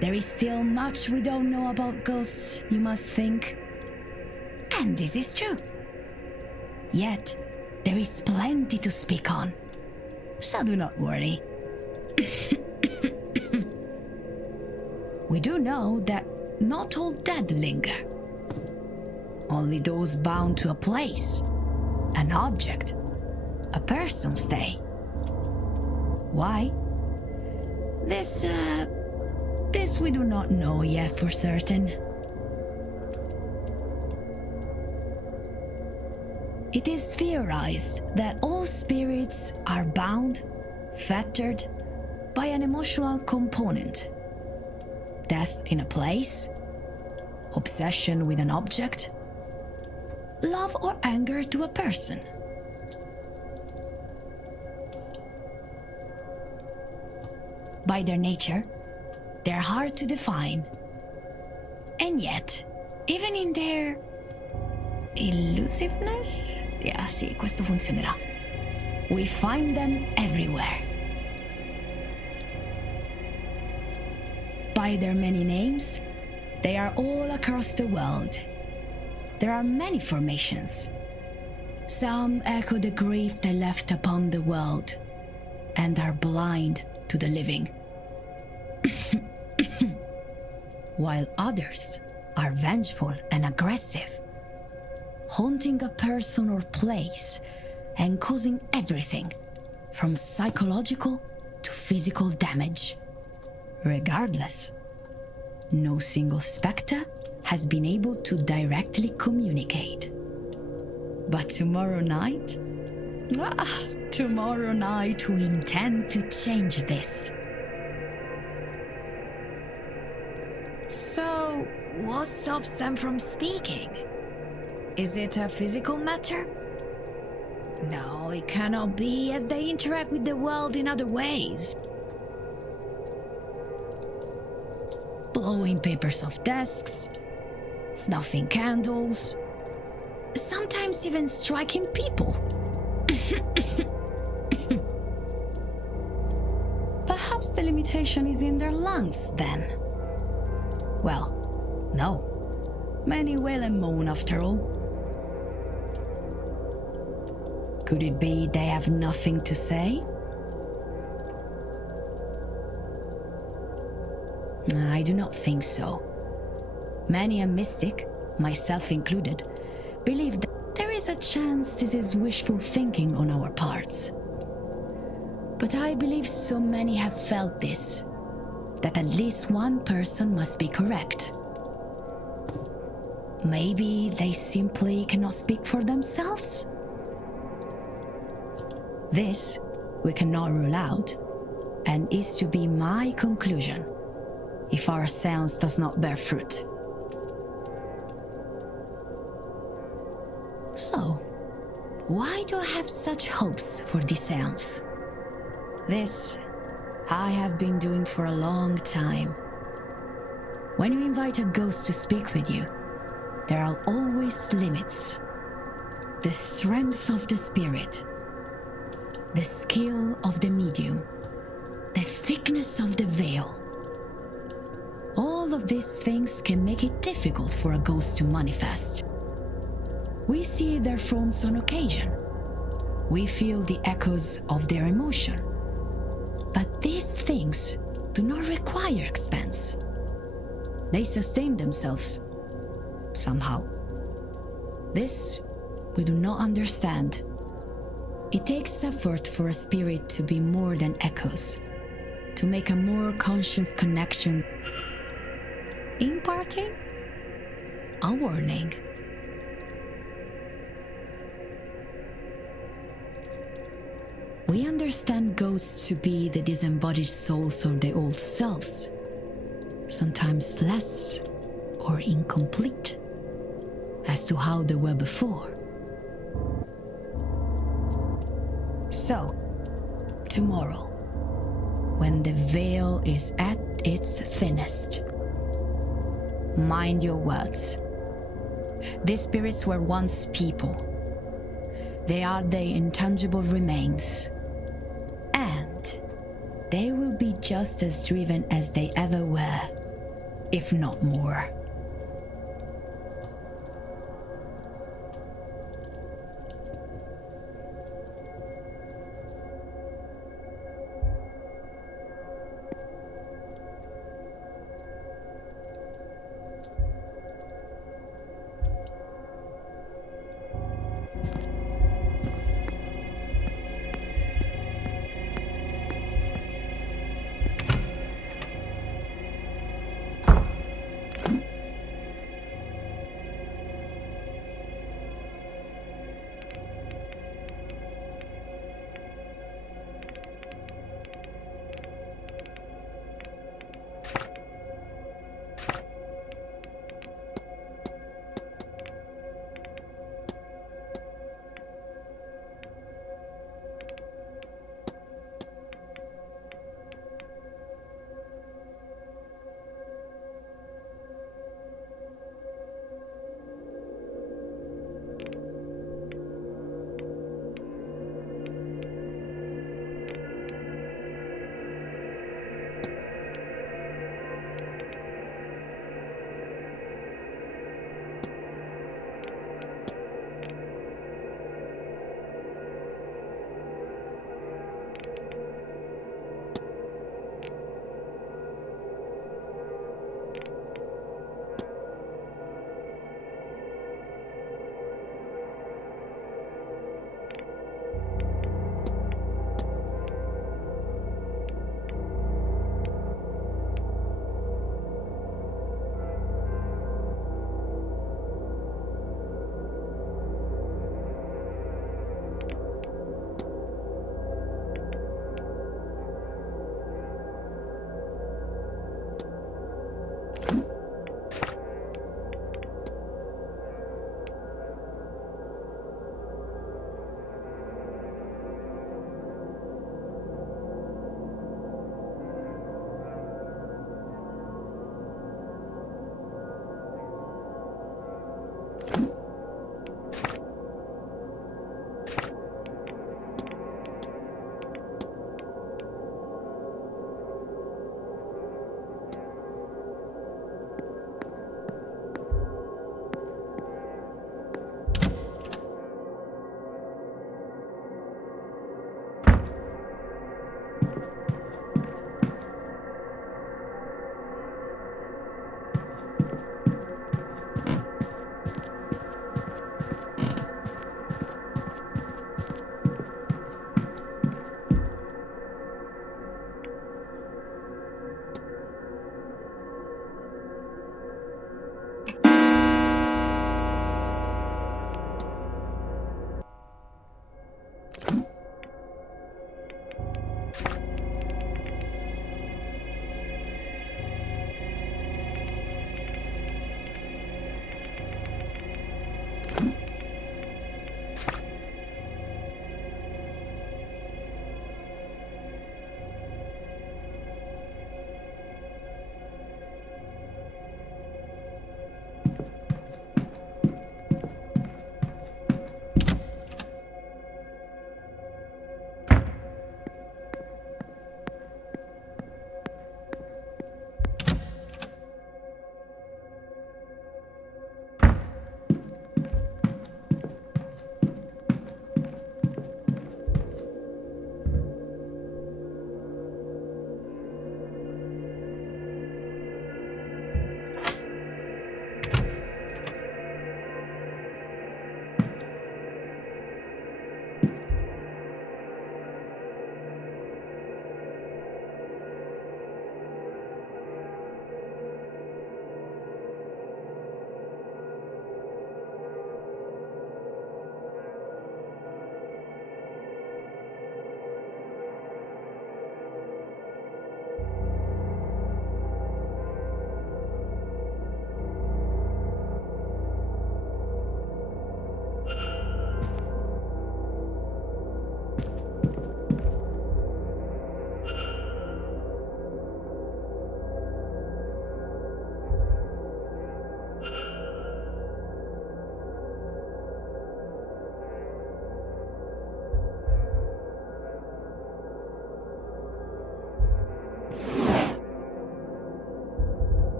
There is still much we don't know about ghosts, you must think. And this is true. Yet, there is plenty to speak on. So do not worry. We do know that not all dead linger. Only those bound to a place, an object, a person stay. Why? This we do not know yet for certain. It is theorized that all spirits are bound, fettered by an emotional component. Death in a place, obsession with an object, love or anger to a person. By their nature, they're hard to define. And yet, even in their elusiveness? Yeah, sì, questo funzionerà. We find them everywhere. By their many names, they are all across the world. There are many formations. Some echo the grief they left upon the world and are blind to the living. While others are vengeful and aggressive, haunting a person or place and causing everything from psychological to physical damage. Regardless, no single spectre has been able to directly communicate. But tomorrow night we intend to change this. So, what stops them from speaking? Is it a physical matter? No, it cannot be, as they interact with the world in other ways. Blowing papers off desks, snuffing candles, sometimes even striking people. Perhaps the limitation is in their lungs, then. Well, no. Many wail and moan after all. Could it be they have nothing to say? I do not think so. Many a mystic, myself included, believe that there is a chance this is wishful thinking on our parts. But I believe so many have felt this, that at least one person must be correct. Maybe they simply cannot speak for themselves? This we cannot rule out, and is to be my conclusion if our séance does not bear fruit. So, why do I have such hopes for this séance? This I have been doing for a long time. When you invite a ghost to speak with you, there are always limits. The strength of the spirit, the skill of the medium, the thickness of the veil. All of these things can make it difficult for a ghost to manifest. We see their forms on occasion. We feel the echoes of their emotion. But these things do not require expense. They sustain themselves, somehow. This we do not understand. It takes effort for a spirit to be more than echoes, to make a more conscious connection. Imparting? A warning. We understand ghosts to be the disembodied souls of the old selves, sometimes less or incomplete as to how they were before. So, tomorrow, when the veil is at its thinnest, mind your words. These spirits were once people. They are the intangible remains. And they will be just as driven as they ever were, if not more.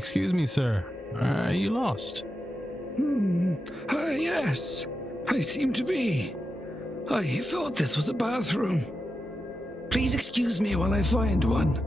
Excuse me, sir. Are you lost? Yes. I seem to be. I thought this was a bathroom. Please excuse me while I find one.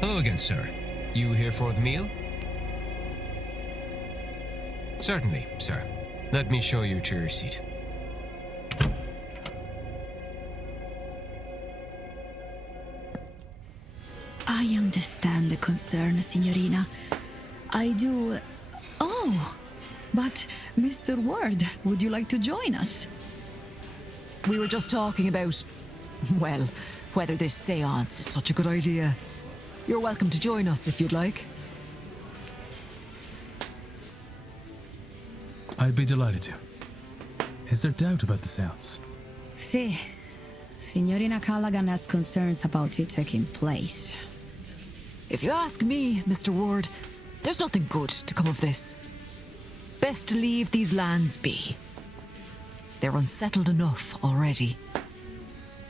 Hello again, sir. You here for the meal? Certainly, sir. Let me show you to your seat. I understand the concern, Signorina. I do. Oh, but Mr. Ward, would you like to join us? We were just talking about, well, whether this seance is such a good idea. You're welcome to join us if you'd like. I'd be delighted to. Is there doubt about the seance? See, Signorina Callaghan has concerns about it taking place. If you ask me, Mr. Ward, there's nothing good to come of this. Best to leave these lands be. They're unsettled enough already.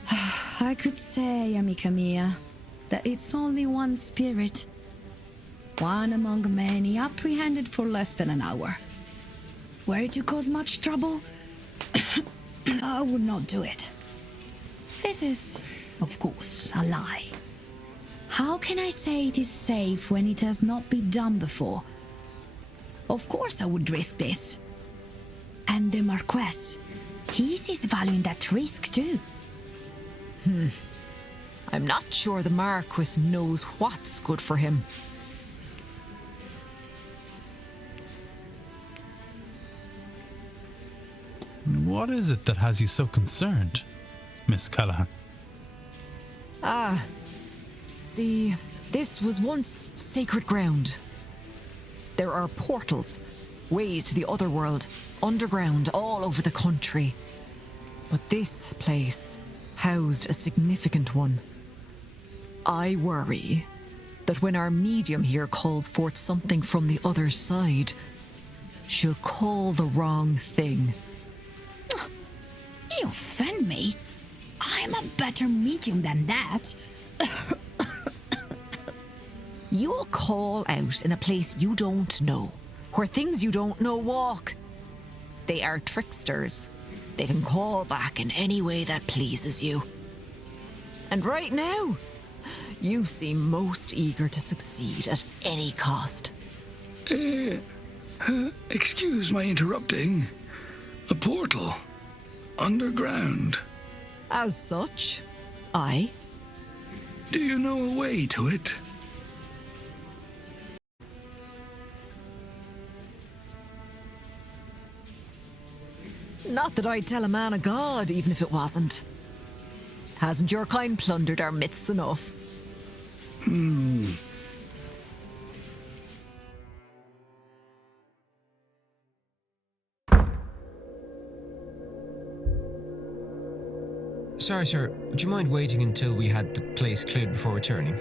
I could say, amica mia, that it's only one spirit. One among many apprehended for less than an hour. Were it to cause much trouble, I would not do it. This is, of course, a lie. How can I say it is safe when it has not been done before? Of course I would risk this. And the Marquess, he sees value in that risk too. I'm not sure the Marquis knows what's good for him. What is it that has you so concerned, Miss Callaghan? See, this was once sacred ground. There are portals, ways to the other world, underground, all over the country. But this place housed a significant one. I worry that when our medium here calls forth something from the other side, she'll call the wrong thing. You offend me. I'm a better medium than that. You'll call out in a place you don't know, where things you don't know walk. They are tricksters. They can call back in any way that pleases you. And right now, you seem most eager to succeed at any cost. Excuse my interrupting. A portal. Underground. As such, aye. Do you know a way to it? Not that I'd tell a man of God, even if it wasn't. Hasn't your kind plundered our myths enough? Sorry, sir. Would you mind waiting until we had the place cleared before returning?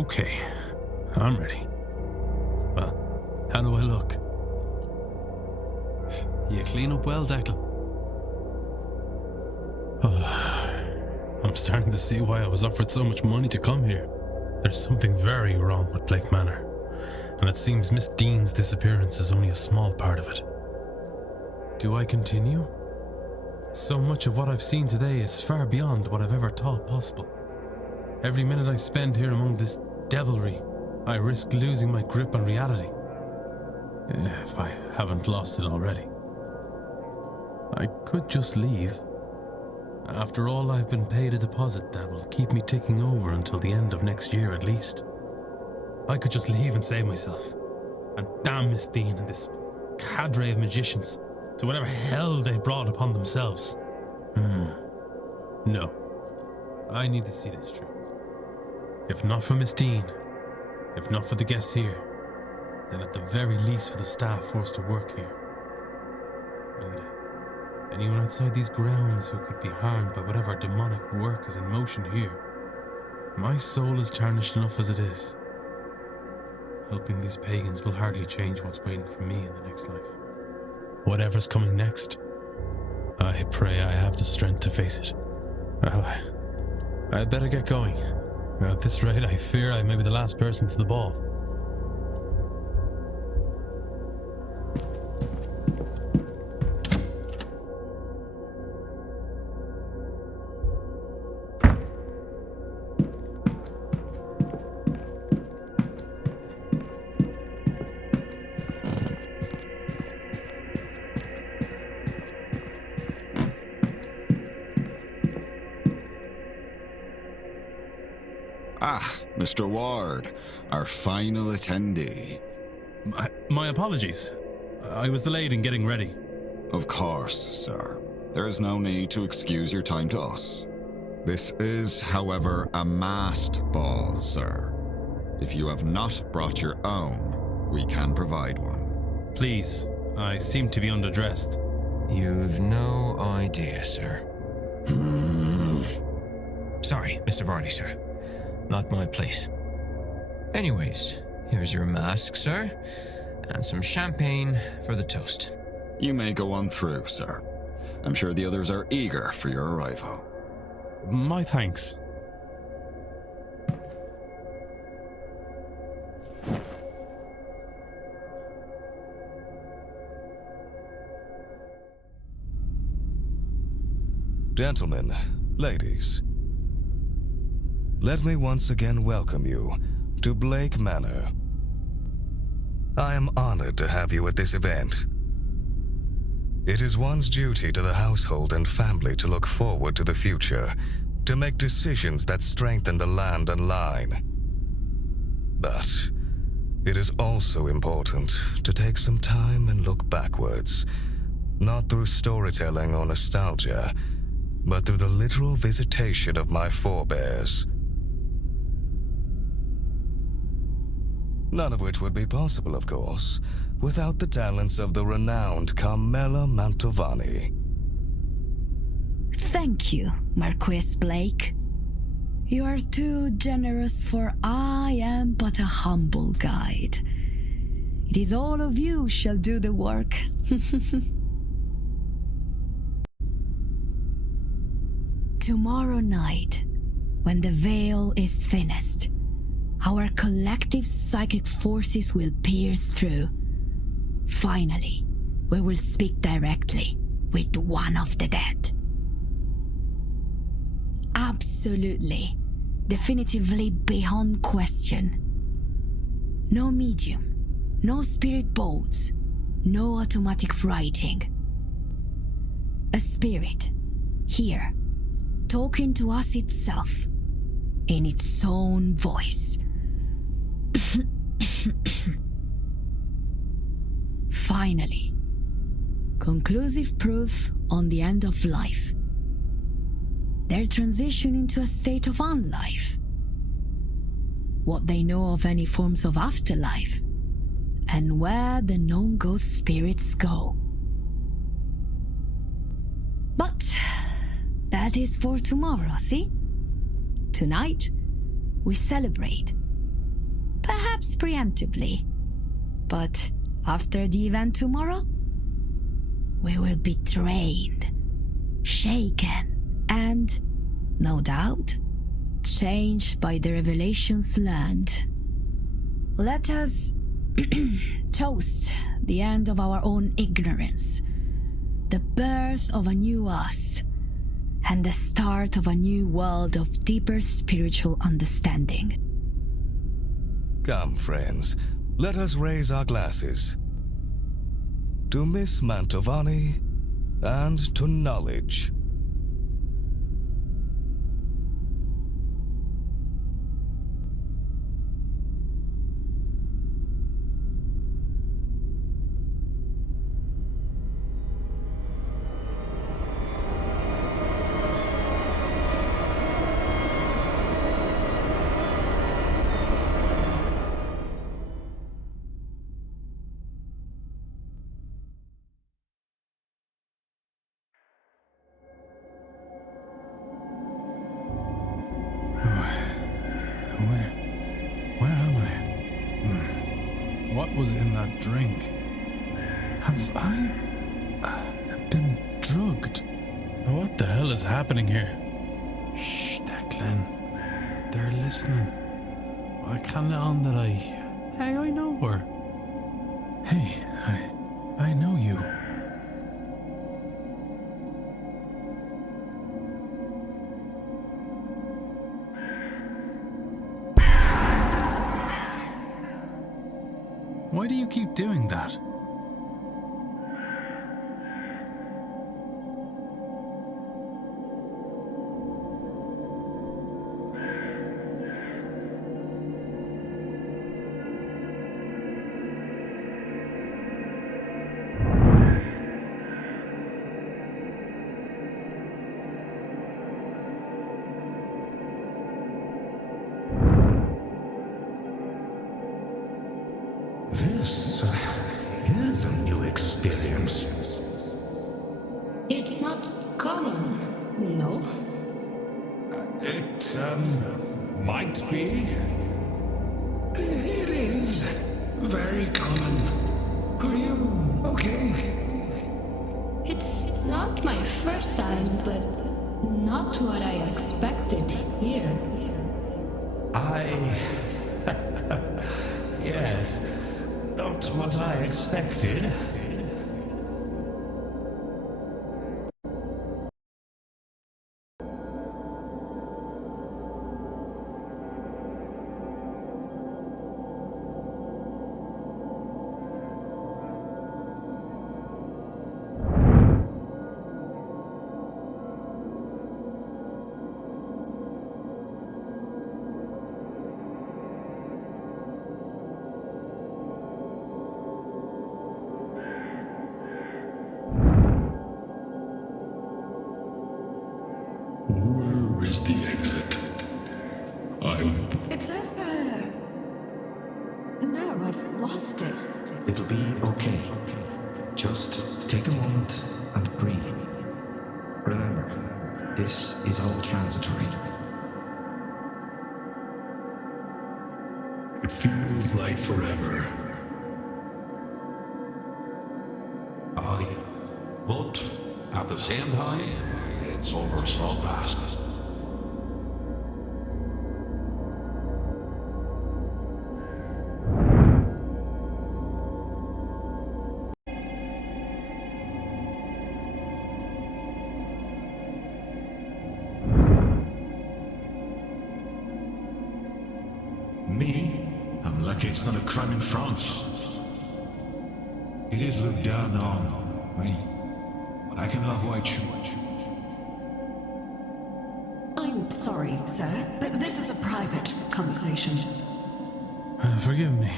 Okay, I'm ready. Well, how do I look? You clean up well, Declan. I'm starting to see why I was offered so much money to come here. There's something very wrong with Blake Manor, and it seems Miss Deane's disappearance is only a small part of it. Do I continue? So much of what I've seen today is far beyond what I've ever thought possible. Every minute I spend here among this devilry, I risk losing my grip on reality. If I haven't lost it already. I could just leave. After all, I've been paid a deposit that will keep me ticking over until the end of next year at least. I could just leave and save myself. And damn Miss Deane and this cadre of magicians to whatever hell they brought upon themselves. No. I need to see this through. If not for Miss Deane, if not for the guests here, then at the very least for the staff forced to work here. And anyone outside these grounds who could be harmed by whatever demonic work is in motion here. My soul is tarnished enough as it is. Helping these pagans will hardly change what's waiting for me in the next life. Whatever's coming next, I pray I have the strength to face it. Well, I'd better get going. At this rate, I fear I may be the last person to the ball. Mr. Ward, our final attendee. My apologies. I was delayed in getting ready. Of course, sir. There is no need to excuse your time to us. This is, however, a masked ball, sir. If you have not brought your own, we can provide one. Please, I seem to be underdressed. You've no idea, sir. Sorry, Mr. Varney, sir. Not my place. Anyways, here's your mask, sir, and some champagne for the toast. You may go on through, sir. I'm sure the others are eager for your arrival. My thanks. Gentlemen, ladies, let me once again welcome you to Blake Manor. I am honored to have you at this event. It is one's duty to the household and family to look forward to the future, to make decisions that strengthen the land and line. But it is also important to take some time and look backwards, not through storytelling or nostalgia, but through the literal visitation of my forebears. None of which would be possible, of course, without the talents of the renowned Carmela Mantovani. Thank you, Marquis Blake. You are too generous, for I am but a humble guide. It is all of you shall do the work. Tomorrow night, when the veil is thinnest, our collective psychic forces will pierce through. Finally, we will speak directly with one of the dead. Absolutely, definitively beyond question. No medium, no spirit boards, no automatic writing. A spirit, here, talking to us itself, in its own voice. Finally, conclusive proof on the end of life. Their transition into a state of unlife. What they know of any forms of afterlife, and where the known ghost spirits go. But that is for tomorrow, see? Tonight, we celebrate, perhaps preemptively. But after the event tomorrow, we will be trained, shaken, and, no doubt, changed by the revelations learned. Let us toast the end of our own ignorance, the birth of a new us, and the start of a new world of deeper spiritual understanding. Come, friends, let us raise our glasses. To Miss Mantovani and to knowledge. Where am I? What was in that drink? Have I been drugged? What the hell is happening here? Shh, Declan. They're listening. I can't let on that Hey, I know her. Hey, I know you. Why do you keep doing that? This is a new experience. It's not common, no? It, might be. It is very common. Are you okay? It's not my first time, but not what I expected here. Yes, not what I expected. Where is the exit? It's over. No, I've lost it. It'll be okay. Just take a moment and breathe. Remember, this is all transitory. It feels like forever. Aye, but at the same time, it's over so fast. Me? I'm lucky it's not a crime in France. It is looked down on. I can love white shoe. I'm sorry, sir, but this is a private conversation. Forgive me.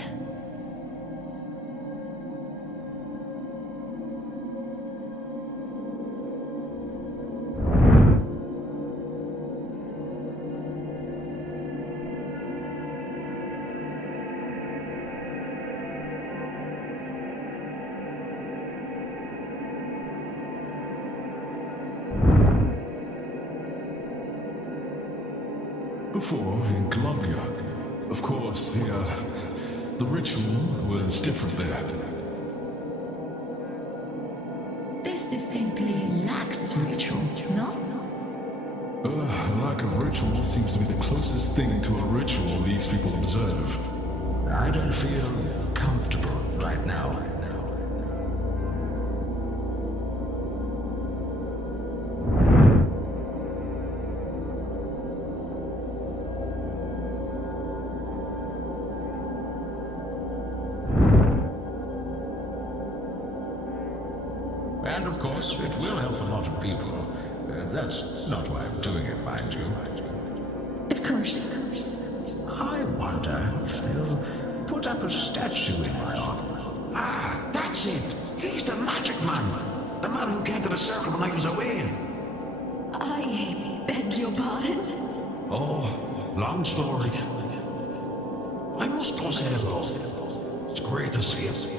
Before in Colombia, Of course, the ritual was different there. This distinctly lacks ritual, no? A lack of ritual seems to be the closest thing to a ritual these people observe. I don't feel comfortable right now. And of course, it will help a lot of people. That's not why I'm doing it, mind you. Of course. I wonder if they'll put up a statue in my honor. Ah, that's it. He's the magic man. The man who came to the circle when I was away. I beg your pardon? Oh, long story. I must go say hello. It's great to see him.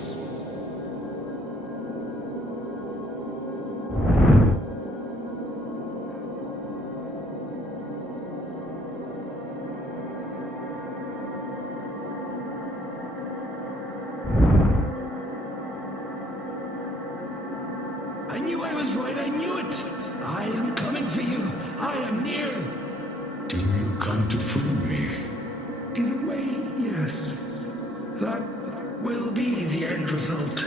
I knew I was right, I knew it! I am coming for you. I am near. Do you come to fool me? In a way, yes. That will be the end result.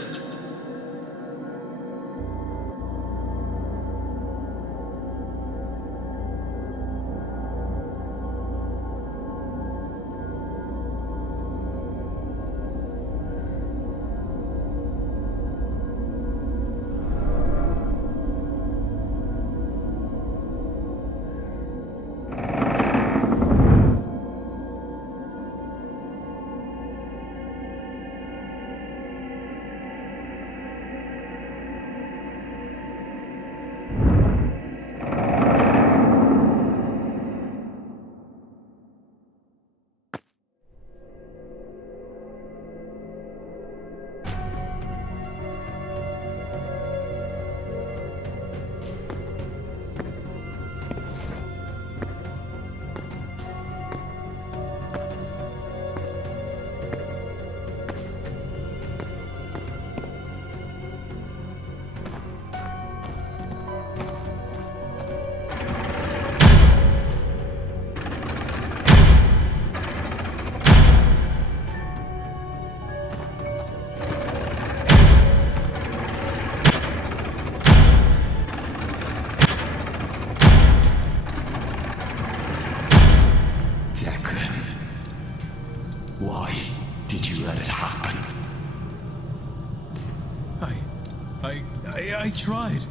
Why did you let it happen? I tried.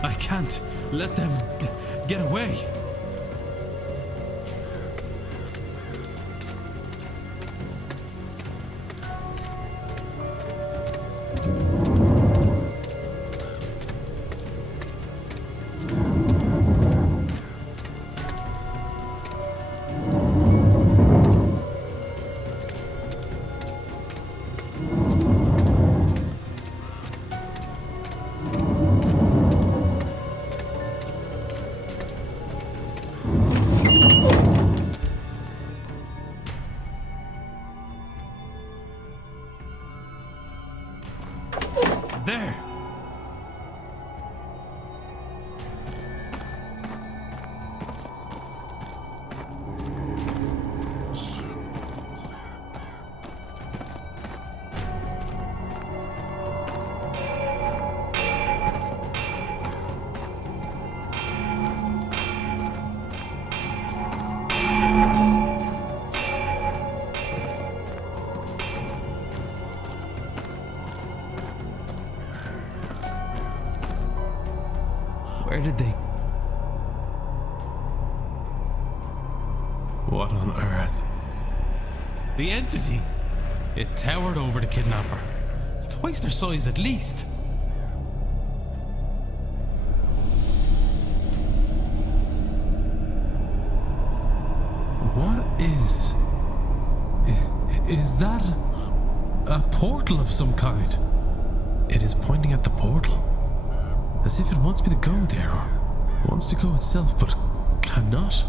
I can't let them get away. Where did they... What on earth? The entity! It towered over the kidnapper. Twice their size at least. What is... Is that a portal of some kind? It is pointing at the portal, as if it wants me to go there, or wants to go itself, but cannot.